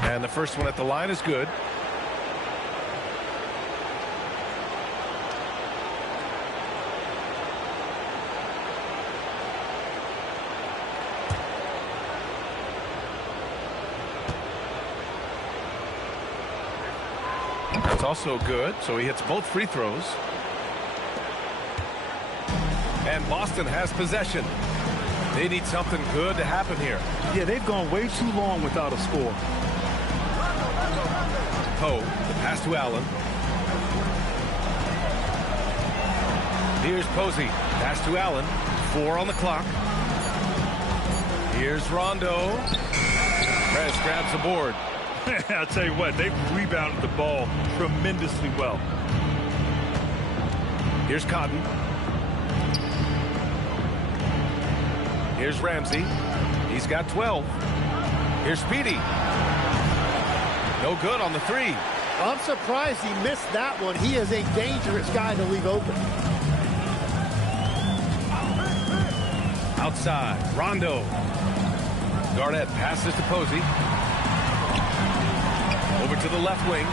And the first one at the line is good. That's also good. So he hits both free throws. And Boston has possession. They need something good to happen here. Yeah, they've gone way too long without a score. Poe, the pass to Allen. Here's Posey, pass to Allen. 4 on the clock. Here's Rondo. Press grabs the board. I'll tell you what, they've rebounded the ball tremendously well. Here's Cotton. Here's Ramsey. He's got 12. Here's Speedy. No good on the three. I'm surprised he missed that one. He is a dangerous guy to leave open. Outside, Rondo. Garnett passes to Posey. Over to the left wing.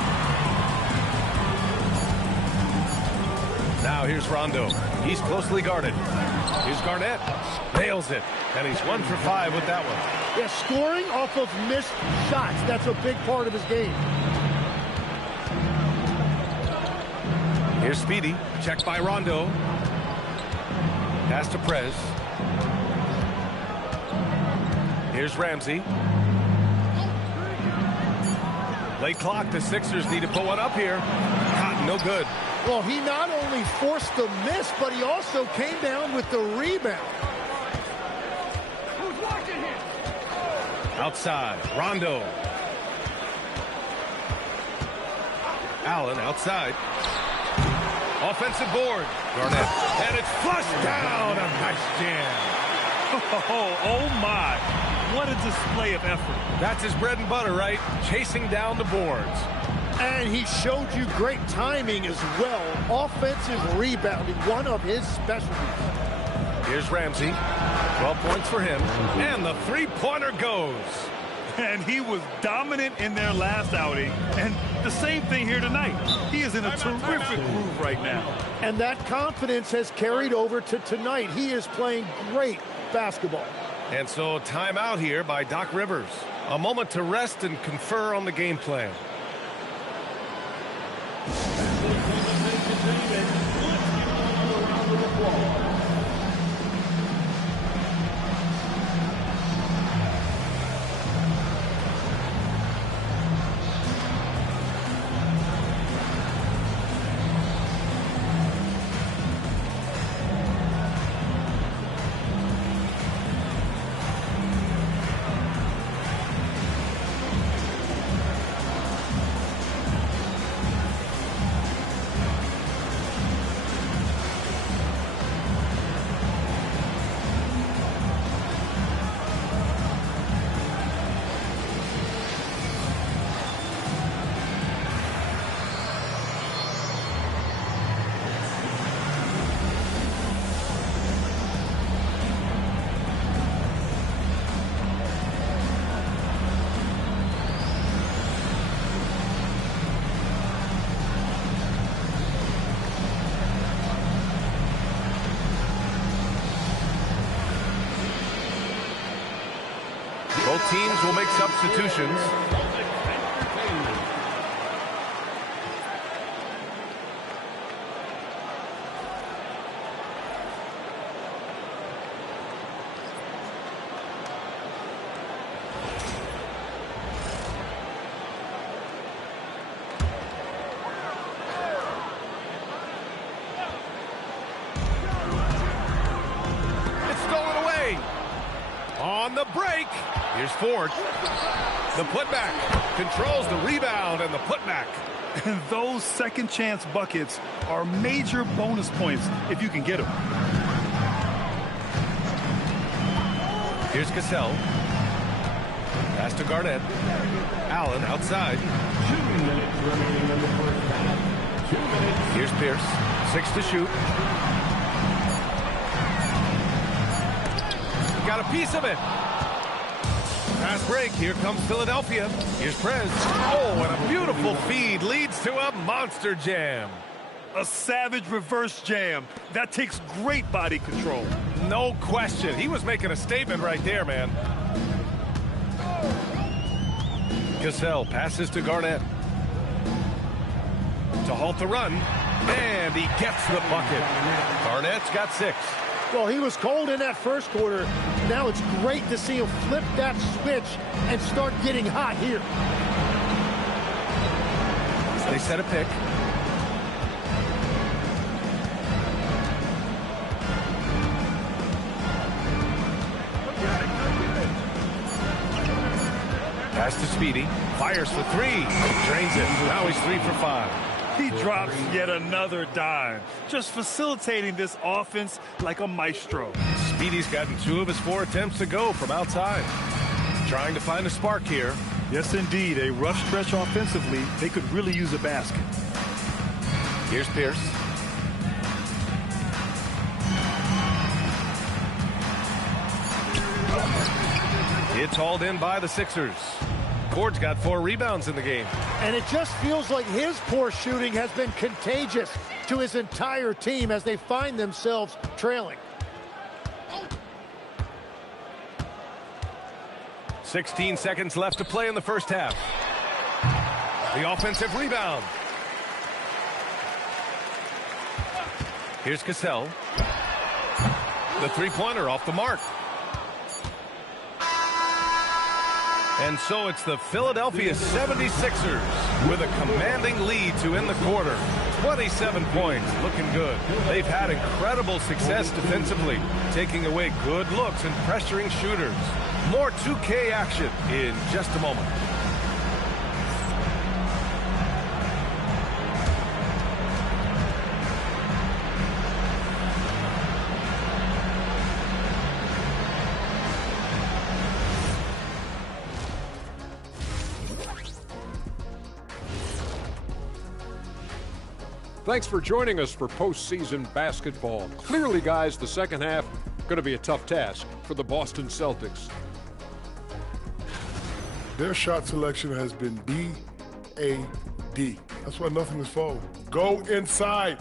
Now here's Rondo. He's closely guarded. Here's Garnett. Nails it. And he's 1 for 5 with that one. Yeah, scoring off of missed shots. That's a big part of his game. Here's Speedy. Checked by Rondo. Pass to Prez. Here's Ramsey. Late clock. The Sixers need to put one up here. Cotton, no good. Well, he not only forced the miss, but he also came down with the rebound. Who's watching him? Outside, Rondo. Allen outside. Offensive board. Garnett. And it's flushed down. A nice jam. Oh my. What a display of effort. That's his bread and butter, right? Chasing down the boards. And he showed you great timing as well. Offensive rebounding, one of his specialties. Here's Ramsey. 12 points for him. And the three-pointer goes. And he was dominant in their last outing. And the same thing here tonight. He is in a terrific groove right now. And that confidence has carried over to tonight. He is playing great basketball. And so timeout here by Doc Rivers. A moment to rest and confer on the game plan. Both teams will make substitutions. It's stolen away. On the break. Here's Ford. The putback. Controls the rebound and the putback. And those second chance buckets are major bonus points if you can get them. Here's Cassell. Pass to Garnett. Allen outside. 2 minutes remaining in the first half. 2 minutes. Here's Pierce. 6 to shoot. Got a piece of it. Fast break. Here comes Philadelphia. Here's Prez. Oh, and a beautiful feed leads to a monster jam. A savage reverse jam. That takes great body control. No question. He was making a statement right there, man. Cassell passes to Garnett. To halt the run. And he gets the bucket. Garnett's got 6. Well, he was cold in that first quarter. Now it's great to see him flip that switch and start getting hot here. They set a pick. Pass to Speedy. Fires for three. Drains it. Now he's 3 for 5. He drops yet another dime, just facilitating this offense like a maestro. Speedy's gotten 2 of his 4 attempts to go from outside. Trying to find a spark here. Yes, indeed. A rough stretch offensively. They could really use a basket. Here's Pierce. It's hauled in by the Sixers. Ford's got 4 rebounds in the game. And it just feels like his poor shooting has been contagious to his entire team as they find themselves trailing. 16 seconds left to play in the first half. The offensive rebound. Here's Cassell. The three-pointer off the mark. And so it's the Philadelphia 76ers with a commanding lead to end the quarter. 27 points, looking good. They've had incredible success defensively, taking away good looks and pressuring shooters. More 2K action in just a moment. Thanks for joining us for postseason basketball. Clearly, guys, the second half going to be a tough task for the Boston Celtics. Their shot selection has been B-A-D. That's why nothing is falling. Go inside.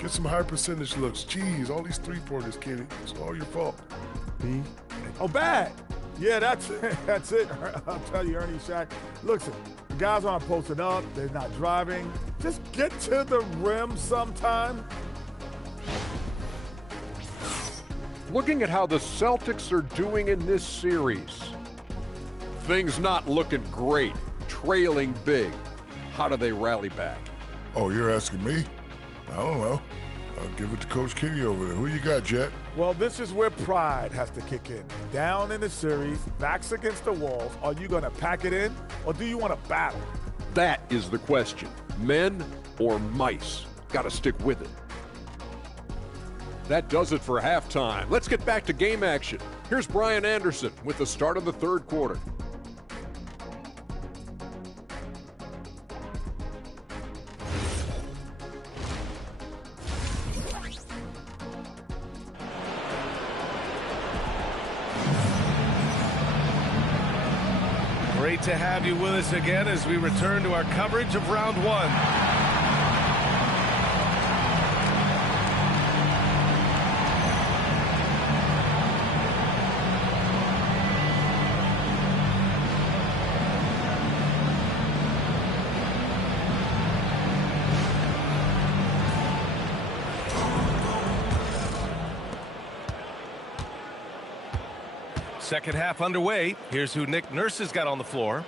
Get some high percentage looks. Jeez, all these three-pointers, Kenny. It's all your fault. B. Oh, bad. Yeah, that's it. I'll tell you, Ernie, Shaq. Listen, the guys aren't posting up. They're not driving. Just get to the rim sometime. Looking at how the Celtics are doing in this series, things not looking great, trailing big. How do they rally back? Oh, you're asking me? I don't know. I'll give it to Coach Kenny over there. Who you got, Jet? Well, this is where pride has to kick in. Down in the series, backs against the walls. Are you going to pack it in, or do you want to battle? That is the question. Men or mice? Got to stick with it. That does it for halftime. Let's get back to game action. Here's Brian Anderson with the start of the third quarter. Great to have you with us again as we return to our coverage of round one. Second half underway. Here's who Nick Nurse has got on the floor.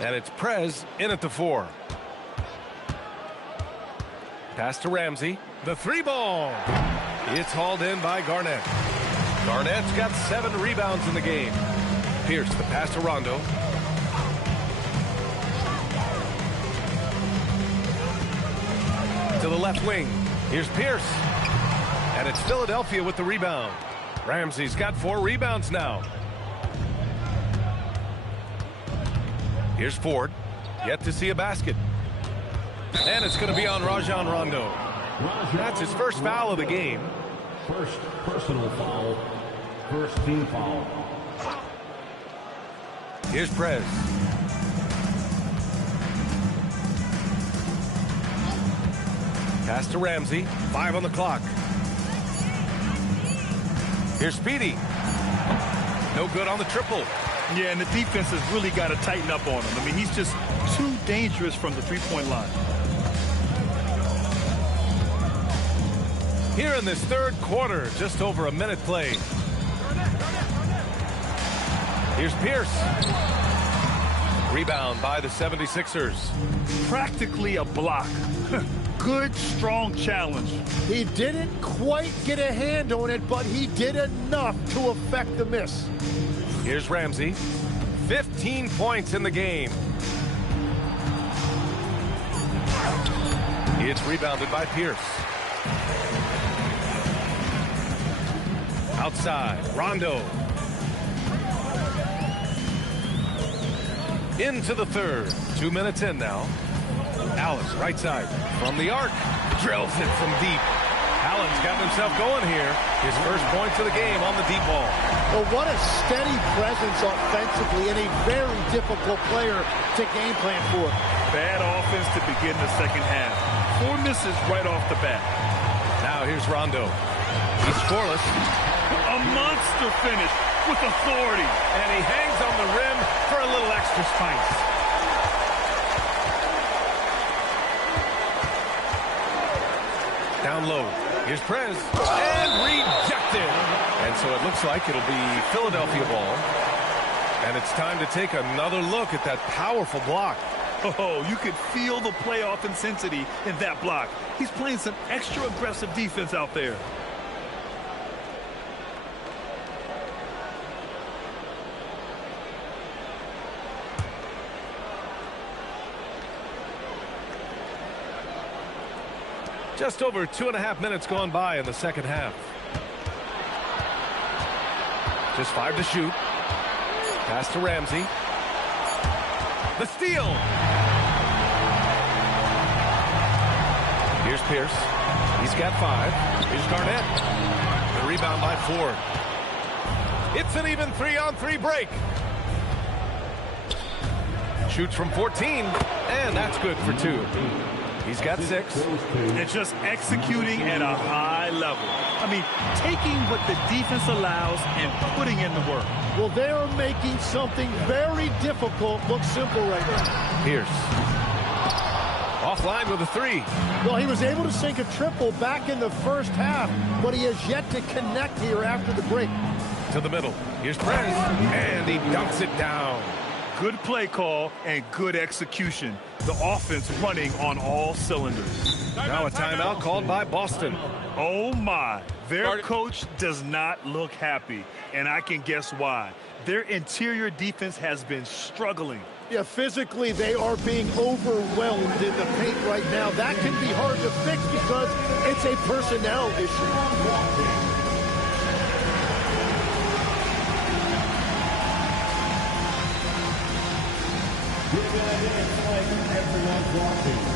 And it's Prez in at the 4. Pass to Ramsey. The 3-ball. It's hauled in by Garnett. Garnett's got 7 rebounds in the game. Pierce, the pass to Rondo. To the left wing. Here's Pierce. And it's Philadelphia with the rebound. Ramsey's got 4 rebounds now. Here's Ford. Yet to see a basket. And it's going to be on Rajon Rondo. That's his first foul of the game. First personal foul. First team foul. Here's Prez. Pass to Ramsey. 5 on the clock. Here's Speedy. No good on the triple. Yeah, and the defense has really got to tighten up on him. I mean, he's just too dangerous from the three-point line. Here in this third quarter, just over a minute played. Here's Pierce. Rebound by the 76ers. Practically a block. Good, strong challenge. He didn't quite get a hand on it, but he did enough to affect the miss. Here's Ramsey. 15 points in the game. It's rebounded by Pierce. Outside, Rondo. Into the third. 2 minutes in now. Alice, right side, from the arc. Drills it from deep. Allen's got himself going here. His first points of the game on the deep ball. Well, what a steady presence offensively and a very difficult player to game plan for. Bad offense to begin the second half. 4 misses right off the bat. Now here's Rondo. He's scoreless. A monster finish with authority. And he hangs on the rim for a little extra spice. Down low. Here's Prez. And rejected. And so it looks like it'll be Philadelphia ball. And it's time to take another look at that powerful block. Oh, you could feel the playoff intensity in that block. He's playing some extra aggressive defense out there. Just over 2.5 minutes gone by in the second half. Just 5 to shoot. Pass to Ramsey. The steal. Here's Pierce. He's got 5. Here's Garnett. The rebound by Ford. It's an even 3-on-3 break. Shoots from 14, and that's good for 2. He's got 6. And just executing at a high level. I mean, taking what the defense allows and putting in the work. Well, they are making something very difficult look simple right now. Pierce. Offline with a 3. Well, he was able to sink a triple back in the first half, but he has yet to connect here after the break. To the middle. Here's Prez, and he dunks it down. Good play call and good execution. The offense running on all cylinders. Now a timeout called by Boston. Oh, my. Their coach does not look happy, and I can guess why. Their interior defense has been struggling. Yeah, physically, they are being overwhelmed in the paint right now. That can be hard to fix because it's a personnel issue. Everyone's watching.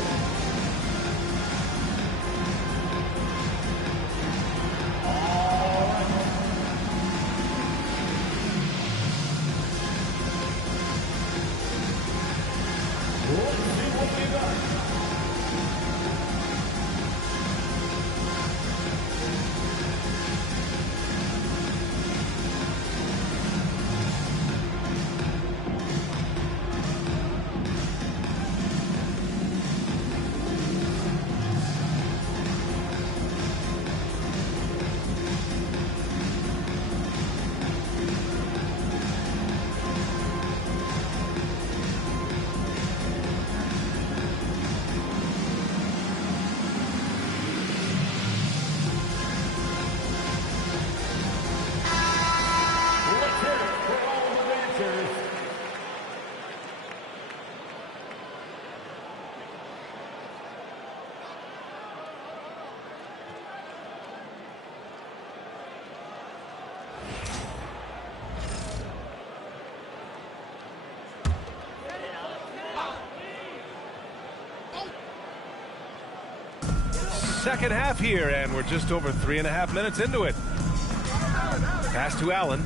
Second half here, and we're just over 3.5 minutes into it. Pass to Allen.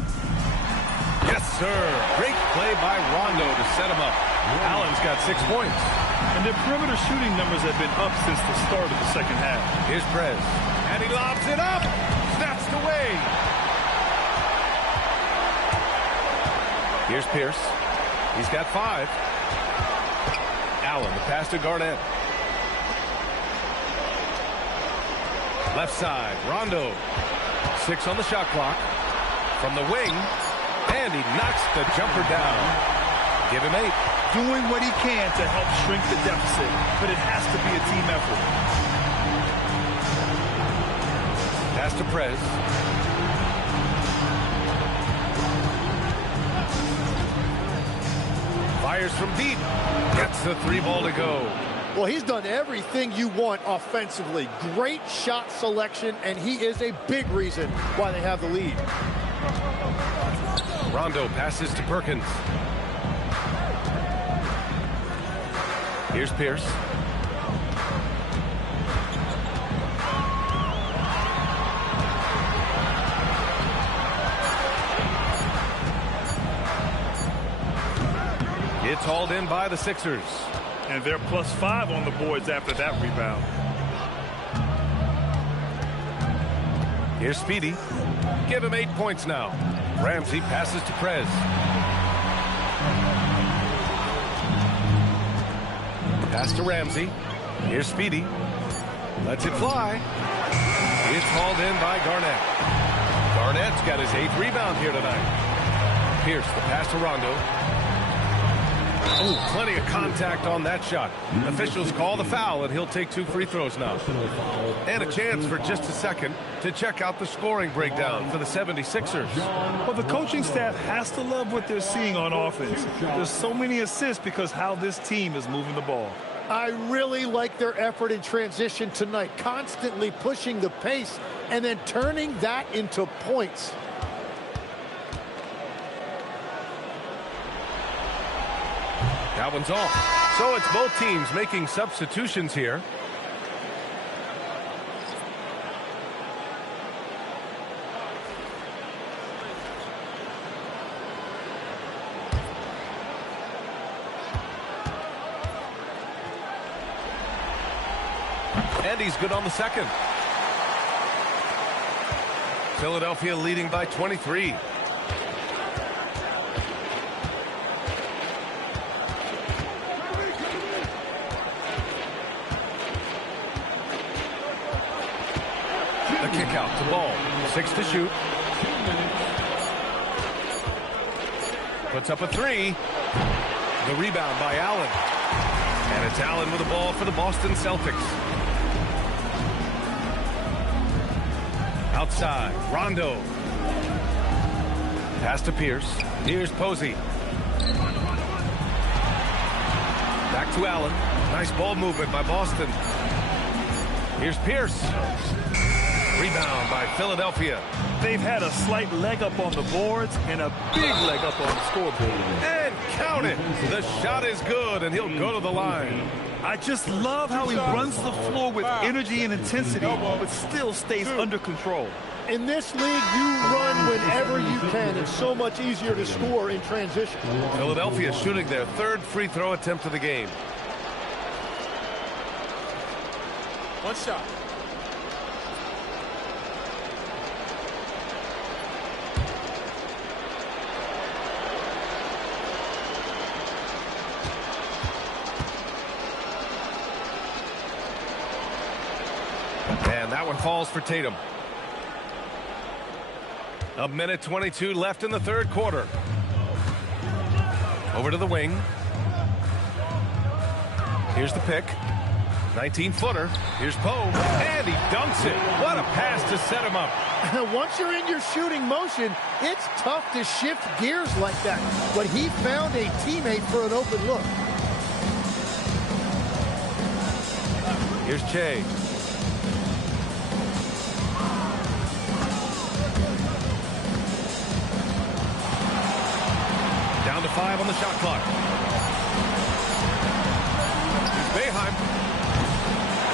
Yes, sir. Great play by Rondo to set him up. Allen's got 6 points. And their perimeter shooting numbers have been up since the start of the second half. Here's Prez. And he lobs it up. Snatched away. Here's Pierce. He's got 5. Allen, the pass to Garnett. Left side, Rondo. 6 on the shot clock. From the wing, and he knocks the jumper down. Give him 8. Doing what he can to help shrink the deficit, but it has to be a team effort. Pass to Prez. Fires from deep. Gets the 3 ball to go. Well, he's done everything you want offensively. Great shot selection, and he is a big reason why they have the lead. Rondo passes to Perkins. Here's Pierce. It's hauled in by the Sixers. And they're +5 on the boards after that rebound. Here's Speedy. Give him 8 points now. Ramsey passes to Prez. Pass to Ramsey. Here's Speedy. Lets it fly. It's hauled in by Garnett. Garnett's got his 8th rebound here tonight. Pierce, the pass to Rondo. Oh, plenty of contact on that shot. Officials call the foul, and he'll take 2 free throws now. And a chance for just a second to check out the scoring breakdown for the 76ers. Well, the coaching staff has to love what they're seeing on offense. There's so many assists because how this team is moving the ball. I really like their effort in transition tonight, constantly pushing the pace and then turning that into points. That one's off. So it's both teams making substitutions here. And he's good on the second. Philadelphia leading by 23. The kick out to Ball. 6 to shoot. Puts up a 3. The rebound by Allen. And it's Allen with the ball for the Boston Celtics. Outside, Rondo. Pass to Pierce. Here's Posey. Back to Allen. Nice ball movement by Boston. Here's Pierce. Rebound by Philadelphia. They've had a slight leg up on the boards and a big leg up on the scoreboard. And count it. The shot is good, and he'll go to the line. I just love how he runs the floor with energy and intensity, but still stays under control. In this league, you run whenever you can. It's so much easier to score in transition. Philadelphia shooting their 3rd free throw attempt of the game. One shot. And that one falls for Tatum. A minute 22 left in the 3rd quarter. Over to the wing. Here's the pick. 19-footer. Here's Poe. And he dunks it. What a pass to set him up. Once you're in your shooting motion, it's tough to shift gears like that. But he found a teammate for an open look. Here's Che. Down to 5 on the shot clock. Here's Boeheim.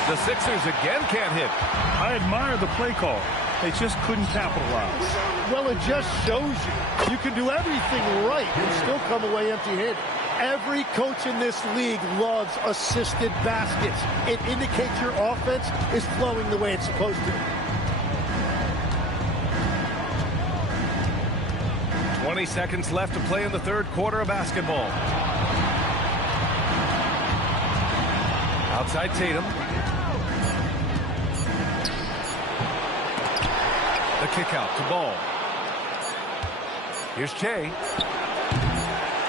The Sixers again can't hit. I admire the play call. They just couldn't capitalize. Well, it just shows you can do everything right and still come away empty-handed. Every coach in this league loves assisted baskets. It indicates your offense is flowing the way it's supposed to. 20 seconds left to play in the 3rd quarter of basketball. Outside Tatum. The kick out to Ball. Here's Che.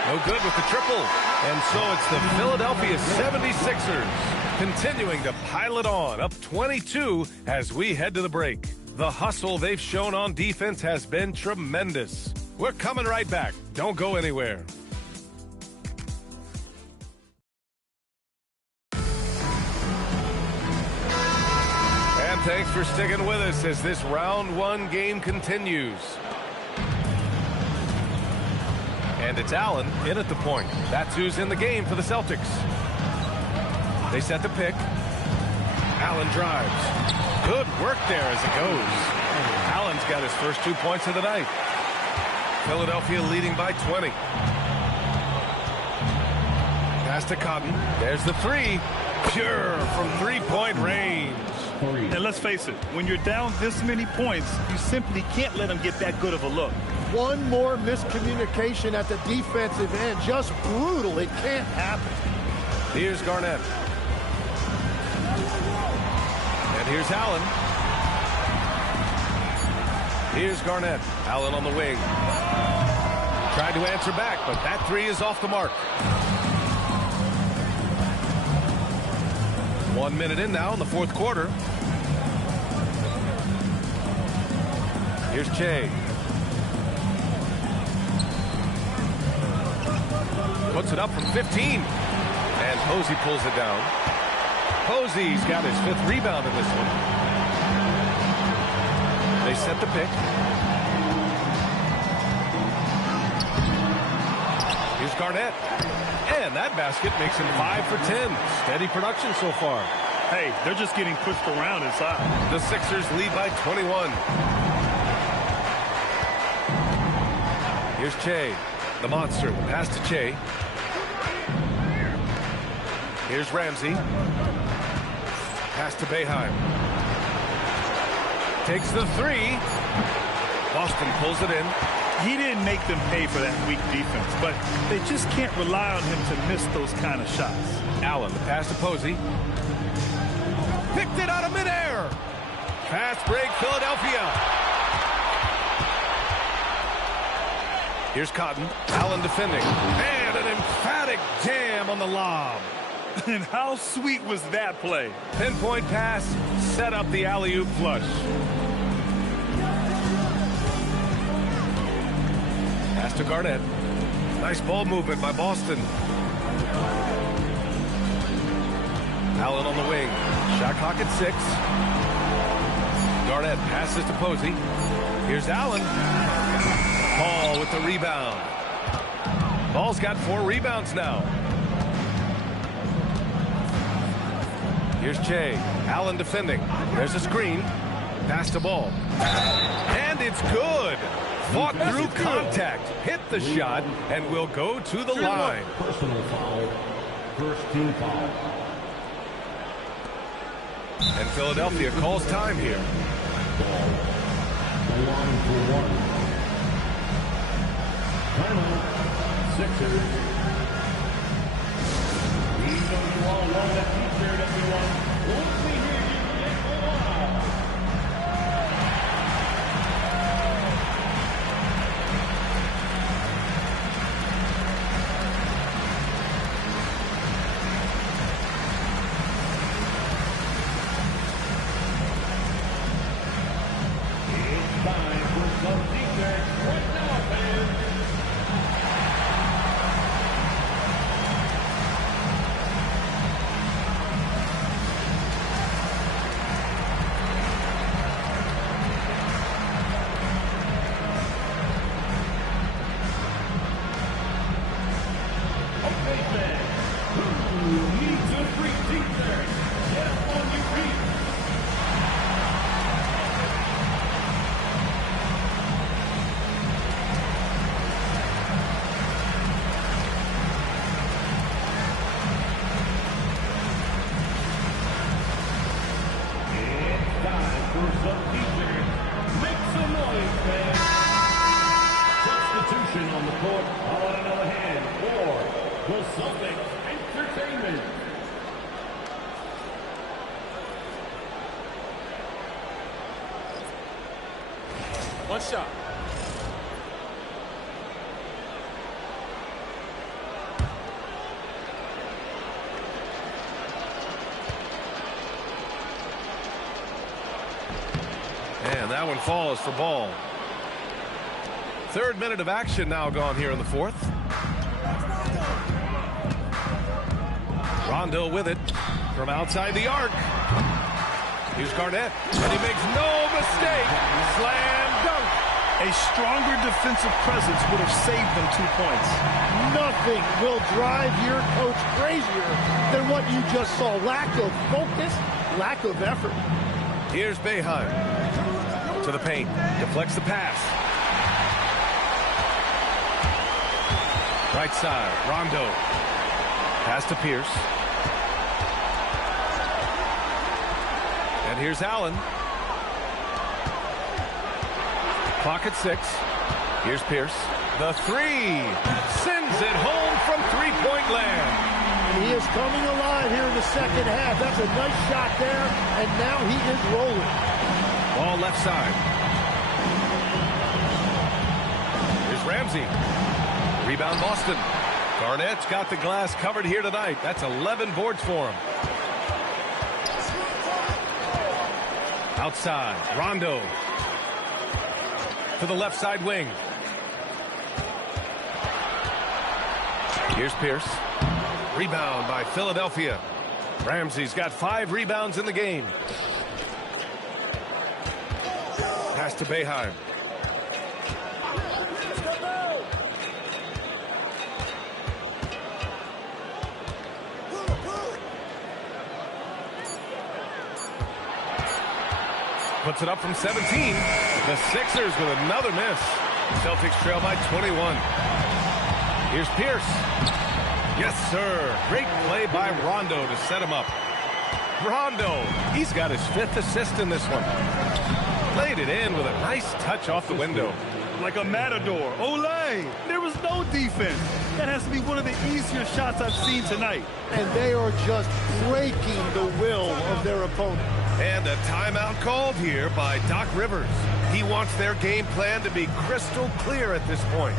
No good with the triple. And so it's the Philadelphia 76ers continuing to pile it on, up 22 as we head to the break. The hustle they've shown on defense has been tremendous. We're coming right back. Don't go anywhere. thanks for sticking with us as this round one game continues. And it's Allen in at the point. That's who's in the game for the Celtics. They set the pick. Allen drives. Good work there as it goes. Allen's got his first 2 points of the night. Philadelphia leading by 20. Pass to Cotton. There's the three. Pure from three-point range. And let's face it, when you're down this many points, you simply can't let them get that good of a look. One more miscommunication at the defensive end. Just brutal. It can't happen. Here's Garnett. And here's Allen. Here's Garnett. Allen on the wing. Tried to answer back, but that three is off the mark. 1 minute in now in the fourth quarter. Here's Che. Puts it up from 15. And Posey pulls it down. Posey's got his fifth rebound in this one. They set the pick. Here's Garnett. And that basket makes him 5 for 10. Steady production so far. Hey, they're just getting pushed around inside. The Sixers lead by 21. Here's Che. The monster. The pass to Che. Here's Ramsey. Pass to Boeheim. Takes the three. Boston pulls it in. He didn't make them pay for that weak defense, but they just can't rely on him to miss those kind of shots. Allen, the pass to Posey. Picked it out of midair. Fast break, Philadelphia. Here's Cotton. Allen defending. And an emphatic jam on the lob. And how sweet was that play? Pinpoint pass, set up the alley-oop flush. Pass to Garnett. Nice ball movement by Boston. Allen on the wing. Shot clock at 6. Garnett passes to Posey. Here's Allen. Ball with the rebound. Ball's got 4 rebounds now. Here's Che. Allen defending. There's a screen. Pass to Ball. And it's good. Fought through contact. Hit the shot and will go to the line. Personal foul. First team foul. And Philadelphia calls time here. Ball. The line for 1. Timeout. Sixers. We know you all love that t-shirt, everyone. Once we hear you get wild. It's time for some defense right now, fans. Okay, fans. Who needs a free t-shirt? Get up on your feet. It's time for some t-shirts. Make some noise, fans. Substitution on the court. How about another hand for the Celtics Entertainment? One shot. And that one falls for Ball. 3rd minute of action now gone here in the 4th. Rondo with it from outside the arc. Here's Garnett, and he makes no mistake. Slam dunk. A stronger defensive presence would have saved them 2 points. Nothing will drive your coach crazier than what you just saw. Lack of focus, lack of effort. Here's Boeheim to the paint. Deflects the pass. Right side, Rondo. Pass to Pierce. And here's Allen. Clock at 6. Here's Pierce. The three. Sends it home from three-point land. He is coming alive here in the second half. That's a nice shot there, and now he is rolling. Ball left side. Here's Ramsey. Rebound Boston. Garnett's got the glass covered here tonight. That's 11 boards for him. Outside, Rondo. To the left side wing. Here's Pierce. Rebound by Philadelphia. Ramsey's got 5 rebounds in the game. Pass to Boeheim. Puts it up from 17. The Sixers with another miss. Celtics trail by 21. Here's Pierce. Yes, sir. Great play by Rondo to set him up. Rondo, he's got his 5th assist in this one. Laid it in with a nice touch off the window. Like a matador. Olay! There was no defense. That has to be one of the easier shots I've seen tonight. And they are just breaking the will of their opponent. And a timeout called here by Doc Rivers. He wants their game plan to be crystal clear at this point.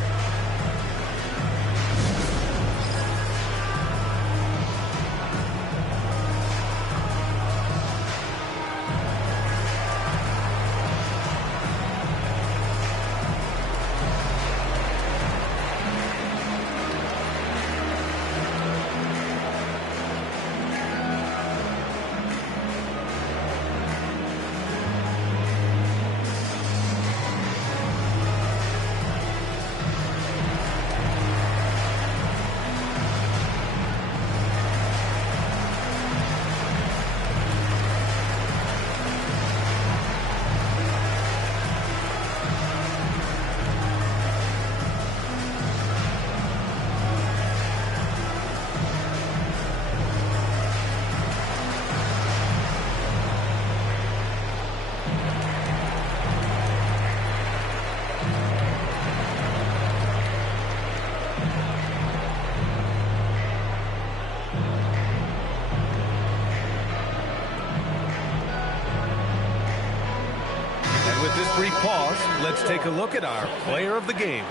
Brief pause. Let's take a look at our player of the game.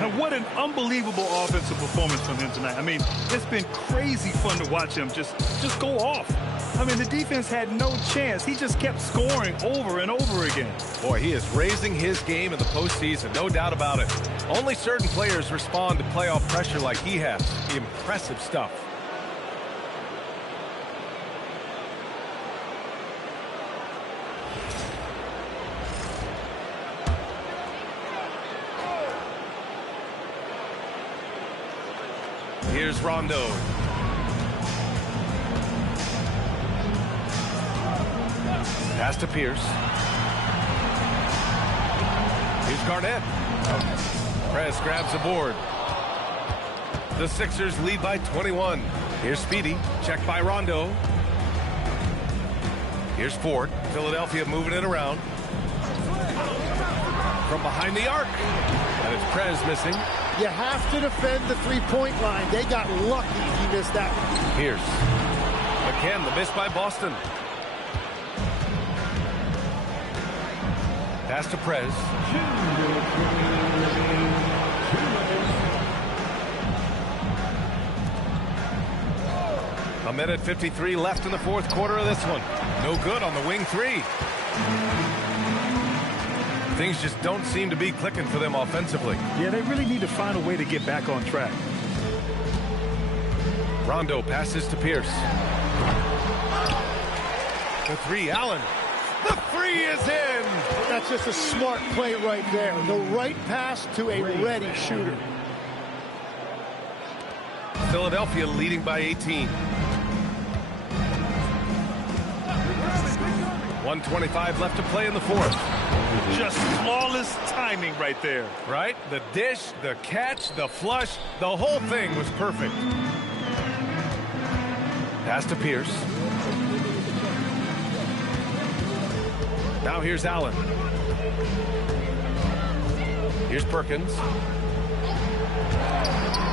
And what an unbelievable offensive performance from him tonight. I mean, it's been crazy fun to watch him just go off. I mean, the defense had no chance. He just kept scoring over and over again. Boy, he is raising his game in the postseason, no doubt about it. Only certain players respond to playoff pressure like he has. Impressive stuff. Here's Rondo. Pass to Pierce. Here's Garnett. Press grabs the board. The Sixers lead by 21. Here's Speedy. Checked by Rondo. Here's Ford. Philadelphia moving it around. From behind the arc. And it's Prez missing. You have to defend the three-point line. They got lucky he missed that one. Pierce. Again, the miss by Boston. Pass to Prez. A minute 53 left in the fourth quarter of this one. No good on the wing three. Things just don't seem to be clicking for them offensively. Yeah, they really need to find a way to get back on track. Rondo passes to Pierce. The three, Allen. three is in. That's just a smart play right there. The right pass to a ready shooter. Philadelphia leading by 18. 1:25 left to play in the fourth. Just flawless timing right there. Right? The dish, the catch, the flush, the whole thing was perfect. Pass to Pierce. Now here's Allen. Here's Perkins.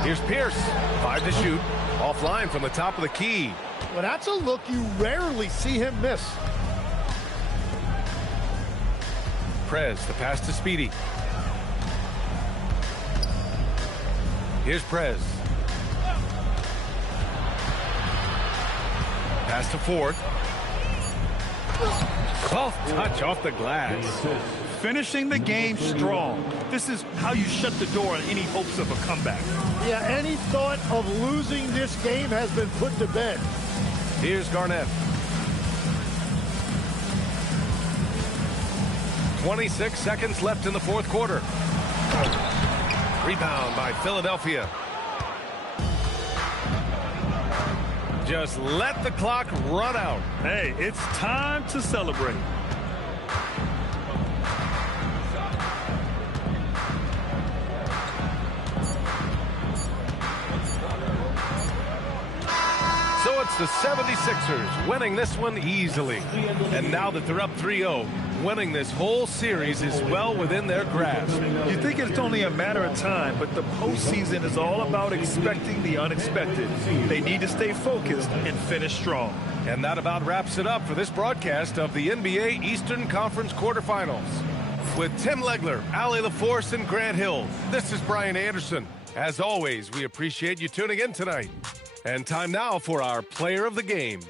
Here's Pierce. 5 to shoot. Offline from the top of the key. Well, that's a look you rarely see him miss. Prez, the pass to Speedy. Here's Prez. Pass to Ford. Soft touch off the glass. Finishing the game strong. This is how you shut the door on any hopes of a comeback. Yeah, any thought of losing this game has been put to bed. Here's Garnett. 26 seconds left in the fourth quarter. Rebound by Philadelphia. Just let the clock run out. Hey, it's time to celebrate. So it's the 76ers winning this one easily. And now that they're up 3-0, winning this whole series is well within their grasp. You think it's only a matter of time, but the postseason is all about expecting the unexpected. They need to stay focused and finish strong. And that about wraps it up for this broadcast of the NBA Eastern Conference quarterfinals. With Tim Legler, Allie LaForce, and Grant Hill, this is Brian Anderson. As always, we appreciate you tuning in tonight. And time now for our player of the game.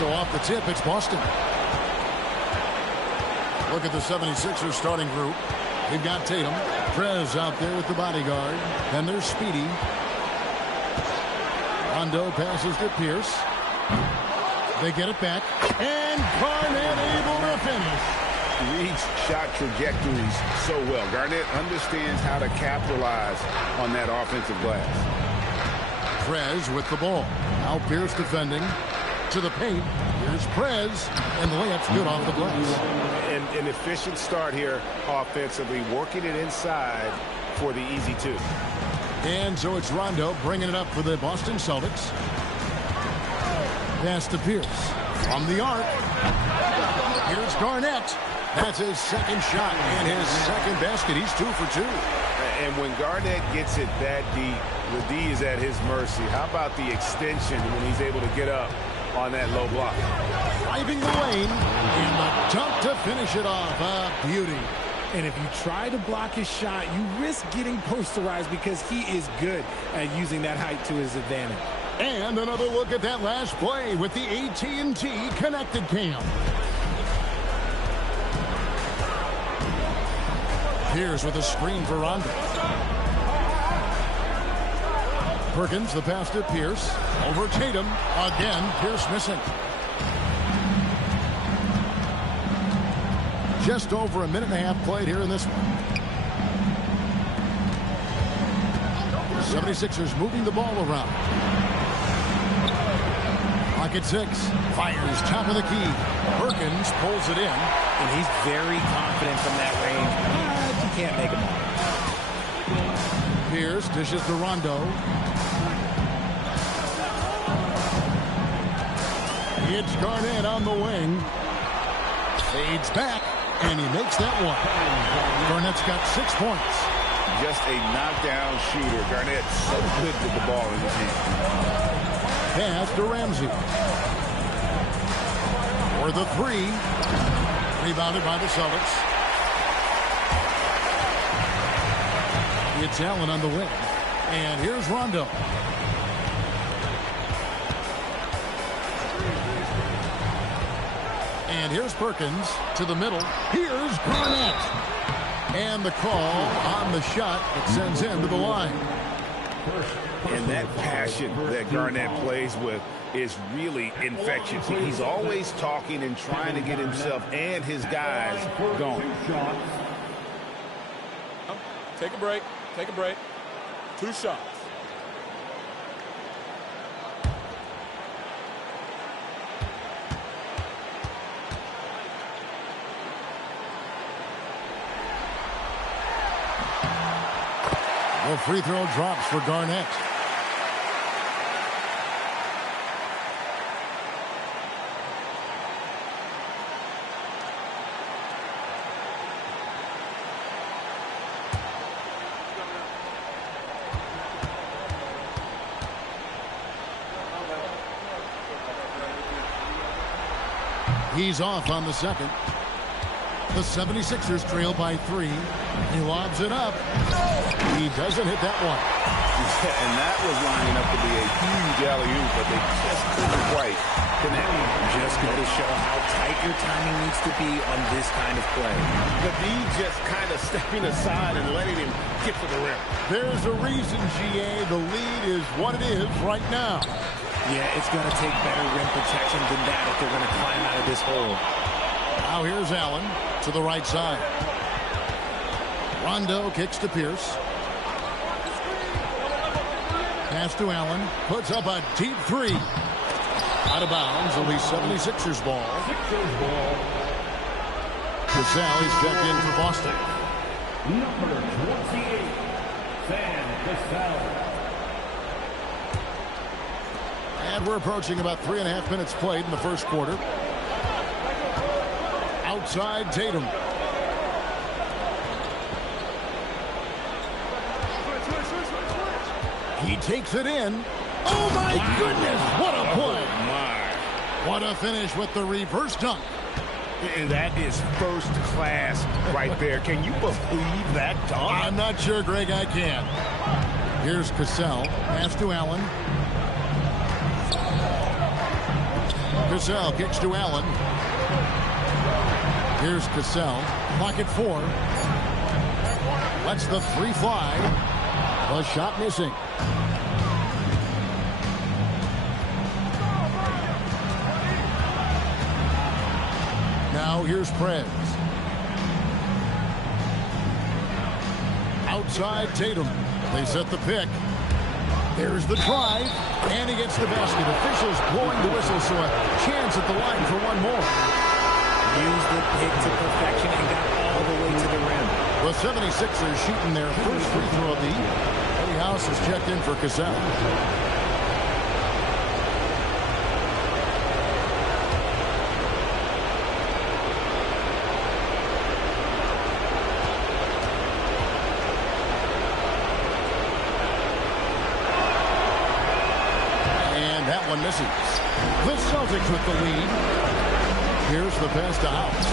So off the tip, it's Boston. Look at the 76ers starting group. They've got Tatum. Prez out there with the bodyguard. Then there's Speedy. Rondo passes to Pierce. They get it back. And Garnett able to finish. Reads shot trajectories so well. Garnett understands how to capitalize on that offensive glass. Prez with the ball. Now Pierce defending. To the paint. Here's Prez. And the layup's good off the glass. An efficient start here offensively. Working it inside for the easy two. And so it's Rondo bringing it up for the Boston Celtics. Pass to Pierce. From the arc. Here's Garnett. That's his second shot and his second basket. He's 2 for 2. And when Garnett gets it that deep, the D is at his mercy. How about the extension when he's able to get up on that low block? Driving the lane. And the dunk to finish it off. A beauty. And if you try to block his shot, you risk getting posterized because he is good at using that height to his advantage. And another look at that last play with the AT&T Connected Cam. Here's with a screen for Rondo. Perkins, the pass to Pierce. Over Tatum. Again, Pierce missing. Just over a minute and a half played here in this one. 76ers moving the ball around. Clock at 6. Fires top of the key. Perkins pulls it in. And he's very confident from that range. But you can't make him all. Pierce dishes to Rondo. It's Garnett on the wing. Fades back. And he makes that one. Garnett's got 6 points. Just a knockdown shooter. Garnett so good with the ball in his hand. Pass to Ramsey. For the 3. Rebounded by the Celtics. It's Allen on the wing. And here's Rondo. And here's Perkins to the middle. Here's Garnett. And the call on the shot that sends him to the line. And that passion that Garnett plays with is really infectious. He's always talking and trying to get himself and his guys going. Take a break. Take a break. 2 shots. The free throw drops for Garnett. He's off on the second. The 76ers trail by 3. He lobs it up. He doesn't hit that one. Yeah, and that was lining up to be a huge alley-oop, but they just couldn't quite connect. Just go to show how tight your timing needs to be on this kind of play. The D just kind of stepping aside and letting him get to the rim. There's a reason, GA. The lead is what it is right now. Yeah, it's going to take better rim protection than that if they're going to climb out of this hole. Now here's Allen to the right side. Rondo kicks to Pierce. Pass to Allen. Puts up a deep 3. Out of bounds. It'll be 76ers ball. Cassell is checked in for Boston. Number 28, Sam Cassell. And we're approaching about 3.5 minutes played in the first quarter. Outside Tatum. He takes it in. Oh, my goodness. What a play. Oh, my. What a finish with the reverse dunk. And that is first class right there. Can you believe that dunk? I'm not sure, Greg, I can. Here's Cassell. Pass to Allen. Cassell kicks to Allen. Here's Cassell. Clock at 4. Lets the 3 fly. The shot missing. Now here's Prez. Outside Tatum. They set the pick. There's the drive, and he gets the basket. Officials blowing the whistle, so a chance at the line for one more. Used the pick to perfection and got all the way to the rim. The 76ers shooting their first free throw of the year. Eddie House has checked in for Cassell. One misses. The Celtics with the lead. Here's the pass to House.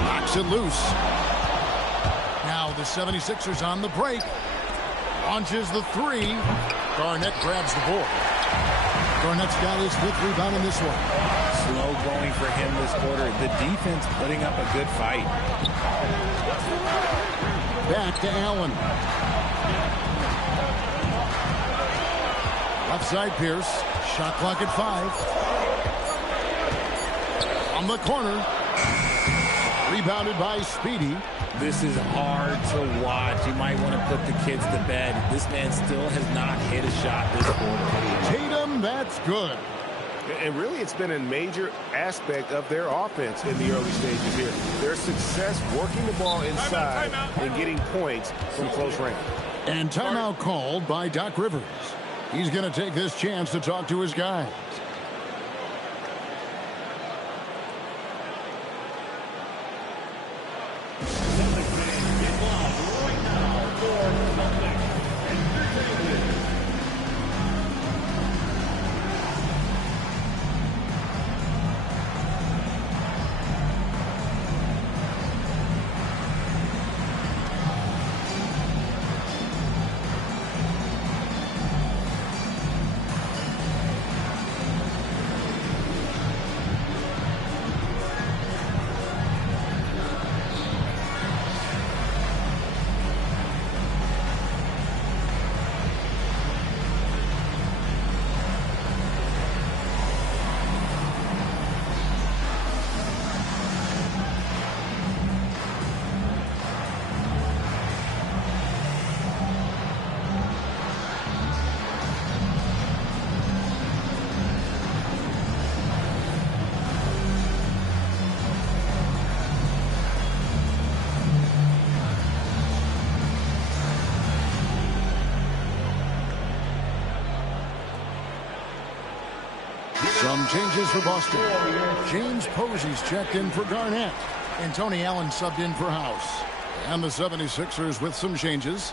Knocks it loose. Now the 76ers on the break. Launches the 3. Garnett grabs the board. Garnett's got his 5th rebound in this one. Slow going for him this quarter. The defense putting up a good fight. Back to Allen. Left side Pierce. Shot clock at 5. On the corner. Rebounded by Speedy. This is hard to watch. You might want to put the kids to bed. This man still has not hit a shot this quarter. Tatum, that's good. And really, it's been a major aspect of their offense in the early stages here. Their success working the ball inside and getting points from close range. And timeout called by Doc Rivers. He's going to take this chance to talk to his guys. Some changes for Boston. James Posey's checked in for Garnett. And Tony Allen subbed in for House. And the 76ers with some changes.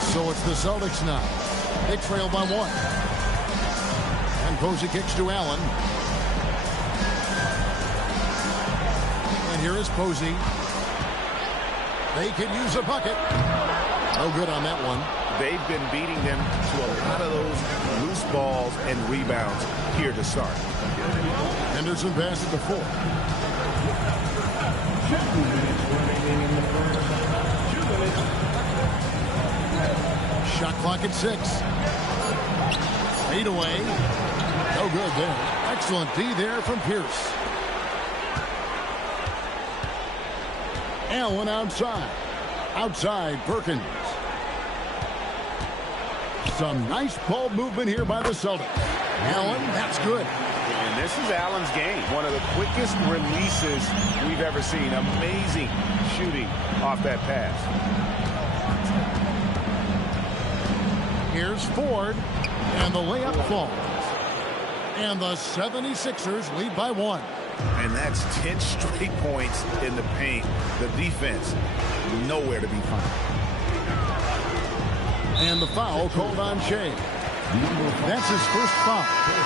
So it's the Celtics now. They trail by 1. And Posey kicks to Allen. And here is Posey. They could use a bucket. No good on that one. They've been beating them to a lot of those loose balls and rebounds here to start. Henderson passes to 4. 2 minutes remaining in the first. 2 minutes. Shot clock at 6. Fade away. No good there. Excellent D there from Pierce. Allen outside. Outside Perkins. Some nice ball movement here by the Celtics. Allen, that's good. And this is Allen's game. One of the quickest releases we've ever seen. Amazing shooting off that pass. Here's Ford. And the layup falls. And the 76ers lead by 1. And that's 10 straight points in the paint. The defense, nowhere to be found. And the foul called on Shea. That's his first foul.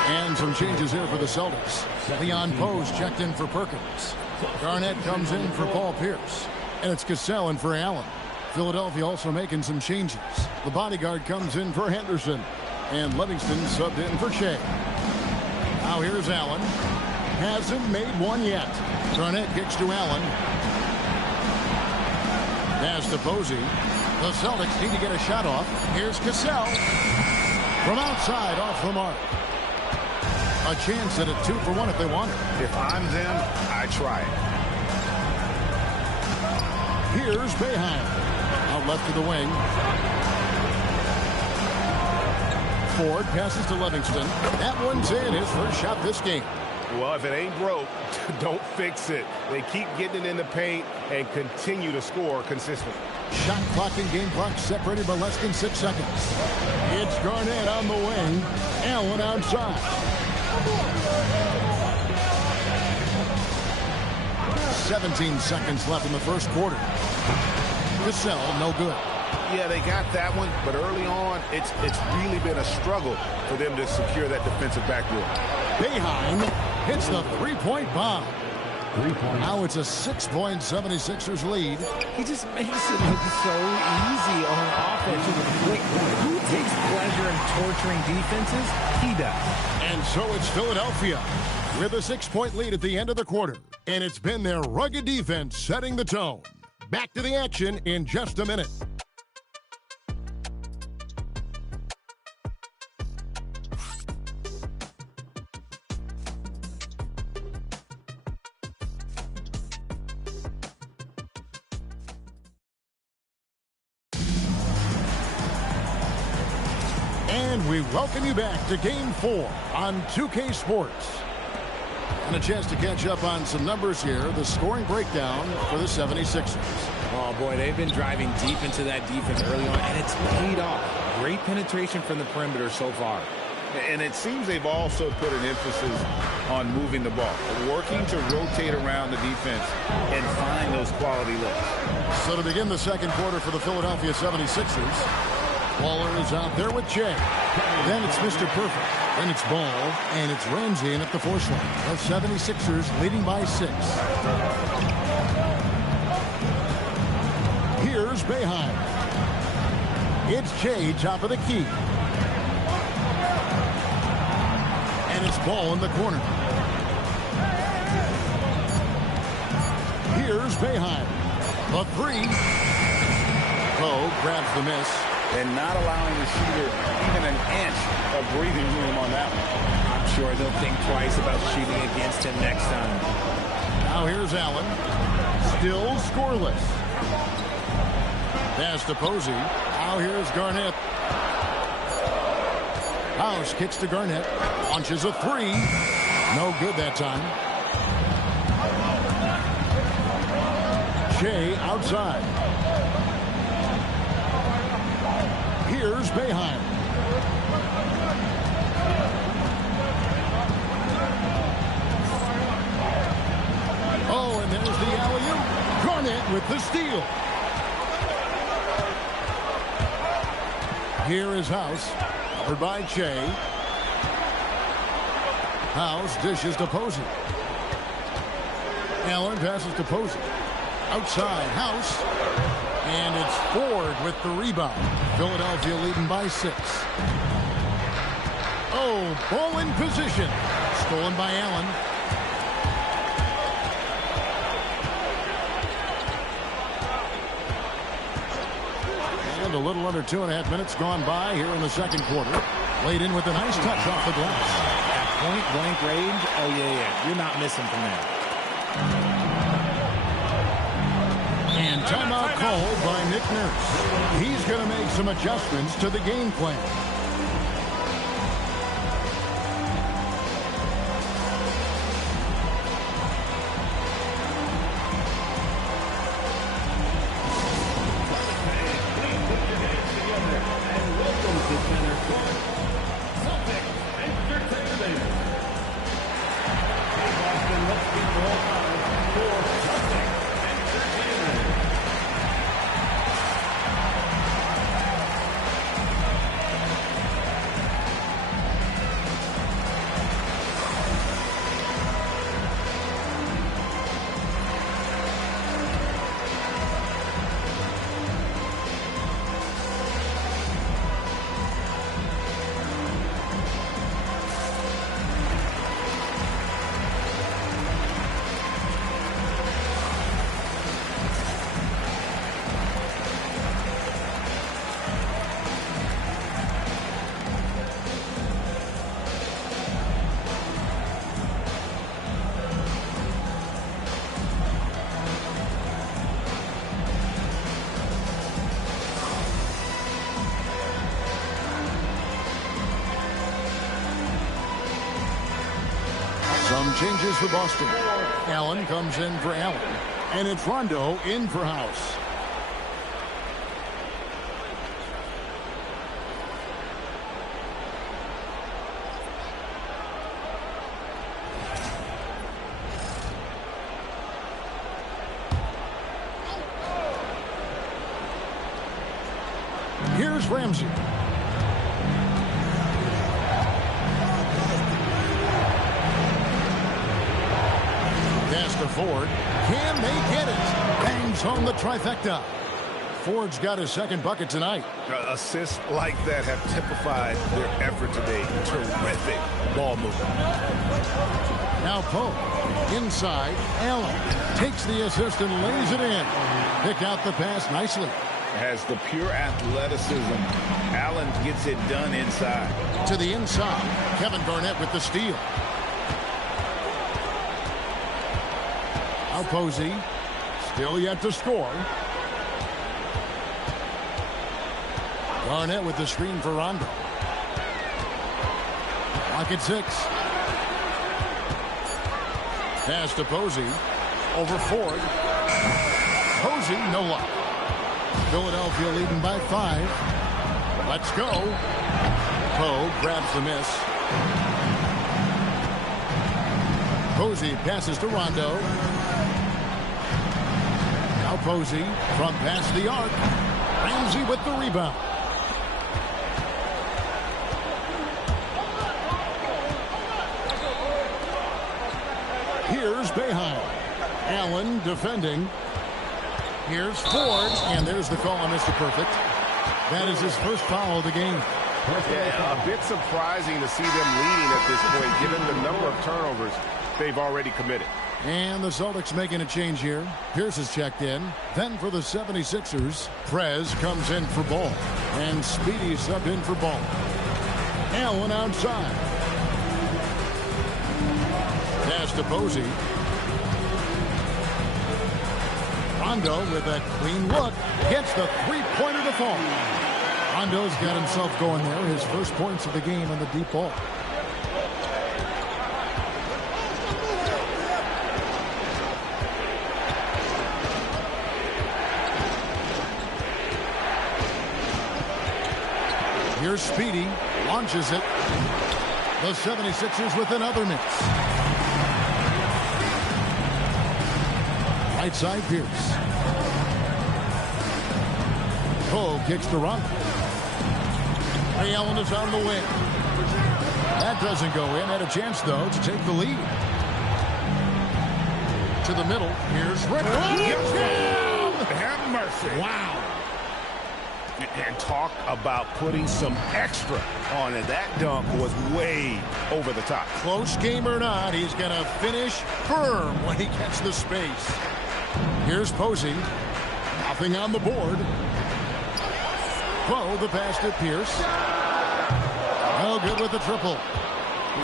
And some changes here for the Celtics. Leon Poe's checked in for Perkins. Garnett comes in for Paul Pierce. And it's Cassell in for Allen. Philadelphia also making some changes. The bodyguard comes in for Henderson. And Livingston subbed in for Shea. Now here's Allen. Hasn't made one yet. Garnett kicks to Allen. Pass to Posey. The Celtics need to get a shot off. Here's Cassell. From outside, off the mark. A chance at a 2-for-1 if they want it. If I'm them, I try it. Here's Boeheim. Out left to the wing. Ford passes to Livingston. That one's in. His first shot this game. Well, if it ain't broke, don't fix it. They keep getting it in the paint and continue to score consistently. Shot clock and game clock separated by less than 6 seconds. It's Garnett on the wing. Allen outside. 17 seconds left in the first quarter. Cassell, no good. Yeah, they got that one, but early on, it's really been a struggle for them to secure that defensive backboard. Boeheim hits the three-point bomb. Now it's a 6-point 76ers lead. He just makes it look so easy on offense. Like, who takes pleasure in torturing defenses? He does. And so it's Philadelphia with a 6-point lead at the end of the quarter. And it's been their rugged defense setting the tone. Back to the action in just a minute. And we welcome you back to Game 4 on 2K Sports. And a chance to catch up on some numbers here. The scoring breakdown for the 76ers. Oh, boy, they've been driving deep into that defense early on, and it's paid off. Great penetration from the perimeter so far. And it seems they've also put an emphasis on moving the ball, working to rotate around the defense and find those quality looks. So to begin the second quarter for the Philadelphia 76ers, Waller is out there with Jay. Then it's Mr. Perfect. Then it's Ball, and it's Ramsey in at the force line. The 76ers leading by 6. Here's Boeheim. It's Jay, top of the key. And it's Ball in the corner. Here's Boeheim. The 3. Poe grabs the miss. And not allowing the shooter even an inch of breathing room on that one. I'm sure they'll think twice about shooting against him next time. Now here's Allen. Still scoreless. Pass to Posey. Now here's Garnett. House kicks to Garnett. Launches a 3. No good that time. Shea outside. Here's Boeheim. Oh, and there's the alley-oop. Garnett with the steal. Here is House. Covered by Shea. House dishes to Posey. Allen passes to Posey. Outside, House. And it's Ford with the rebound. Philadelphia leading by 6. Oh, ball in position. Stolen by Allen. And a little under 2.5 minutes gone by here in the second quarter. Laid in with a nice touch off the glass. At point-blank range, oh, yeah. You're not missing from that. And timeout called by Nick Nurse. He's going to make some adjustments to the game plan. Some changes for Boston. Allen comes in for Allen. And it's Rondo in for House. Here's Ramsey. Pass to Ford. Can they get it? Bangs home the trifecta. Ford's got his second bucket tonight. Assists like that have typified their effort today. Terrific ball movement. Now Pope. Inside. Allen takes the assist and lays it in. Pick out the pass nicely. Has the pure athleticism. Allen gets it done inside. To the inside. Kevin Garnett with the steal. Now Posey. Still yet to score. Garnett with the screen for Rondo. Clock at 6. Pass to Posey. Over Ford. Posey, no luck. Philadelphia leading by 5. Let's go. Poe grabs the miss. Posey passes to Rondo. Now Posey from past the arc. Ramsey with the rebound. Here's Boeheim. Allen defending. Here's Ford, and there's the call on Mr. Perfect. That is his first foul of the game. Yeah, a bit surprising to see them leading at this point, given the number of turnovers they've already committed. And the Celtics making a change here. Pierce is checked in. Then for the 76ers, Prez comes in for Ball. And Speedy subbed in for Ball. Allen outside. Pass to Posey. Rondo with a clean look gets the three-pointer to fall. Rondo's got himself going there. His first points of the game on the deep ball. Here's Speedy. Launches it. The 76ers with another miss. Right side, Pierce. Poe kicks to Rondo. Ray Allen is on the win. That doesn't go in. Had a chance, though, to take the lead. To the middle. Here's Rick. Have mercy. Wow. And talk about putting some extra on it. That dunk was way over the top. Close game or not, he's going to finish firm when he gets the space. Here's Posey. Nothing on the board. Poe, the pass to Pierce. Oh, good with the triple.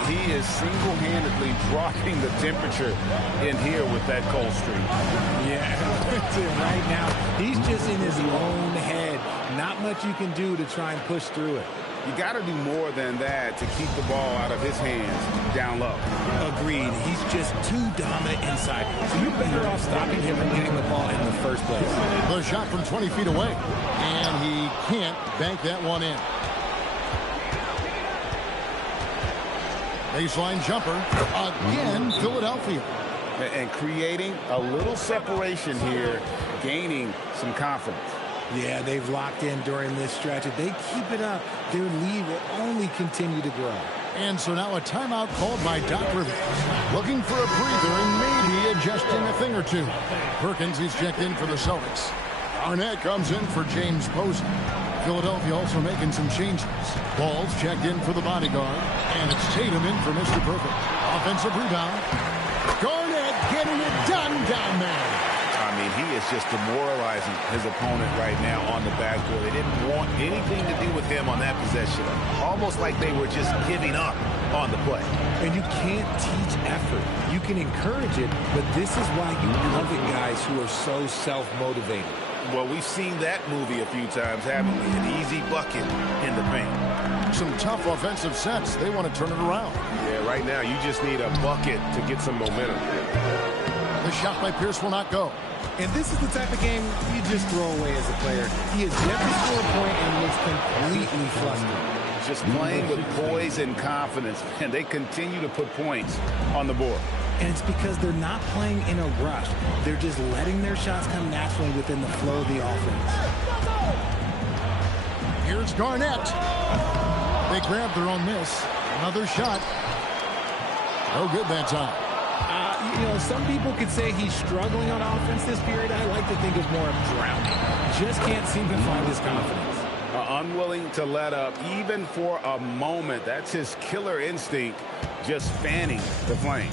He is single-handedly dropping the temperature in here with that cold streak. Yeah, right now, he's just in his own head. Not much you can do to try and push through it. You got to do more than that to keep the ball out of his hands down low. Agreed. He's just too dominant inside. So you're better off stopping him from getting the ball in the first place. The shot from 20 feet away. And he can't bank that one in. Baseline jumper. Again, Philadelphia. And creating a little separation here, gaining some confidence. Yeah, they've locked in during this stretch. If they keep it up, their lead will only continue to grow. And so now a timeout called by Doc Rivers. Looking for a breather and maybe adjusting a thing or two. Perkins, he's checked in for the Celtics. Garnett comes in for James Posey. Philadelphia also making some changes. Ball's checked in for the bodyguard. And it's Tatum in for Mr. Perfect. Offensive rebound. Garnett getting it done down there. I mean, he is just demoralizing his opponent right now on the backcourt. They didn't want anything to do with him on that possession. Almost like they were just giving up on the play. And you can't teach effort. You can encourage it, but this is why you love it, guys who are so self-motivated. Well, we've seen that movie a few times, haven't we? An easy bucket in the paint. some tough offensive sets. They want to turn it around. Yeah, right now you just need a bucket to get some momentum. The shot by Pierce will not go. And this is the type of game you just throw away as a player. He has yet to score a point and looks completely flustered. Just playing with poise and confidence, and they continue to put points on the board. And it's because they're not playing in a rush. They're just letting their shots come naturally within the flow of the offense. Here's Garnett. They grabbed their own miss. Another shot. No good that time. You know, some people could say he's struggling on offense this period. I like to think of more of drowning. Just can't seem to find his confidence. Unwilling to let up even for a moment. That's his killer instinct, just fanning the flame.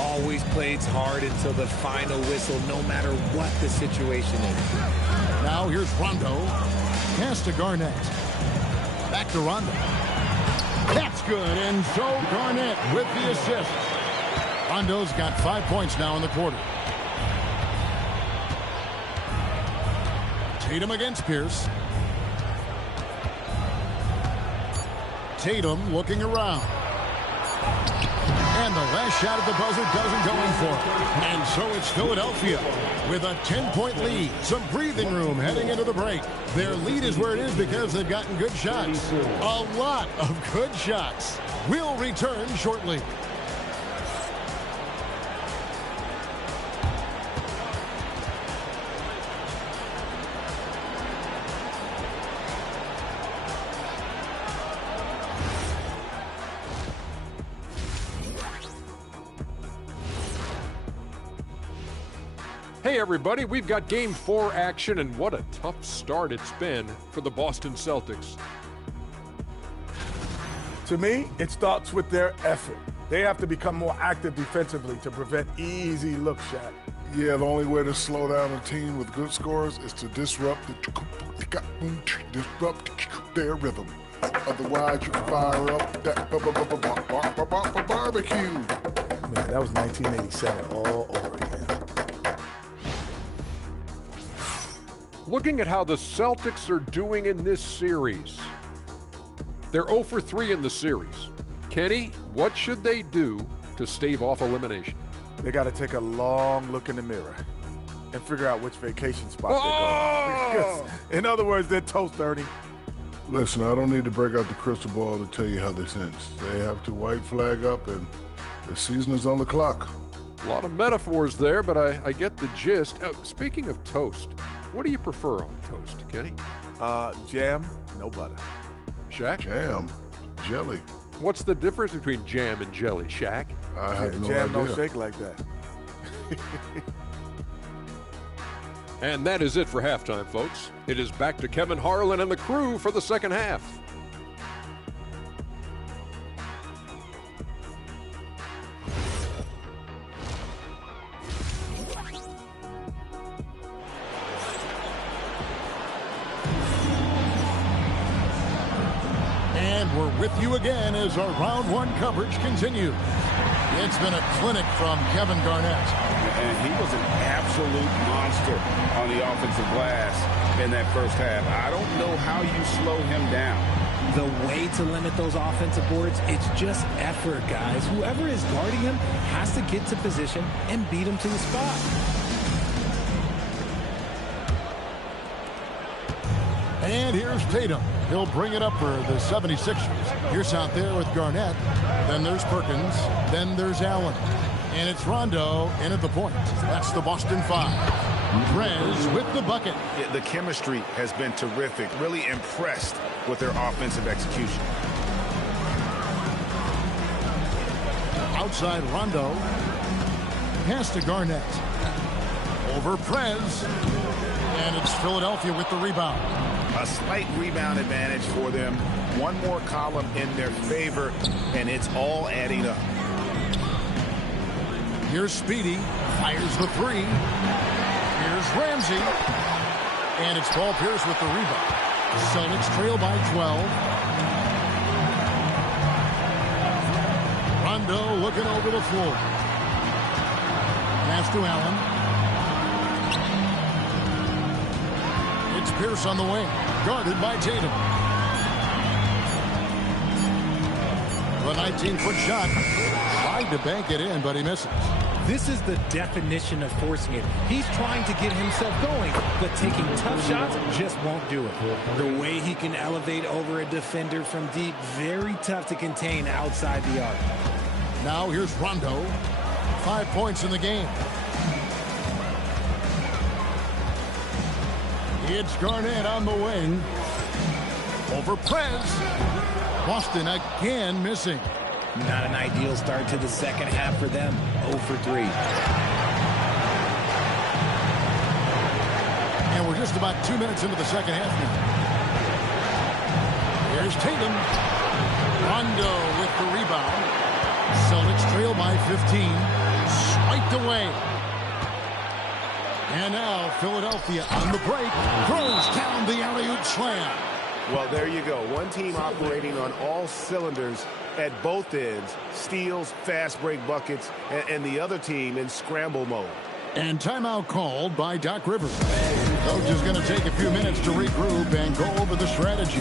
Always plays hard until the final whistle, no matter what the situation is. Now here's Rondo. Pass to Garnett. Back to Rondo. That's good, and so Garnett with the assist. Rondo's got 5 points now in the quarter. Tatum against Pierce. Tatum looking around. And the last shot at the buzzer doesn't go in for it. And so it's Philadelphia with a 10-point lead. Some breathing room heading into the break. Their lead is where it is because they've gotten good shots. A lot of good shots. We'll return shortly. Hey everybody, we've got Game 4 action, and what a tough start it's been for the Boston Celtics. To me, it starts with their effort. They have to become more active defensively to prevent easy look shot. Yeah, the only way to slow down a team with good scores is to disrupt their rhythm. Otherwise, you fire up that barbecue. Man, that was 1987 all over again. Looking at how the Celtics are doing in this series. They're 0 for 3 in the series. Kenny, what should they do to stave off elimination? They got to take a long look in the mirror and figure out which vacation spot they're going. In other words, they're toast, Ernie. Listen, I don't need to break out the crystal ball to tell you how they sense. They have to white flag up, and the season is on the clock. A lot of metaphors there, but I get the gist. Speaking of toast, what do you prefer on toast, Kenny? Jam, no butter. Shaq? Jam, jelly. What's the difference between jam and jelly, Shaq? I have no jam idea. don't shake like that. And that is it for halftime, folks. It is back to Kevin Harlan and the crew for the second half. And we're with you again as our round one coverage continues. It's been a clinic from Kevin Garnett. And he was an absolute monster on the offensive glass in that first half. I don't know how you slow him down. The way to limit those offensive boards, it's just effort, guys. Whoever is guarding him has to get to position and beat him to the spot. And here's Tatum. He'll bring it up for the 76ers. Here's out there with Garnett. Then there's Perkins. Then there's Allen. And it's Rondo in at the point. That's the Boston 5. Prez with the bucket. The chemistry has been terrific. Really impressed with their offensive execution. Outside Rondo. Pass to Garnett. Over Prez. And it's Philadelphia with the rebound. A slight rebound advantage for them. One more column in their favor, and it's all adding up. Here's Speedy. Fires the three. Here's Ramsey. And it's Paul Pierce with the rebound. Celtics trail by 12. Rondo looking over the floor. Pass to Allen. It's Pierce on the wing, guarded by Tatum. The 19-foot shot. Tried to bank it in, but he misses. This is the definition of forcing it. He's trying to get himself going, but taking tough shots just won't do it. The way he can elevate over a defender from deep, very tough to contain outside the arc. Now here's Rondo. 5 points in the game. It's Garnett on the wing. Over Prez. Boston again missing. Not an ideal start to the second half for them. 0 for 3. And we're just about 2 minutes into the second half now. Here's Tatum. Rondo with the rebound. Celtics trail by 15. Swiped away. And now Philadelphia on the break. Throws down the alley-oop slam. Well, there you go. One team operating on all cylinders at both ends. Steals, fast break buckets, and the other team in scramble mode. And timeout called by Doc Rivers. Coach is going to take a few minutes to regroup and go over the strategy.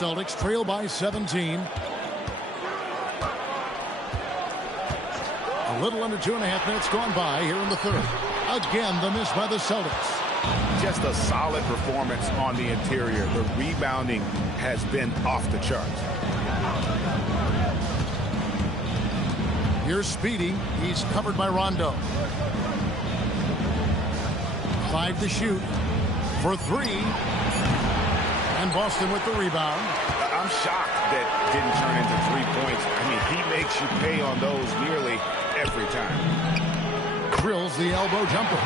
Celtics trail by 17. A little under 2.5 minutes gone by here in the third. Again, the miss by the Celtics. Just a solid performance on the interior. The rebounding has been off the charts. Here's Speedy. He's covered by Rondo. 5 to shoot for 3. And Boston with the rebound. I'm shocked that didn't turn into 3 points. I mean, he makes you pay on those nearly every time. Drills the elbow jumper.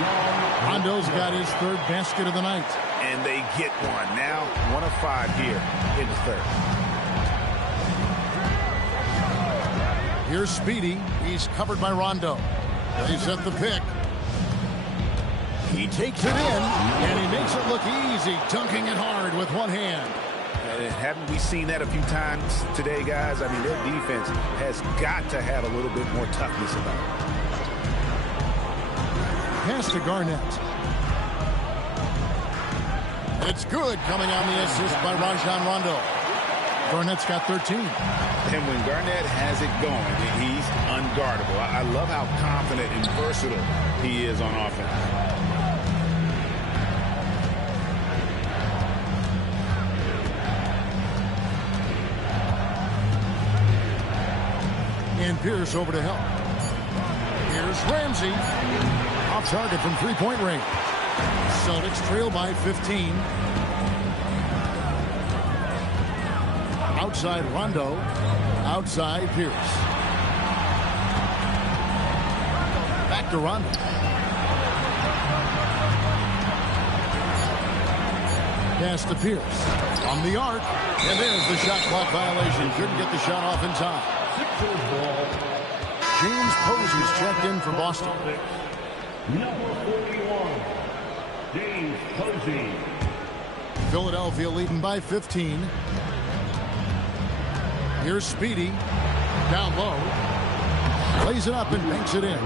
Rondo's got his third basket of the night. And they get one. Now 1 of 5 here in the third. Here's Speedy. He's covered by Rondo. They set the pick. He takes it in, and he makes it look easy, dunking it hard with one hand. Haven't we seen that a few times today, guys? I mean, their defense has got to have a little bit more toughness about it. Pass to Garnett. It's good, coming on the assist by Rajon Rondo. Garnett's got 13. And when Garnett has it going, he's unguardable. I love how confident and versatile he is on offense. And Pierce over to help. Here's Ramsey. Off target from three-point range. Celtics trail by 15. Outside Rondo. Outside Pierce. Back to Rondo. Pass to Pierce. On the arc. And there's the shot clock violation. Couldn't get the shot off in time. James Posey's checked in for Boston. Number 41, James Posey. Philadelphia leading by 15. Here's Speedy. Down low. Lays it up and banks it in.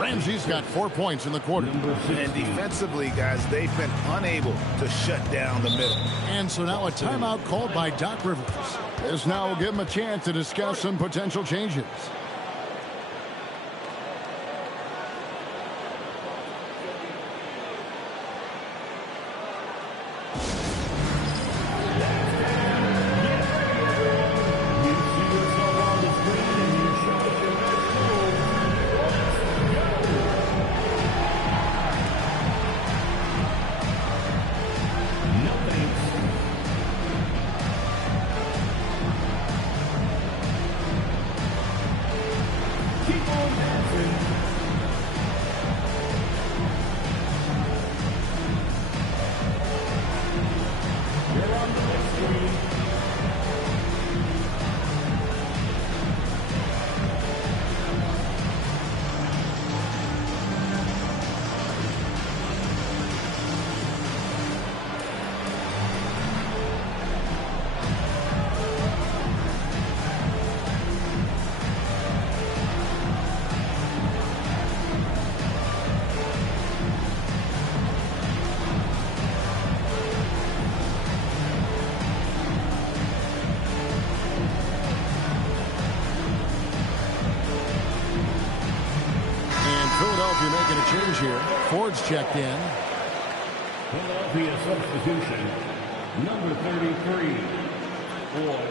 Ramsey's got 4 points in the quarter. And defensively, guys, they've been unable to shut down the middle. And so now a timeout called by Doc Rivers. This now will give him a chance to discuss some potential changes. Philadelphia making a change here. Ford's checked in. Philadelphia substitution, number 33, Ford.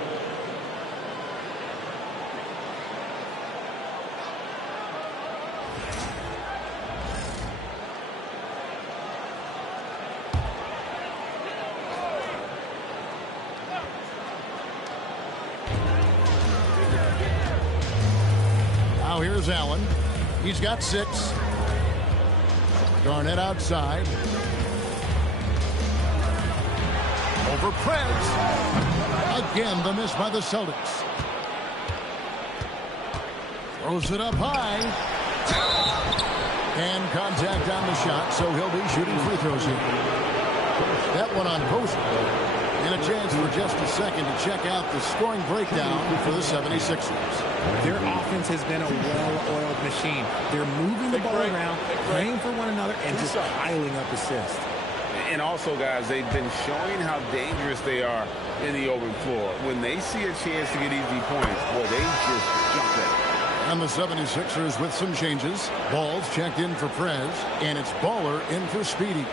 Now here's Allen. He's got 6. Garnett outside. Over Preds. Again, the miss by the Celtics. Throws it up high. And contact on the shot, so he'll be shooting free throws here. That one on Posey. And a chance for just a second to check out the scoring breakdown for the 76ers. Their offense has been a well-oiled machine. They're moving the ball around, playing for one another, and just piling up assists. And also, guys, they've been showing how dangerous they are in the open floor. When they see a chance to get easy points, boy, they just jump at it. And the 76ers with some changes. Ball's checked in for Prez, and it's Baller in for Speedy.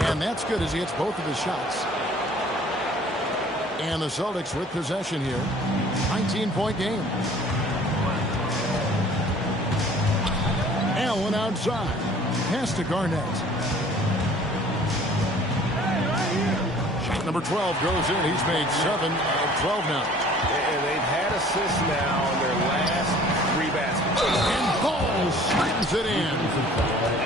And that's good as he hits both of his shots. And the Celtics with possession here. 19-point game. Allen outside. Pass to Garnett. Shot number 12 goes in. He's made 7 of 12 now. And they've had assists now on their last 3 baskets. And Ball slams it in.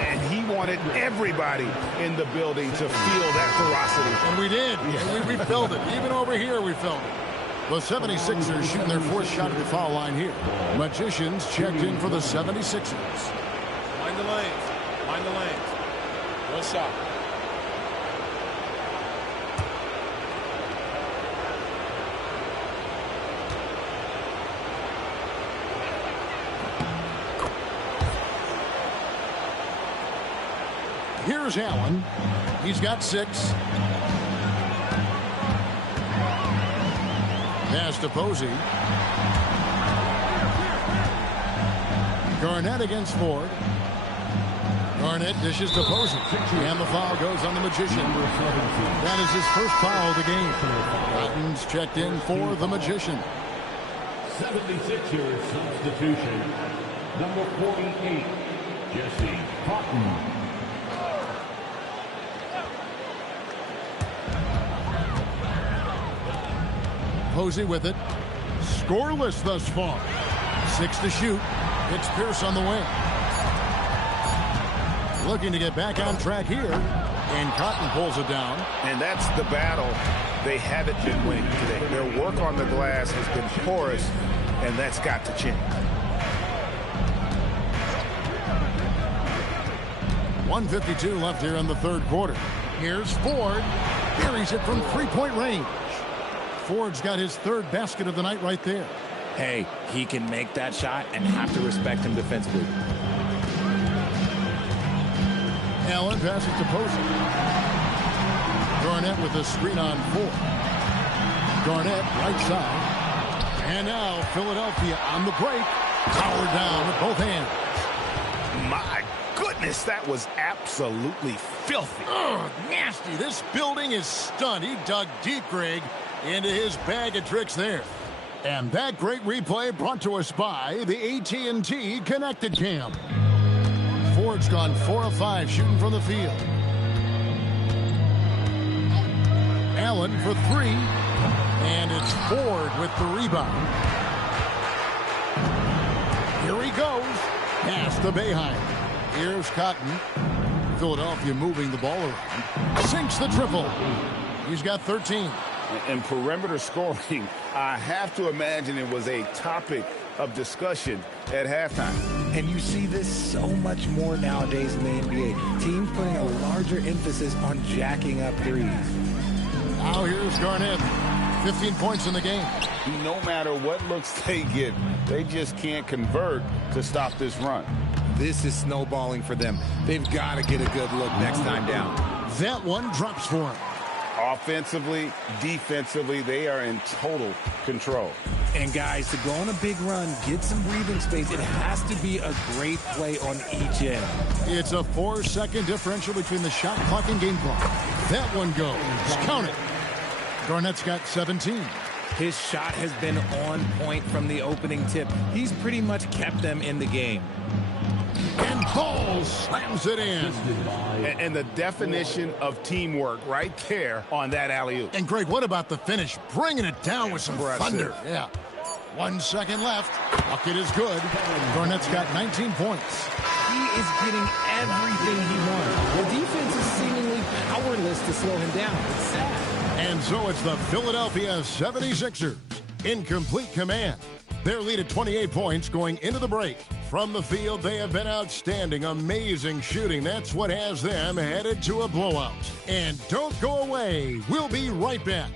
And he wanted everybody in the building to feel that ferocity. And we did. And we felt it. Even over here, we felt it. The 76ers shooting their 4th shot at the foul line here. Magicians checked in for the 76ers. Mind the lanes. Mind the lanes. One shot. Here's Allen. He's got 6. Pass to Posey. Garnett against Ford. Garnett dishes to Posey. And the foul goes on the Magician. That is his first foul of the game. Cotton's checked in for the Magician. 76ers substitution, number 48, Jesse Cotton. Posey with it. Scoreless thus far. 6 to shoot. It's Pierce on the wing. Looking to get back on track here. And Cotton pulls it down. And that's the battle they haven't been winning today. Their work on the glass has been porous, and that's got to change. 1:52 left here in the 3rd quarter. Here's Ford. buries it from three-point range. Ford's got his third basket of the night right there. Hey, he can make that shot and have to respect him defensively. Allen passes to Posey. Garnett with a screen on 4. Garnett right side. And now Philadelphia on the break. Power down with both hands. My goodness, that was absolutely filthy. Oh, nasty. This building is stunned. He dug deep, Greg, into his bag of tricks there. And that great replay brought to us by the AT&T Connected Cam. Ford's gone 4 of 5 shooting from the field. Allen for 3. And it's Ford with the rebound. Here he goes. Pass to Boeheim. Here's Cotton. Philadelphia moving the ball around. Sinks the triple. He's got 13. And perimeter scoring, I have to imagine it was a topic of discussion at halftime. And you see this so much more nowadays in the NBA. Teams putting a larger emphasis on jacking up threes. Now here's Garnett. 15 points in the game. No matter what looks they get, they just can't convert to stop this run. This is snowballing for them. They've got to get a good look next time down. That one drops for him. Offensively, defensively, they are in total control. And guys, to go on a big run, get some breathing space, it has to be a great play on each end. It's a 4-second differential between the shot clock and game clock. That one goes. Count it. Garnett's got 17. His shot has been on point from the opening tip. He's pretty much kept them in the game. And Ball slams it in. And the definition of teamwork right there on that alley-oop. And Greg, what about the finish? Bringing it down with some thunder. Yeah. 1 second left. Bucket is good. Garnett's got 19 points. He is getting everything he wants. The defense is seemingly powerless to slow him down. It's sad. And so it's the Philadelphia 76ers in complete command. Their lead at 28 points going into the break. From the field, they have been outstanding, amazing shooting. That's what has them headed to a blowout. And don't go away. We'll be right back.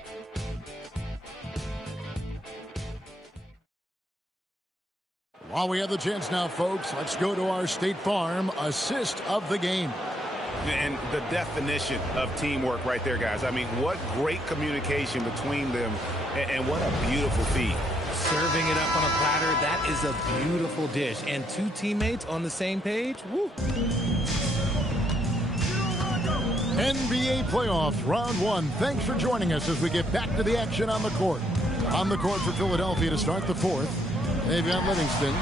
While we have the chance now, folks, let's go to our State Farm assist of the game. And the definition of teamwork right there, guys. I mean, what great communication between them, and what a beautiful feed. Serving it up on a platter, that is a beautiful dish. And 2 teammates on the same page, woo. NBA playoffs, round 1. Thanks for joining us as we get back to the action on the court. On the court for Philadelphia to start the 4th. They've got Livingston.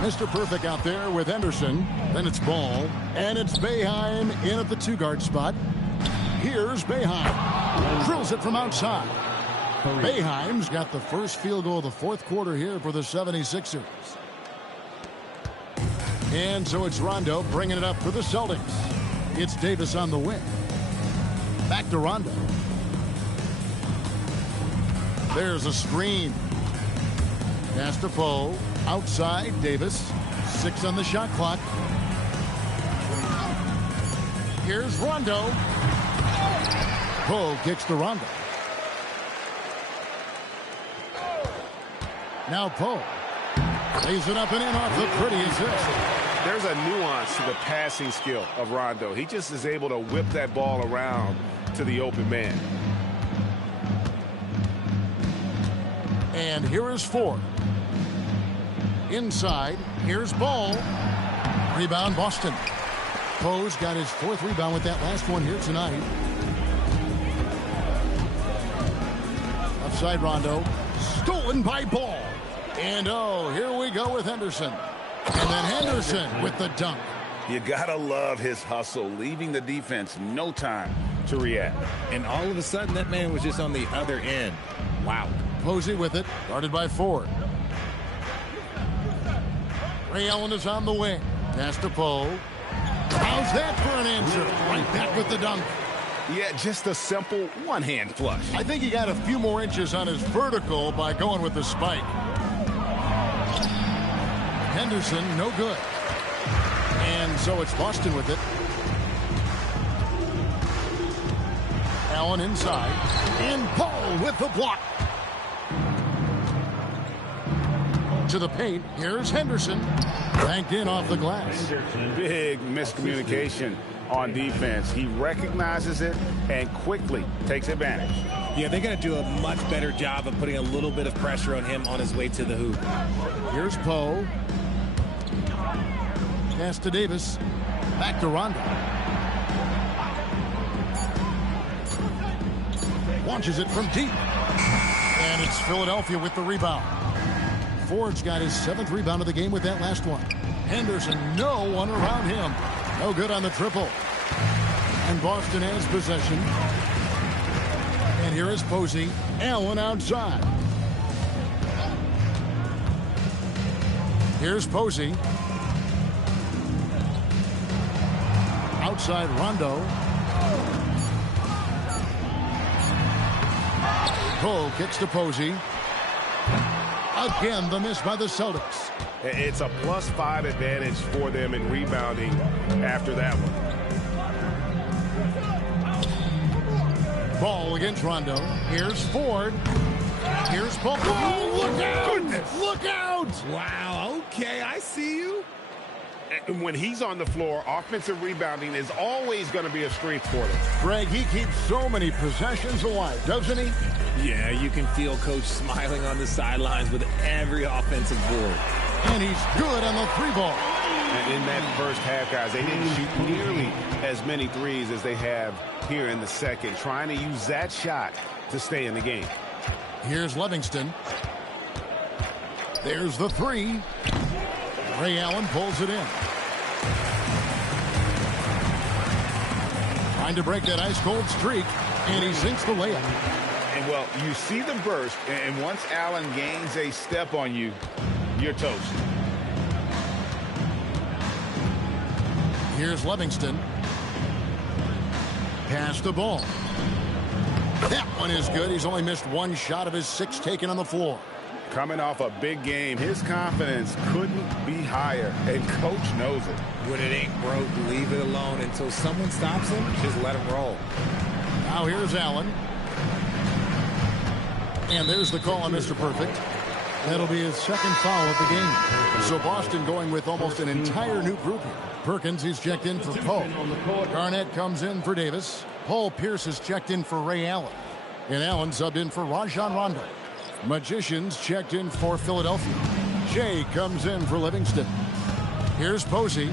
Mr. Perfect out there with Henderson. Then it's Ball. And it's Boeheim in at the 2-guard spot. Here's Boeheim. Drills it from outside. Boeheim's got the first field goal of the 4th quarter here for the 76ers. And so it's Rondo bringing it up for the Celtics. It's Davis on the wing. Back to Rondo. There's a screen. Pass to Poe. Outside, Davis. 6 on the shot clock. Here's Rondo. Poe kicks to Rondo. Now Poe lays it up and in off the pretty assist. There's a nuance to the passing skill of Rondo. He just is able to whip that ball around to the open man. And here is Ford. Inside, here's Ball. Rebound, Boston. Poe's got his 4th rebound with that last one here tonight. Upside Rondo. Stolen by Ball. And oh, here we go with Henderson. And then Henderson with the dunk. You gotta love his hustle, leaving the defense no time to react. And all of a sudden, that man was just on the other end. Wow. Posey with it, guarded by Ford. Ray Allen is on the wing. Pass to Poe. How's that for an answer? Right back with the dunk. Yeah, just a simple one-hand flush. I think he got a few more inches on his vertical by going with the spike. Henderson, no good. And so it's Boston with it. Allen inside. And Paul with the block. To the paint. Here's Henderson. Banked in off the glass. Big miscommunication on defense. He recognizes it and quickly takes advantage. Yeah, they're going to do a much better job of putting a little bit of pressure on him on his way to the hoop. Here's Poe. Pass to Davis. Back to Rondo. Launches it from deep. And it's Philadelphia with the rebound. Ford's got his 7th rebound of the game with that last one. Henderson, no one around him. No good on the triple. And Boston has possession. And here is Posey. Allen outside. Here's Posey. Outside Rondo. Cole kicks to Posey. Again, the miss by the Celtics. It's a +5 advantage for them in rebounding after that one. Ball against Rondo. Here's Ford. Here's Paul. Oh, look out! Goodness. Look out! Wow, okay, I see you. And when he's on the floor, offensive rebounding is always going to be a strength for them. Greg, he keeps so many possessions alive, doesn't he? Yeah, you can feel Coach smiling on the sidelines with every offensive board. And he's good on the 3-ball. And in that first half, guys, they didn't shoot nearly as many threes as they have here in the second, trying to use that shot to stay in the game. Here's Livingston. There's the 3. Ray Allen pulls it in. Trying to break that ice-cold streak, and he sinks the layup. And, well, you see the burst, and once Allen gains a step on you, you're toast. Here's Livingston. Pass the ball. That one is good. He's only missed 1 shot of his 6 taken on the floor. Coming off a big game, his confidence couldn't be higher, and Coach knows it. When it ain't broke, leave it alone until someone stops him. Just let him roll. Now here's Allen. And there's the call on Mr. Perfect. That'll be his 2nd foul of the game. So Boston going with almost an entire new group here. Perkins, he's checked in for Poe. Garnett comes in for Davis. Paul Pierce is checked in for Ray Allen. And Allen subbed in for Rajon Rondo. Magicians checked in for Philadelphia. Shea comes in for Livingston. Here's Posey.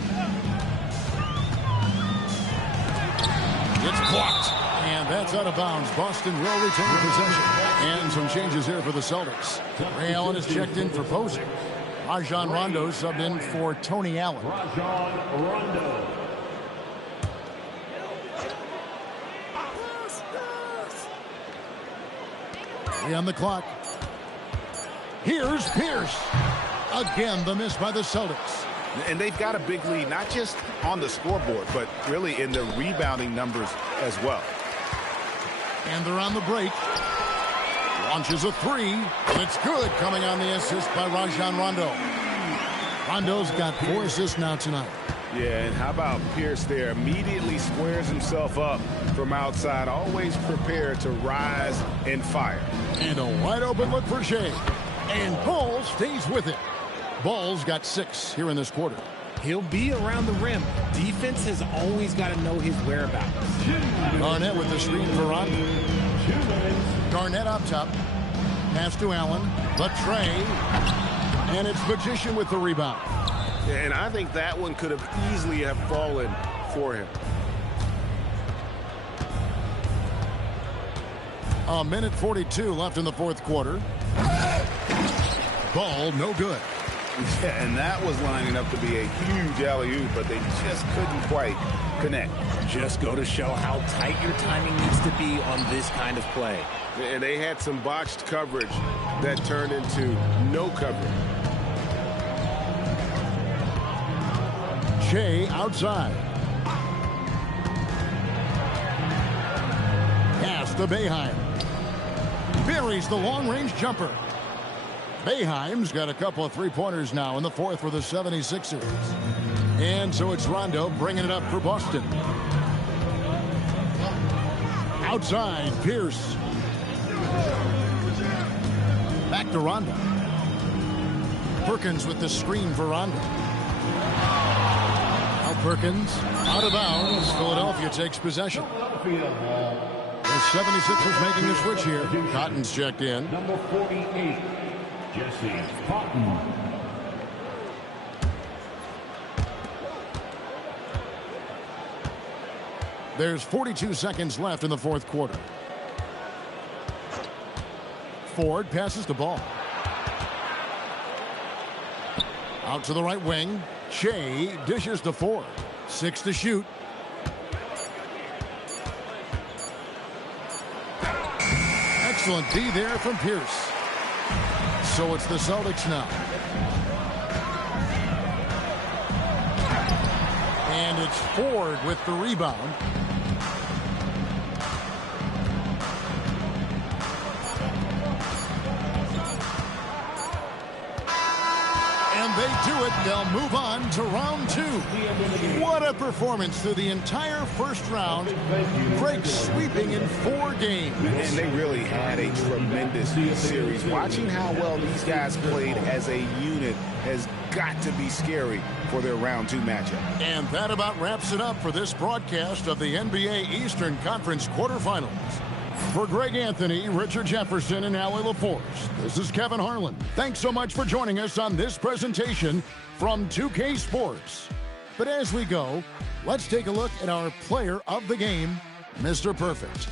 It's blocked. And that's out of bounds. Boston will retain possession. And some changes here for the Celtics. Ray Allen is checked in for Posey. Rajon Rondo subbed in for Tony Allen. Rajon Rondo. On the clock. Here's Pierce. Again, the miss by the Celtics. And they've got a big lead, not just on the scoreboard, but really in the rebounding numbers as well. And they're on the break. Launches a 3. It's good, coming on the assist by Rajon Rondo. Rondo's got 4 assists now tonight. Yeah, and how about Pierce there? Immediately squares himself up from outside, always prepared to rise and fire. And a wide open look for Shea. And Ball stays with it. Ball's got 6 here in this quarter. He'll be around the rim. Defense has always got to know his whereabouts. Garnett with the screen for Rondo. Garnett up top. Pass to Allen. The tray. And it's Magician with the rebound. And I think that one could have easily have fallen for him. A minute 42 left in the 4th quarter. Ball no good. Yeah, and that was lining up to be a huge alley-oop, but they just couldn't quite connect. Just go to show how tight your timing needs to be on this kind of play. And they had some botched coverage that turned into no coverage. Shea outside. Pass to Boeheim. Buries the long-range jumper. Boeheim's got a couple of 3-pointers now in the 4th for the 76ers. And so it's Rondo bringing it up for Boston. Outside, Pierce. Back to Rondo. Perkins with the screen for Rondo. Now Perkins out of bounds. Philadelphia takes possession. The 76ers making the switch here. Cotton's checked in. Number 48, Jesse Cotton. There's 42 seconds left in the fourth quarter. Ford passes the ball. Out to the right wing. Shea dishes to Ford. 6 to shoot. Excellent D there from Pierce. So it's the Celtics now. And it's Ford with the rebound. They do it. They'll move on to round 2. What a performance through the entire first round. Breaks sweeping in 4 games. And they really had a tremendous series. Watching how well these guys played as a unit has got to be scary for their round 2 matchup. And that about wraps it up for this broadcast of the NBA Eastern Conference quarterfinals. For Greg Anthony, Richard Jefferson, and Allie LaForce, this is Kevin Harlan. Thanks so much for joining us on this presentation from 2K Sports. But as we go, let's take a look at our player of the game, Mr. Perfect.